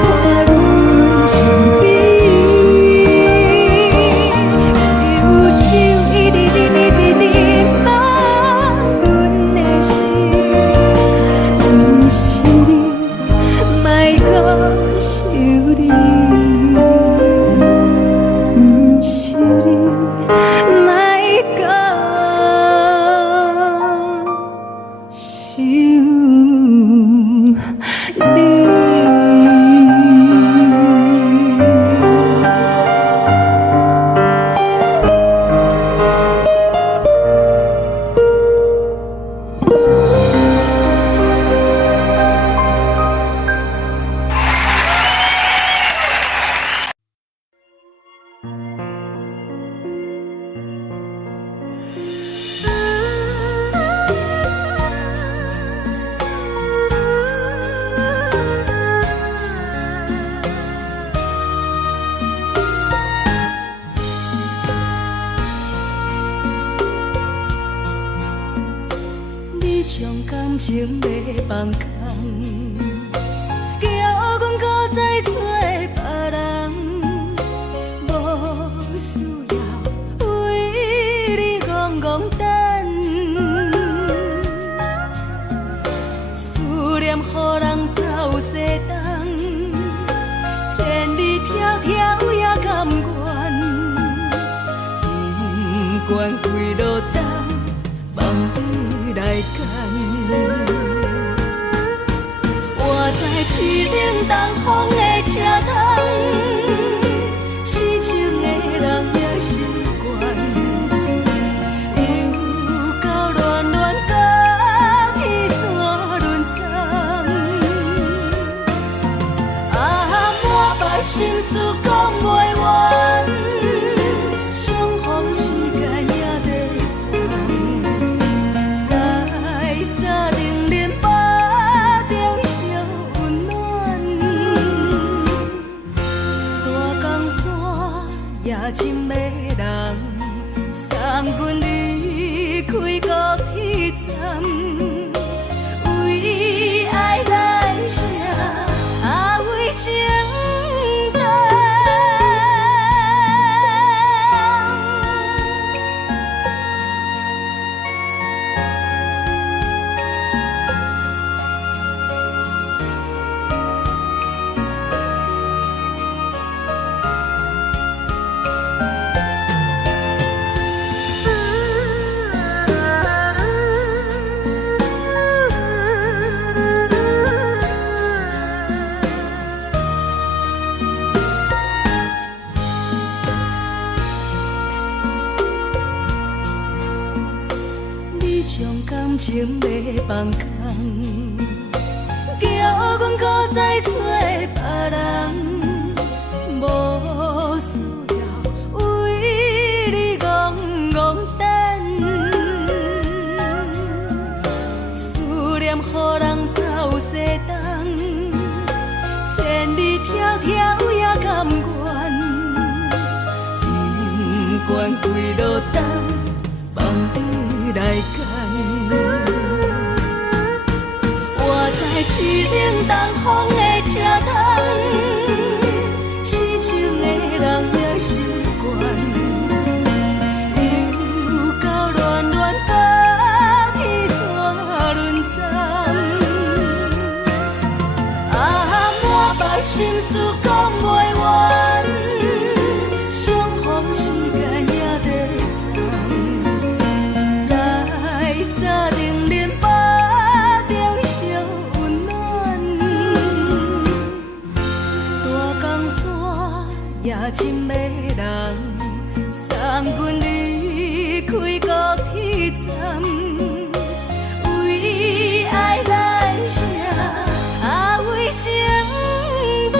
看阮伤悲。只有酒一直啉，一直啉，放阮的心。不是你，莫讲想你。不是你，莫讲想你。你将感情要放空，叫阮搁再找别人，无需要为你戆戆等。思念予人走西东，千里迢迢也甘愿，不管几路灯，望你来赶。我在凄冷东风的车窗，痴情的人也习惯，又到乱乱甲彼线轮走。心事讲袂完，相逢时间也在等，在沙丁林巴中烧温暖，大江山夜深的人，送阮离开高铁站。为爱来写，为情等。将感情要放空，叫阮搁再找别人，无需要为你戆戆等，思念予人走西东，千里迢迢也甘愿，不管几落冬，望你来干。我在市顶东风的车窗，痴情的人也习惯，又到乱乱打起错轮针。满腹心事讲袂完，相逢时间也在等，在沙丁林巴中烧温暖，大江山夜深的人，送阮离开高铁站，为爱来写，为情等。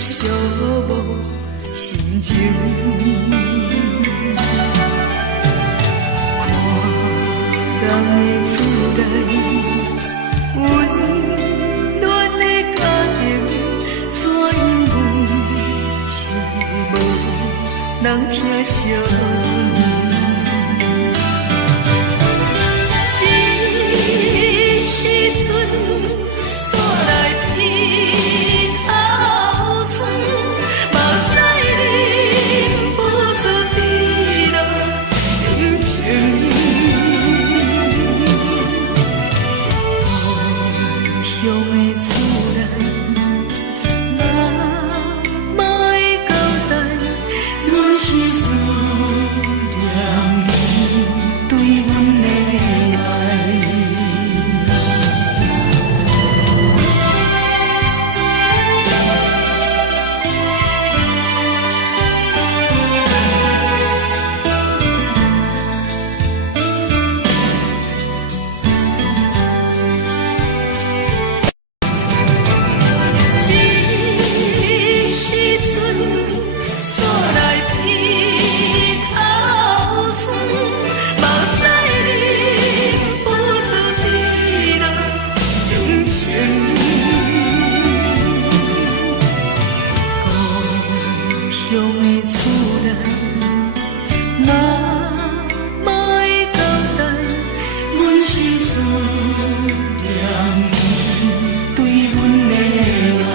寂寞心情。看人的厝内温暖的家庭，怎因为是无人疼惜？这时阵煞来鼻口酸，目屎忍不住滴落眼睛。故乡的厝内，妈妈会交代，阮是思念你对阮的爱。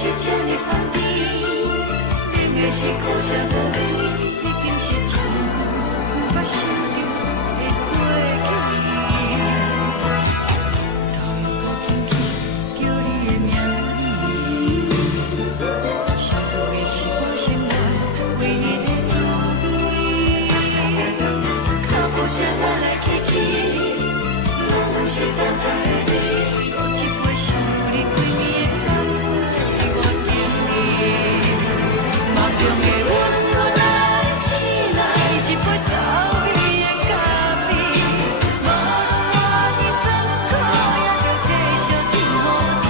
是这呢香甜，冷的是苦涩无味，已经是真久有捌想着的过去。头又搁轻轻叫你的名字，想到的是我生活唯一的滋味。脚步声来来去去，拢是等待的你，搁一杯想你几暝的目屎，我等你。梦中的阮又来醒来，一杯走味的咖啡，无论你酸苦，也着继续甜予你。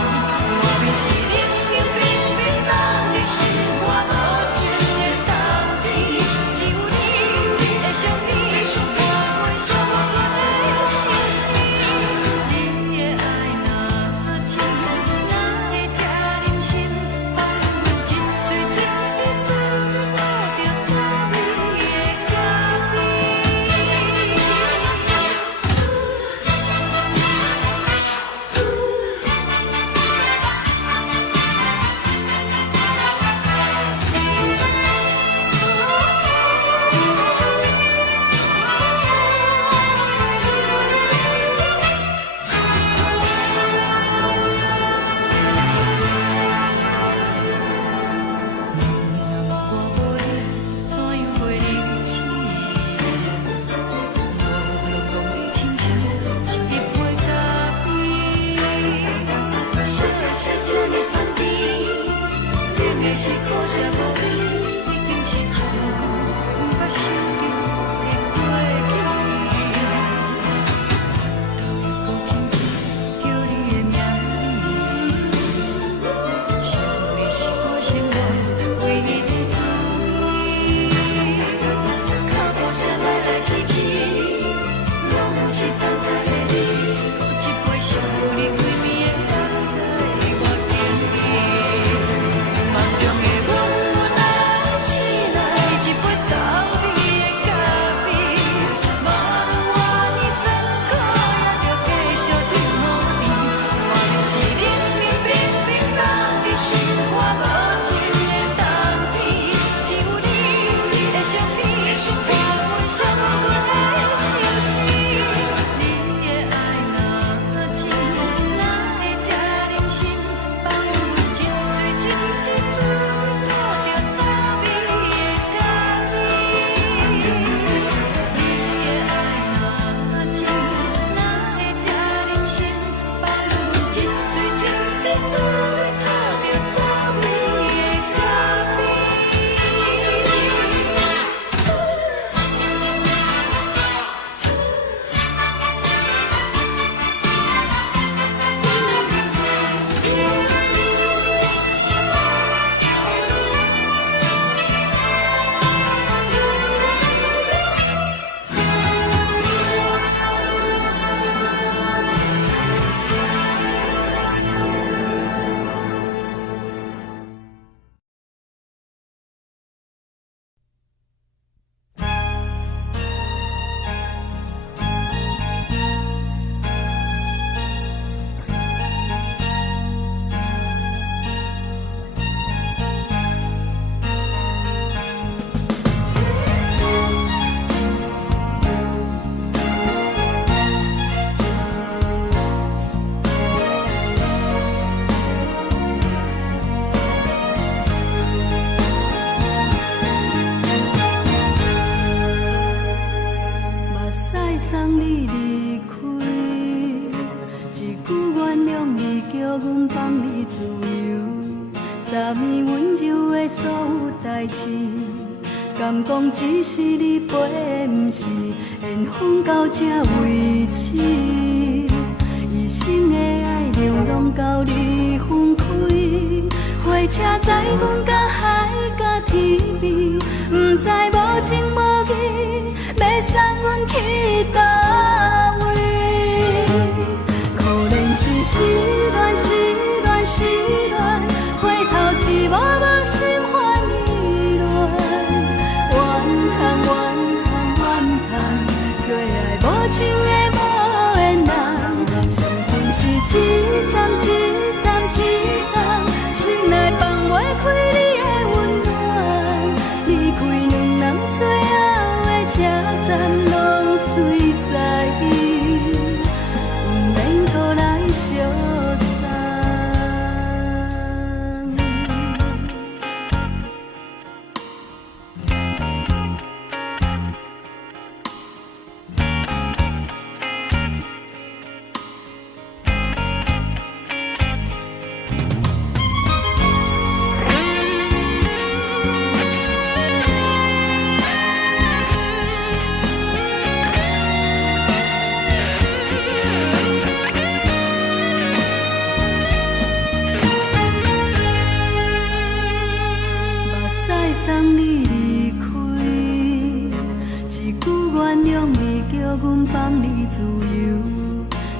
外面是冷冷冰冰冷的心，我无情的冬天，只有你的相片，我阮相共的心事。你的爱若真，哪会这忍心放阮一嘴一滴水，倒着走味的咖是苦涩无味，已经是真久有捌想着的过去。头又搁轻轻叫你的名字，想你是我生活唯一的滋味。脚步声来来去去，拢是等待的你，搁一杯想你几暝的目屎，我等你。梦中的阮又来醒来，一杯走味的咖啡，无论我呢酸苦，也着继续甜予你。外面是冷冷冰冰冷的心，我无情的冬天，只有你的相片，我阮相共的心事。你的爱若真，哪会这忍心放阮一嘴一滴水，倒着走味的咖啡。你的爱若真，哪会这忍心放阮一嘴一滴水，倒着走味的咖啡。目屎送你离开，一句原谅你，叫阮放你自由。昨暝温柔的所有代志，敢讲只是你陪，不是缘分到这为止。一生的爱流浪到你分开，火车载阮甲海甲天边，不知无情无义，要送阮去倒位？可能是失恋，失恋，失恋，回头一幕幕心烦意乱，怨叹，怨叹，怨叹，对爱无情的无缘人，缘分是一站一站一站，心内。阮放你自由。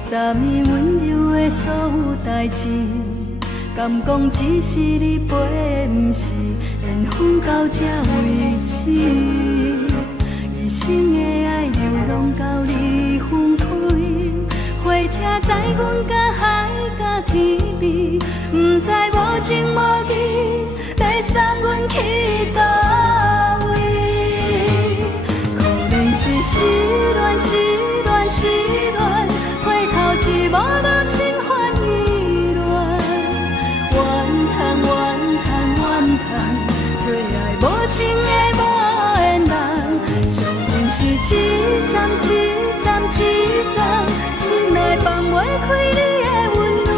昨暝温柔的所有代志，敢讲只是你陪，不是缘分到这为止。一生的爱流浪到你分开，火车载阮甲海甲天边，不知无情无义，要送阮去倒位？可能是失恋，失恋，失恋，回头一幕幕心烦意乱，怨叹，怨叹，怨叹，最爱无情的无缘人，上阮是一站一站一站，心内放袂开你的温暖，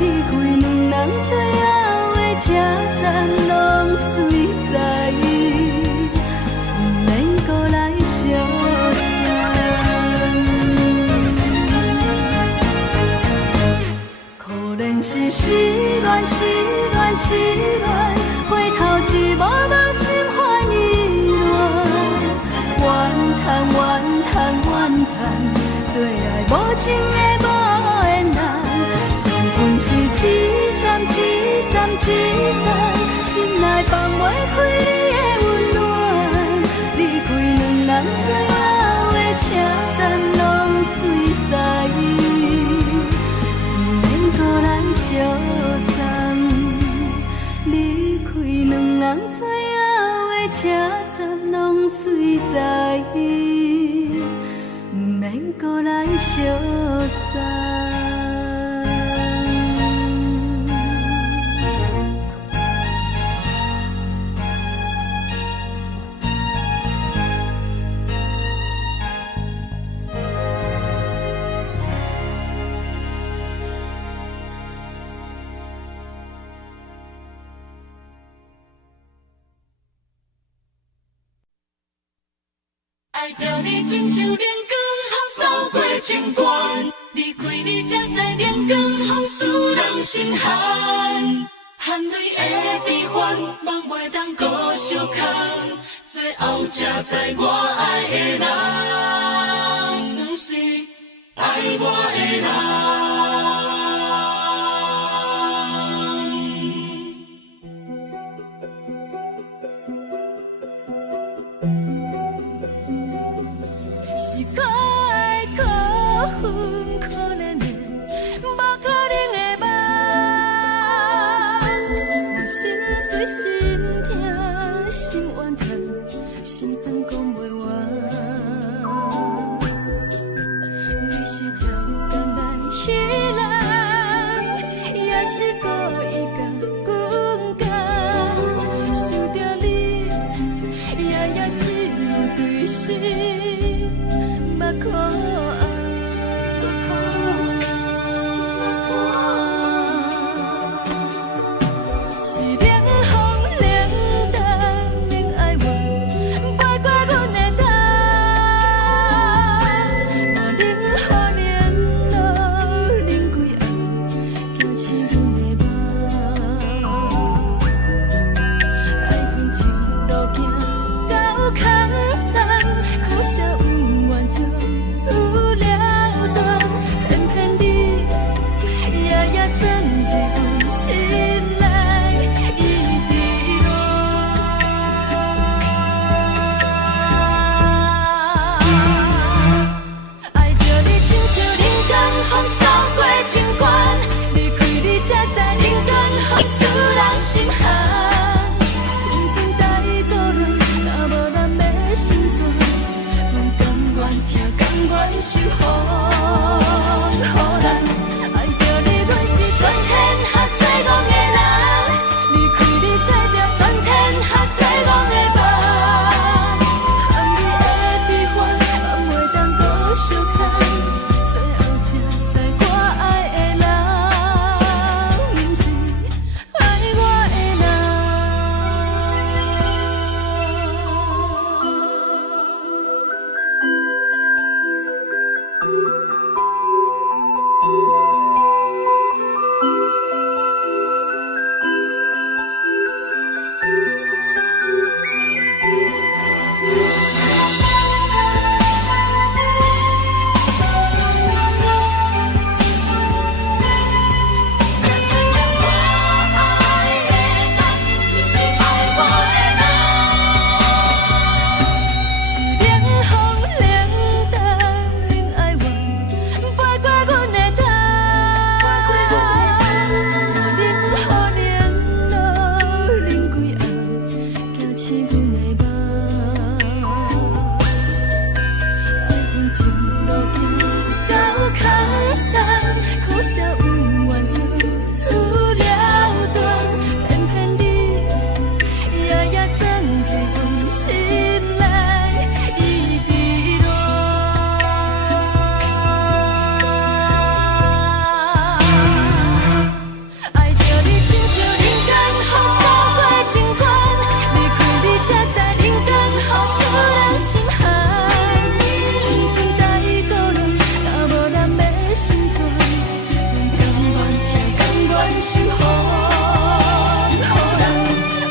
离开两人最后的车站，拢随在，不免搁来相送。可能是失恋，失恋，失恋，回头一幕幕心烦意乱，怨叹，怨叹，怨叹，最爱无情的无缘人，上阮是一站一站一站，心内放袂开你的温暖，离开两人最后的车站，拢随在，不免搁来相送。离开两人最后的车站，拢随在，不免搁来相送。爱着你亲像阳光扫过情关，离开你才知阳光风使人心寒。含泪的悲欢，望袂当搁相牵，最后才知我爱的人，不是爱我的人。情路行到较惨，可惜有缘就出了断，偏偏你夜夜钻一份心内伊伫乱。爱着你亲像人间风扫过情关，离开你才知人间好使人心寒。青春待过落，若无咱的心酸，甘愿听，甘愿受风雨人。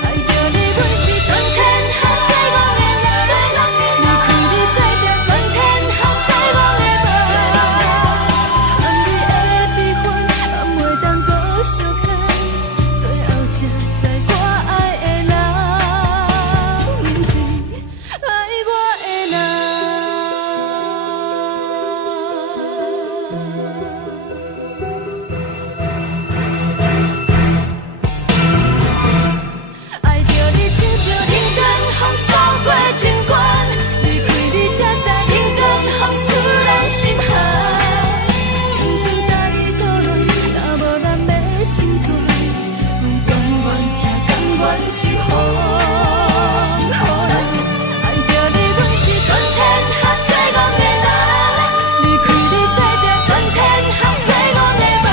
爱着你，阮是全天下最戆的人，离开你才知全天下最戆的梦。含你的悲欢，也袂当搁相牵，最后才知我爱的人，不是爱我的人。爱着你亲像人间风扫过情关，离开你才知人间风使人心寒。青春待过落，若无咱的心酸，甘愿听，甘愿受风雨人。爱着你，阮是全天下最戆的人，离开你才知全天下最戆的梦。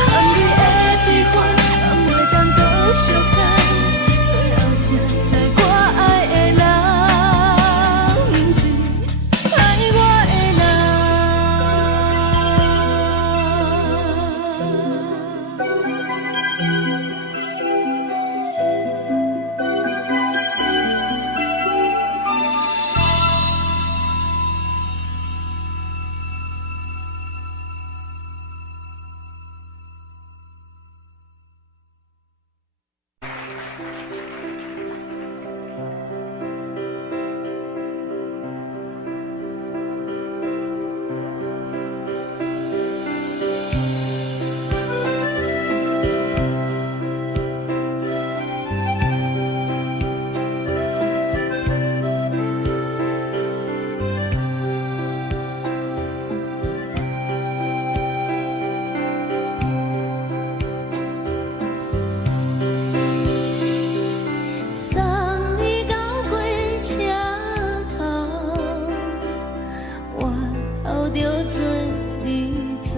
含你的悲欢，也袂当搁相牵，最后才知我爱的人，不是爱我的送你到火车头，我头着准你走，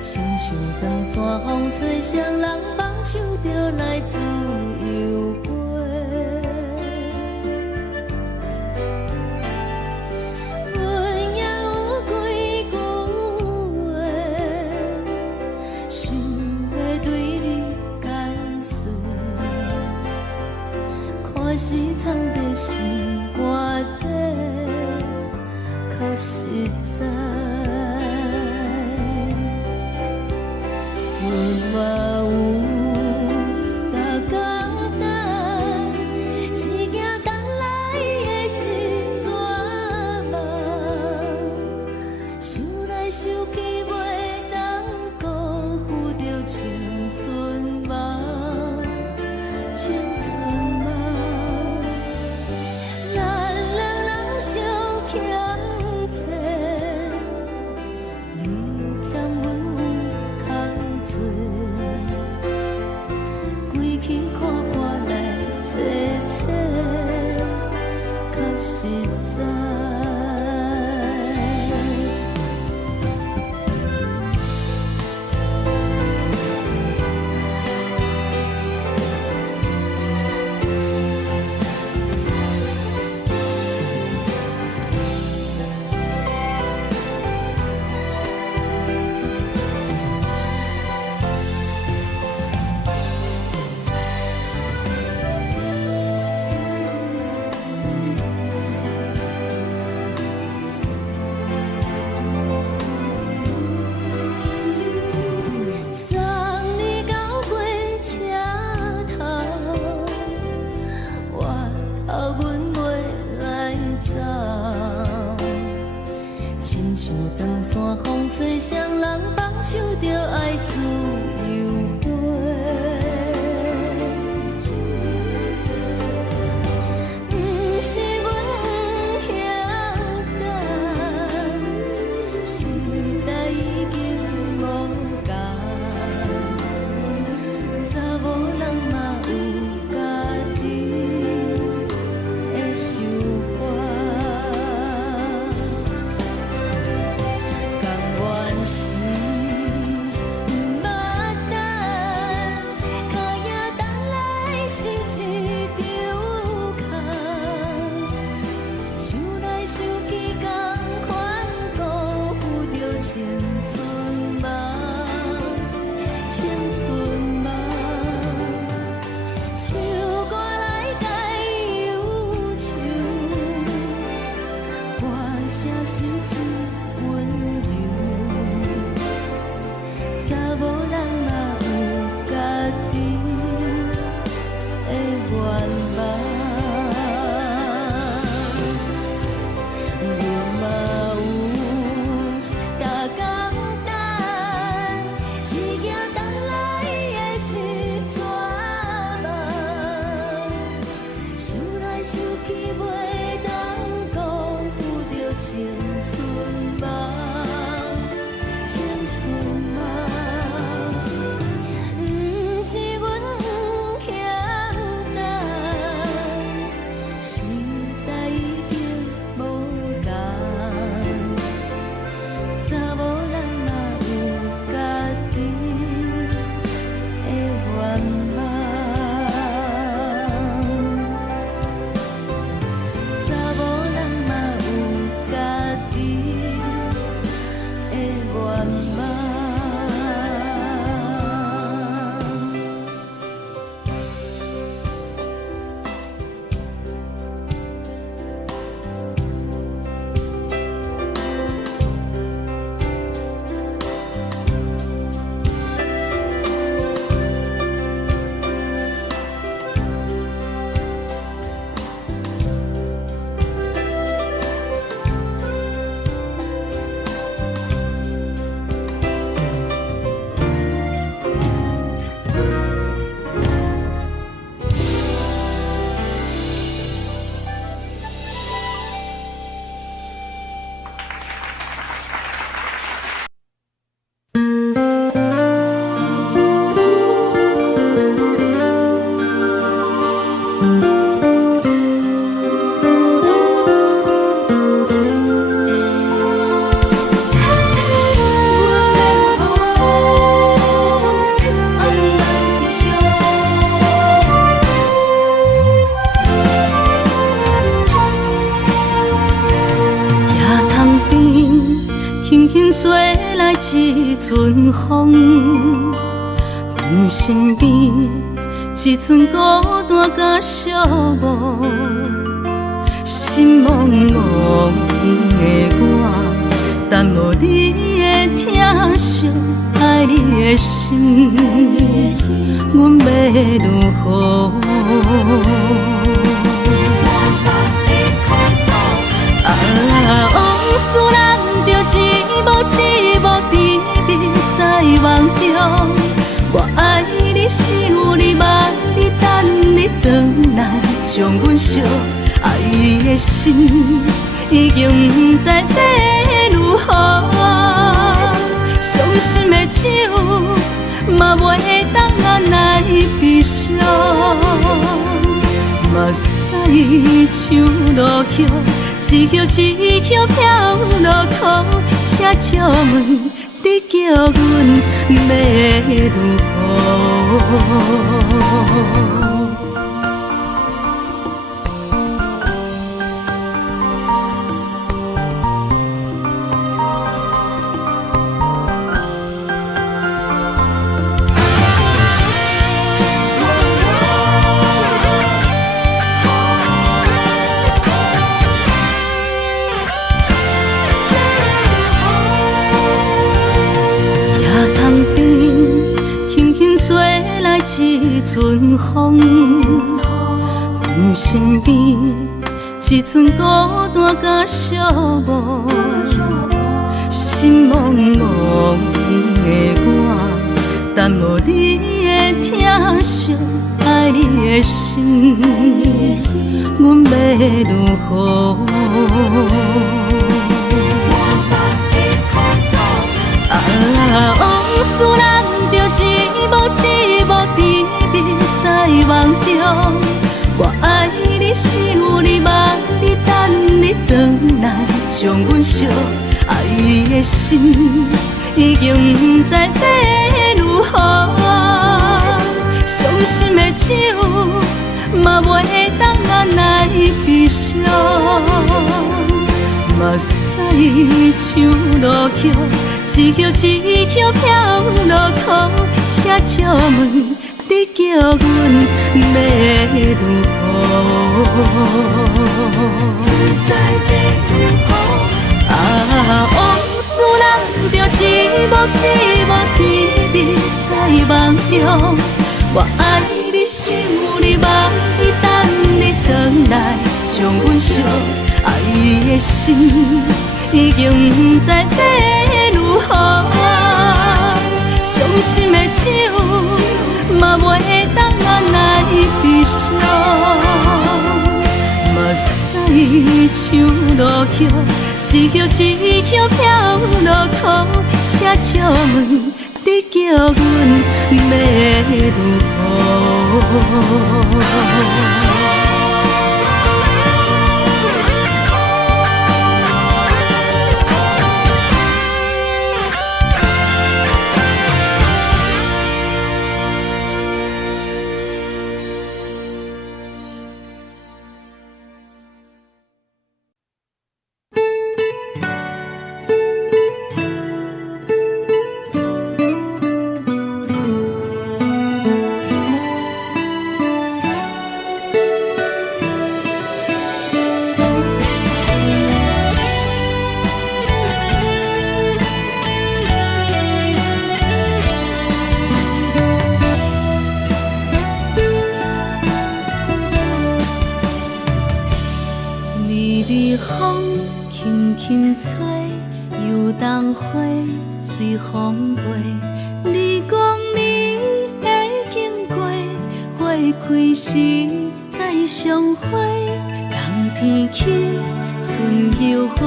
亲像长山风吹双人放手着来自由飞。阮也有几句话，想要对你解释，可是藏在心肝底，较实在。阮嘛有逐工等，一件等来的是绝望，想来想去袂当辜负着青春梦，青春梦。咱两人相欠债，你欠阮空罪，归去看破来坐坐，较实在。城是真温柔，查某人嘛有家己的愿望。一阵风，阮身边一阵孤单甲寂寞，心茫茫的我，等无你的疼惜，爱你的心，阮要如何？往事人着一幕一幕甜蜜在梦中，我爱你想你望你等你回来，将阮惜爱的心已经不知要如何。伤心的手嘛袂当按来悲伤，目屎像落雨。一叶一叶飘落雨，车借问你叫阮要如何？一阵风，阮身边一阵孤单甲寂寞，心茫茫的我，等无你的疼惜，爱你的心，阮要如何？往事人着一幕一幕甜蜜在梦中，我爱你想你望你等你回来，将阮惜爱的心已经不知要如何。伤心的手嘛袂当按来悲伤，目屎像落雨。一叶一叶飘落雨，车借问你叫阮要如何？不知要如何？心有你梦，伊等你回来，将阮惜爱的心，已经不知要如何。伤心的酒，嘛袂当咱来悲伤。目屎像落叶，一叶一叶飘落雨，车借问你叫阮要如何？风轻轻吹，游动花随风飞。你讲暝会经过，花开时再相会。冬天起，春又回，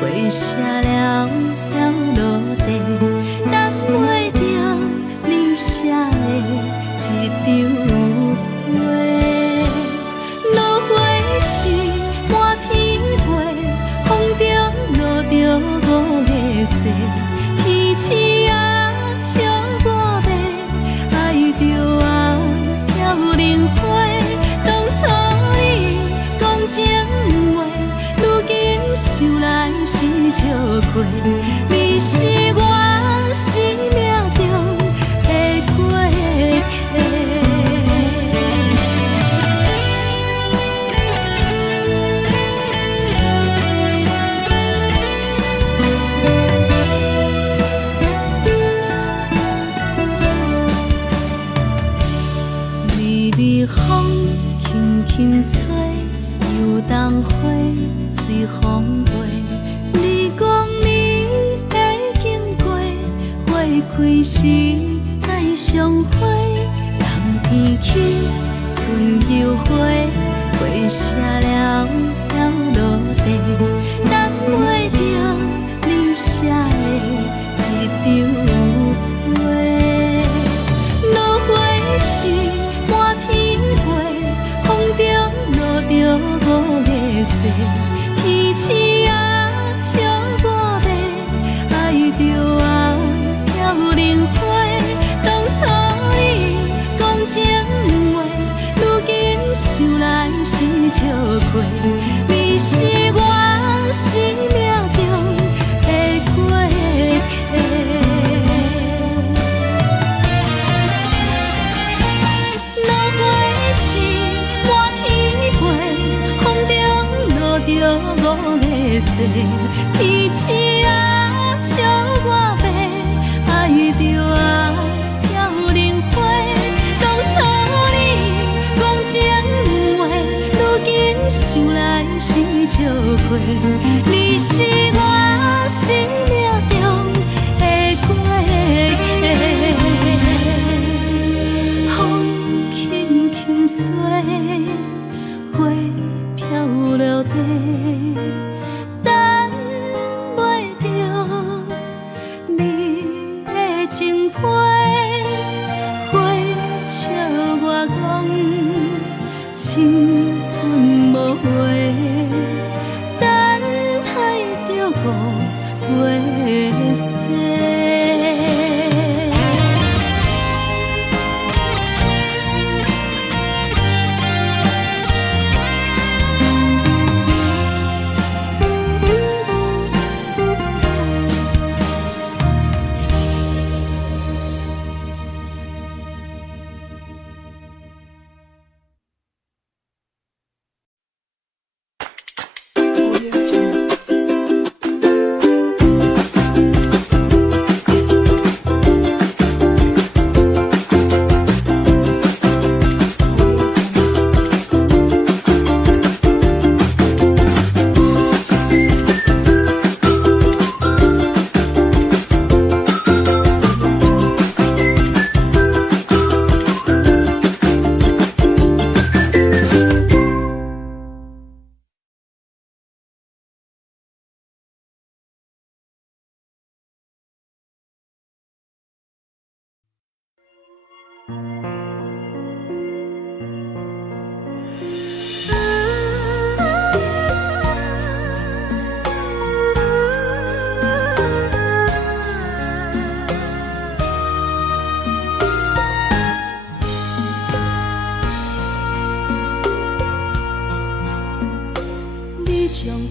花谢了飘落地，等袂着你写的一张画。落花时满天飞，风中落着五个色，天星啊笑我迷，爱着啊飘零花。当初你讲情话，如今想来是笑过，你是我生命中的过客。风轻轻吹，游动花随风飞。你讲暝会经过，花开时再相会。冬天起，春又回，花谢了飘落地，等袂着你写的一张画。落花时满天风中落着五个色，天星啊笑我迷，爱着啊飘零花。当初你讲情话，如今想来是笑过，你是我生命中的过客。五个色，天星啊笑我迷，爱着啊飘零花。当初你讲情话，如今想来是笑过，你是我生命中的过客。风轻轻吹，花飘落地。青春无悔，等待着误会。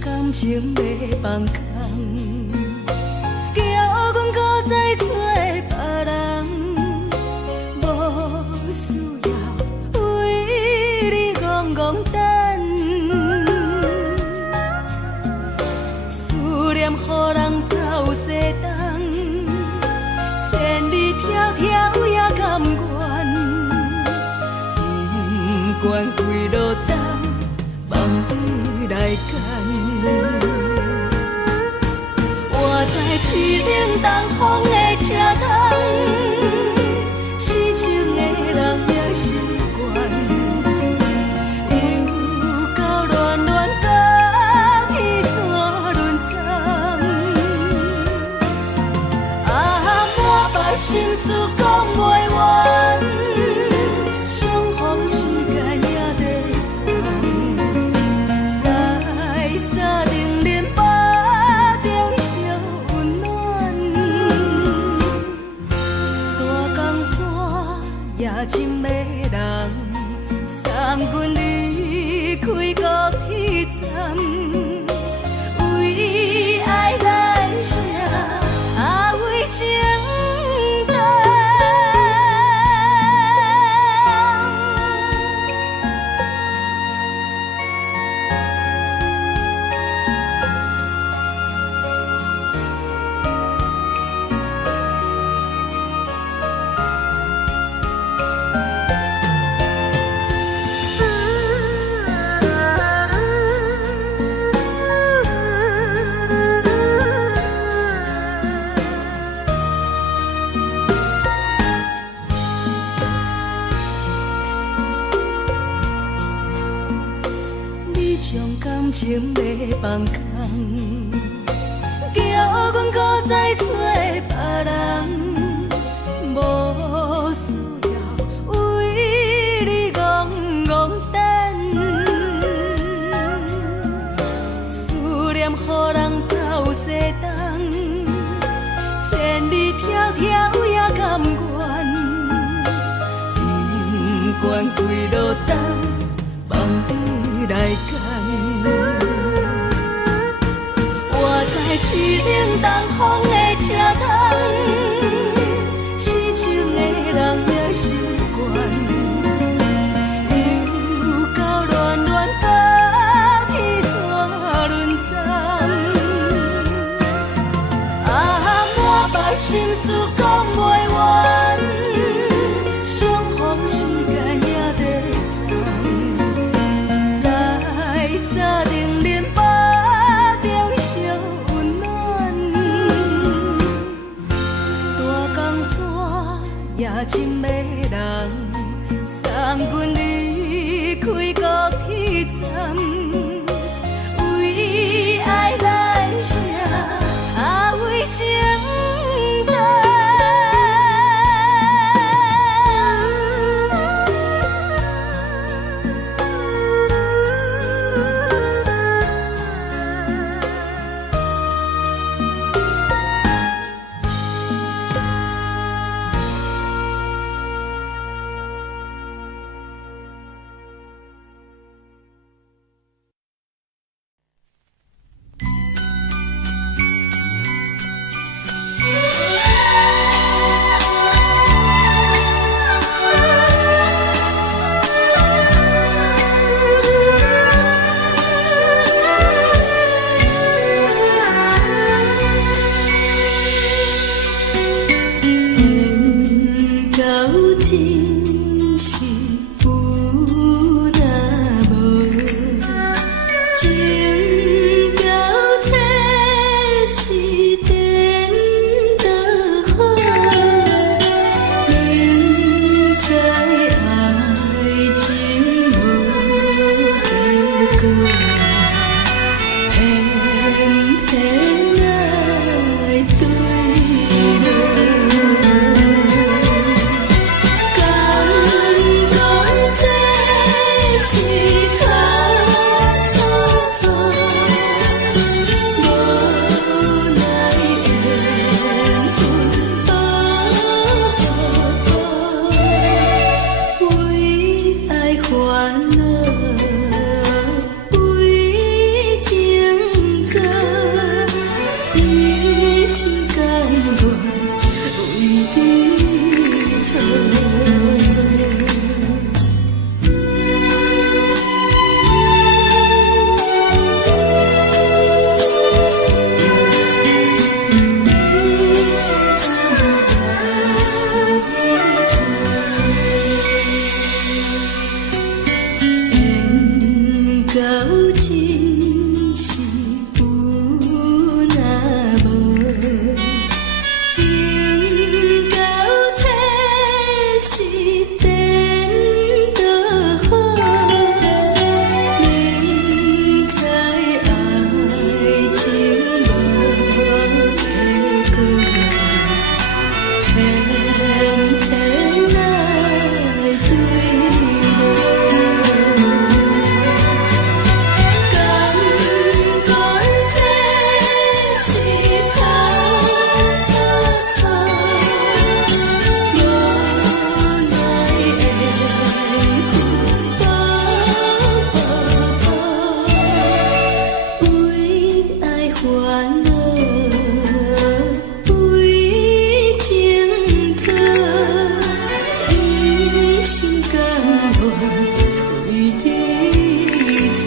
感情要放空，叫阮搁再找别人，无需要为你戆戆等，思念予人走西东，千里迢迢也甘愿，不管几路灯。来干，我在凄冷东风的车窗，痴情的人也习惯，又到乱乱甲天山轮转，满腹心事讲袂完，相逢时间也在。深的人送阮离开高铁站，为爱来写为情长。感情要放空，叫阮搁再找别人，无需要为你戆戆等，思念予人走西东，千里迢迢也甘愿，不管几路灯，放你来干。凄冷东风的车窗，痴情的人也习惯，又到乱乱甲天山轮转，满腹心事讲袂完，相逢时间也在放，在山顶林北。夜深的人送阮离开高铁站，为爱来写为情长。烦恼为情做，一心甘愿为你错。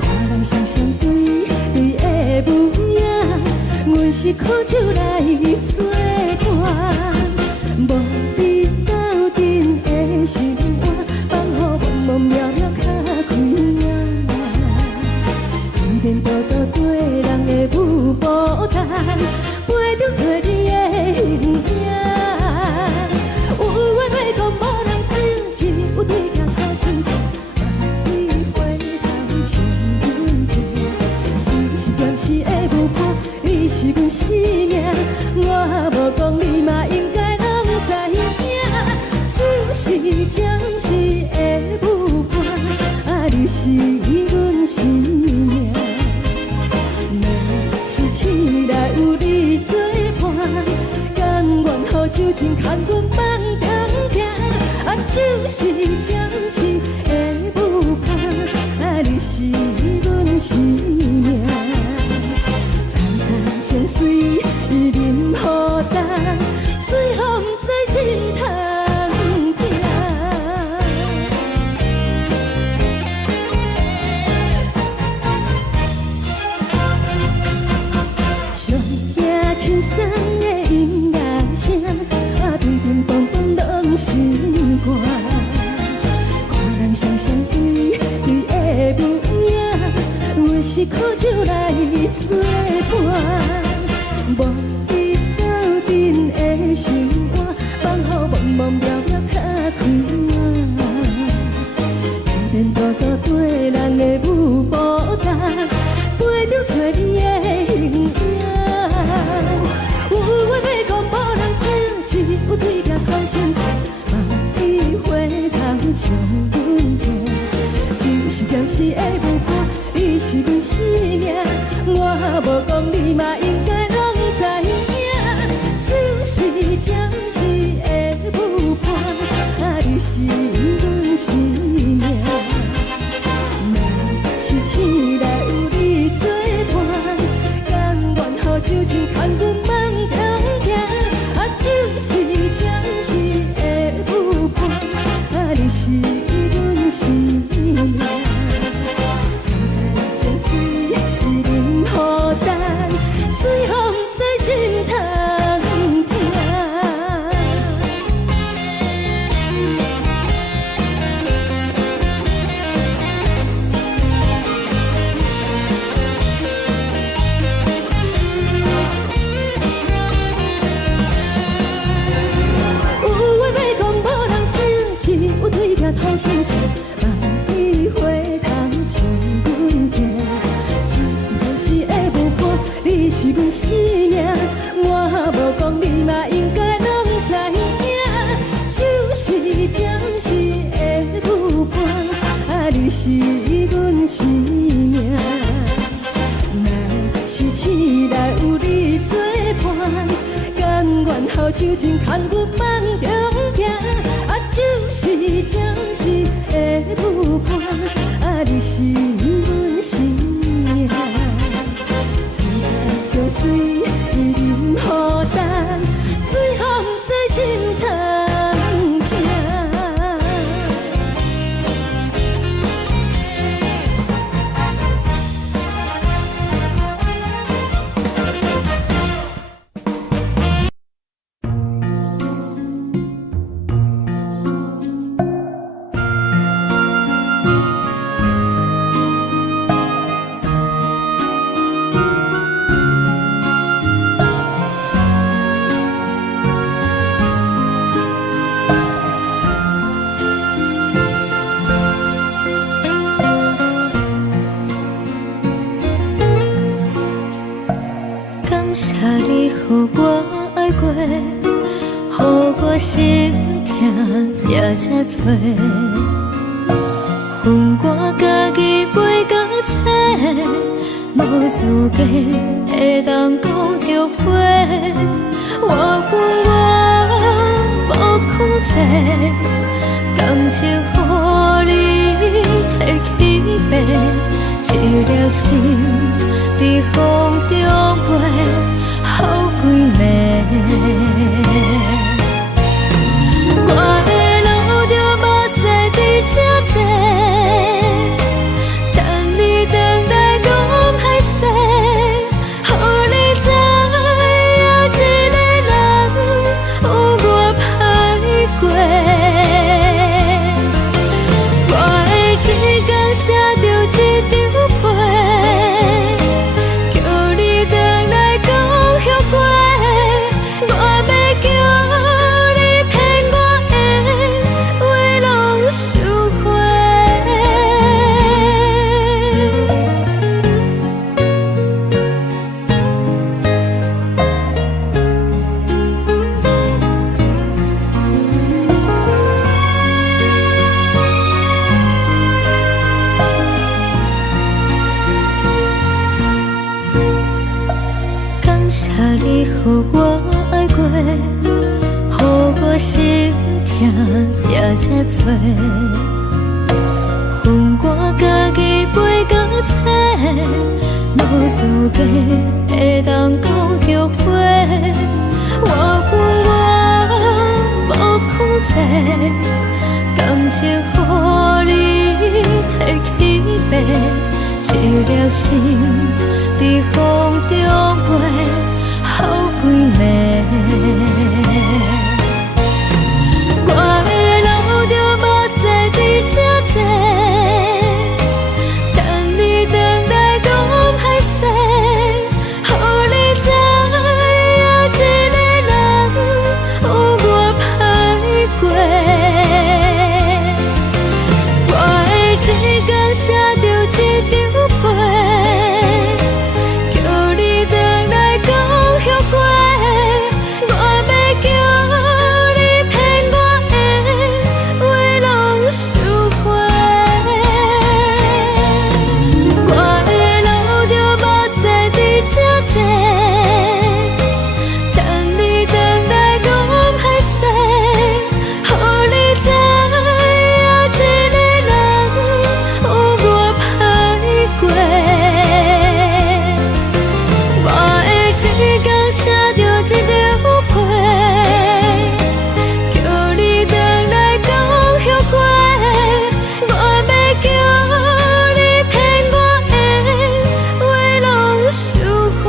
看人双双对对的模样。阮是苦酒来作伴，无你斗阵的心肝，放予茫茫渺渺较开眼。颠颠倒倒对人的舞步弹，陪着做你的形影。有话要讲无人听，有对镜头心情，万里回头像阮听。就是暂时的舞伴，你是阮生命，我无讲你嘛应该拢知影。就是暂时的舞伴，你是阮生命。若是醒来有你作伴，甘愿予酒精牵阮梦中行。就是暂时的舞伴，你是阮生命。惨惨情水任何担，随风在心头听。上惊轻松的音乐声，乒乒乓乓拢心肝。看人双双对对的舞影，阮是苦酒来作伴，无你斗阵的心肝，放予茫茫渺渺较开眼。颠颠倒倒对人的舞步弹，陪着做你的形影。有话要讲无人听，只有对镜头心情，万里回头像阮听。就是暂时的舞伴，你是阮生命，我无讲你嘛应该拢知影。就是暂时的舞伴，你是阮生命。若是醒来有你作伴，甘愿予酒精牵阮梦中行。就是暂时的舞伴，你是阮生命。惨惨情水任何担，随风在心头听。有对镜头心情，万里回头像阮听。就是暂时的舞伴，你是阮生命，我无讲你嘛应该拢知影。就是暂时的舞伴，你是阮生命。若是醒来有你作伴，甘愿予酒精牵阮梦中行。就是暂时的舞伴，你是阮生命。惨惨情水任何担，随风在心头听。谢你予我爱过，予我心痛也这多，恨我家己袂到切，无资格会当讲着话，我无控制，感情予你会起飞，一粒心在风中飞，好几暝。我的路着目屎在这多，等你回来讲海誓，予你知请你予我爱过，予我心痛也这多，分我家己飞到这，无资格会当讲后悔。我无控制，感情予你提起飞，一粒心在风中飞，好几暝。我的路就无细伫这多，等你回来讲歹势，予你知影一个人有我歹过。我的一天写着一张被，叫你回来讲后悔。我要叫你骗我的话拢收回。我的路就无细伫这多，等你回来讲歹势，予你知影一个人有我歹过。我的一天写着一张被，叫你回来讲后悔。我要叫你骗我的话拢收回。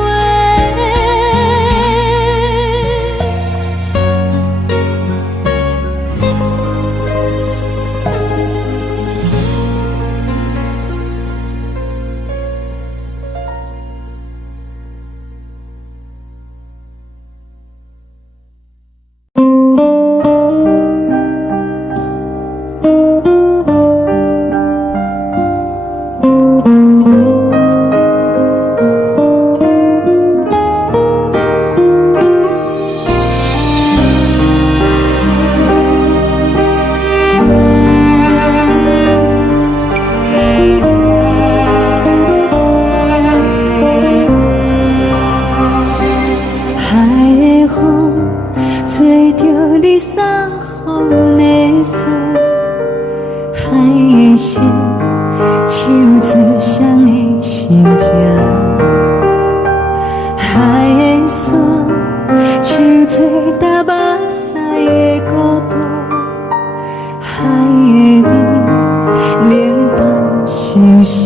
海的风吹着你送风的伞，海的心唱出谁的心痛，海的山唱出打目屎的孤独，海的你冷淡伤心。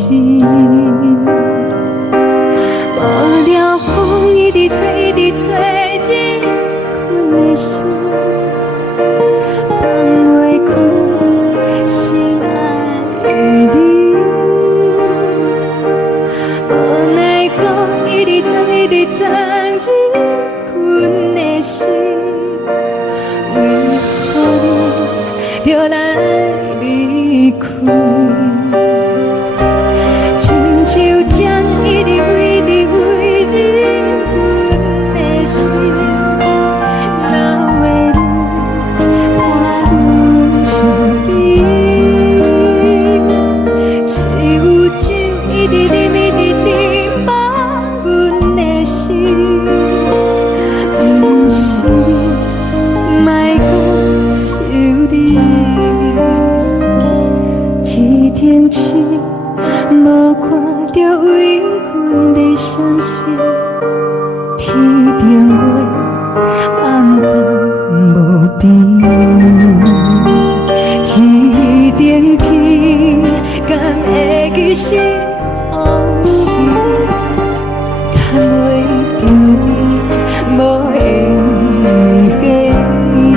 无聊风一直吹，一直吹，日困的心，放袂开心爱的你。无奈何一直等，一直等，日困的心，为何你就来离开？亲像针一直为你为日阮的心，流的泪伴愈伤悲，只有酒一直啉一直啉饱阮的心，不是你，莫讲想你，天天星。无看到为阮的伤心，天顶月暗淡无边，天顶天敢会记是往事，看袂着你，无缘给你。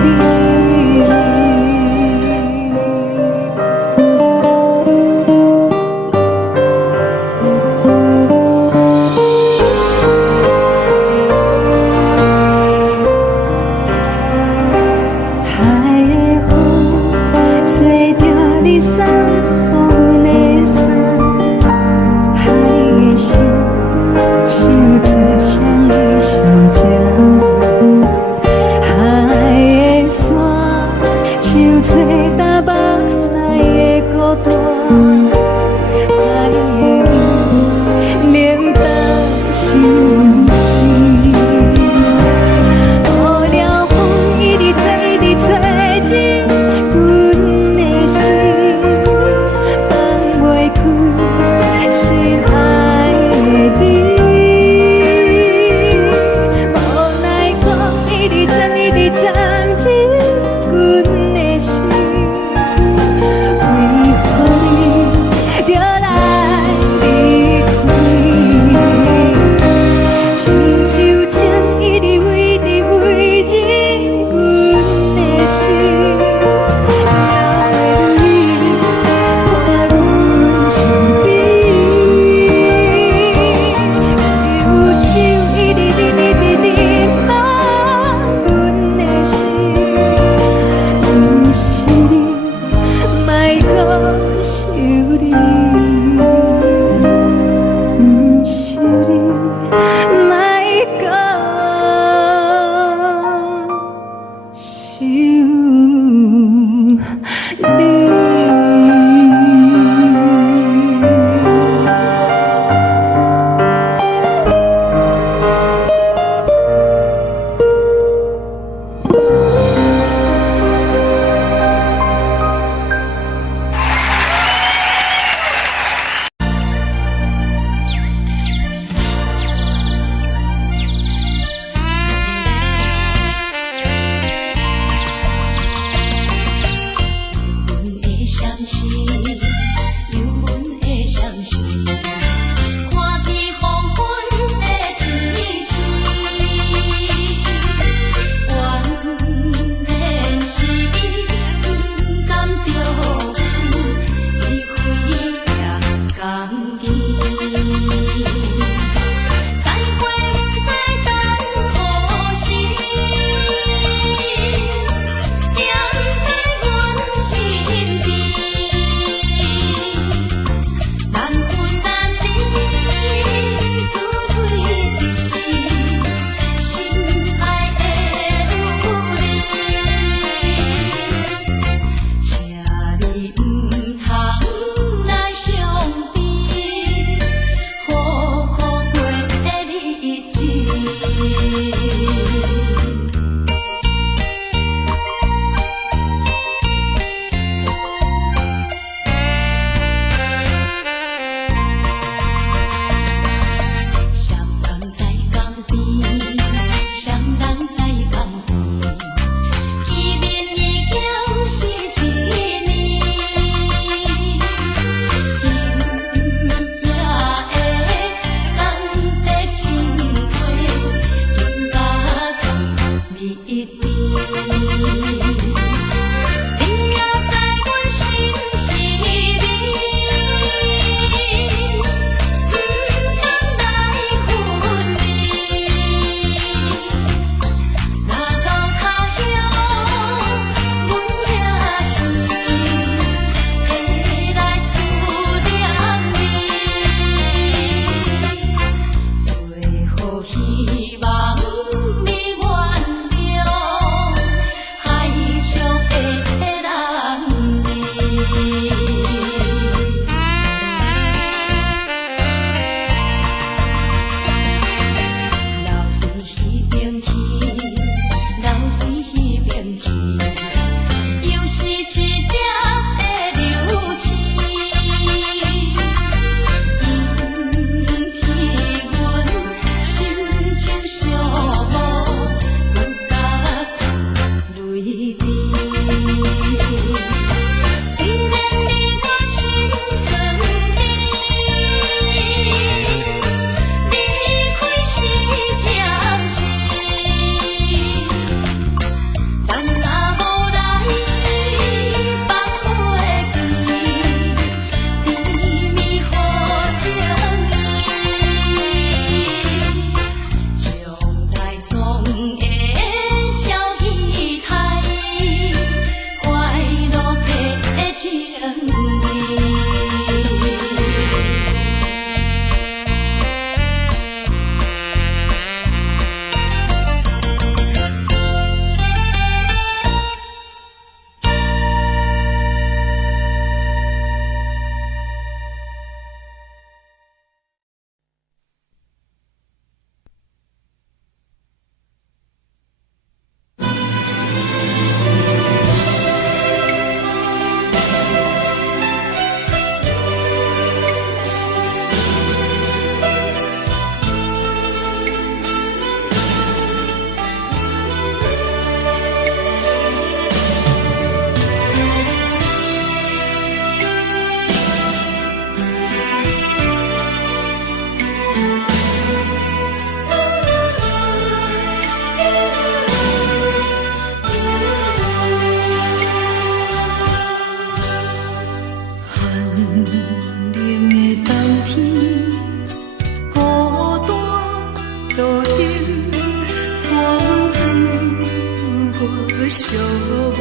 寂寞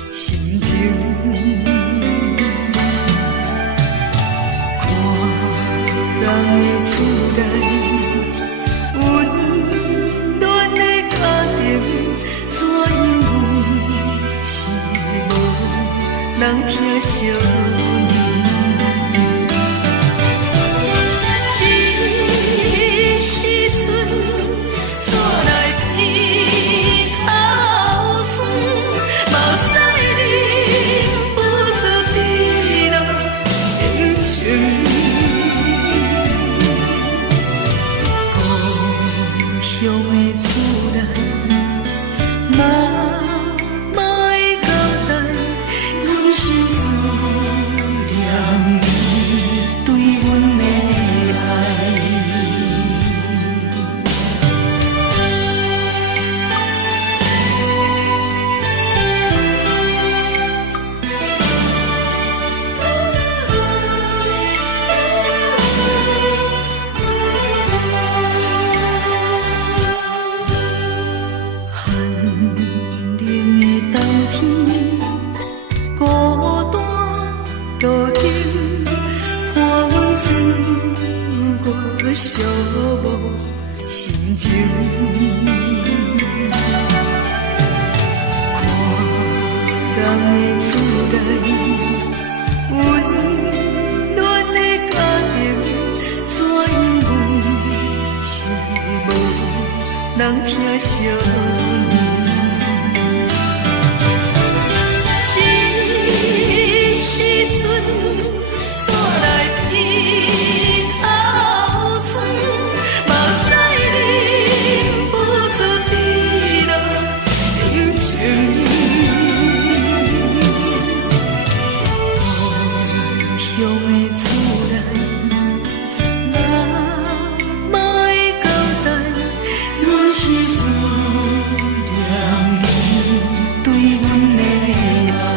心情。看人的厝内温暖的家庭，怎样是无人疼惜。寂寞心情，看人的厝内温暖的家庭，怎样是无人疼惜。一时阵煞来鼻头酸，目屎忍不住滴落眼睛。故乡的厝内，哪会交代？阮是思念你对阮的爱。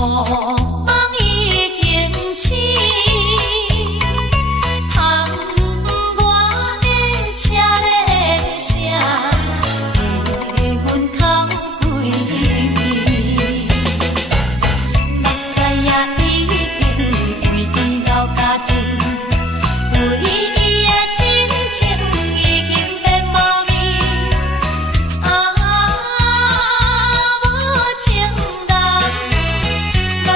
梦已经醒，窗外的车的声，在阮口归去。目屎也已经规天到家尽，唯伊的真情已经变无味。无情人，无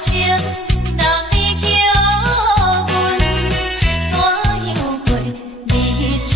情人已叫阮怎样过日子？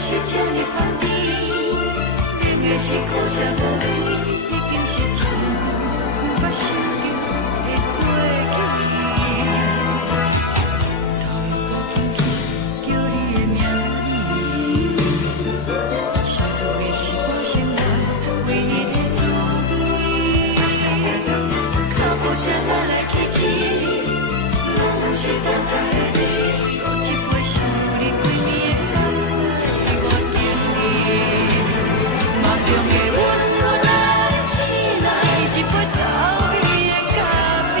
是这呢香甜，冷的是苦涩无味，已经是真久毋捌想着的过去。头又搁轻轻叫你的名字，想的是我心内唯一的滋味。脚步声来来去去，拢是等待的你，搁一杯想你几年的目屎。梦中的阮，我来醒来一杯走味的咖啡，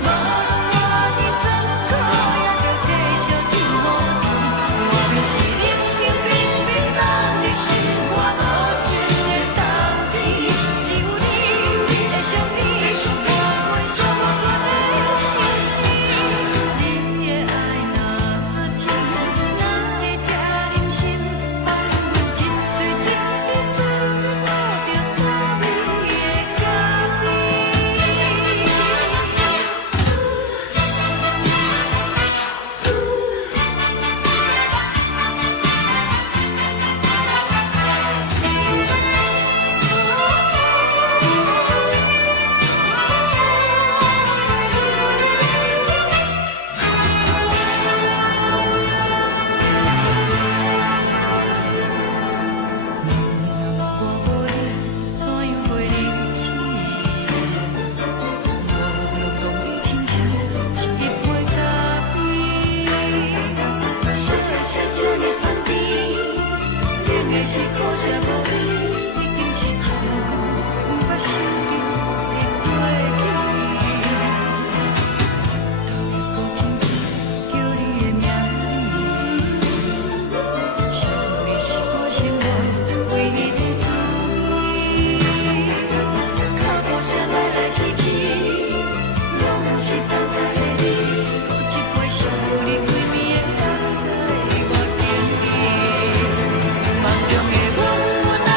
无论你酸苦，也着继续甜予甜。我便是冷冷冰冰等你心肝无情的冬天，只有你的相片，陪阮相共的心事。你的爱若真，哪会这忍心放阮一嘴一滴水，倒着走味的咖啡。我无你怎样过日子？无路当你亲像一杯咖啡，烧的是这呢香甜，冷的是苦涩无味，已经是真久毋捌想着的过去。头又搁轻轻叫你的名字，想的是我心内唯一的滋味。脚步声来来去去，拢是等待的你，搁一杯想你几暝的目屎我甜甜。梦中的阮，我来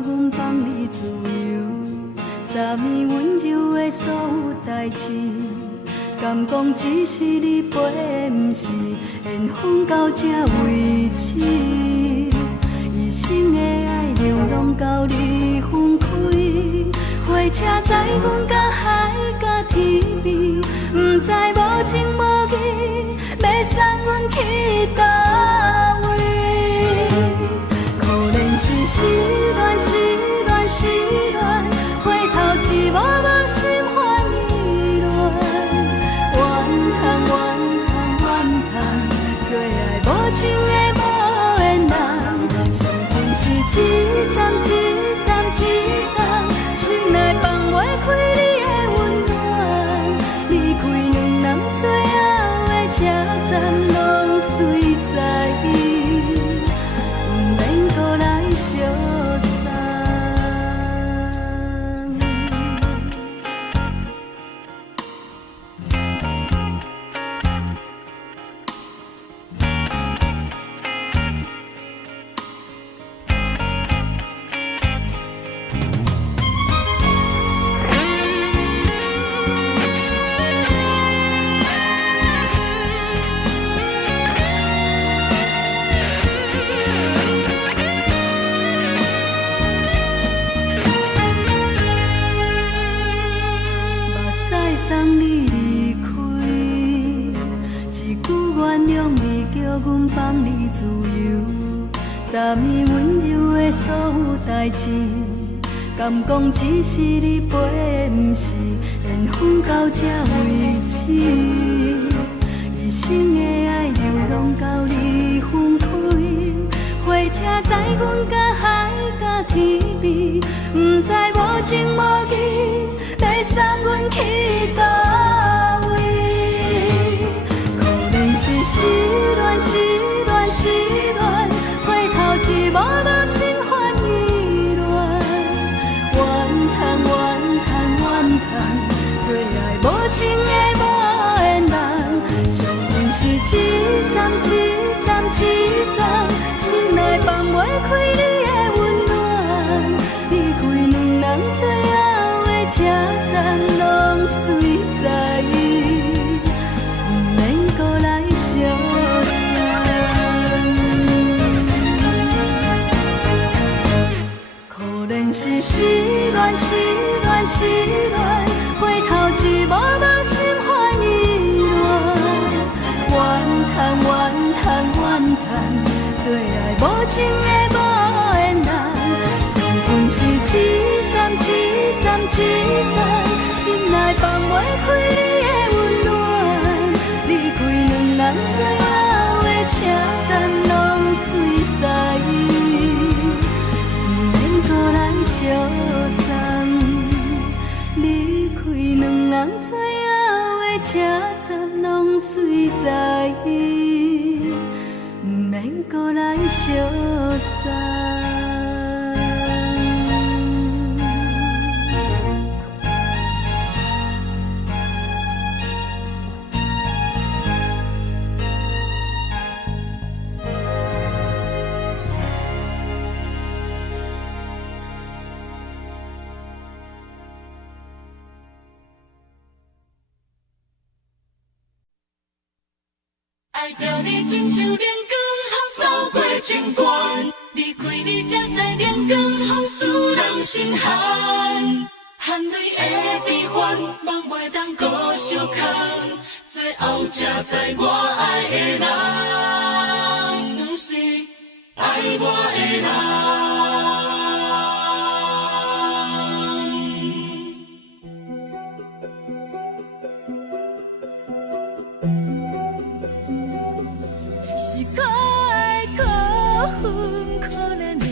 阮放你自由，昨暝温柔的所有代志，敢讲只是你陪，不是缘分到这为止。一生的爱流浪到你分开，火车载阮到海角天边，不知无情无义，要送阮去倒位？可怜是失恋，失恋，失恋，回头只无无心换意乱，怨叹，怨叹，怨叹，最爱无情的无缘人，上恨是一站一站一站，心内放袂开你的温暖，离开两人最后的车站，拢随在伊，不免搁来相送。送你离开，一句原谅你，叫阮放你自由。昨暝温柔的所有代志，敢讲只是你陪，不是缘分到这为止。一生的爱流浪到你分开，火车载阮到海角天边，不知无情无义，要送阮去倒位？可怜是失恋，失恋，失恋，回头只无无心换意乱，怨叹，怨叹，怨叹，最爱无情的无缘人，上恨是一站一站一站，心内放袂开你的温暖，离开两人最后的车站，拢随在伊，不免搁来相送。可怜是失恋，失恋，失恋，回头只无无心换意乱，怨叹，怨叹，怨叹，最爱无情的无缘人，上恨是一站一站一站，心内放袂开你的温暖，离开两人最后的车站，拢随在伊，不免搁来相送。离开两人最后的车站，拢随在伊，不免搁来相送。爱着你亲像亮光，扫过情关，离开你才知亮光风使人心寒。含泪的悲欢，望袂当搁相牵，最后才知我爱的人，不是爱我的人。是可爱可恨可怜的，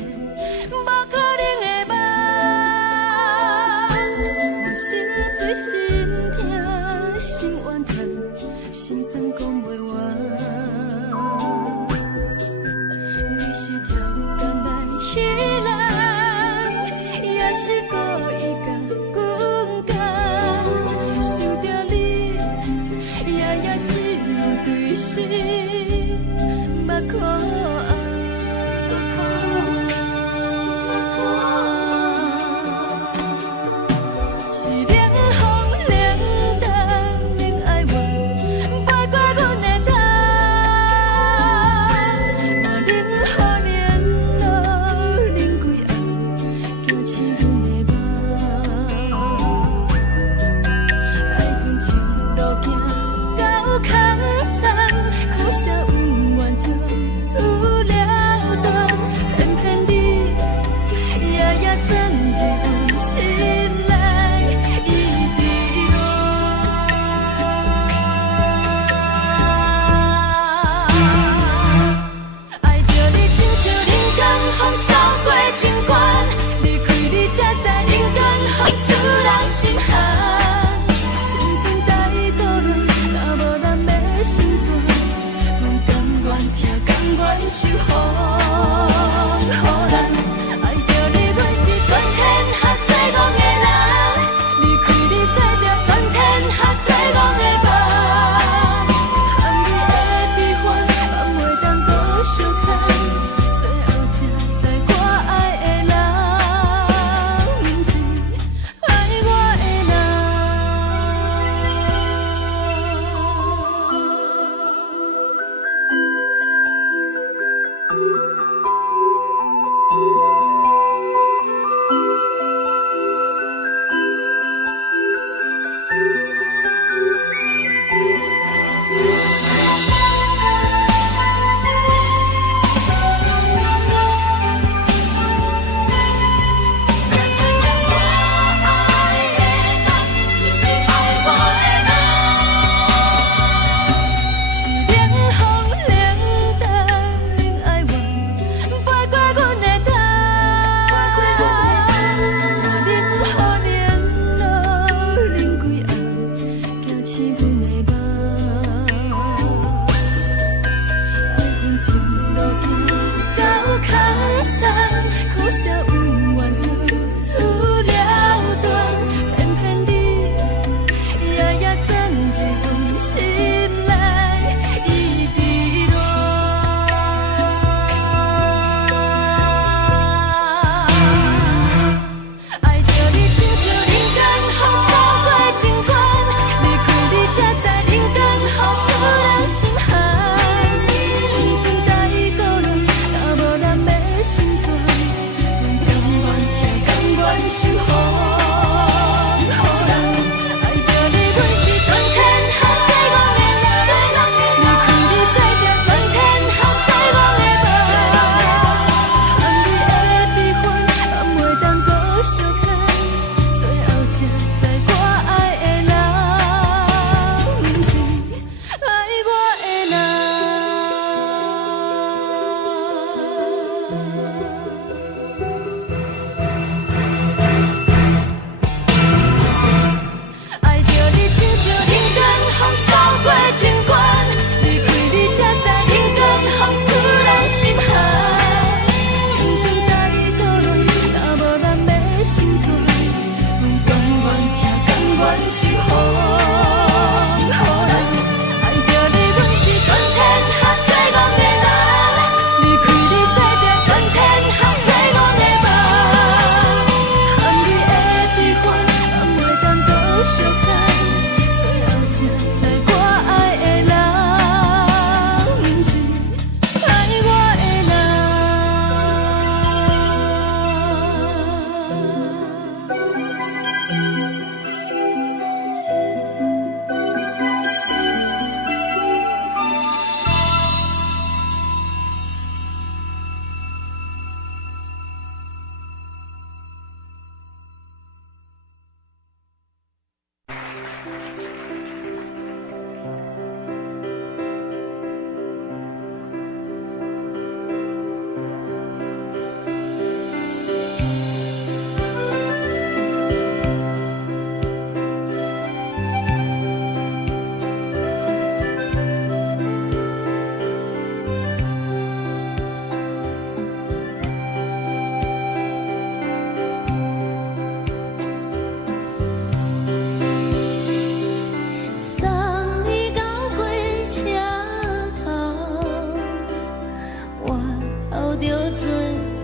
无可能的梦。我心碎心痛心怨叹，心酸讲袂完。你是条工来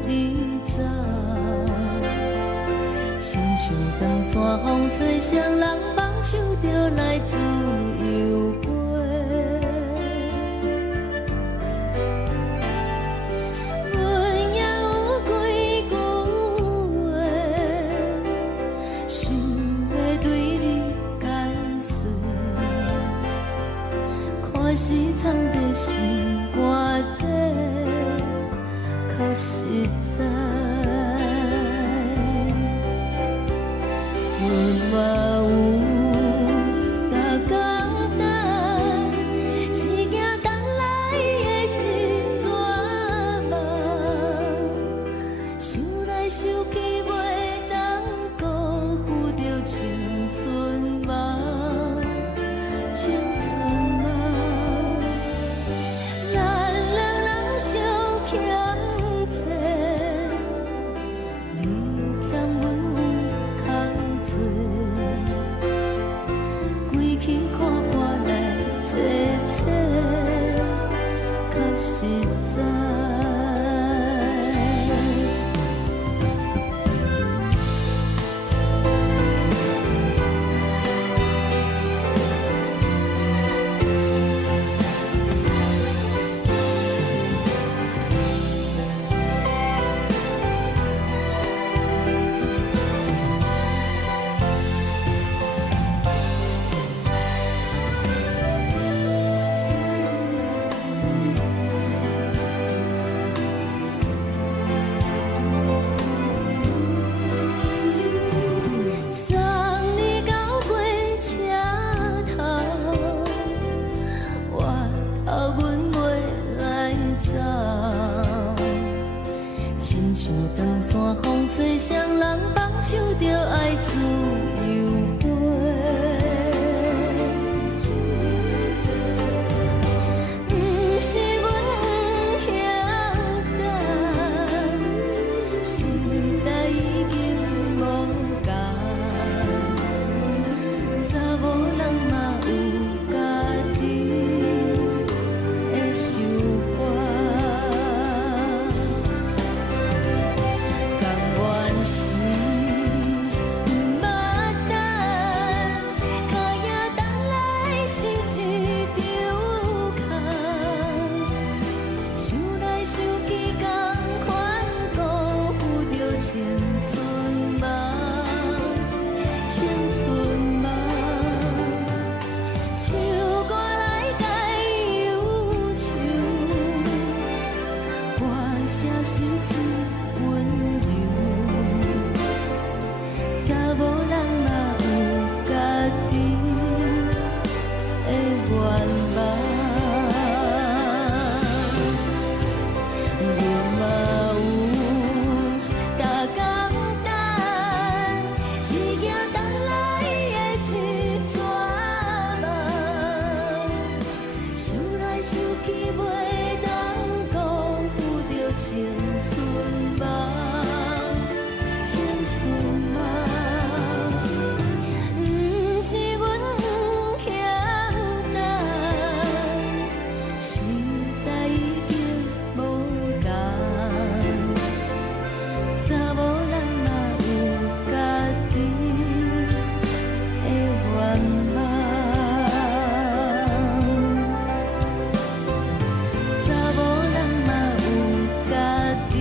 你走，亲像长山风吹双人梦手着来自由飞。阮也有几句话，想要对你解释，看是藏在心肝底，较实在。阮嘛有逐工等，只惊等来的是绝望，想来想去袂当辜负着青春梦，青春梦。咱两人相欠债，你欠阮空做，归去看破来切切，较实在。送你到火车头，我头阮袂来走，亲像长山风吹双人放手着爱自由飞。不是阮不晓等，时代已经无共，查某人嘛有家己的想法，甘愿是不捌等，脚也等来是一场空，想来想去同款辜负着青春梦，青春梦。唱歌来解忧愁，歌声是真温柔，查某人嘛有家己的愿望。阮嘛有逐工等，只惊等来的是绝望，想来想去袂当辜负着青春梦，青春梦。不是阮不晓等，时代已经无共，查某人嘛有家己的愿望，查某人嘛有家己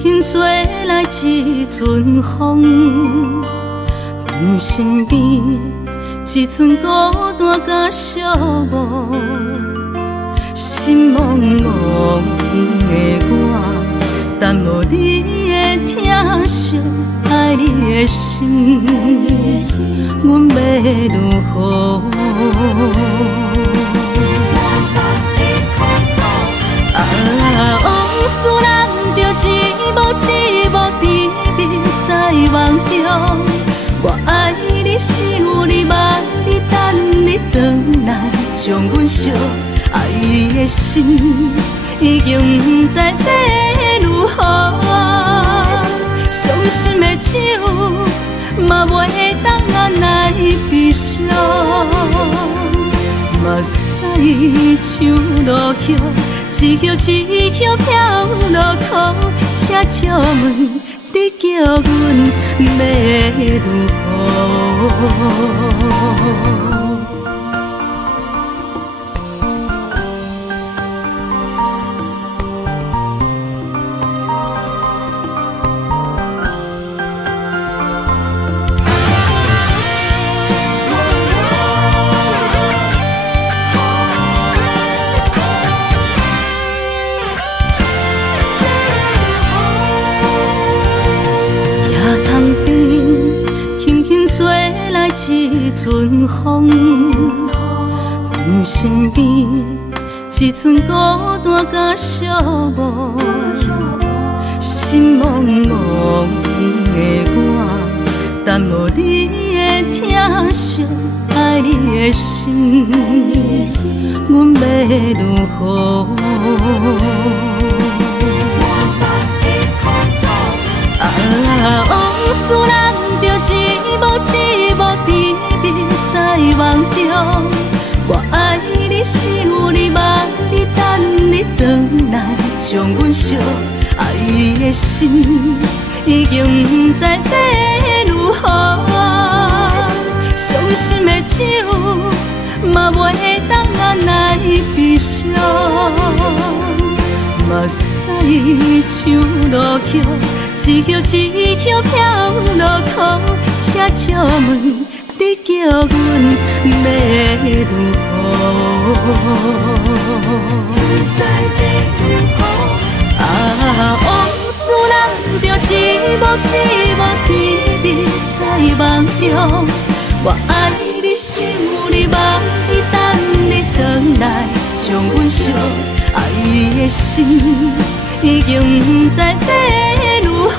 轻轻吹来一阵风，阮身边一寸孤单甲寂寞，心茫茫的我，等无你的疼惜，爱你的心，阮要如何？往事人着一幕一幕甜蜜在梦中。我爱你，想你，望你，等你回来，将阮惜爱的心已经不知要如何。伤心的手嘛袂当按来悲伤，目屎像落叶。一叶一叶飘落雨，车照问你叫阮要如何？一阵风，阮身边一寸孤单甲寂寞，心茫茫的我，等无你的疼惜，爱你的心，阮要如何？往事人着一幕一幕甜蜜在梦中。我爱你，想你，望你，等你回来，将阮惜爱的心已经不知要如何。伤心的手嘛袂当按来悲伤，目屎像落叶。一叶一叶飘落雨，车照问你叫阮要如何？往事人着一幕一幕甜蜜在梦中。我爱你，想你，望你，等你回来，将阮惜爱的心已经不知要如何。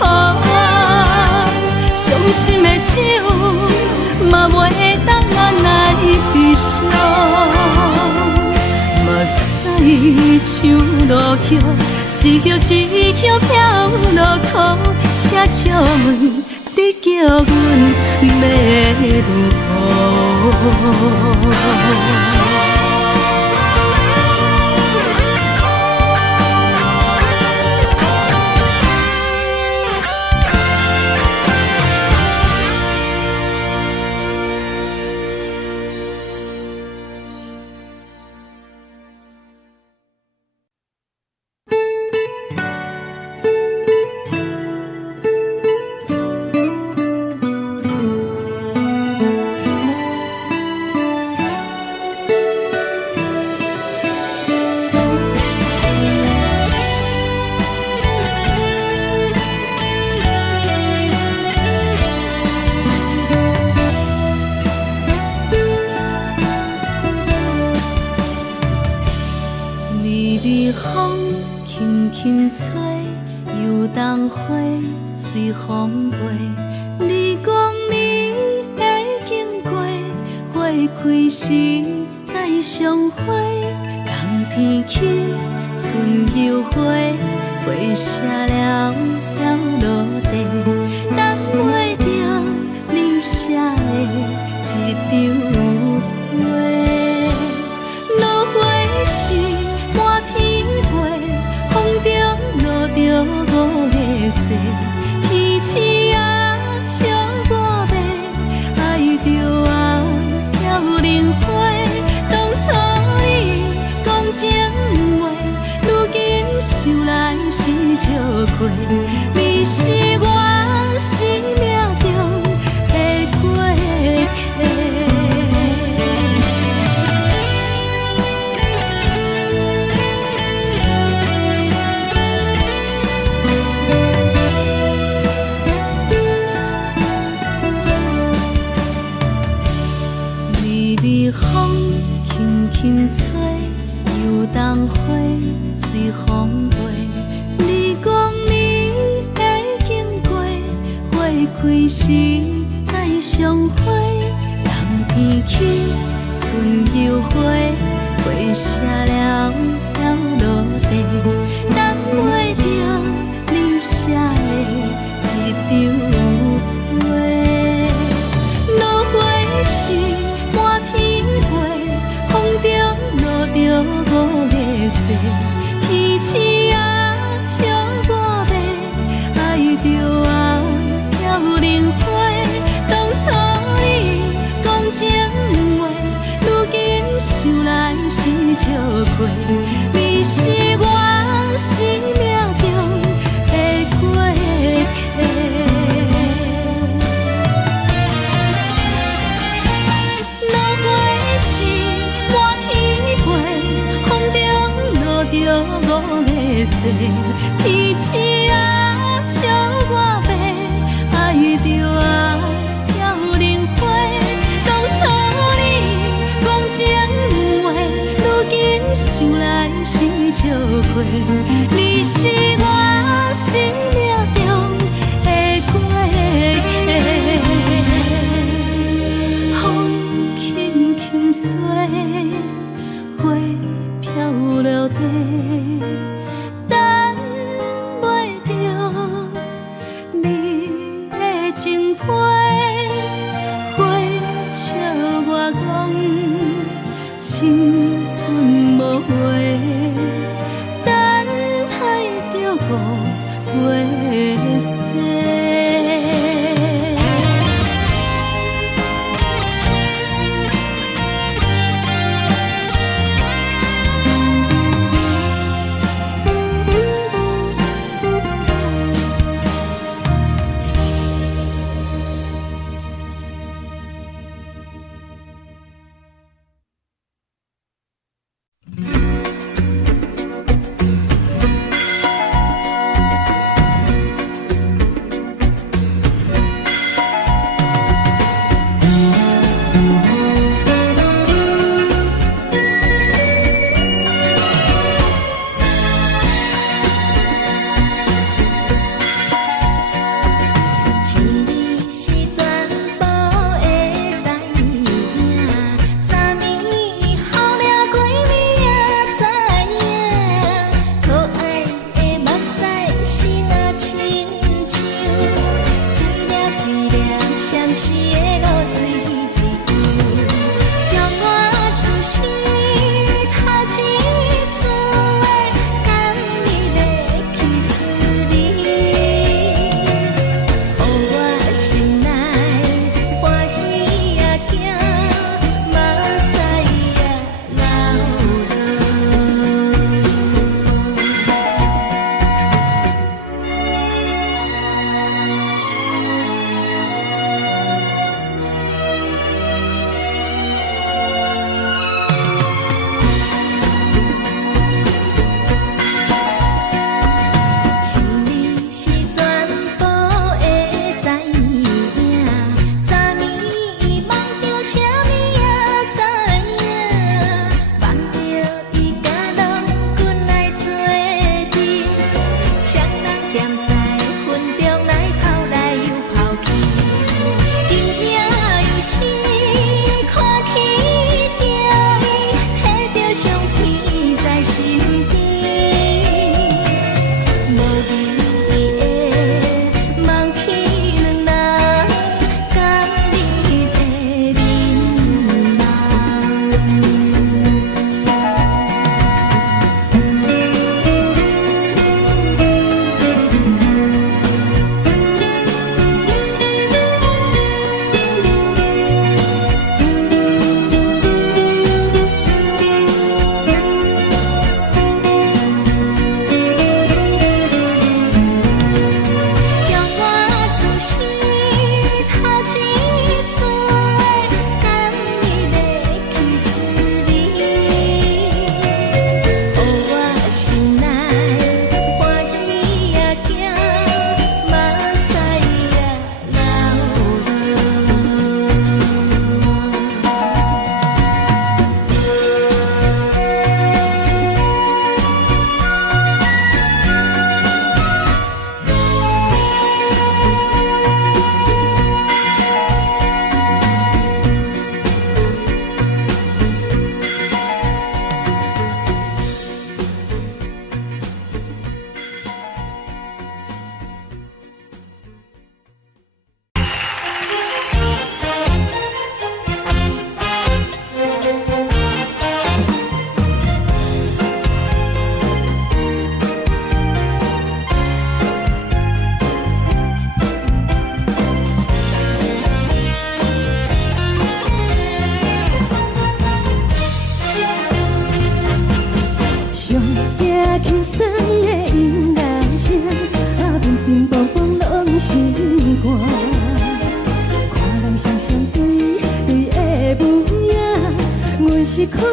伤心的手嘛袂当按来悲伤，目屎像落叶，一叶一叶飘落雨，车照问你叫阮要如何？随风飞，你讲你会经过，花开时再相会。冬天起，春又回，花谢了飘落地，等袂着你写的一张画。落花时满天飞，风中落着五个色。天星啊，笑我袂爱着啊，飘零花。当初你讲情话，如今想来是是笑过，你是我生命中的过客。微微风轻轻吹，游动花随风飞。你讲你会经过，花开时再相会。冬天起，春又回，花谢了了落地，等袂着你写的一张话。落花时满天飞，风中落着五个色，天星啊笑我迷，爱着啊了莲花。当初你讲情话，如今想来是笑过，你是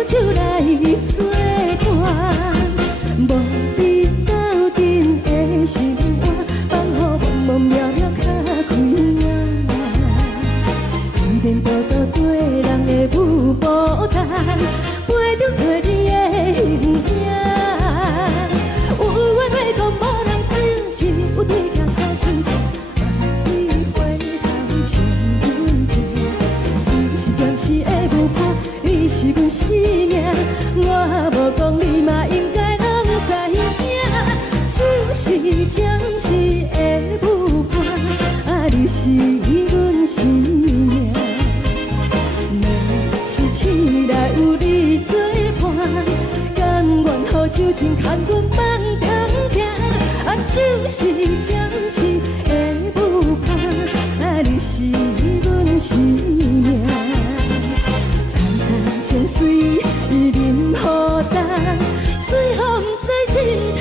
手来作伴，无你斗阵的生活，放乎茫茫渺渺较快活。颠颠倒倒对人的舞步弹，陪着做你的形影。有话要讲无人听，只有对镜头先唱，万里回头像阮行，只是暂时的舞伴，你是阮生命。我无讲你嘛应该拢知影，就是暂时的舞伴，你是阮生命。若是醒来有你作伴，甘愿予酒精牵阮梦中行，就是暂时的舞伴，你是阮生命。层层情水任何淡，随风在心头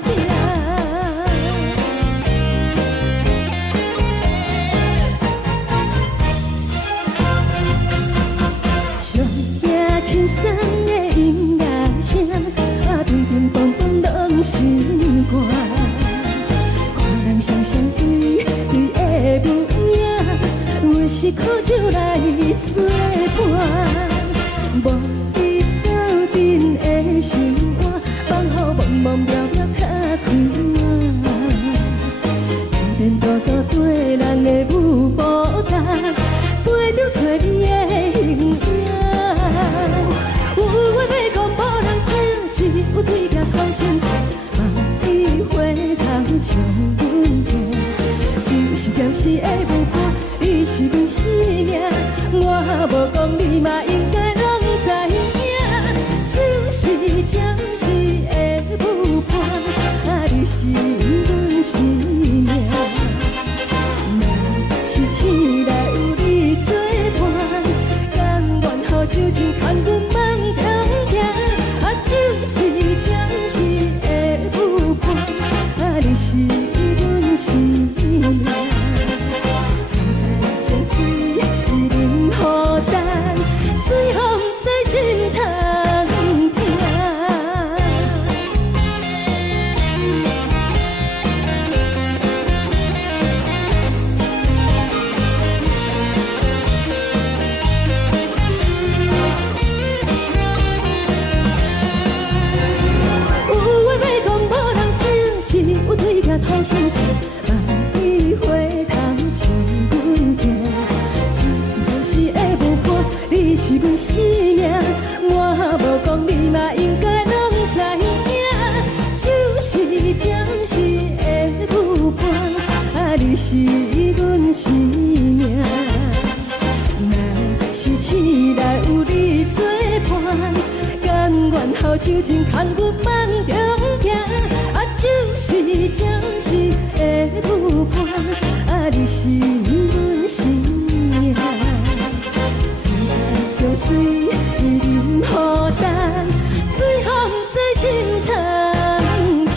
听。上夜轻松的音乐声，叮叮咚咚拢心肝。看人双双对对的模样，有时苦酒来作伴。无你斗阵的生活，放乎茫茫渺渺较快活。颠颠倒倒对人的舞步弹，陪着做你的形影。有话要讲无人听，只有对镜头先唱，万里回头像阮行。就是暂时的舞伴，你是阮生命。我无讲你嘛应该拢知影，就是暂时的舞伴，你是阮生命。若是醒来有你作伴，甘愿予酒精牵阮梦中行，就是暂时的舞伴，你是阮生命。层层情水任何淡，随风在心头听。有话要讲无人听，只有对镜头先唱，万里回头像阮行。就是暂时的舞伴，你是阮生命。我无讲你嘛应该拢知影，就是暂时的舞伴，你是阮生命。若是醒来有你作伴，甘愿予酒精牵阮梦中行，就是暂时的舞伴，你是阮生命。层层情水任何淡，随风在心头听。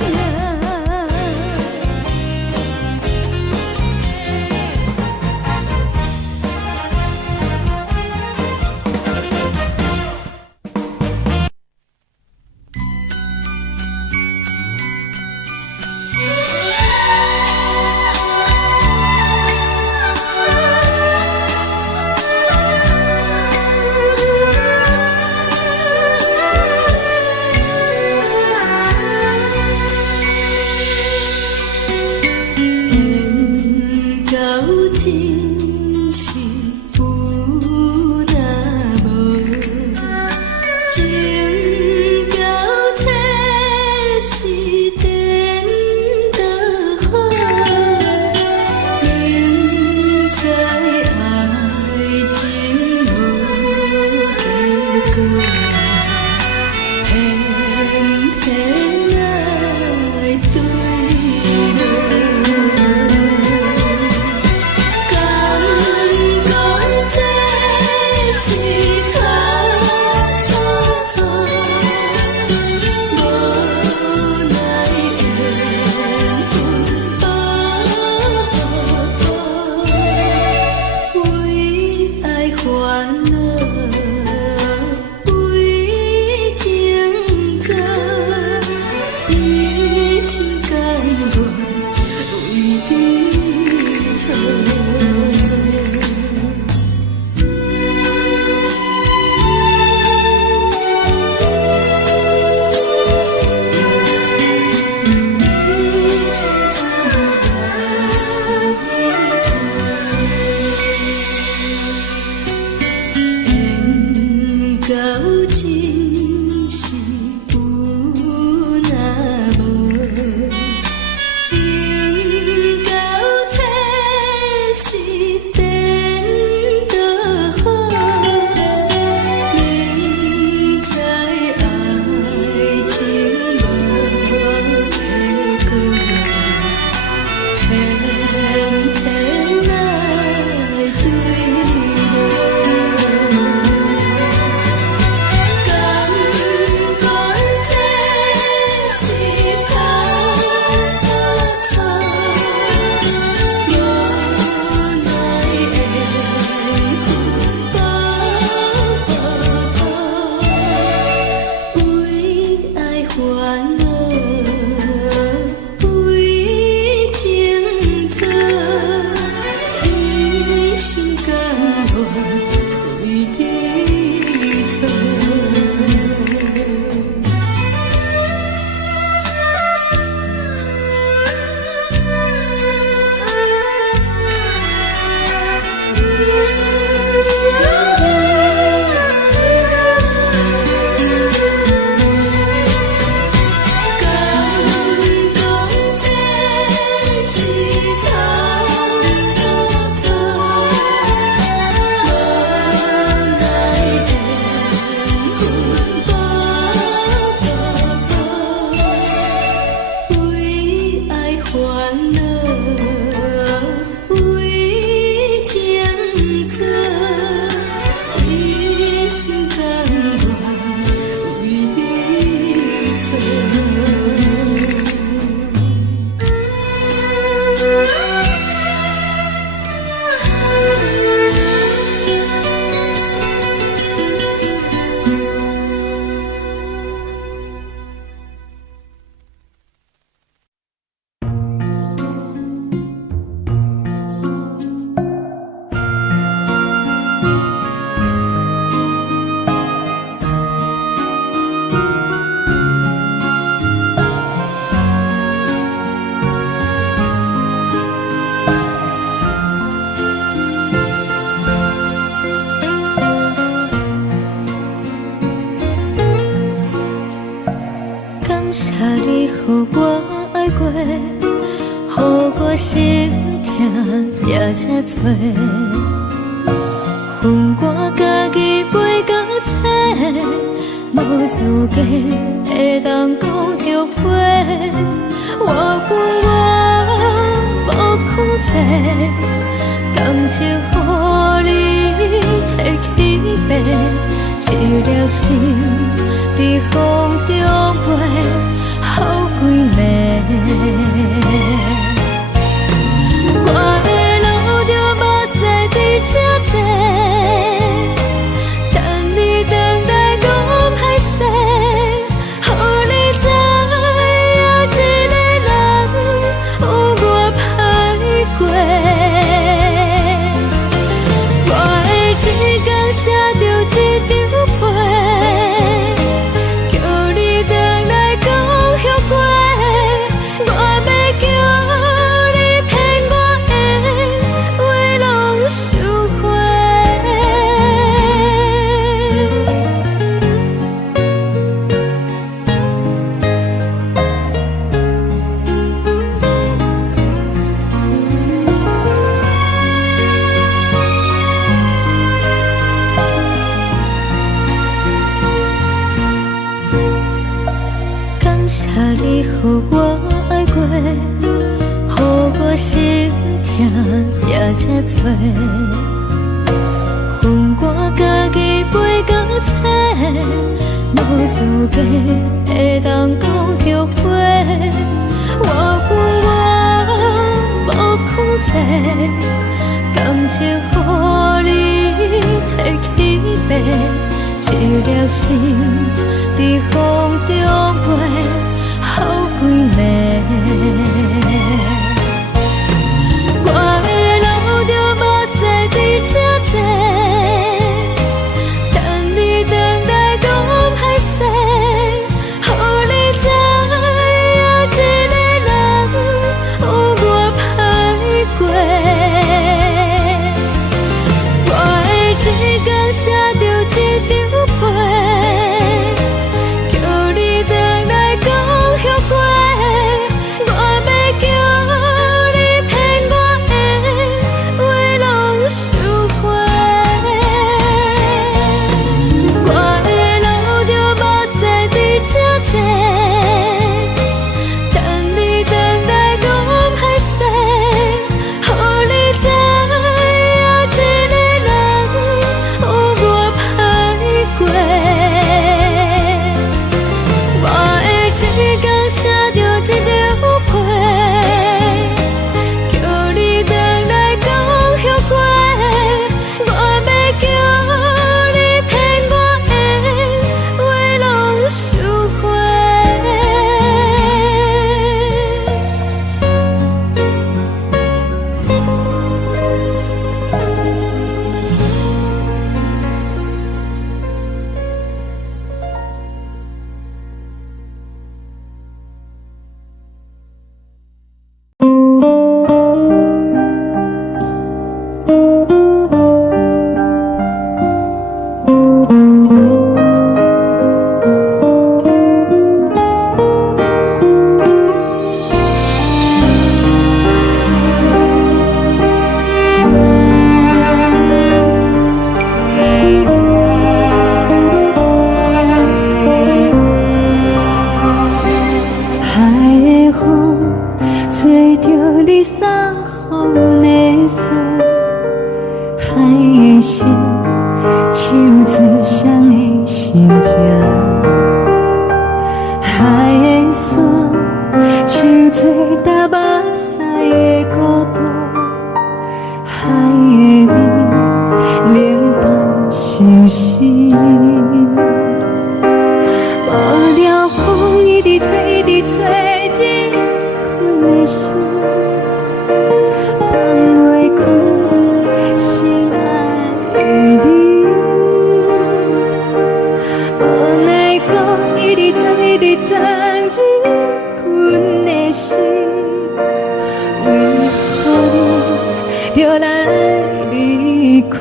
乐为情做，一心甘愿为你错。感谢你，予我爱过，予我心痛也这多，分我家己陪到切，无资格会当讲后悔。我负我无控制，感情予你提起飞，一粒心在风中飞，好几暝。我的路就目屎在这多，等你回来讲歹势，予你知影一个人有我歹过。我的一天写着一张被，叫你回来讲后悔。我要叫你骗我的话拢收回。感谢你，予我爱过，予我心痛也这多，分我家己陪到切，无资格会当讲后悔。我负我无控制，感情予你提起飞，一粒心在风中飞，好几暝。我的路就目屎在这多，等你回来讲歹势，予你知影一个人有我歹过。我的一天写着一张被，叫着你送风的伞，海的心，手指双的心痛，海的山，手做搭目屎的孤单，海的味，冷淡伤心。无聊风一直吹，一直吹，日困的心，放袂开心爱的你。无奈何一直藏，一直藏，日困的心，为何你就来离开？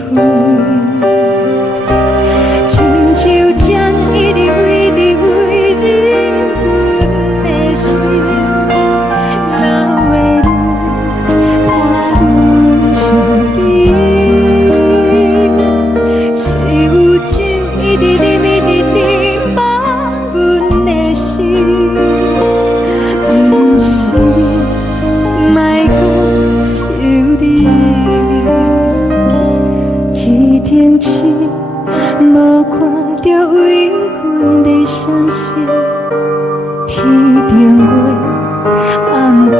亲像针一直为你为日困的心，流的泪伴阮伤悲，只有酒一直啉一直啉饱阮的心，不是你，莫讲想你，一定是无看到为阮的伤心，天顶月暗淡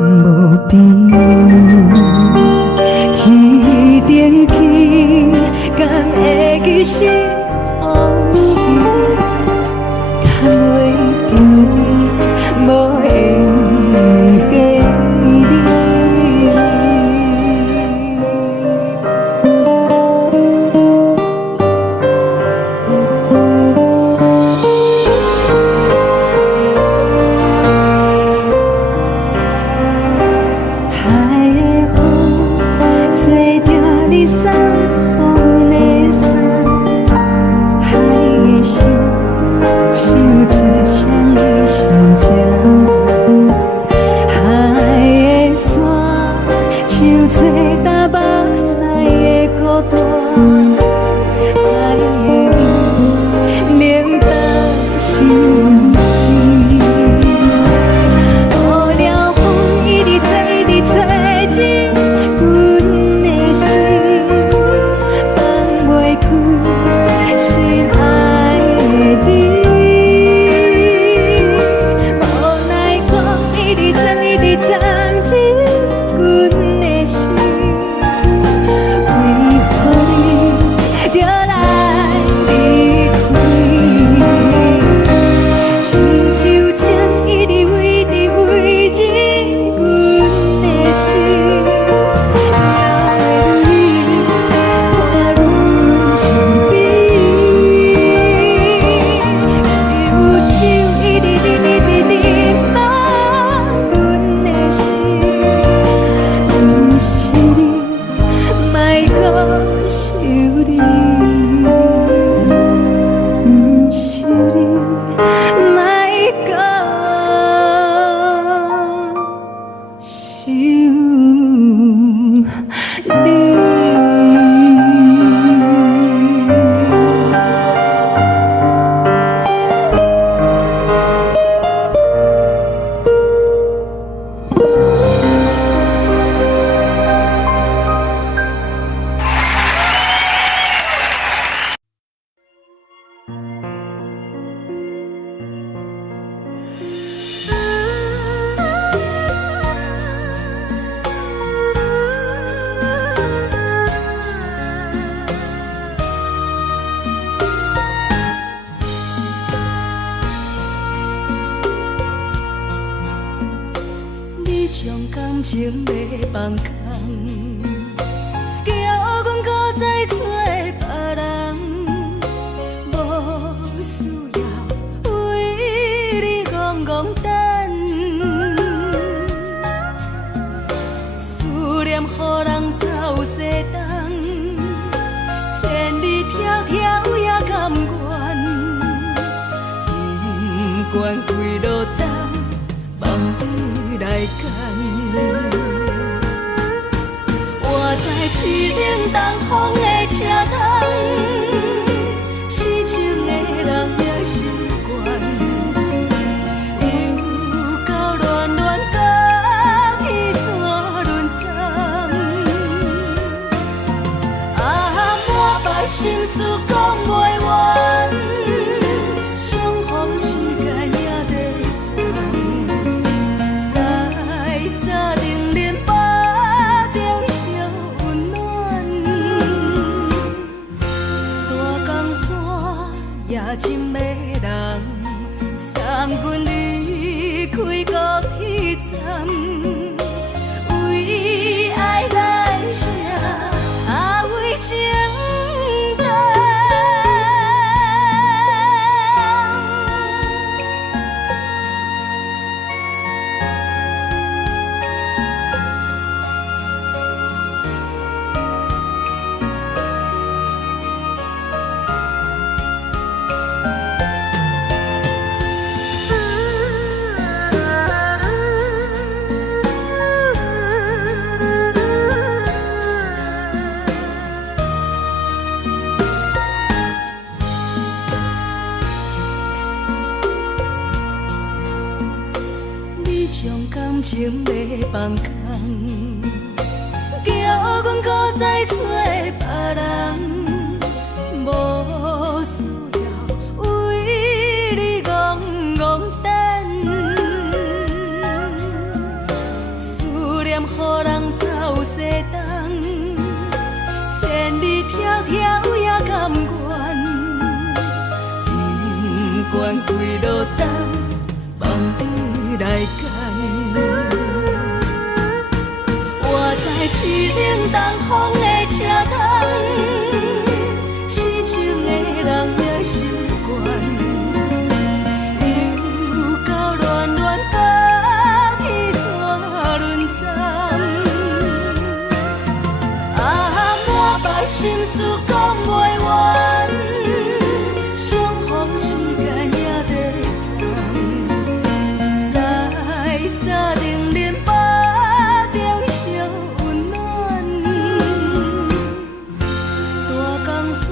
无边，天顶天敢会记是往事，敢袂着你无缘的你。海的风吹着你送风的伞，海的心，手指双的心痛，海的山，手做搭目屎的孤单，海的味，冷淡伤心。无聊风一直吹，一直吹，日阮的心，放袂开心爱的你。无奈何一直藏，一直藏，日阮的心，为何你就来离开？亲像针一直为你为日阮的心，流的泪伴阮伤悲，只有酒一直啉一直啉饱阮的心，不是你，莫讲想你，不是你，莫讲想你。你将感情要放空，叫阮搁再找别人，无需要为你戆戆等，思念予人走西东，千里迢迢也甘愿，不管几路灯，梦里来干。我在痴冷东风的车窗，痴情的人也习惯，又到乱乱甲定恁腹中烧温暖。大江山夜深的人，送阮离开高铁站，为爱来写，为情重。将感情卖放空，叫阮搁再找别人，无需要为你戆戆等。思念予人走西东，千里迢迢也甘愿，不管几路灯，望你来干。我在市岭东风的车窗，痴情的人的心愿，又到恋恋把去怎论斩？满腹心事讲袂完，相逢时间也在放，再xác定恁腹中烧温暖。大江山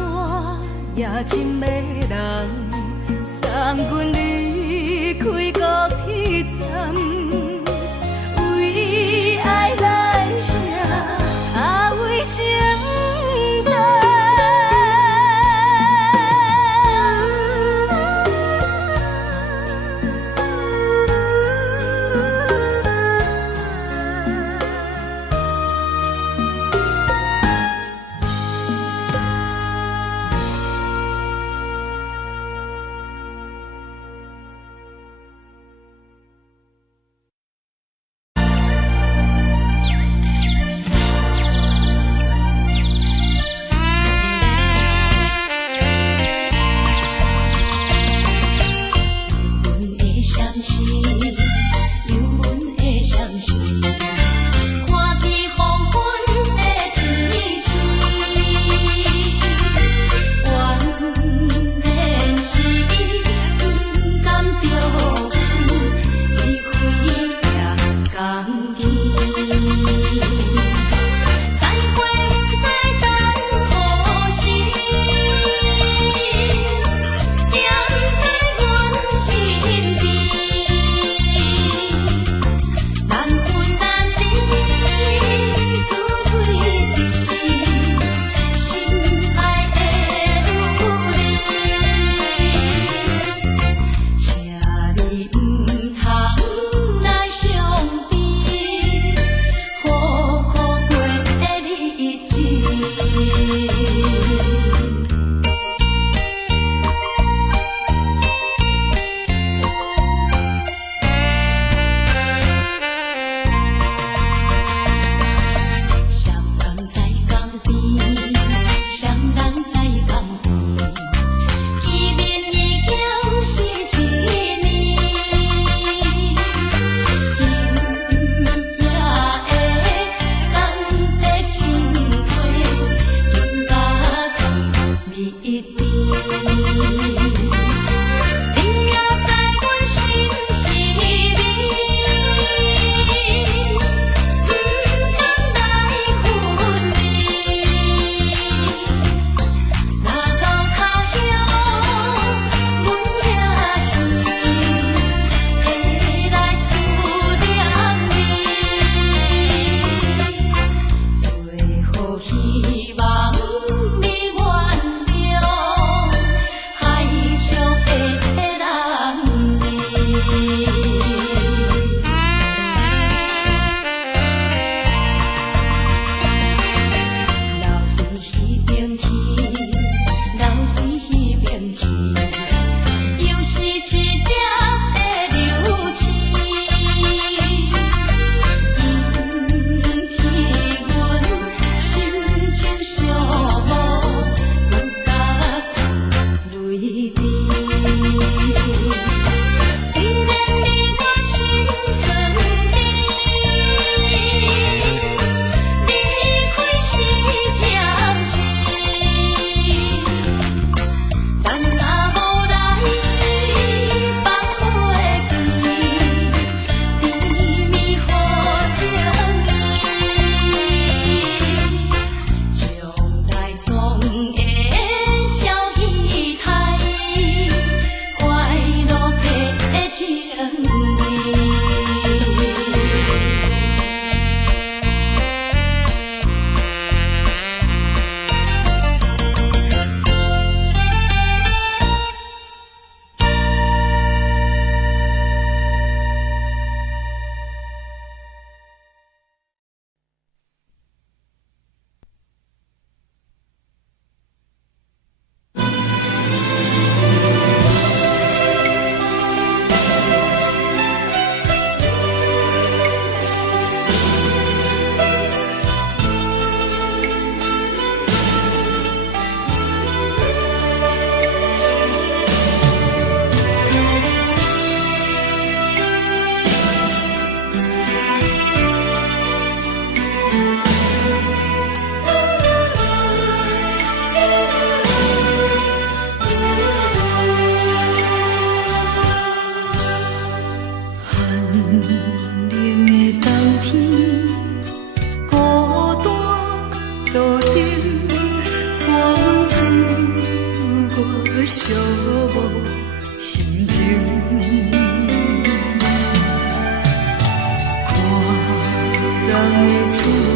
夜深的人，送阮离开高铁站，为爱来写，为情重。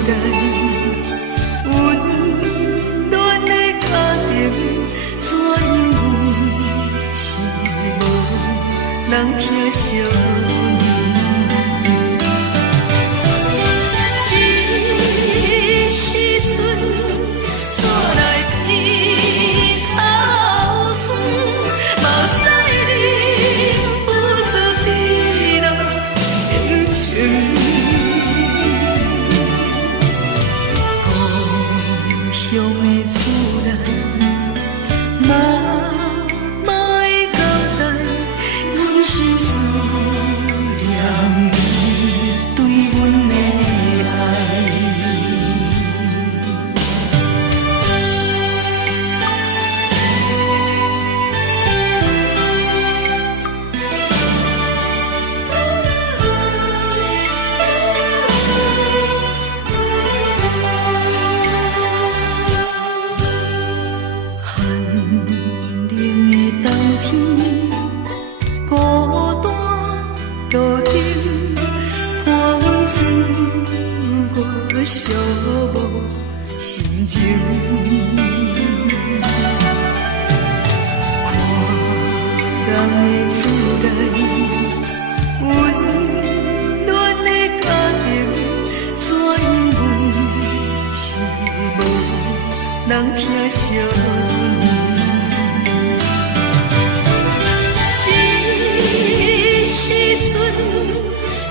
来，温暖的家庭，怎因阮是无人疼惜？这时阵怎来鼻头酸？目屎忍不住滴落眼睛。故乡的厝内，妈会交代，阮是思念你对阮的爱。寒冷的冬天，孤单路顶，看阮自我寂寞心情。看人的厝内，温暖的家庭，怎因阮是无人疼惜？这时阵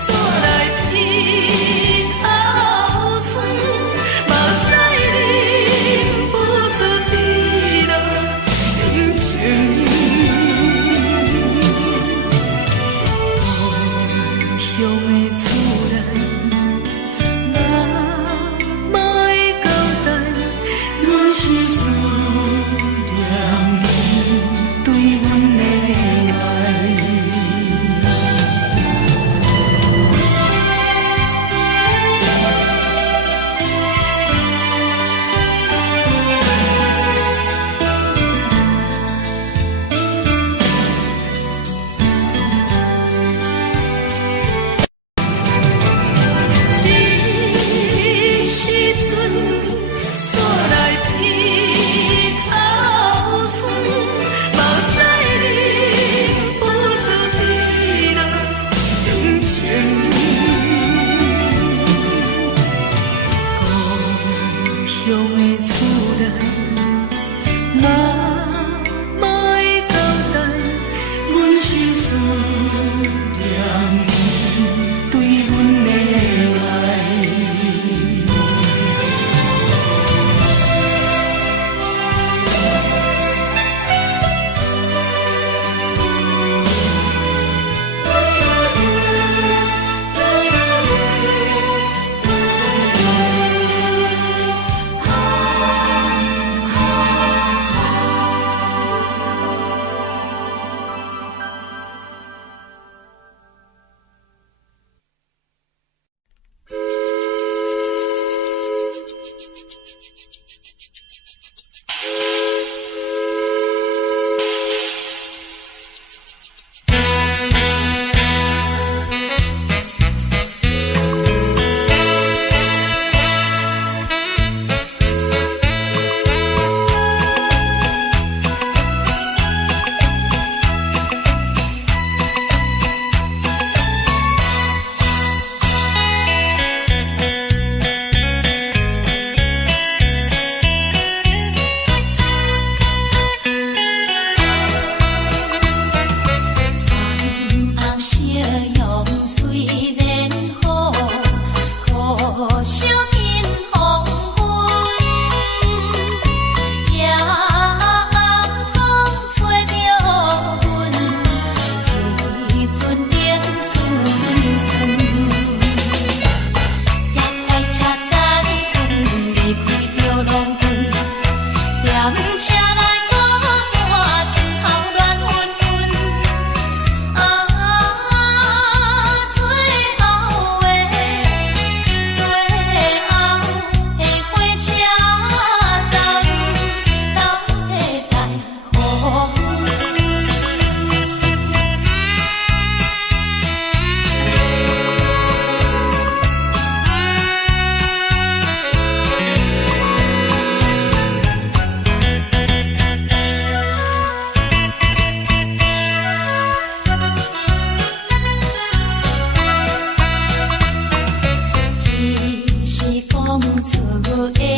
怎来鼻头酸？目屎忍不住滴落眼睛。故乡的厝内，妈会交代，阮是思的